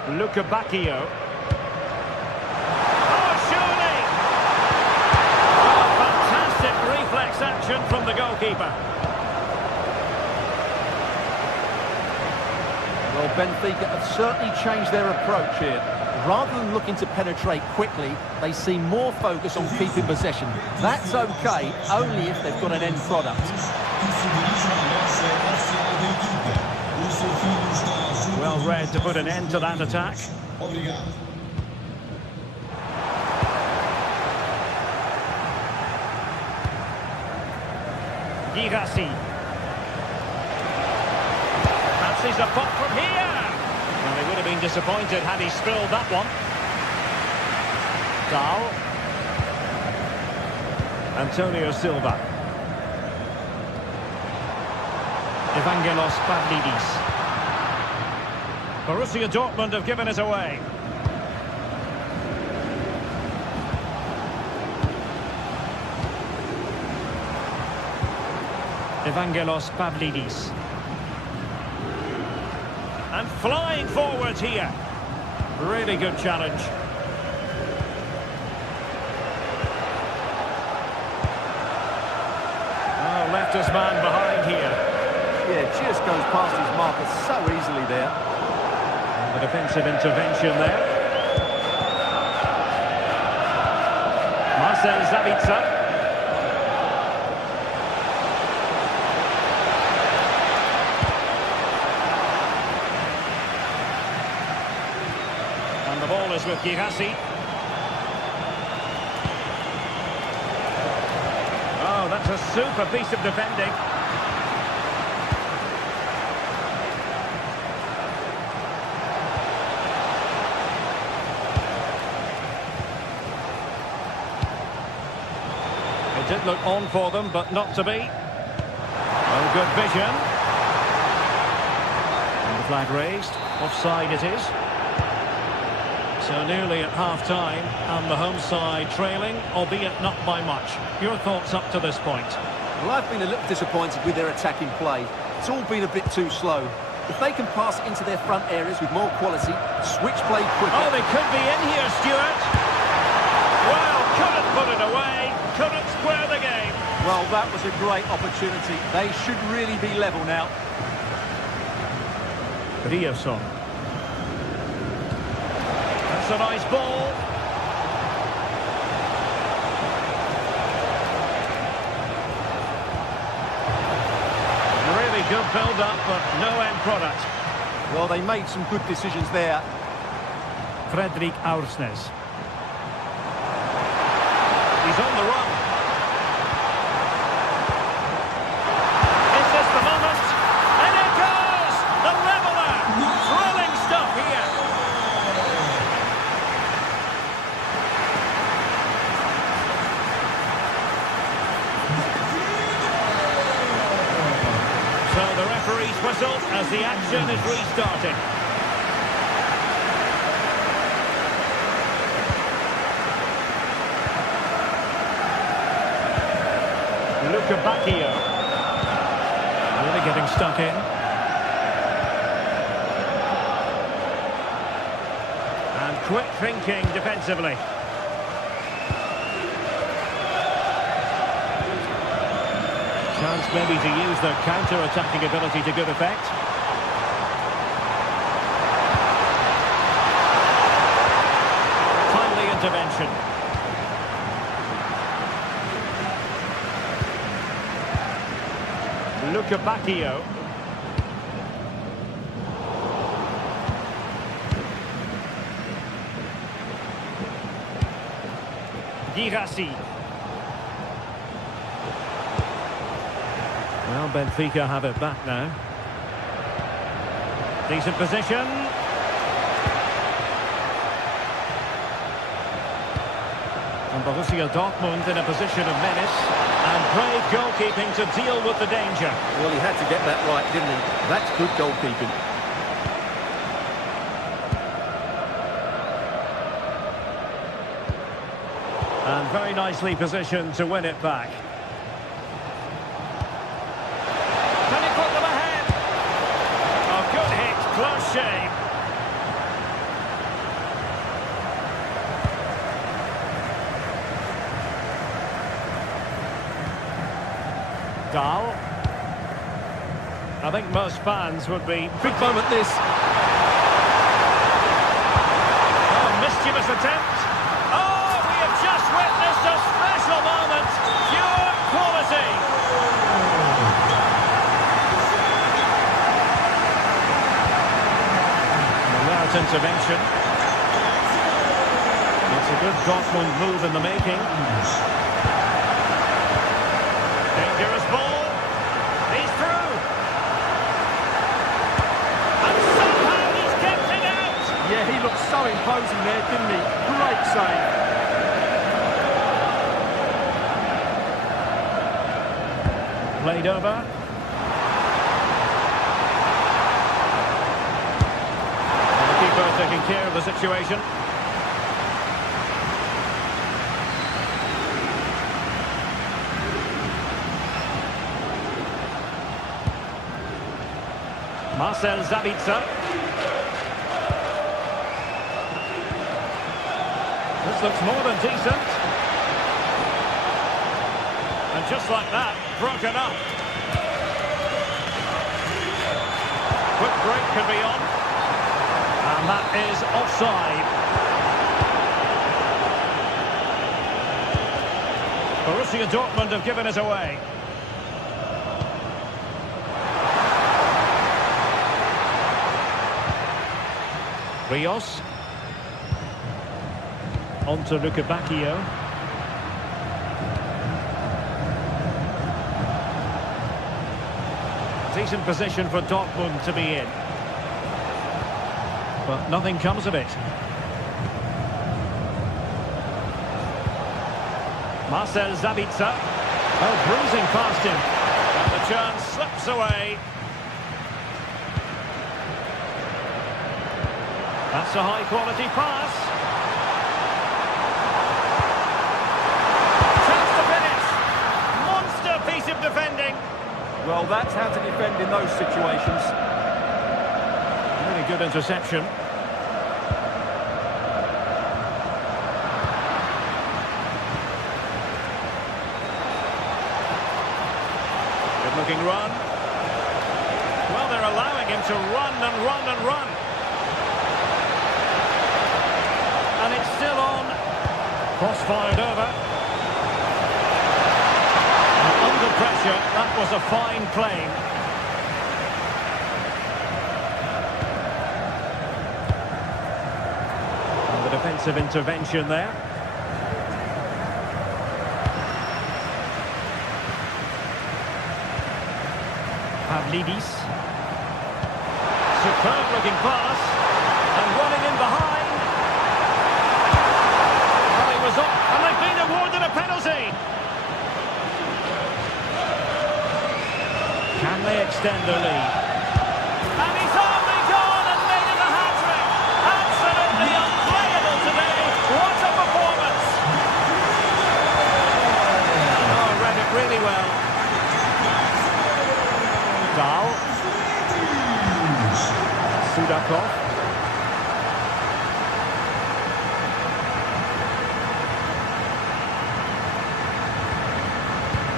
Luca Bacchio. Oh, surely! Oh, fantastic reflex action from the goalkeeper. Well, Benfica have certainly changed their approach here. Rather than looking to penetrate quickly, they seem more focused on keeping possession. That's okay, only if they've got an end product. Well read to put an end to that attack. Girassi. Fancies a pop from here. Well, he would have been disappointed had he spilled that one. Dahl. Antonio Silva. Evangelos Pavlidis. Borussia Dortmund have given it away. Evangelos Pavlidis. And flying forwards here. Really good challenge. Oh, left his man behind here. Yeah, just goes past his marker so easily there. The defensive intervention there. Marcel Zabitzer. And the ball is with Girassi. Oh, that's a super piece of defending. It did look on for them, but not to be. Oh, good vision. And the flag raised. Offside it is. So nearly at half-time, and the home side trailing, albeit not by much. Your thoughts up to this point? Well, I've been a little disappointed with their attacking play. It's all been a bit too slow. If they can pass it into their front areas with more quality, switch play quicker... Oh, they could be in here, Stuart. Well, couldn't put it away, couldn't square the game. Well, that was a great opportunity. They should really be level now. Riosson. That's a nice ball. Really good build-up, but no end product. Well, they made some good decisions there. Fredrik Aursnes. He's on the run. Is this the moment? And it goes! The leveller! Thrilling stuff here. So the referee's whistle as the action is restarting. Bacchio. Really getting stuck in. And quick thinking defensively. Chance maybe to use their counter-attacking ability to good effect. Timely intervention. Bacchio. Girassi. Well, Benfica have it back now. Decent position. And Borussia Dortmund in a position of menace. And brave goalkeeping to deal with the danger. Well, he had to get that right, didn't he? That's good goalkeeping. And very nicely positioned to win it back. Can he put them ahead? Oh, good hit, close shave. Dahl. I think most fans would be... Big moment this. Oh, mischievous attempt. Oh, we have just witnessed a special moment. Pure quality. Alert intervention. It's a good Dortmund move in the making. Dangerous ball. He's through. And somehow he's kept it out. Yeah, he looked so imposing there, didn't he? Great save. Played over. And the keeper taking care of the situation. Marcel Sabitzer. This looks more than decent. And just like that, broken up. Quick break could be on. And that is offside. Borussia Dortmund have given it away. Rios. On to Bacchio. Decent position for Dortmund to be in. But nothing comes of it. Marcel Sabitzer. Oh, bruising past him. And the chance slips away. That's a high-quality pass. Chance to finish. Monster piece of defending. Well, that's how to defend in those situations. Really good interception. Good looking run. Well, they're allowing him to run and run and run. And it's still on. Cross-fired over. And under pressure, that was a fine claim. And the defensive intervention there. Pavlidis. Superb looking pass. And running in behind. Well, he was up, and they've been awarded a penalty. Can they extend the lead? And he's only gone and made it a hat-trick. Absolutely unplayable today. What a performance. Oh, read it really well. Dahl. Sudakov.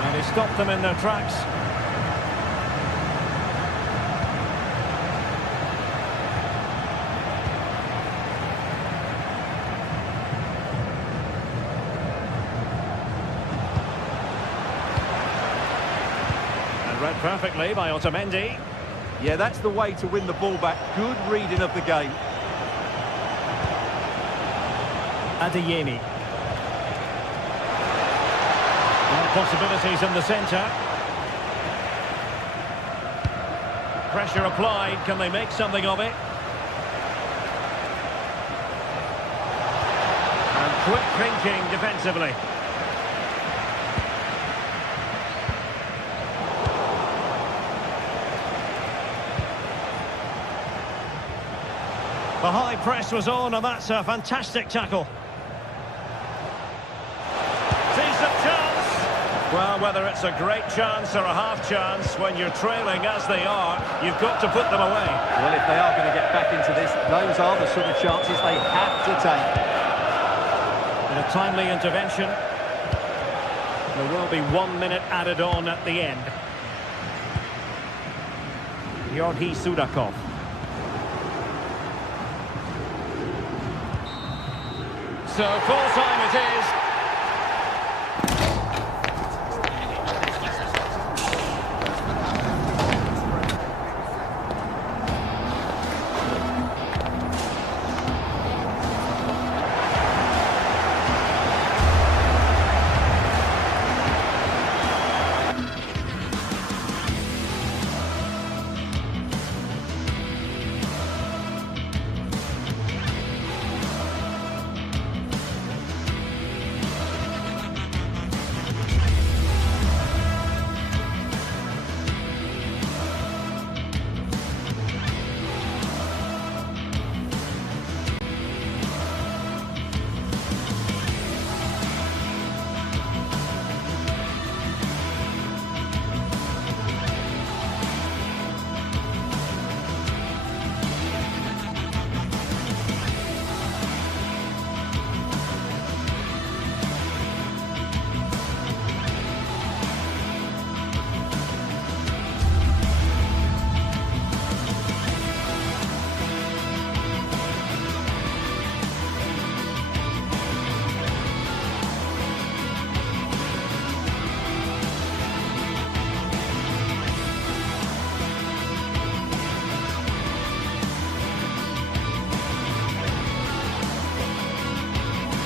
And he stopped them in their tracks. Read perfectly by Otamendi. Yeah, that's the way to win the ball back. Good reading of the game. Adeyemi. More possibilities in the centre. Pressure applied. Can they make something of it? And quick thinking defensively. The high press was on, and that's a fantastic tackle. Decent chance. Well, whether it's a great chance or a half chance, when you're trailing as they are, you've got to put them away. Well, if they are going to get back into this, those are the sort of chances they have to take. And a timely intervention. There will be 1 minute added on at the end. Georgi Sudakov. So full time it is.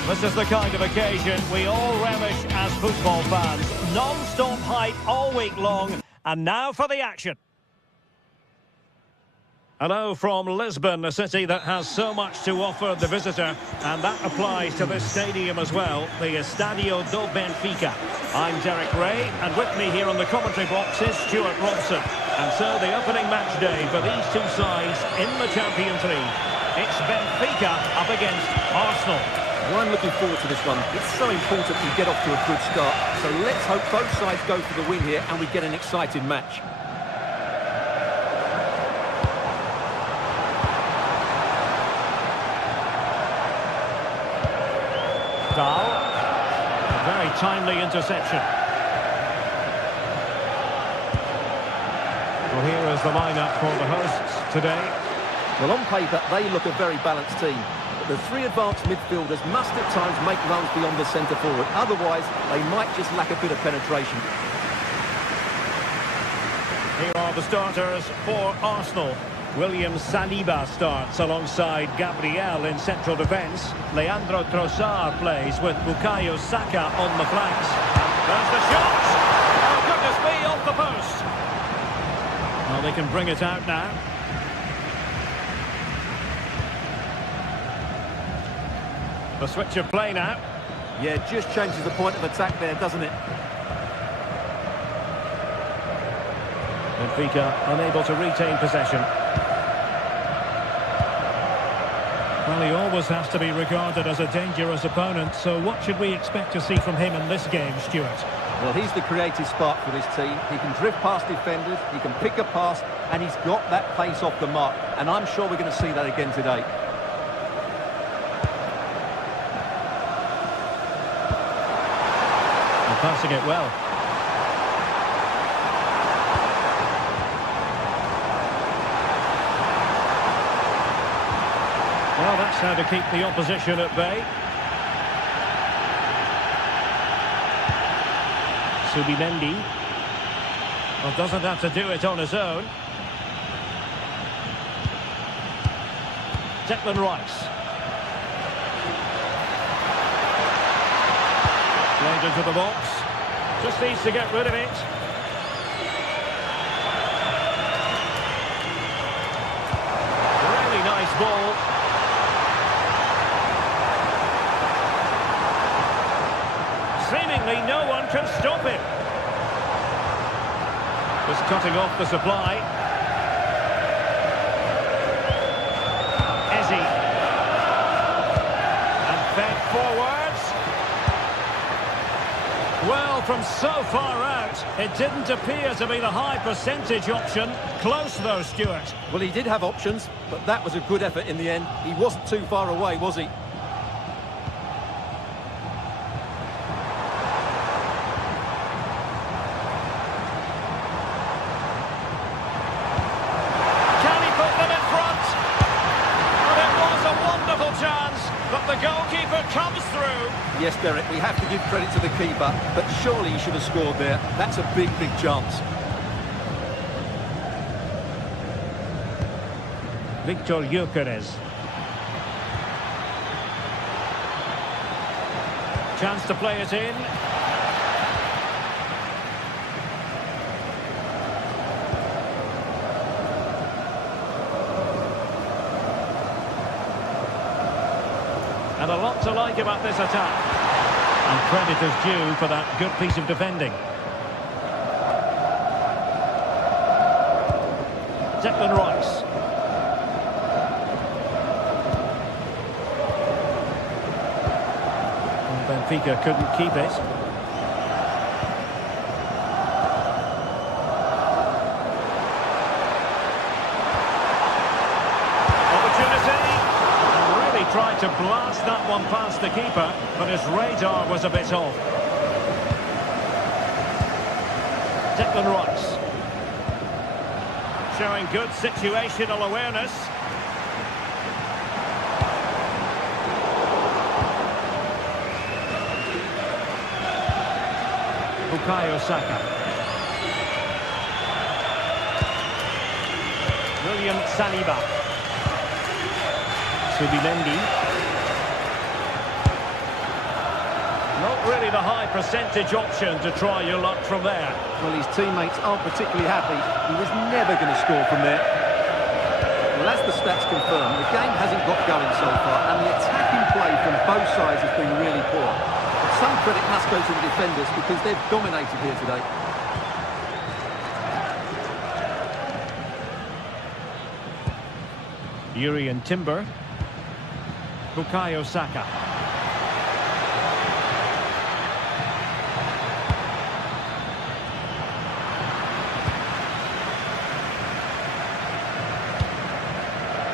This is the kind of occasion we all relish as football fans. Non-stop hype all week long, and now for the action. Hello from Lisbon, a city that has so much to offer the visitor, and that applies to this stadium as well, the Estadio do Benfica. I'm Derek Ray, and with me here on the commentary box is Stuart Robson. And so the opening match day for these two sides in the Champions League. It's Benfica up against Arsenal. Well, I'm looking forward to this one. It's so important we get off to a good start. So let's hope both sides go for the win here and we get an exciting match. A very timely interception. Well, here is the lineup for the hosts today. Well, on paper, they look a very balanced team. But the three advanced midfielders must at times make runs beyond the centre forward. Otherwise, they might just lack a bit of penetration. Here are the starters for Arsenal. William Saliba starts alongside Gabriel in central defence. Leandro Trossard plays with Bukayo Saka on the flanks. There's the shot! Oh, goodness me, off the post! Well, they can bring it out now. The switch of play now. Yeah, just changes the point of attack there, doesn't it? Benfica unable to retain possession. Well, he always has to be regarded as a dangerous opponent, so what should we expect to see from him in this game, Stuart? Well, he's the creative spark for this team. He can drift past defenders, he can pick a pass, and he's got that pace off the mark. And I'm sure we're going to see that again today. And passing it well. Well, that's how to keep the opposition at bay. Subimendi. Well, doesn't have to do it on his own. Declan Rice. Played into the box. Just needs to get rid of it. Really nice ball. Seemingly no one can stop him. Just cutting off the supply. Eze. And fed forwards. Well, from so far out, it didn't appear to be the high percentage option. Close though, Stuart. Well, he did have options, but that was a good effort in the end. He wasn't too far away, was he? The goalkeeper comes through. Yes, Derek, we have to give credit to the keeper, but surely he should have scored there. That's a big, big chance. Victor Gyökeres. Chance to play it in. And a lot to like about this attack. And credit is due for that good piece of defending. Declan Rice. And Benfica couldn't keep it. Tried to blast that one past the keeper, but his radar was a bit off. Declan Rice. Showing good situational awareness. Bukayo Saka. William Saliba. Subimendi. Not really the high percentage option to try your luck from there. Well, his teammates aren't particularly happy. He was never going to score from there. Well, as the stats confirm, the game hasn't got going so far, and the attacking play from both sides has been really poor. But some credit must go to the defenders because they've dominated here today. Urian Timber. Bukayo Saka.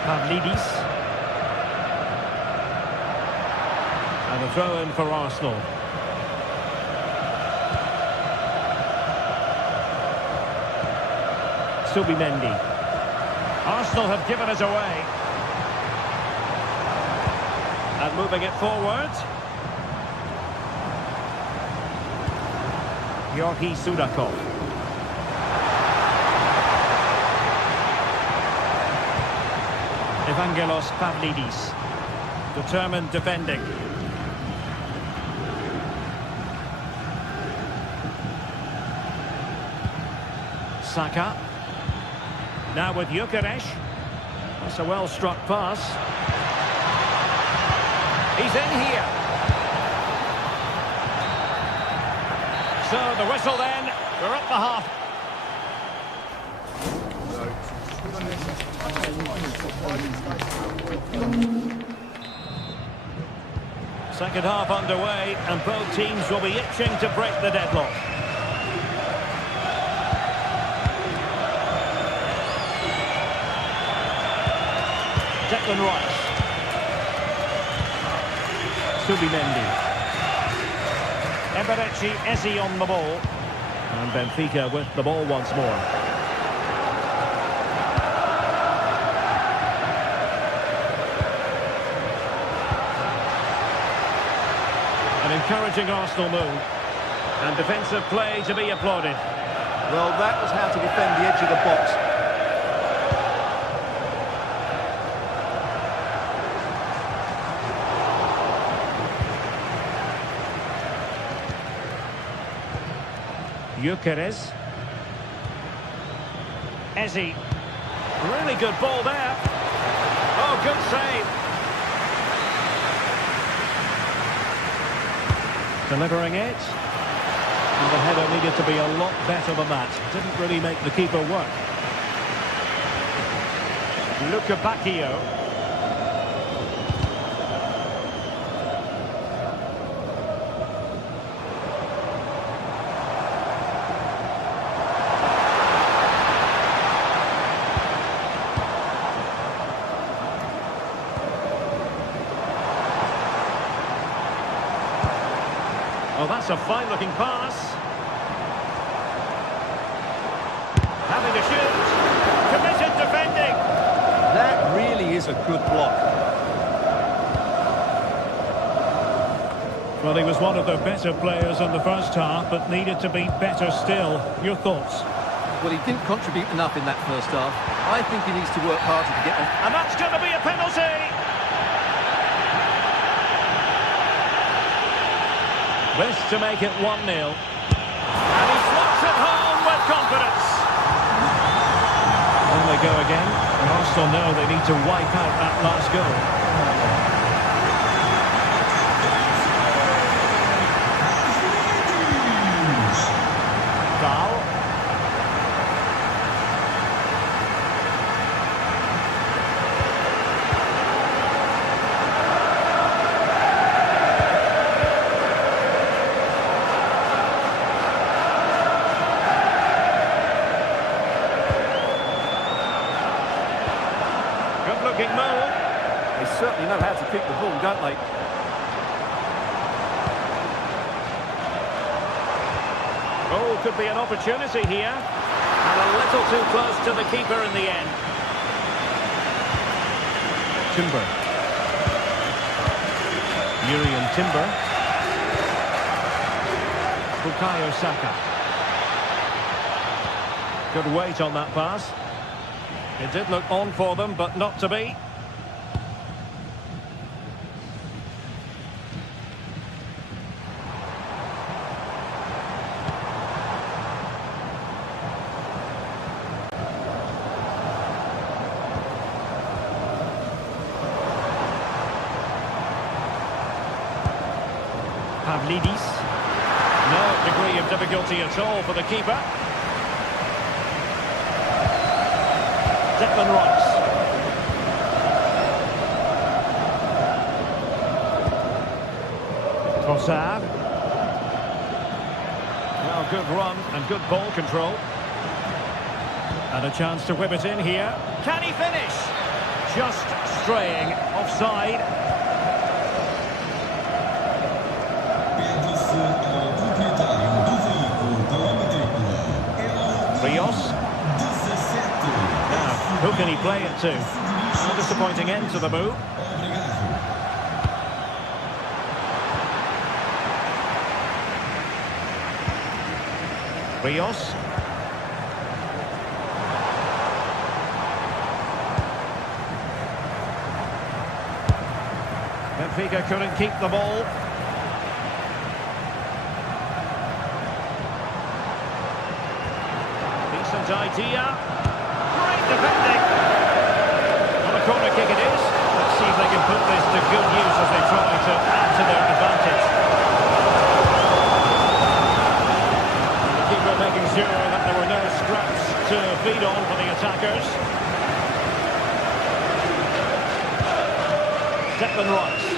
Pavlidis. And a throw in for Arsenal. Subimendi. Arsenal have given us away. And moving it forward. Georgi Sudakov. Evangelos Pavlidis. Determined defending. Saka. Now with Gyökeres. That's a well-struck pass. He's in here. So the whistle then. We're at the half. Second half underway, and both teams will be itching to break the deadlock. Declan Rice. Subimendi. Eberechi Eze on the ball. And Benfica with the ball once more. An encouraging Arsenal move. And defensive play to be applauded. Well, that was how to defend the edge of the box. Gyökeres. Eze. Really good ball there. Oh, good save. Delivering it. And the header needed to be a lot better than that. Didn't really make the keeper work. Luca Bacchio. Oh, that's a fine-looking pass. Having to shoot. Committed defending. That really is a good block. Well, he was one of the better players in the first half, but needed to be better still. Your thoughts? Well, he didn't contribute enough in that first half. I think he needs to work harder to get on. And that's going to be a penalty. This to make it 1-0. And he slots it home with confidence. On they go again. And Arsenal know they need to wipe out that last goal. Good-looking move. They certainly know how to kick the ball, don't they? Oh, could be an opportunity here. And a little too close to the keeper in the end. Timber. Urian Timber. Bukayo Saka. Good weight on that pass. It did look on for them, but not to be. Pavlidis. No degree of difficulty at all for the keeper. Declan Rice. Trossard. Well, good run and good ball control. And a chance to whip it in here. Can he finish? Just straying offside. Perde-se ao proprietário do veículo com a matrícula Rios. 17. Now, who can he play it to? A disappointing end to the move. Obrigado. Rios. Benfica couldn't keep the ball. Decent idea. Great defending. On a corner kick it is. Let's see if they can put this to good use as they try to add to their advantage. And the keeper making sure that there were no scraps to feed on for the attackers. Declan Rice.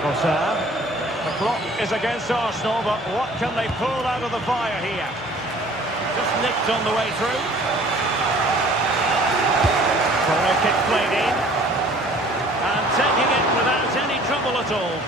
Trossard. The clock is against Arsenal, but what can they pull out of the fire here? Just nicked on the way through. Corner kick played in. And taking it without any trouble at all.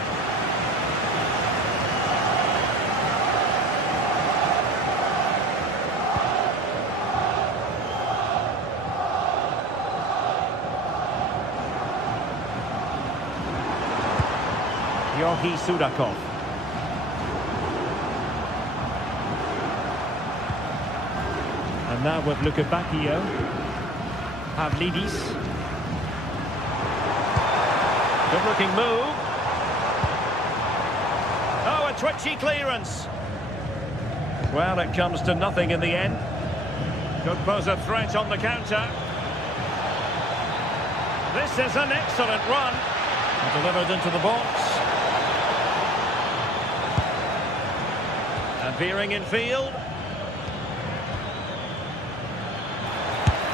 Georgi Sudakov. And now with Luka Bacchio. Pavlidis. Good looking move. Oh, a twitchy clearance. Well, it comes to nothing in the end. Could pose a threat on the counter. This is an excellent run. Delivered into the box. And veering in field.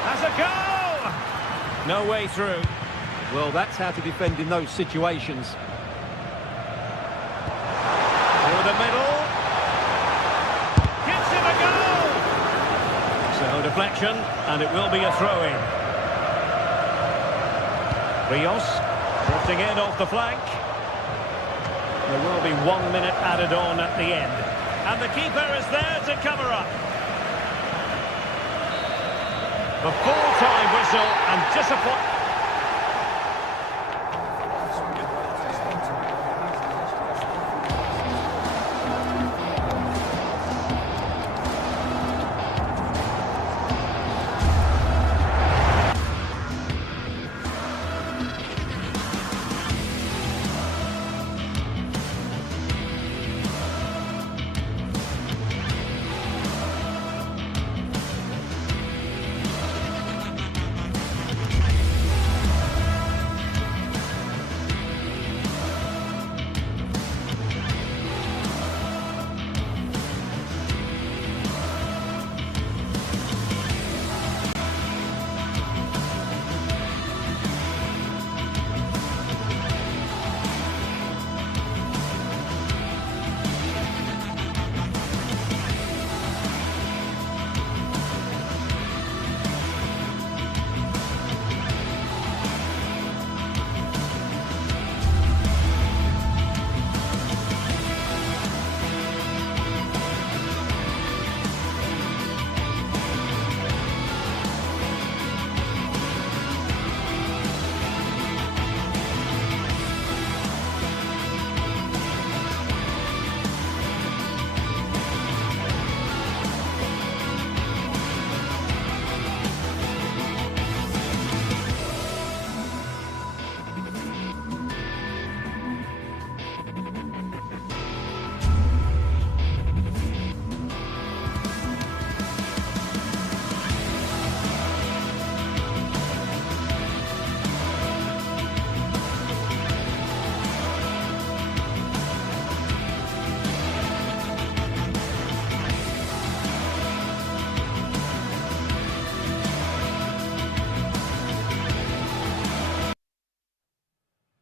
Has a go! No way through. Well, that's how to defend in those situations. Through the middle. Gives him a goal! So deflection, and it will be a throw-in. Rios, drifting in off the flank. There will be 1 minute added on at the end. And the keeper is there to cover up. The full-time whistle and disappointment.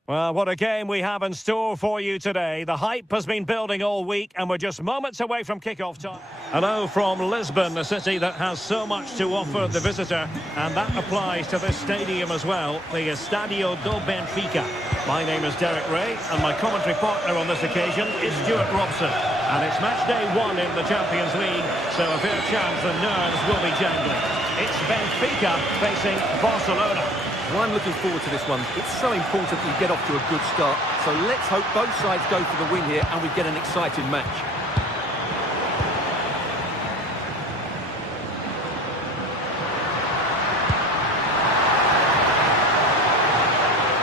Well, what a game we have in store for you today. The hype has been building all week and we're just moments away from kick-off time. Hello from Lisbon, a city that has so much to offer the visitor, and that applies to this stadium as well, the Estadio do Benfica. My name is Derek Ray and my commentary partner on this occasion is Stuart Robson. And it's match day 1 in the Champions League, so a fair chance the nerves will be jangling. It's Benfica facing Barcelona. Well, I'm looking forward to this one. It's so important that we get off to a good start. So let's hope both sides go for the win here and we get an exciting match.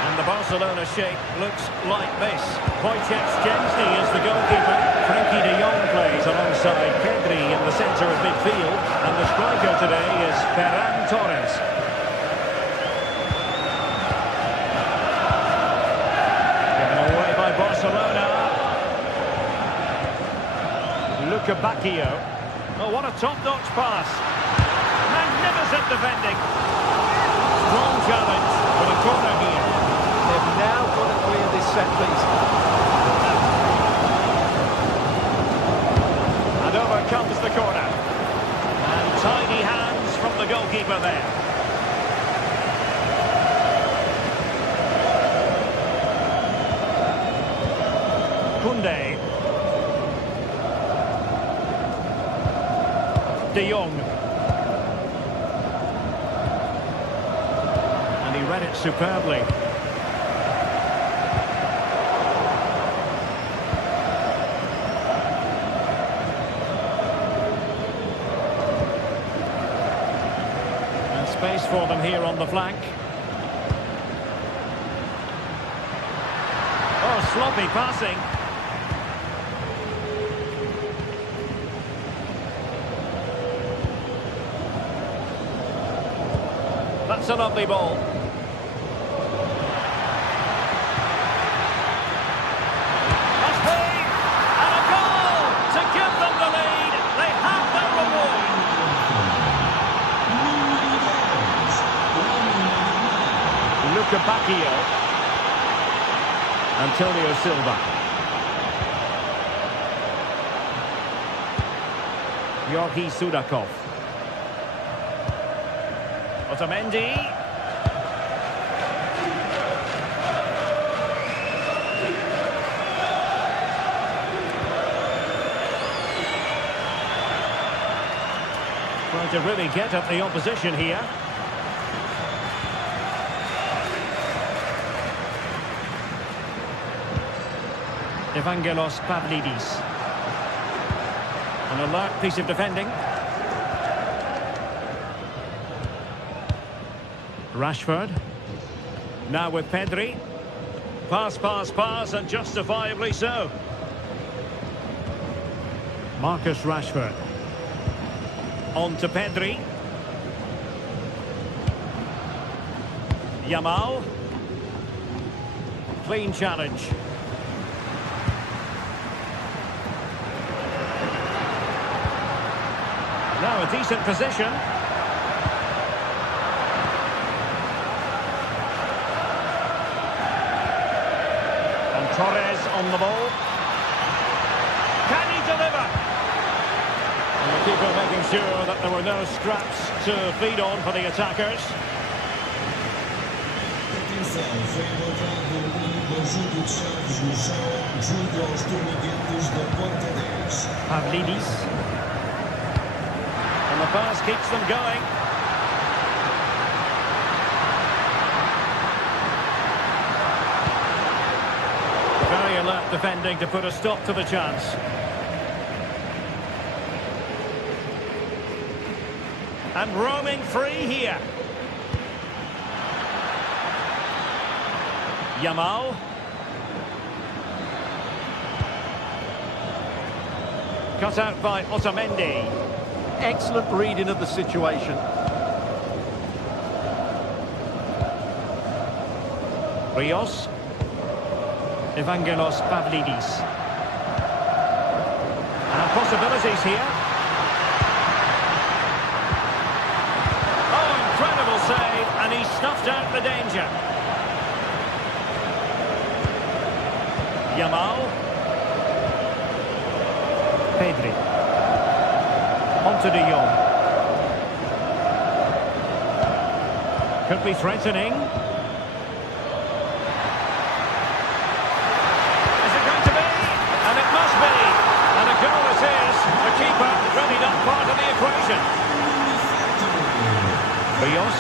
And the Barcelona shape looks like this. Wojciech Szczęsny is the goalkeeper. Frankie de Jong plays alongside Pedri in the centre of midfield. And the striker today is Ferran Torres. Barcelona. Luka Bacchio. Oh, what a top-notch pass. Magnificent defending. Strong challenge for the corner here. They've now got to clear this set piece. And over comes the corner. And tiny hands from the goalkeeper there. Kunde. De Jong. And he read it superbly. And space for them here on the flank. Oh, sloppy passing. That's a lovely ball. Must be! And a goal to give them the lead. They have their reward. Luka Bacchio. Antonio Silva. Georgi Sudakov. Otamendi. Trying to really get at the opposition here. Evangelos Pavlidis. An alert piece of defending. Rashford. Now with Pedri. Pass, pass, pass, and justifiably so. Marcus Rashford. On to Pedri. Yamal. Clean challenge. Now a decent position. Torres on the ball. Can he deliver? And the keeper making sure that there were no scraps to feed on for the attackers. Atenção, foi encontrado conjunto de chaves no chão junto aos torniquetes da porta 10. Pavlidis. And the pass keeps them going. Very alert defending to put a stop to the chance. And roaming free here. Yamal. Cut out by Otamendi. Excellent reading of the situation. Rios. Evangelos Pavlidis. And possibilities here. Oh, incredible save, and he snuffed out the danger. Yamal. Pedri. Onto De Jong. Could be threatening. Is it going to be? And it must be. And a goal it is. The keeper really not part of the equation. Rios.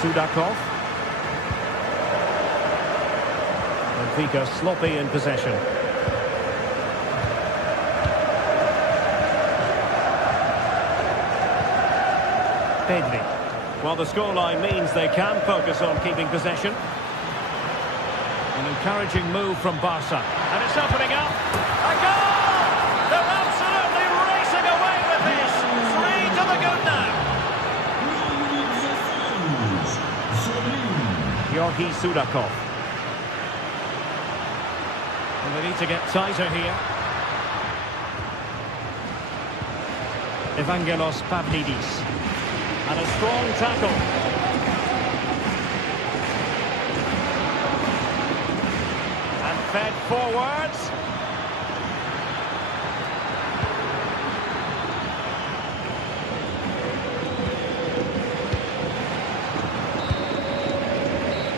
Sudakov. Benfica sloppy in possession. Pedri. Well, the scoreline means they can focus on keeping possession. An encouraging move from Barca. And it's opening up. A goal! They're absolutely racing away with this. 3 to the good now. Georgi Sudakov. And they need to get tighter here. Evangelos Pavlidis. And a strong tackle. And fed forwards.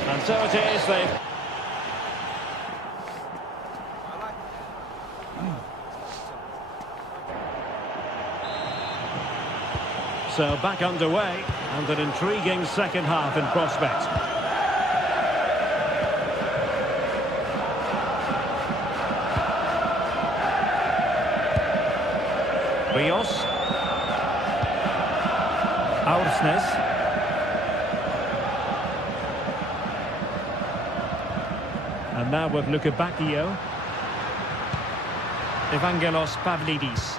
And so it is, they've... So back underway, and an intriguing second half in prospect. Rios. Aursnes. And now with Luka Bacchio. Evangelos Pavlidis.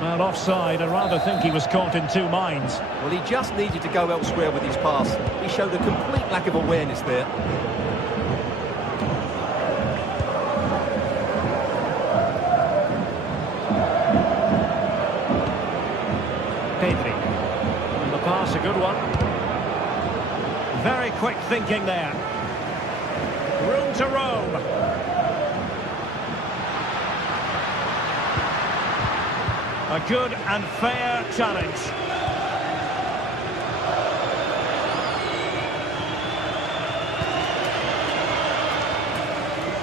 Well, offside. I rather think he was caught in two minds. Well, he just needed to go elsewhere with his pass. He showed a complete lack of awareness there. Pedri. And the pass, a good one. Very quick thinking there. Room to roam. A good and fair challenge.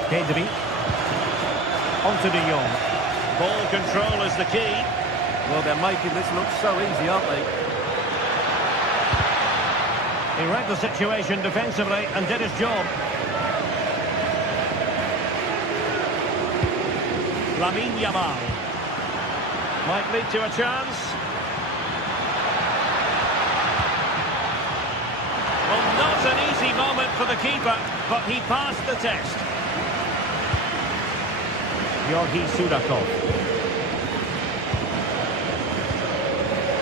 Pedri. Onto De Jong. Ball control is the key. Well, they're making this look so easy, aren't they? He read the situation defensively and did his job. Lamine Yamal. Might lead to a chance. Well, not an easy moment for the keeper, but he passed the test. Georgi Sudakov.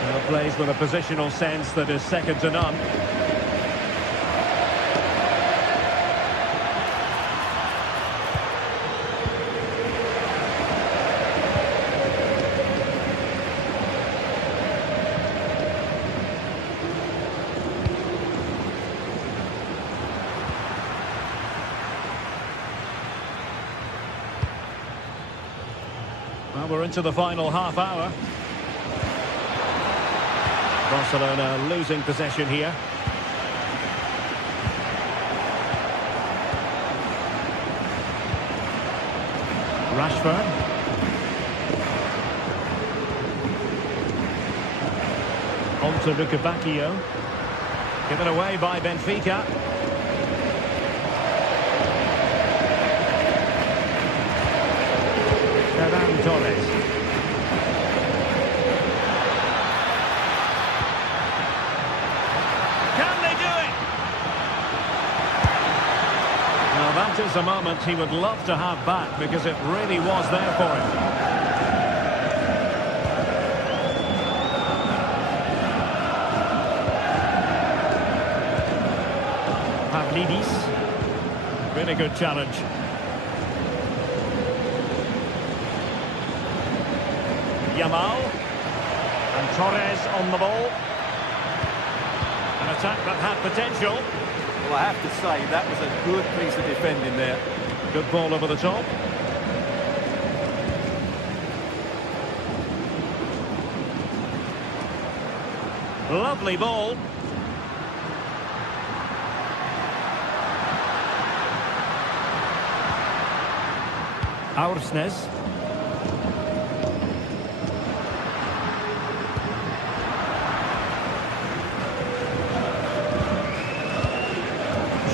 Now plays with a positional sense that is second to none. Well, we're into the final half hour. Barcelona losing possession here. Rashford. On to Luka Bacchio. Given away by Benfica. Torres. Can they do it? Now that is a moment he would love to have back because it really was there for him. Pavlidis. Really good challenge. Yamal. And Torres on the ball. An attack that had potential. Well, I have to say, that was a good piece of defending there. Good ball over the top. Lovely ball. Aursnes.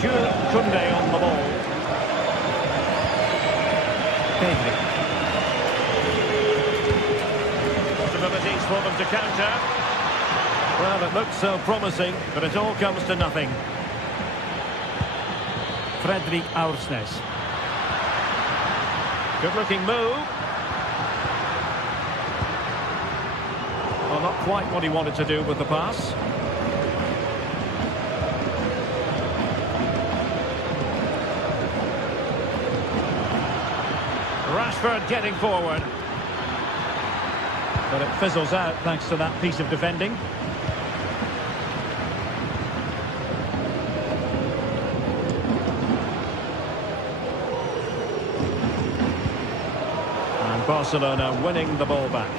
Jules Koundé on the ball. Pedri. Possibilities for them to counter. Well, it looked so promising, but it all comes to nothing. Fredrik Aursnes. Good-looking move. Well, not quite what he wanted to do with the pass. Rashford getting forward. But it fizzles out thanks to that piece of defending. And Barcelona winning the ball back.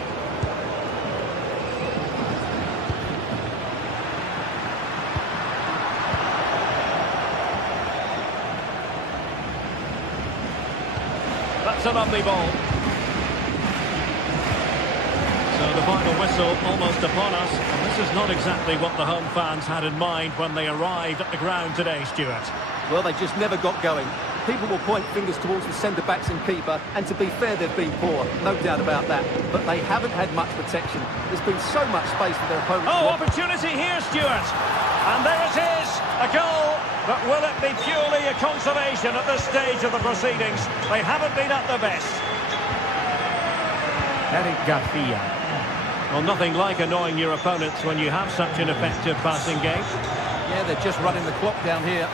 That's a lovely ball. So the final whistle almost upon us. And this is not exactly what the home fans had in mind when they arrived at the ground today, Stuart. Well, they just never got going. People will point fingers towards the centre-backs and keeper, and to be fair, they've been poor, no doubt about that. But they haven't had much protection. There's been so much space for their opponents. Oh, opportunity here, Stuart. And there it is, a goal. But will it be purely a consolation at this stage of the proceedings? They haven't been at their best. Eric Garcia. Well, nothing like annoying your opponents when you have such an effective passing game. Yeah, they're just running the clock down here.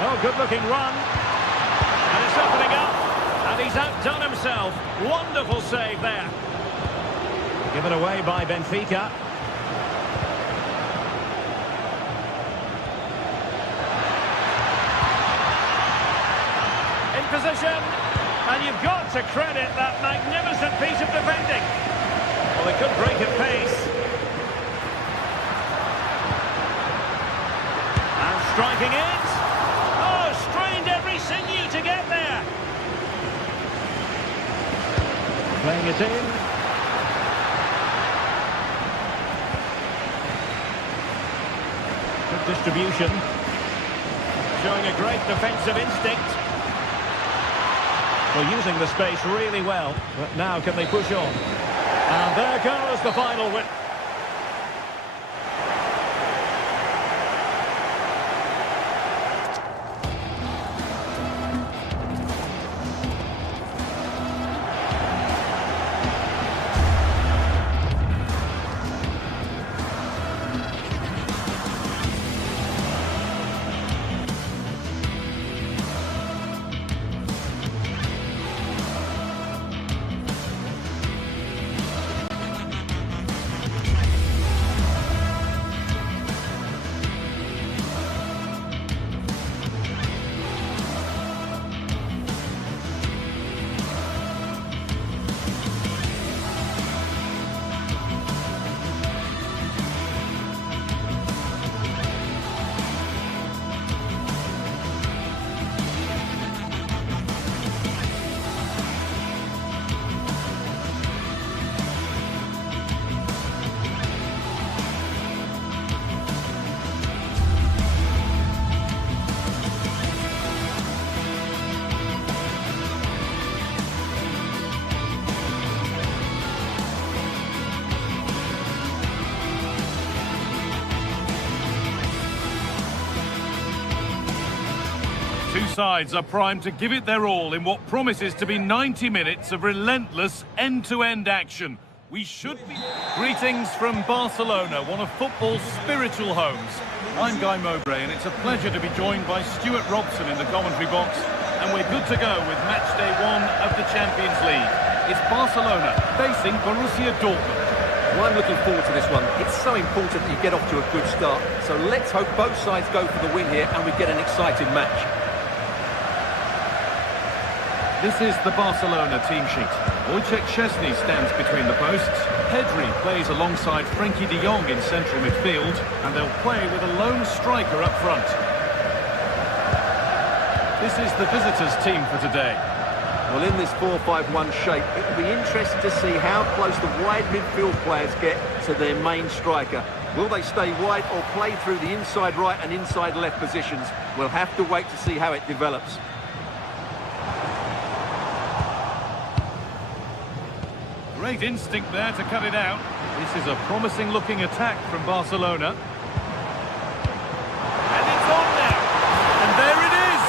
Oh, good-looking run. And it's opening up. And he's outdone himself. Wonderful save there. Given away by Benfica. In position. And you've got to credit that magnificent piece of defending. Well, they could break at pace. And striking it. Oh, strained every sinew to get there. Playing it in. Good distribution. Showing a great defensive instinct. Well, using the space really well. But now can they push on? And there goes the final win. Two sides are primed to give it their all in what promises to be 90 minutes of relentless end-to-end action. We should be... Greetings from Barcelona, one of football's spiritual homes. I'm Guy Mowbray, and it's a pleasure to be joined by Stuart Robson in the commentary box. And we're good to go with match day 1 of the Champions League. It's Barcelona facing Borussia Dortmund. Well, I'm looking forward to this one. It's so important that you get off to a good start. So let's hope both sides go for the win here and we get an exciting match. This is the Barcelona team sheet. Wojciech Szczesny stands between the posts. Pedri plays alongside Frenkie de Jong in central midfield, and they'll play with a lone striker up front. This is the visitors' team for today. Well, in this 4-5-1 shape, it will be interesting to see how close the wide midfield players get to their main striker. Will they stay wide or play through the inside right and inside left positions? We'll have to wait to see how it develops. Great instinct there to cut it out. This is a promising-looking attack from Barcelona. And it's on now. And there it is.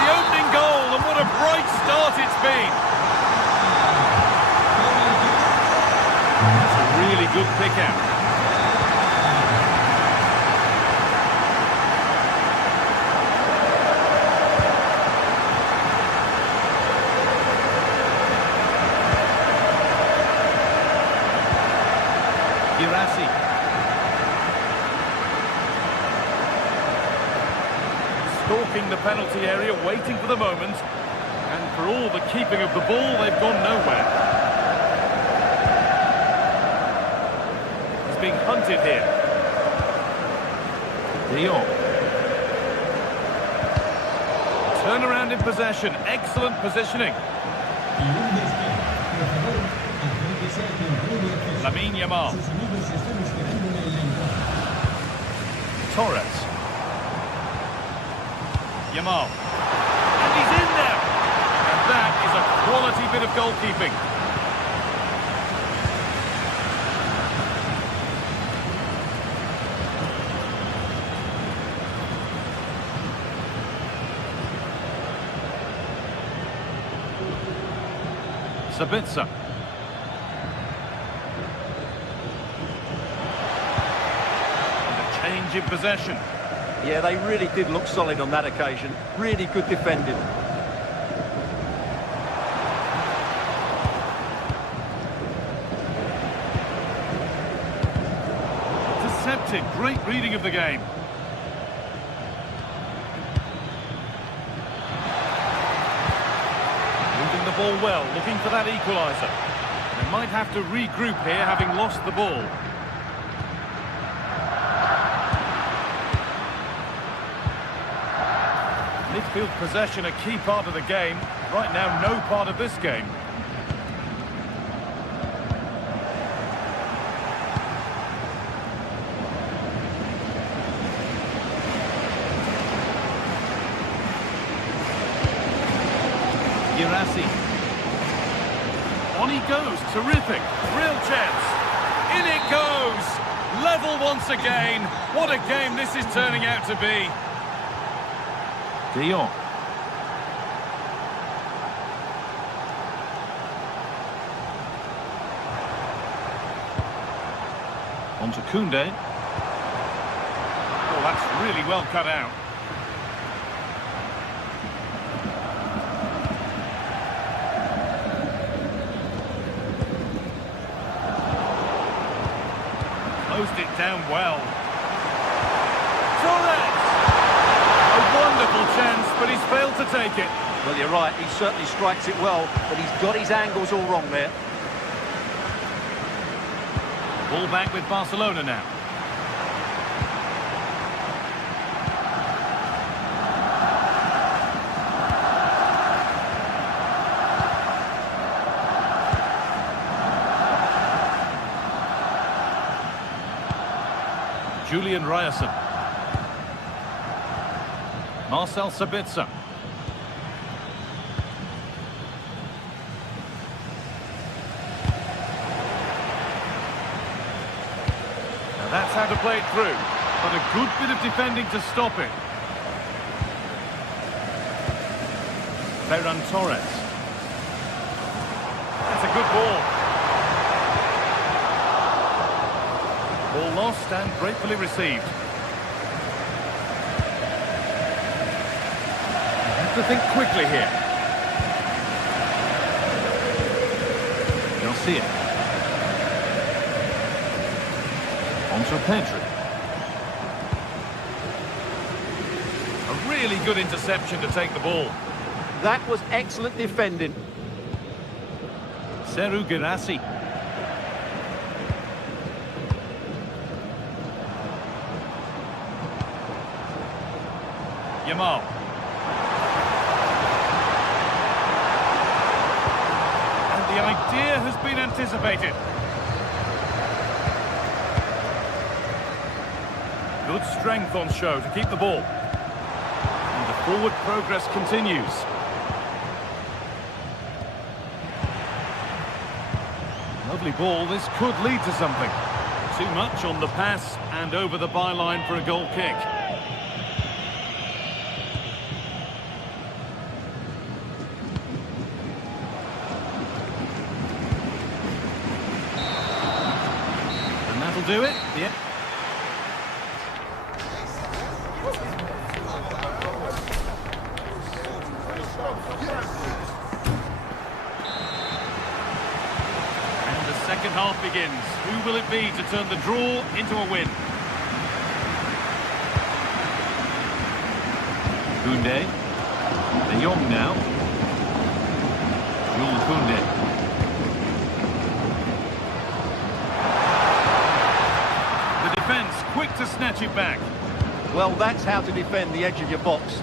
The opening goal, and what a bright start it's been. That's a really good pick-out. Stalking the penalty area, waiting for the moment. And for all the keeping of the ball, they've gone nowhere. He's being hunted here. De Jong. Turnaround in possession, excellent positioning. Lamine Yamal. Torres. Yamal. And he's in there. And that is a quality bit of goalkeeping. Sabitzer. Change in possession. Yeah, they really did look solid on that occasion. Really good defending. Intercepted. Great reading of the game. Moving the ball well, looking for that equaliser. They might have to regroup here, having lost the ball. Midfield possession, a key part of the game. Right now, no part of this game. Girassi. On he goes, terrific, real chance. In it goes, level once again. What a game this is turning out to be. De Jong. On to Koundé. Oh, that's really well cut out. Closed it down well. Torres! A wonderful chance, but he's failed to take it. Well, you're right, he certainly strikes it well, but he's got his angles all wrong there. Ball back with Barcelona now. Julian Ryerson. Marcel Sabitzer. Now that's how to play it through, but a good bit of defending to stop it. Ferran Torres. That's a good ball. Ball lost and gratefully received. To think quickly here. Garcia. And for Pedri. A really good interception to take the ball. That was excellent defending. Serhou Guirassy. Yamal. And the idea has been anticipated. Good strength on show to keep the ball. And the forward progress continues. Lovely ball, this could lead to something. Too much on the pass and over the byline for a goal kick. And that'll do it, yeah. Second half begins. Who will it be to turn the draw into a win? Koundé. De Jong now. Jules Koundé. The defence quick to snatch it back. Well, that's how to defend the edge of your box.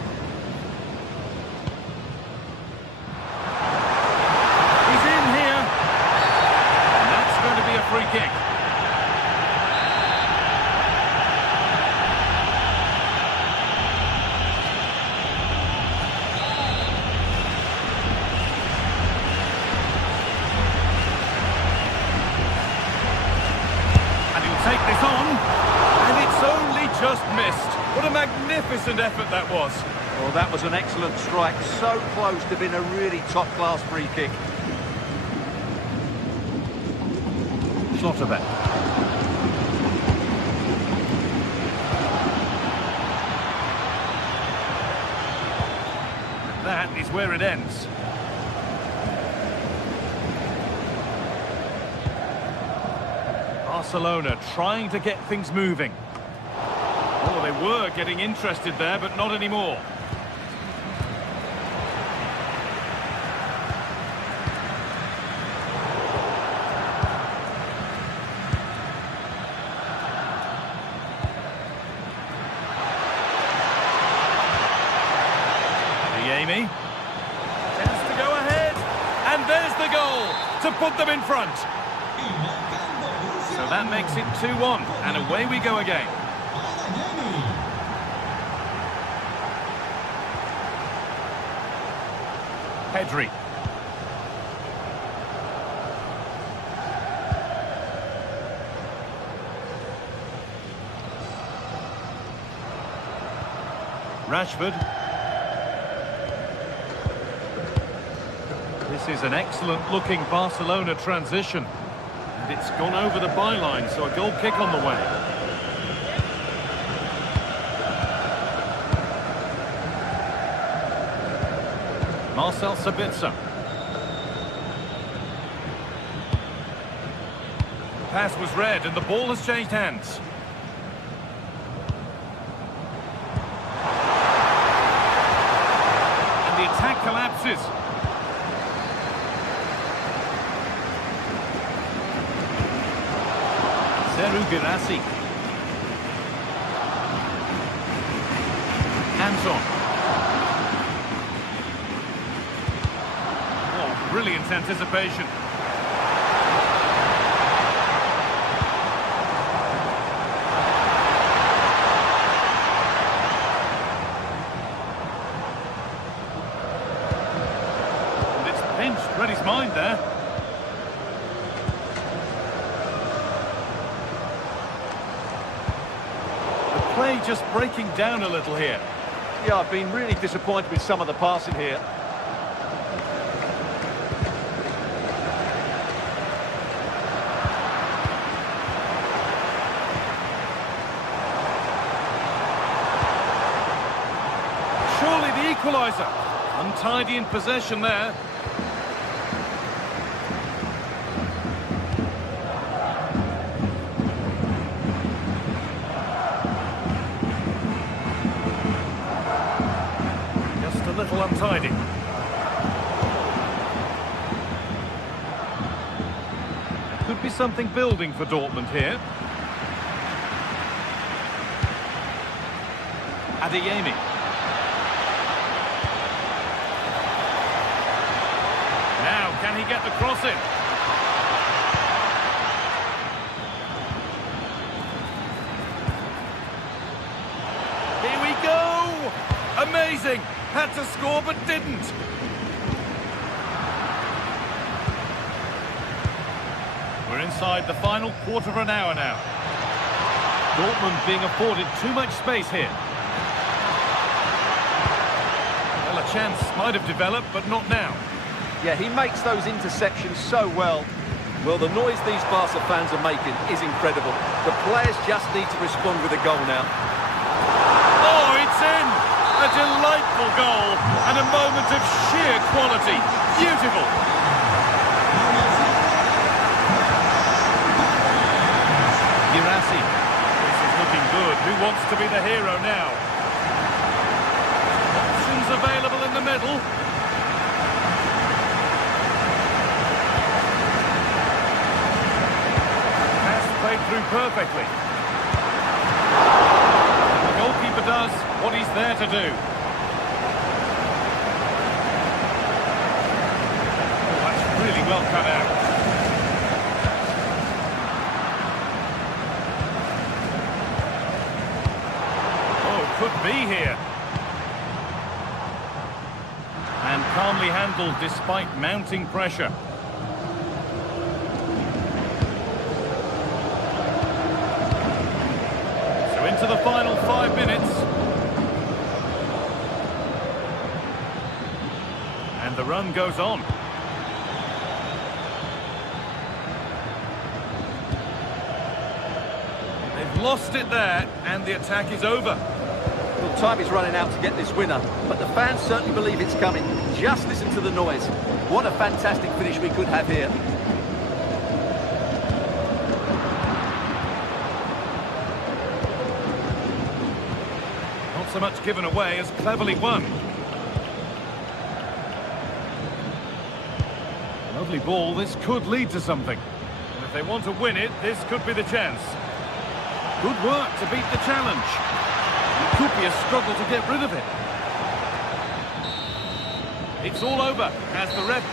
Free kick. And he'll take this on. And it's only just missed. What a magnificent effort that was. Well, that was an excellent strike. So close to being a really top-class free kick. Schlotterbeck. That is where it ends. Barcelona trying to get things moving. Oh, they were getting interested there, but not anymore. Amy tends to go ahead, and there's the goal to put them in front. So that makes it 2-1, and away we go again. Pedri. Rashford. This is an excellent-looking Barcelona transition. And it's gone over the byline, so a goal kick on the way. Marcel Sabitzer. Pass was read, and the ball has changed hands. And the attack collapses. Serhou Guirassy. Anton. Oh, brilliant anticipation. And it's pinched, read his mind there. Play just breaking down a little here. Yeah, I've been really disappointed with some of the passing here. Surely the equaliser. Untidy in possession there. little untidy. Could be something building for Dortmund here. Adeyemi. Now, can he get the cross in? Here we go! Amazing! Had to score but didn't. We're inside the final quarter of an hour now. Dortmund being afforded too much space here. Well, a chance might have developed, but not now. Yeah, he makes those interceptions so well. Well, the noise these Barca fans are making is incredible. The players just need to respond with a goal now. Oh, it's in! A delightful goal and a moment of sheer quality. Beautiful! Girassi. This is looking good. Who wants to be the hero now? Options available in the middle. Pass played through perfectly. The goalkeeper does what he's there to do. Oh, that's really well cut out. Could be here. And calmly handled despite mounting pressure. So into the final 5 minutes. And the run goes on. They've lost it there, and the attack is over. Well, time is running out to get this winner, but the fans certainly believe it's coming. Just listen to the noise. What a fantastic finish we could have here. Not so much given away as cleverly won. Lovely ball. This could lead to something. And if they want to win it, this could be the chance. Good work to beat the challenge. It could be a struggle to get rid of it. It's all over as the ref...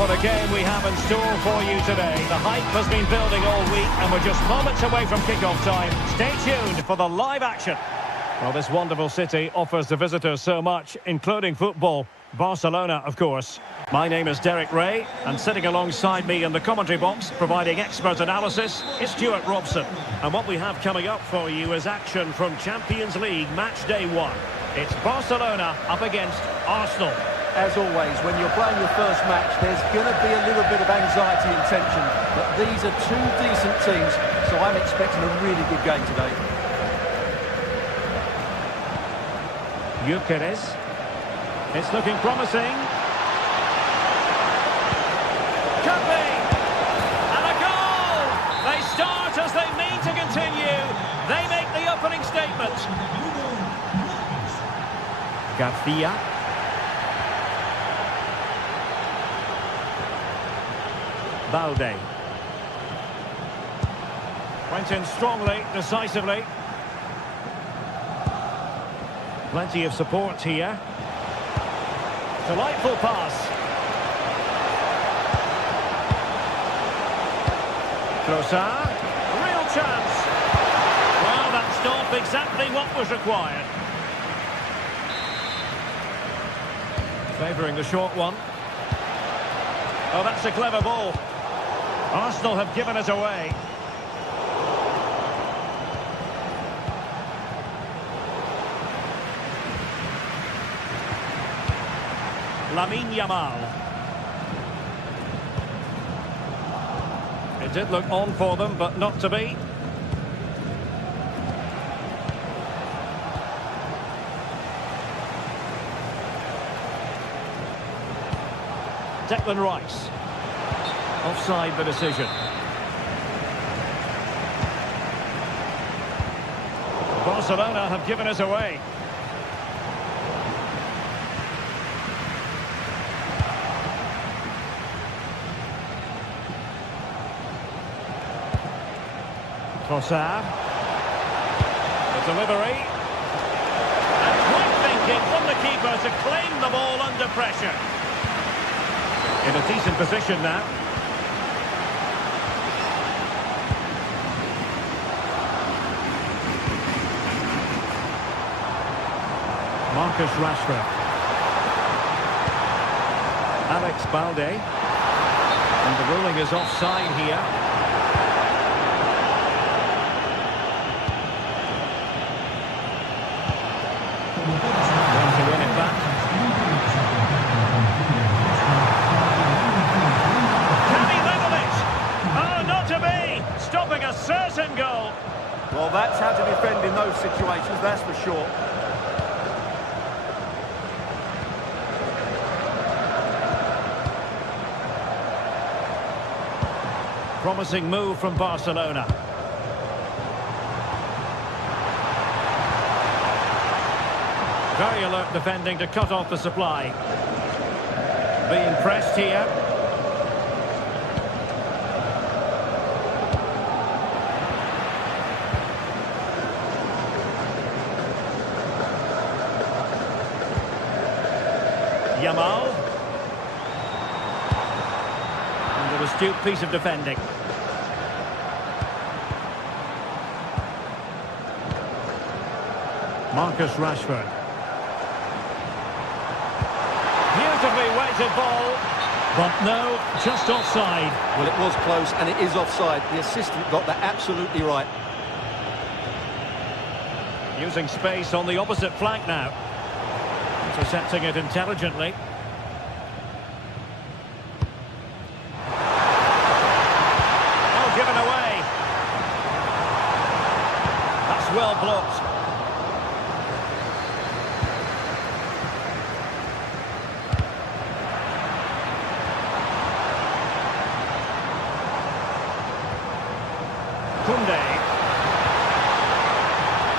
What a game we have in store for you today. The hype has been building all week and we're just moments away from kick-off time. Stay tuned for the live action. Well, this wonderful city offers the visitors so much, including football. Barcelona, of course. My name is Derek Ray, and sitting alongside me in the commentary box, providing expert analysis, is Stuart Robson. And what we have coming up for you is action from Champions League Match Day 1. It's Barcelona up against Arsenal. As always, when you're playing your first match, there's going to be a little bit of anxiety and tension. But these are two decent teams, so I'm expecting a really good game today. Gyökeres. It's looking promising. Could be! And a goal! They start as they mean to continue. They may Garcia. Balde. Went in strongly, decisively. Plenty of support here. Delightful pass. Trossard. Real chance. Well, that stopped exactly what was required. Favouring the short one. Oh, that's a clever ball. Arsenal have given it away. Lamine Yamal. It did look on for them, but not to be. Declan Rice. Offside the decision. Barcelona have given us away. Trossard. The delivery. And quick thinking from the keeper to claim the ball under pressure. In a decent position now. Marcus Rashford. Alex Balde. And the ruling is offside here. Going to win it back. Can he level it? Oh, not to be! Stopping a certain goal. Well, that's how to defend in those situations, that's for sure. Promising move from Barcelona. Very alert defending to cut off the supply. Being pressed here. Yamal. And an astute piece of defending. Marcus Rashford. Beautifully weighted ball, but no, just offside. Well, it was close and it is offside. The assistant got that absolutely right. Using space on the opposite flank now. Intercepting it intelligently. Oh, given away. That's well blocked.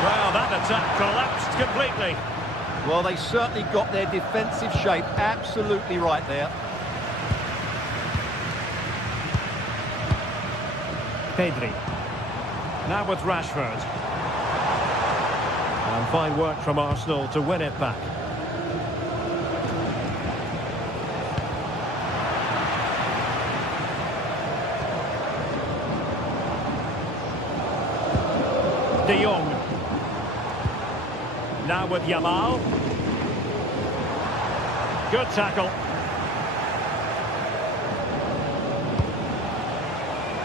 Well, that attack collapsed completely. Well, they certainly got their defensive shape absolutely right there. Pedri. Now with Rashford. And fine work from Arsenal to win it back. De Jong. Now with Yamal. Good tackle.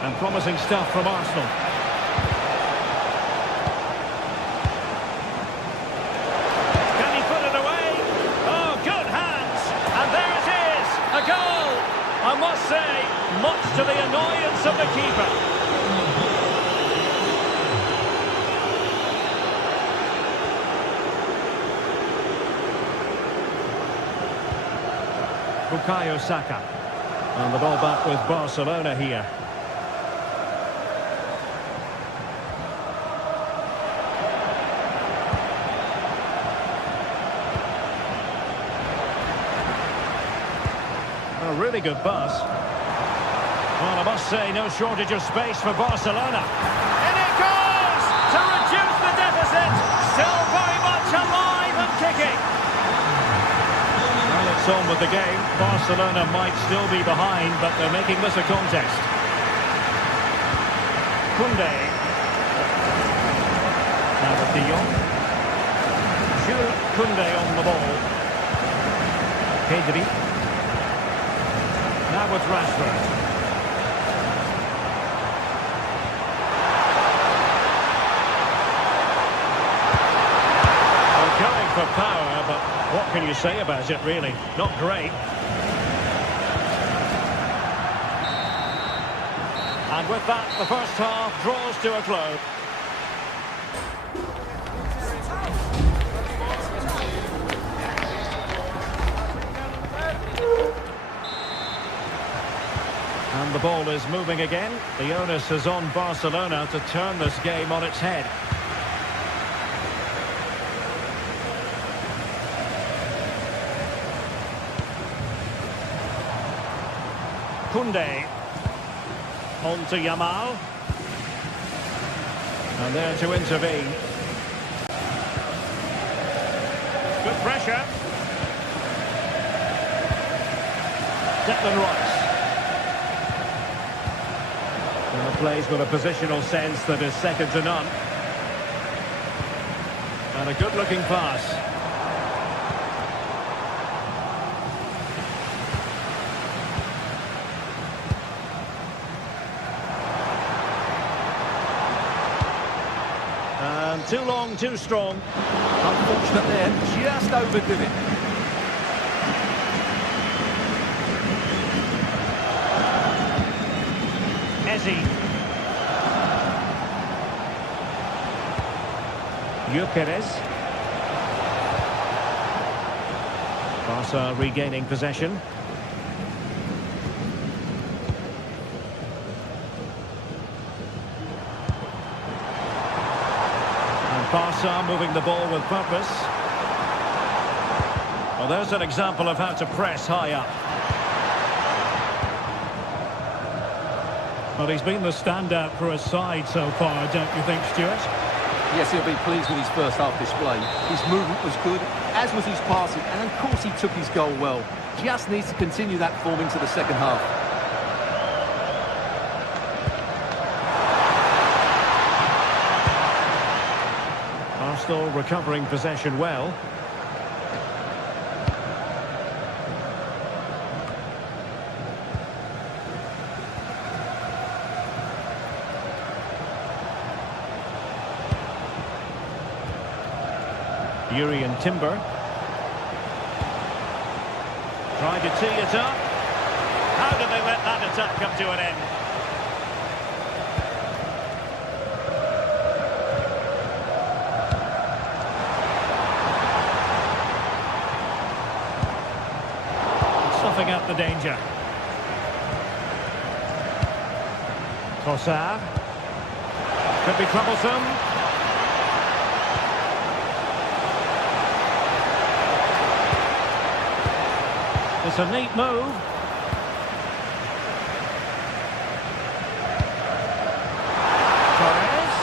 And promising stuff from Arsenal. Can he put it away? Oh, good hands. And there it is. A goal. I must say, much to the annoyance of the keeper. Bukayo Saka. And the ball back with Barcelona here. A really good pass. Well, I must say, no shortage of space for Barcelona. In it goes! To reduce the deficit! Still very much alive and kicking. Well, it's on with the game. Barcelona might still be behind, but they're making this a contest. Koundé. Now with De Jong. Jules Koundé on the ball. Pedri. Now with Rashford. Going for power, but what can you say about it, really? Not great. And with that, the first half draws to a close. And the ball is moving again. The onus is on Barcelona to turn this game on its head. Koundé. On to Yamal. And there to intervene. Good pressure. Declan Rice. Well, plays with a positional sense that is second to none. And a good-looking pass. And too long, too strong. Unfortunate there, just overdid it. Gyökeres. Barca regaining possession. And Barca moving the ball with purpose. Well, there's an example of how to press high up. Well, he's been the standout for his side so far, don't you think, Stuart? Yes, he'll be pleased with his first half display. His movement was good, as was his passing, and of course he took his goal well. Just needs to continue that form into the second half. Arsenal recovering possession well. Yuri and Timber. Trying to tee it up. How did they let that attack come to an end? Snuffing out the danger. Trossard. Could be troublesome. It's a neat move. Torres.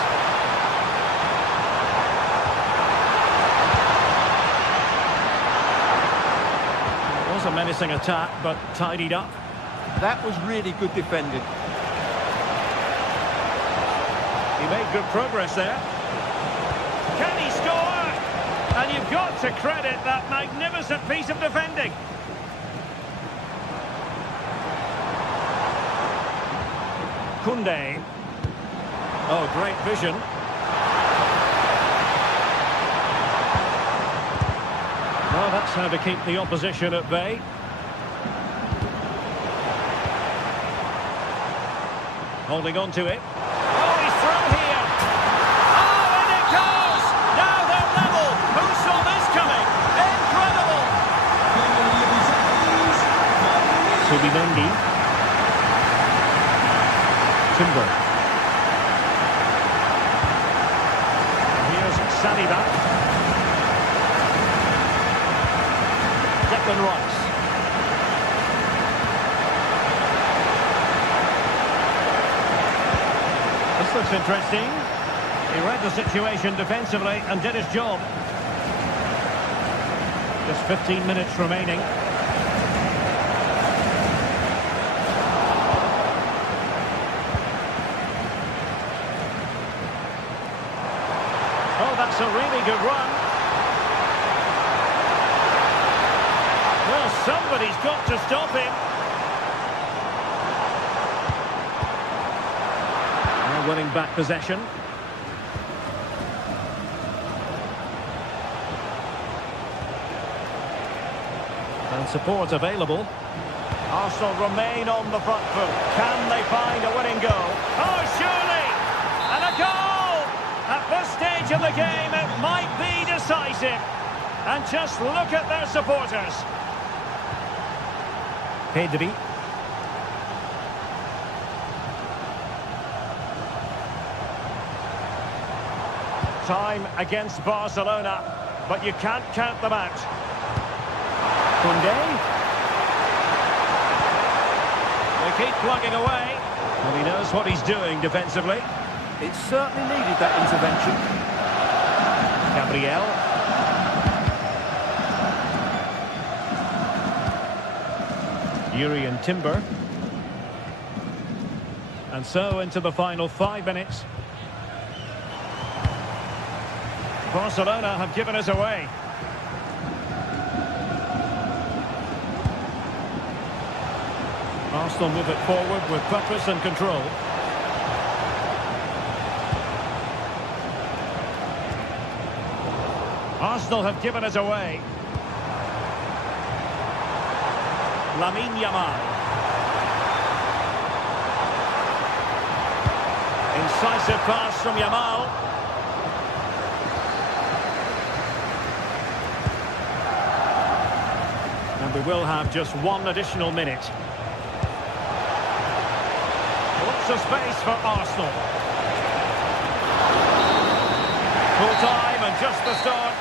It was a menacing attack, but tidied up. That was really good defending. He made good progress there. Can he score? And you've got to credit that magnificent piece of defending. Koundé. Oh, great vision. Well, that's how to keep the opposition at bay. Holding on to it. Oh, he's through here. Oh, and it goes! Now they're level. Who saw this coming? Incredible! Subimendi. Timber. Here's Saliba. Declan Rice. This looks interesting. He read the situation defensively and did his job. Just 15 minutes remaining. Oh, that's a really good run. Well, somebody's got to stop him. Now winning back possession. And support available. Arsenal remain on the front foot. Can they find a winning goal? Oh, surely! And a goal! At this stage of the game, it might be decisive. And just look at their supporters. Pedri. Time against Barcelona, but you can't count them out. Koundé. They keep plugging away. And he knows what he's doing defensively. It certainly needed that intervention. Gabriel. Yuri and Timber. And so into the final 5 minutes. Barcelona have given us away. Arsenal move it forward with purpose and control. Arsenal have given us away. Lamine Yamal. Incisive pass from Yamal. And we will have just 1 additional minute. Lots of space for Arsenal. Full time and just the start.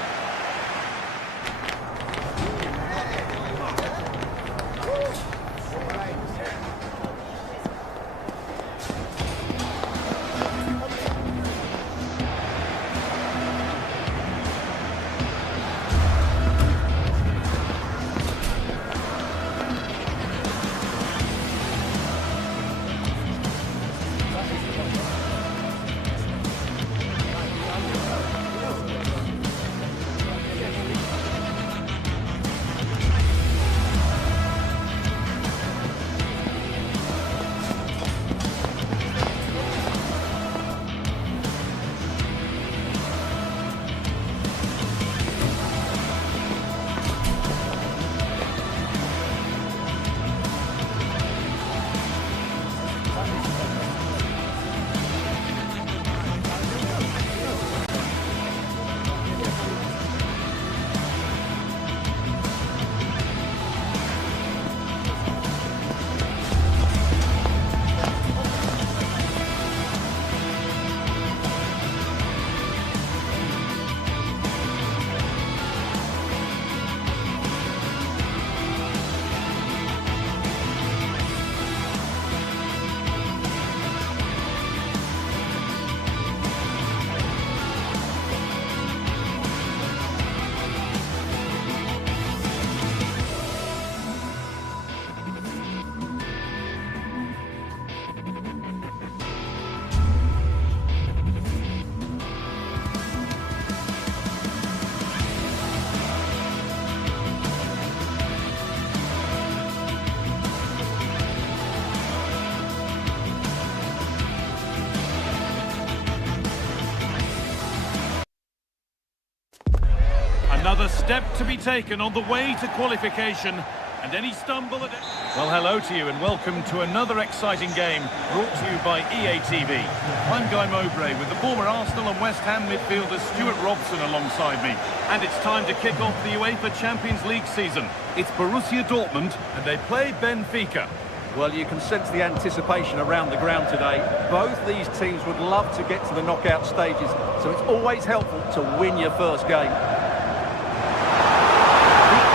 Another step to be taken on the way to qualification, and any stumble at it... Well, hello to you and welcome to another exciting game brought to you by EA TV. I'm Guy Mowbray with the former Arsenal and West Ham midfielder Stuart Robson alongside me. And it's time to kick off the UEFA Champions League season. It's Borussia Dortmund and they play Benfica. Well, you can sense the anticipation around the ground today. Both these teams would love to get to the knockout stages, so it's always helpful to win your first game.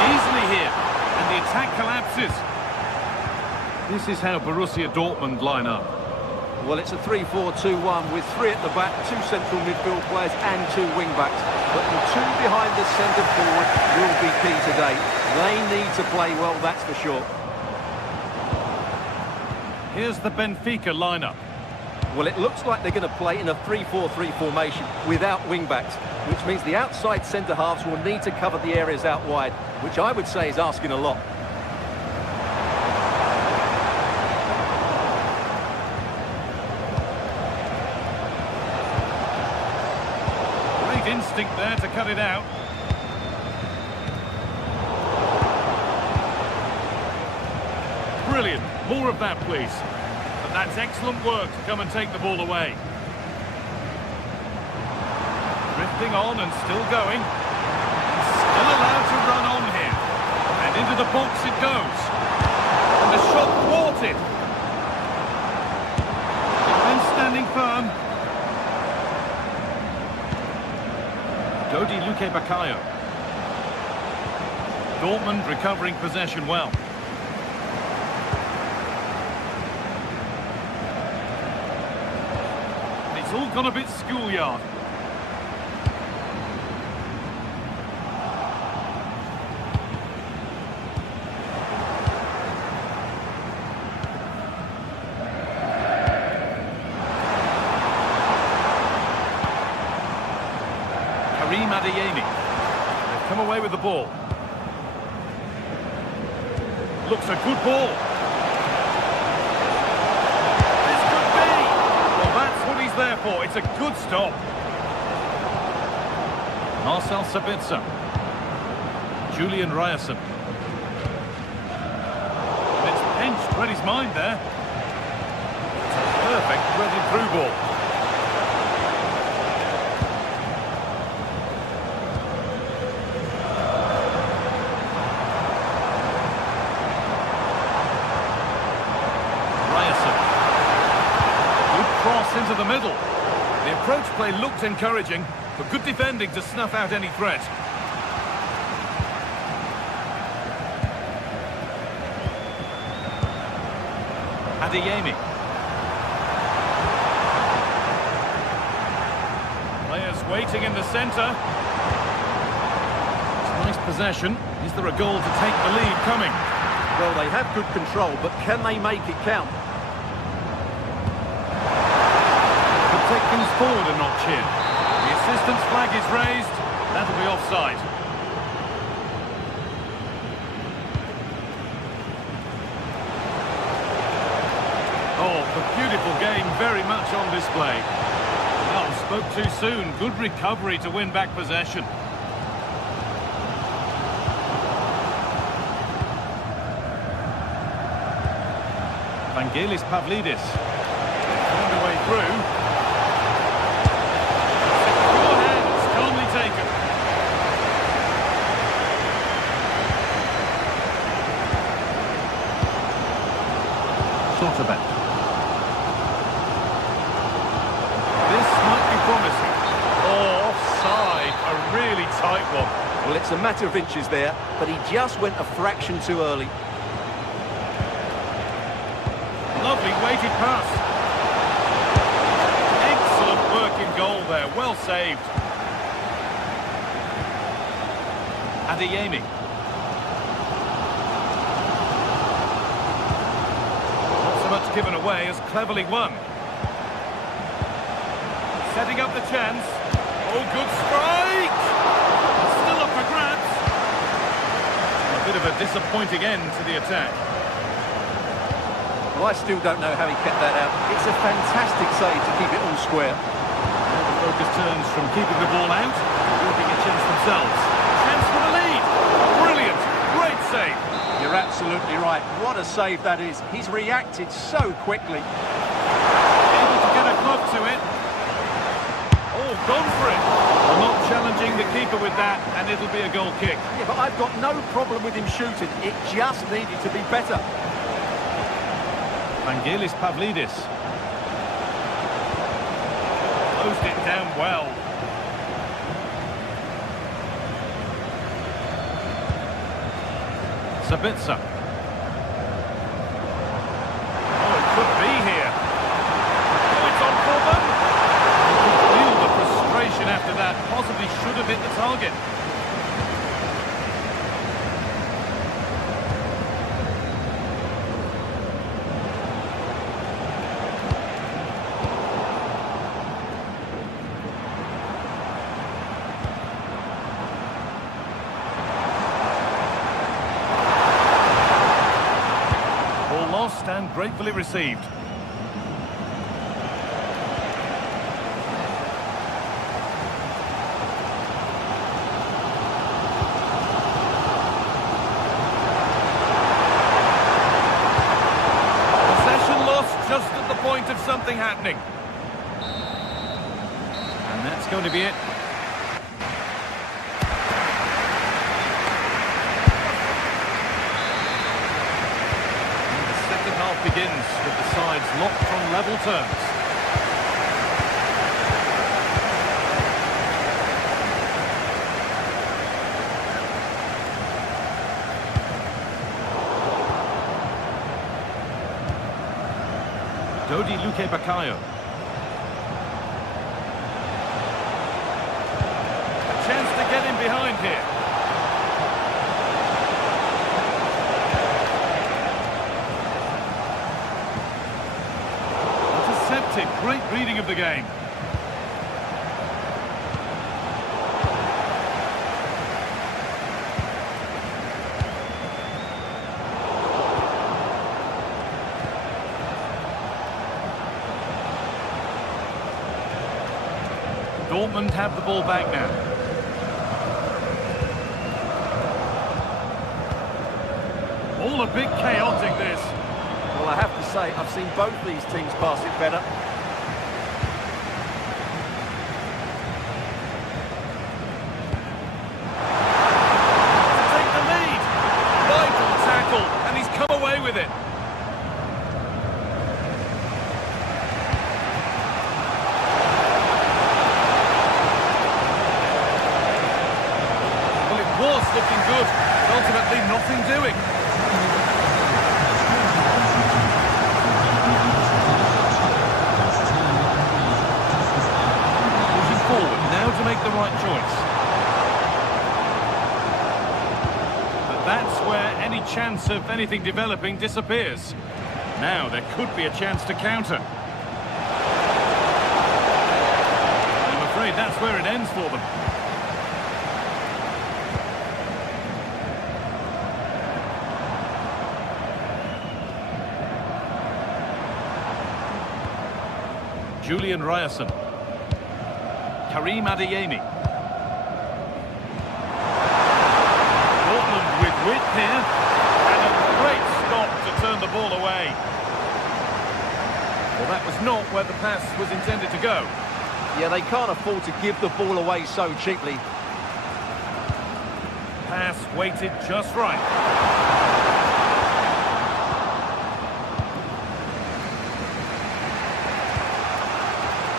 Easily here, and the attack collapses. This is how Borussia Dortmund line up. Well, it's a 3-4-2-1 with 3 at the back, 2 central midfield players and 2 wing-backs. But the 2 behind the centre forward will be key today. They need to play well, that's for sure. Here's the Benfica lineup. Well, it looks like they're going to play in a 3-4-3 formation without wing-backs, which means the outside centre-halves will need to cover the areas out wide, which I would say is asking a lot. Great instinct there to cut it out. Brilliant. More of that, please. But that's excellent work to come and take the ball away. Drifting on and still going. Still allowed to run on here. And into the box it goes. And the shot thwarted. Defence standing firm. Dodi Luque Bakayo. Dortmund recovering possession well. It's all gone a bit schoolyard. Karim Adeyemi. They've come away with the ball. Looks a good ball. This could be. Well, that's what he's there for. It's a good stop. Marcel Sabitzer. Julian Ryerson. It's pinched, read his mind there. It's a perfect threaded through ball. Into the middle. The approach play looked encouraging, but good defending to snuff out any threat. Adeyemi. Players waiting in the centre. Nice possession. Is there a goal to take the lead coming? Well, they have good control, but can they make it count? Take things forward a notch here. The assistant's flag is raised. That'll be offside. Oh, the beautiful game very much on display. Oh, spoke too soon. Good recovery to win back possession. Vangelis Pavlidis. Found a way through. Taken. Slotterbeck. This might be promising. Oh, offside. A really tight one. Well, it's a matter of inches there, but he just went a fraction too early. Lovely weighted pass. Excellent work in goal there. Well saved. Adeyemi. Not so much given away as cleverly won. Setting up the chance. Oh, good strike! Still up for grabs. A bit of a disappointing end to the attack. Well, I still don't know how he kept that out. It's a fantastic save to keep it all square. Now the focus turns from keeping the ball out to building a chance themselves. Chance for the lead. Brilliant. Great save. You're absolutely right. What a save that is. He's reacted so quickly. Able to get a glove to it. Oh, gone for it. Well, not challenging the keeper with that, and it'll be a goal kick. Yeah, but I've got no problem with him shooting. It just needed to be better. Vangelis Pavlidis. Closed it down well. Sabitzer. Oh, it could be here. gratefully received. Possession lost just at the point of something happening. And that's going to be it. Begins with the sides locked on level terms. Dodi Luque Bakayo. A chance to get in behind here. Great reading of the game. Dortmund have the ball back now. All a bit chaotic, this. Well, I have to say, I've seen both these teams pass it better. Take the lead. Vital tackle, and he's come away with it. Well, it was looking good. Ultimately, nothing doing. To make the right choice. But that's where any chance of anything developing disappears. Now there could be a chance to counter. I'm afraid that's where it ends for them. Julian Ryerson. Karim Adeyemi. Dortmund with width here, and a great stop to turn the ball away. Well, that was not where the pass was intended to go. Yeah, they can't afford to give the ball away so cheaply. Pass weighted just right.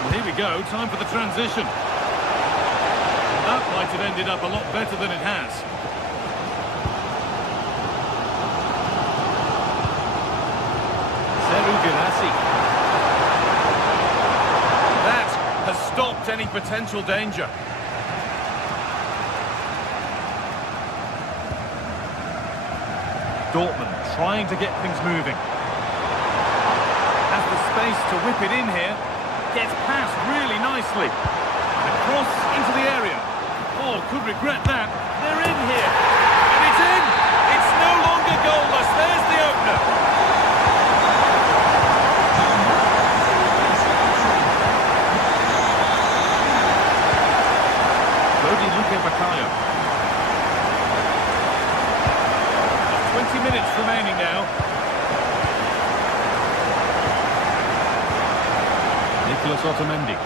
Well, here we go, time for the transition. That might have ended up a lot better than it has. Seru Girassi. That has stopped any potential danger. Dortmund trying to get things moving. Has the space to whip it in here. Gets past really nicely. Across into the area. Oh, could regret that. They're in here. And it's in. It's no longer goalless. There's the opener. Dodi Luque Bakayo. 20 minutes remaining now. Nicolas Otamendi.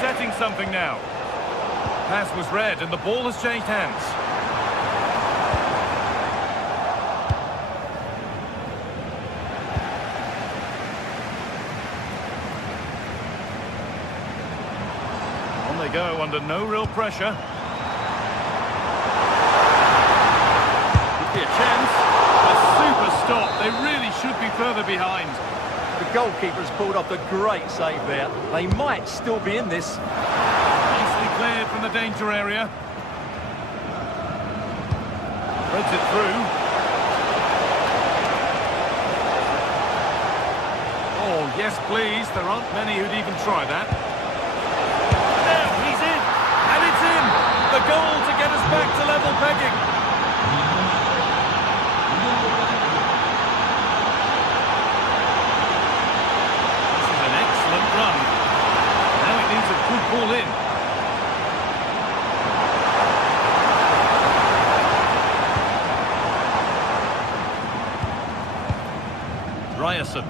Setting something now. Pass was read and the ball has changed hands. On they go under no real pressure. Could be a chance. A super stop. They really should be further behind. The goalkeeper's pulled off a great save there. They might still be in this. Nicely cleared from the danger area. Threads it through. Oh, yes, please. There aren't many who'd even try that. Now, The goal to get us back to level pegging. This is an excellent run. Now it needs a good ball in. Ryerson.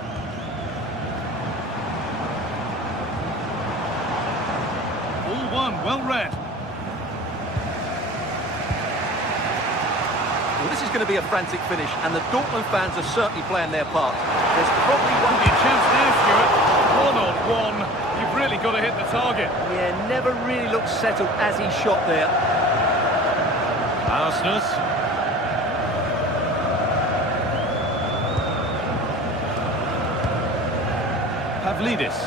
All one, well read. Well, this is going to be a frantic finish, and the Dortmund fans are certainly playing their part. There's probably Could be a chance now, Stuart. 1-on-1. You've really got to hit the target. Yeah, never really looked settled as he shot there. Arsenal. Pavlidis.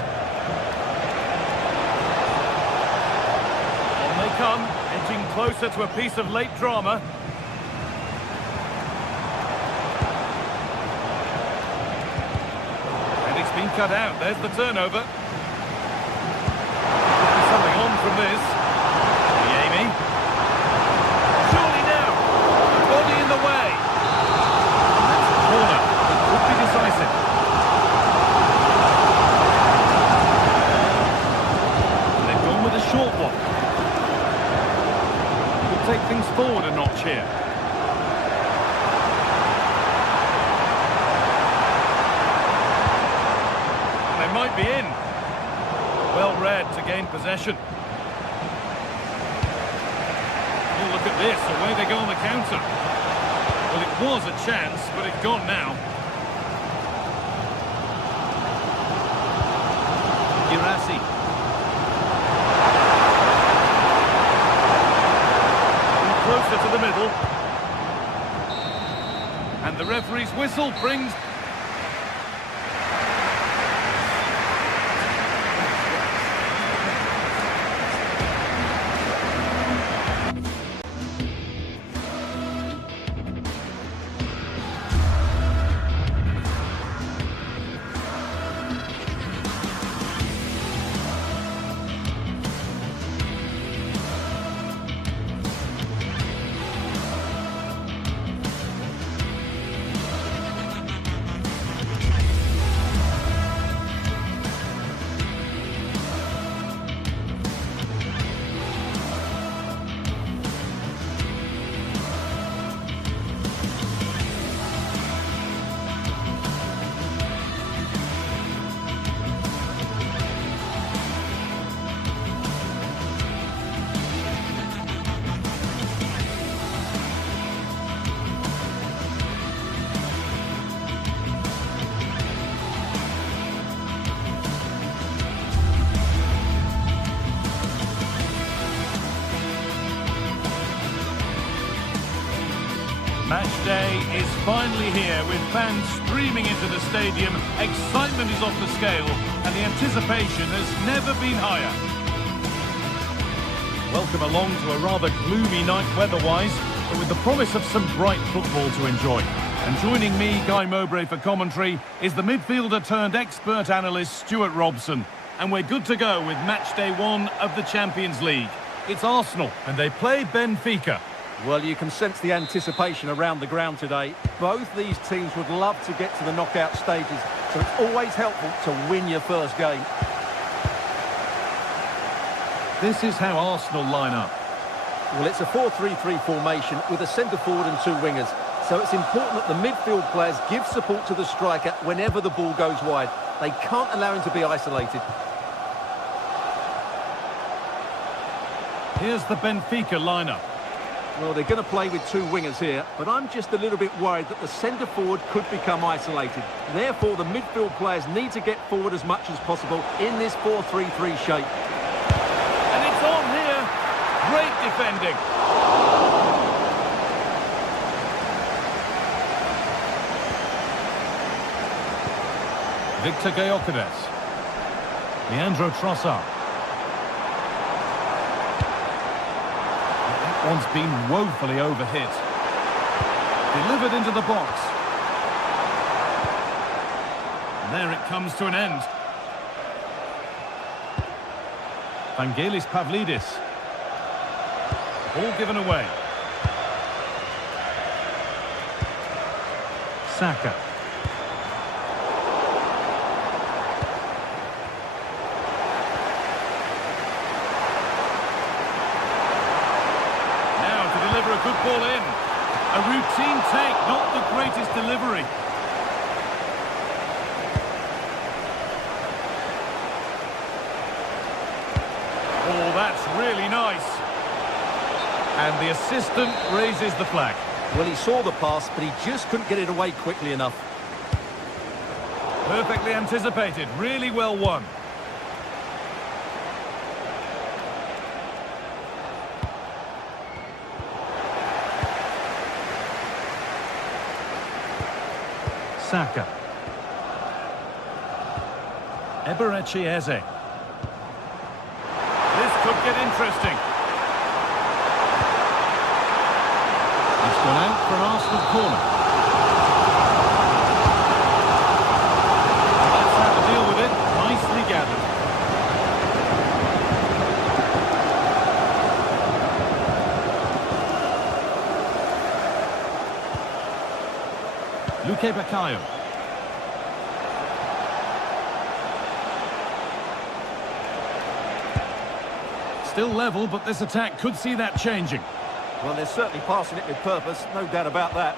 On they come, edging closer to a piece of late drama. And it's been cut out. There's the turnover. Could be something on from this. Amy. Surely now. Body in the way. And that's a corner. It could be decisive. A short one. Could take things forward a notch here. And they might be in. Well read to gain possession. Oh, look at this. Away they go on the counter. Well, it was a chance, but it's gone now. Girassi. Closer to the middle. And the referee's whistle brings... Match day is finally here with fans streaming into the stadium. Excitement is off the scale and the anticipation has never been higher. Welcome along to a rather gloomy night weather-wise, but with the promise of some bright football to enjoy. And joining me, Guy Mowbray, for commentary is the midfielder turned expert analyst Stuart Robson. And we're good to go with match day one of the Champions League. It's Arsenal and they play Benfica. Well, you can sense the anticipation around the ground today. Both these teams would love to get to the knockout stages, so it's always helpful to win your first game. This is how Arsenal line up. Well, it's a 4-3-3 formation with a centre forward and two wingers. So it's important that the midfield players give support to the striker whenever the ball goes wide. They can't allow him to be isolated. Here's the Benfica lineup. Well, they're going to play with two wingers here, but I'm just a little bit worried that the centre forward could become isolated. Therefore, the midfield players need to get forward as much as possible in this 4-3-3 shape. And it's on here. Great defending. Victor Gyökeres. Leandro Trossard. That one's been woefully overhit. Delivered into the box. And there it comes to an end. Vangelis Pavlidis. Ball given away. Saka. Now to deliver a good ball in. A routine take, not the greatest delivery. Oh, that's really nice. And the assistant raises the flag. Well, he saw the pass, but he just couldn't get it away quickly enough. Perfectly anticipated, really well won. Saka. Eberechi Eze. This could get interesting. It's gone out for an Arsenal corner. That's how to deal with it. Nicely gathered. Luke Bakayo. Still level, but this attack could see that changing. Well, they're certainly passing it with purpose, no doubt about that.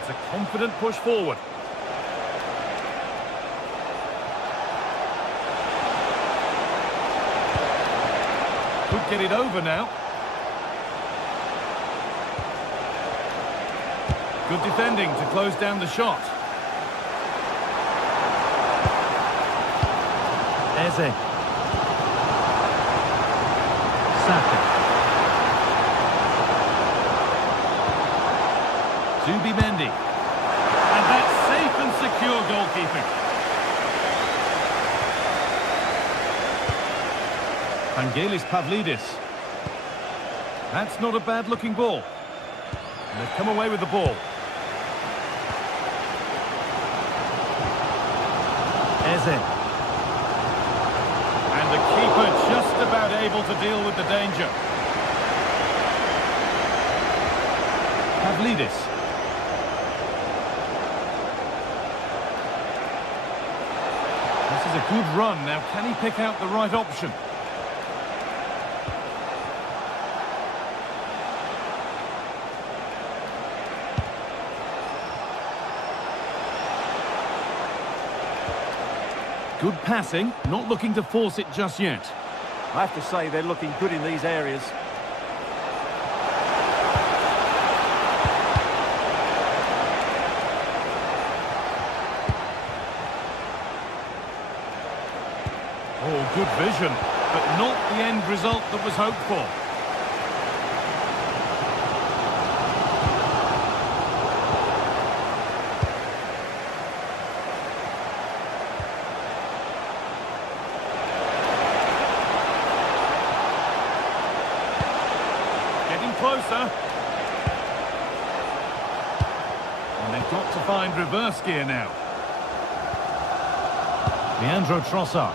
It's a confident push forward. Could get it over now. Good defending to close down the shot. Eze. Saka. Zubimendi. And that's safe and secure goalkeeping. Vangelis Pavlidis. That's not a bad looking ball. And they've come away with the ball. Eze. And the keeper just about able to deal with the danger. Pavlidis. This is a good run. Now, can he pick out the right option? Good passing, not looking to force it just yet. I have to say they're looking good in these areas. Oh, good vision, but not the end result that was hoped for. Closer. And they've got to find reverse gear now. Leandro Trossard.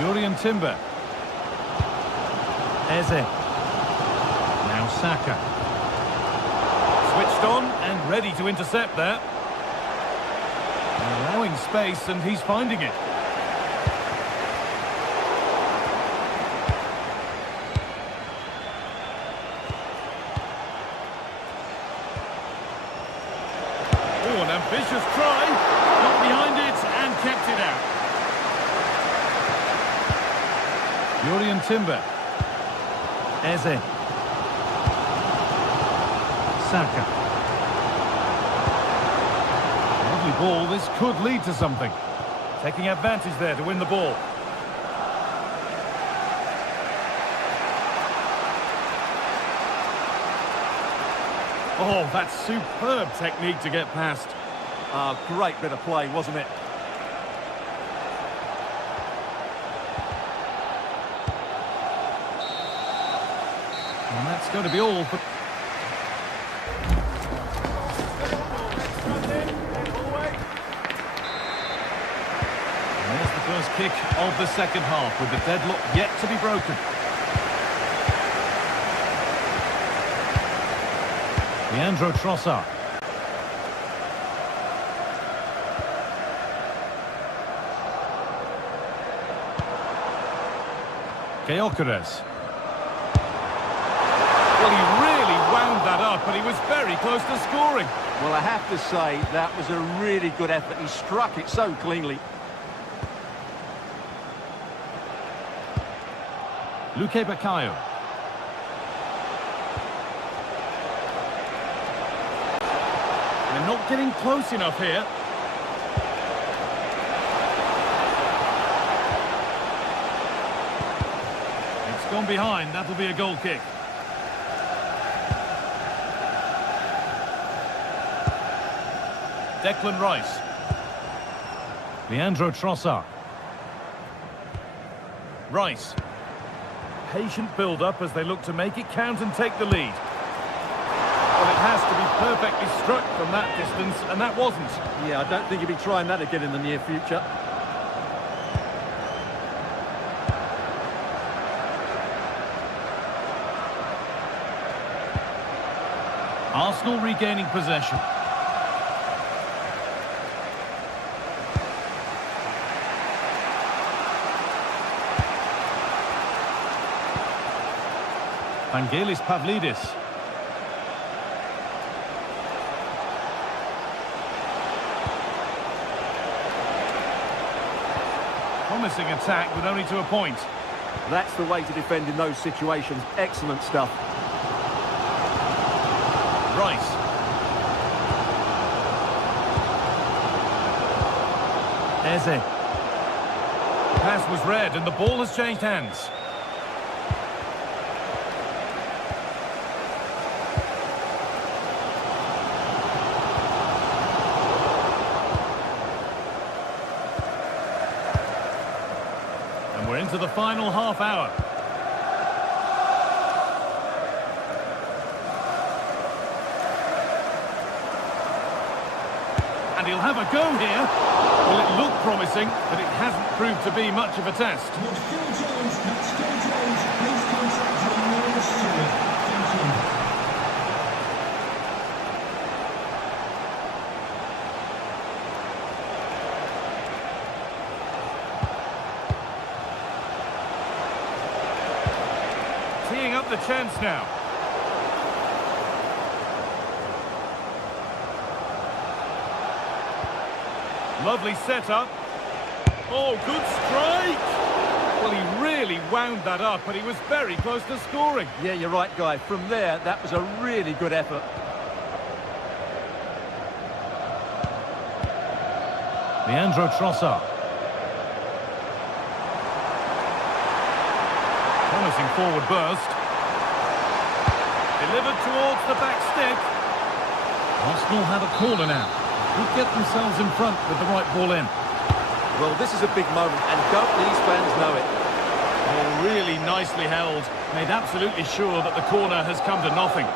Jurriën Timber. Eze. Now Saka. Switched on and ready to intercept there. Allowing space and he's finding it. Oh, an ambitious try. Got behind it and kept it out. Jurriën Timber. Eze. Saka. Lovely ball, this could lead to something. Taking advantage there to win the ball. Oh, that's superb technique to get past. Great bit of play, wasn't it? That's going to be all for... And there's the first kick of the second half, with the deadlock yet to be broken. Leandro Trossard. Gyökeres. Well, he really wound that up, and he was very close to scoring. Well, I have to say, that was a really good effort. He struck it so cleanly. Luque Baccaio. They're not getting close enough here. It's gone behind. That'll be a goal kick. Declan Rice. Leandro Trossard. Rice. Patient build-up as they look to make it count and take the lead. Well, it has to be perfectly struck from that distance, and that wasn't. Yeah, I don't think he'll be trying that again in the near future. Arsenal regaining possession. Vangelis Pavlidis. Promising attack, but only to a point. That's the way to defend in those situations. Excellent stuff. Rice. Eze. Pass was read, and the ball has changed hands. We're into the final half hour. And he'll have a go here. Well, it looked promising, but it hasn't proved to be much of a test. Wordt Phil Jones, that's Phil Jones. Please contact your nearest steward. Thank you. Teeing up the chance now. Lovely setup. Oh, good strike! Well, he really wound that up, and he was very close to scoring. Yeah, you're right, Guy. From there, that was a really good effort. Leandro Trossard. Promising forward burst. Delivered towards the back stick. Arsenal have a corner now. Could get themselves in front with the right ball in. Well, this is a big moment, and don't these fans know it? Oh, really nicely held. Made absolutely sure that the corner has come to nothing.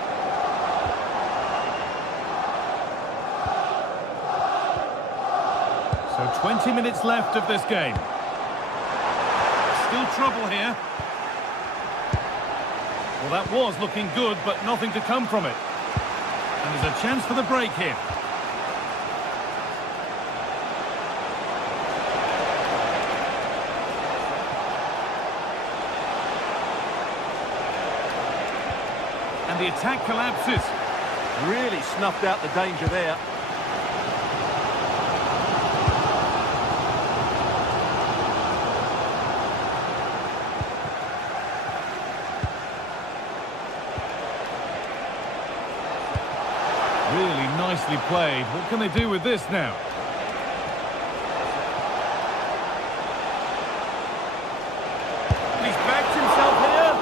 So 20 minutes left of this game. Still trouble here. Well, that was looking good, but nothing to come from it. And there's a chance for the break here. And the attack collapses. Really snuffed out the danger there. Really nicely played. What can they do with this now? He's backed himself here.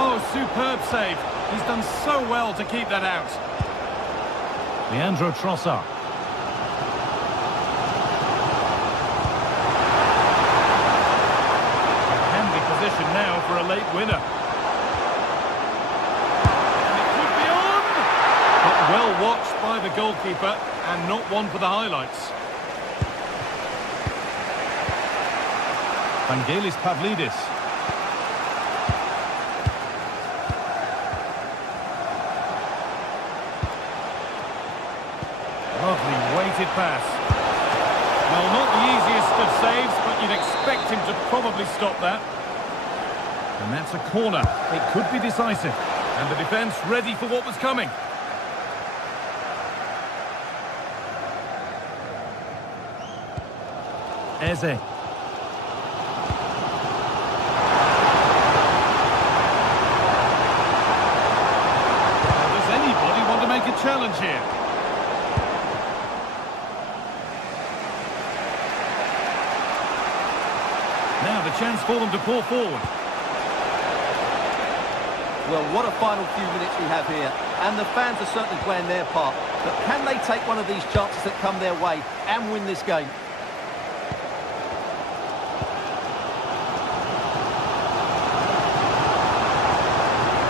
Oh, superb save. He's done so well to keep that out. Leandro Trossard. Handy position now for a late winner. watched by the goalkeeper and not one for the highlights. Vangelis Pavlidis. Lovely weighted pass. Well, not the easiest of saves, but you'd expect him to probably stop that. And that's a corner. It could be decisive. And the defence ready for what was coming. Eze. Does anybody want to make a challenge here? Now the chance for them to pour forward. Well, what a final few minutes we have here. And the fans are certainly playing their part. But can they take one of these chances that come their way and win this game?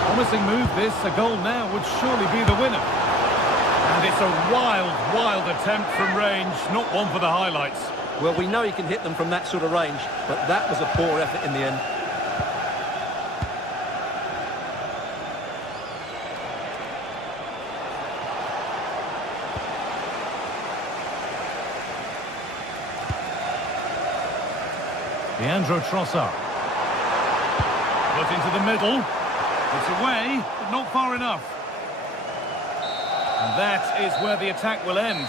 Promising move this. A goal now would surely be the winner. And it's a wild, wild attempt from range. Not one for the highlights. Well, we know he can hit them from that sort of range, but that was a poor effort in the end. Leandro Trossard. Put into the middle. It's away, but not far enough. And that is where the attack will end.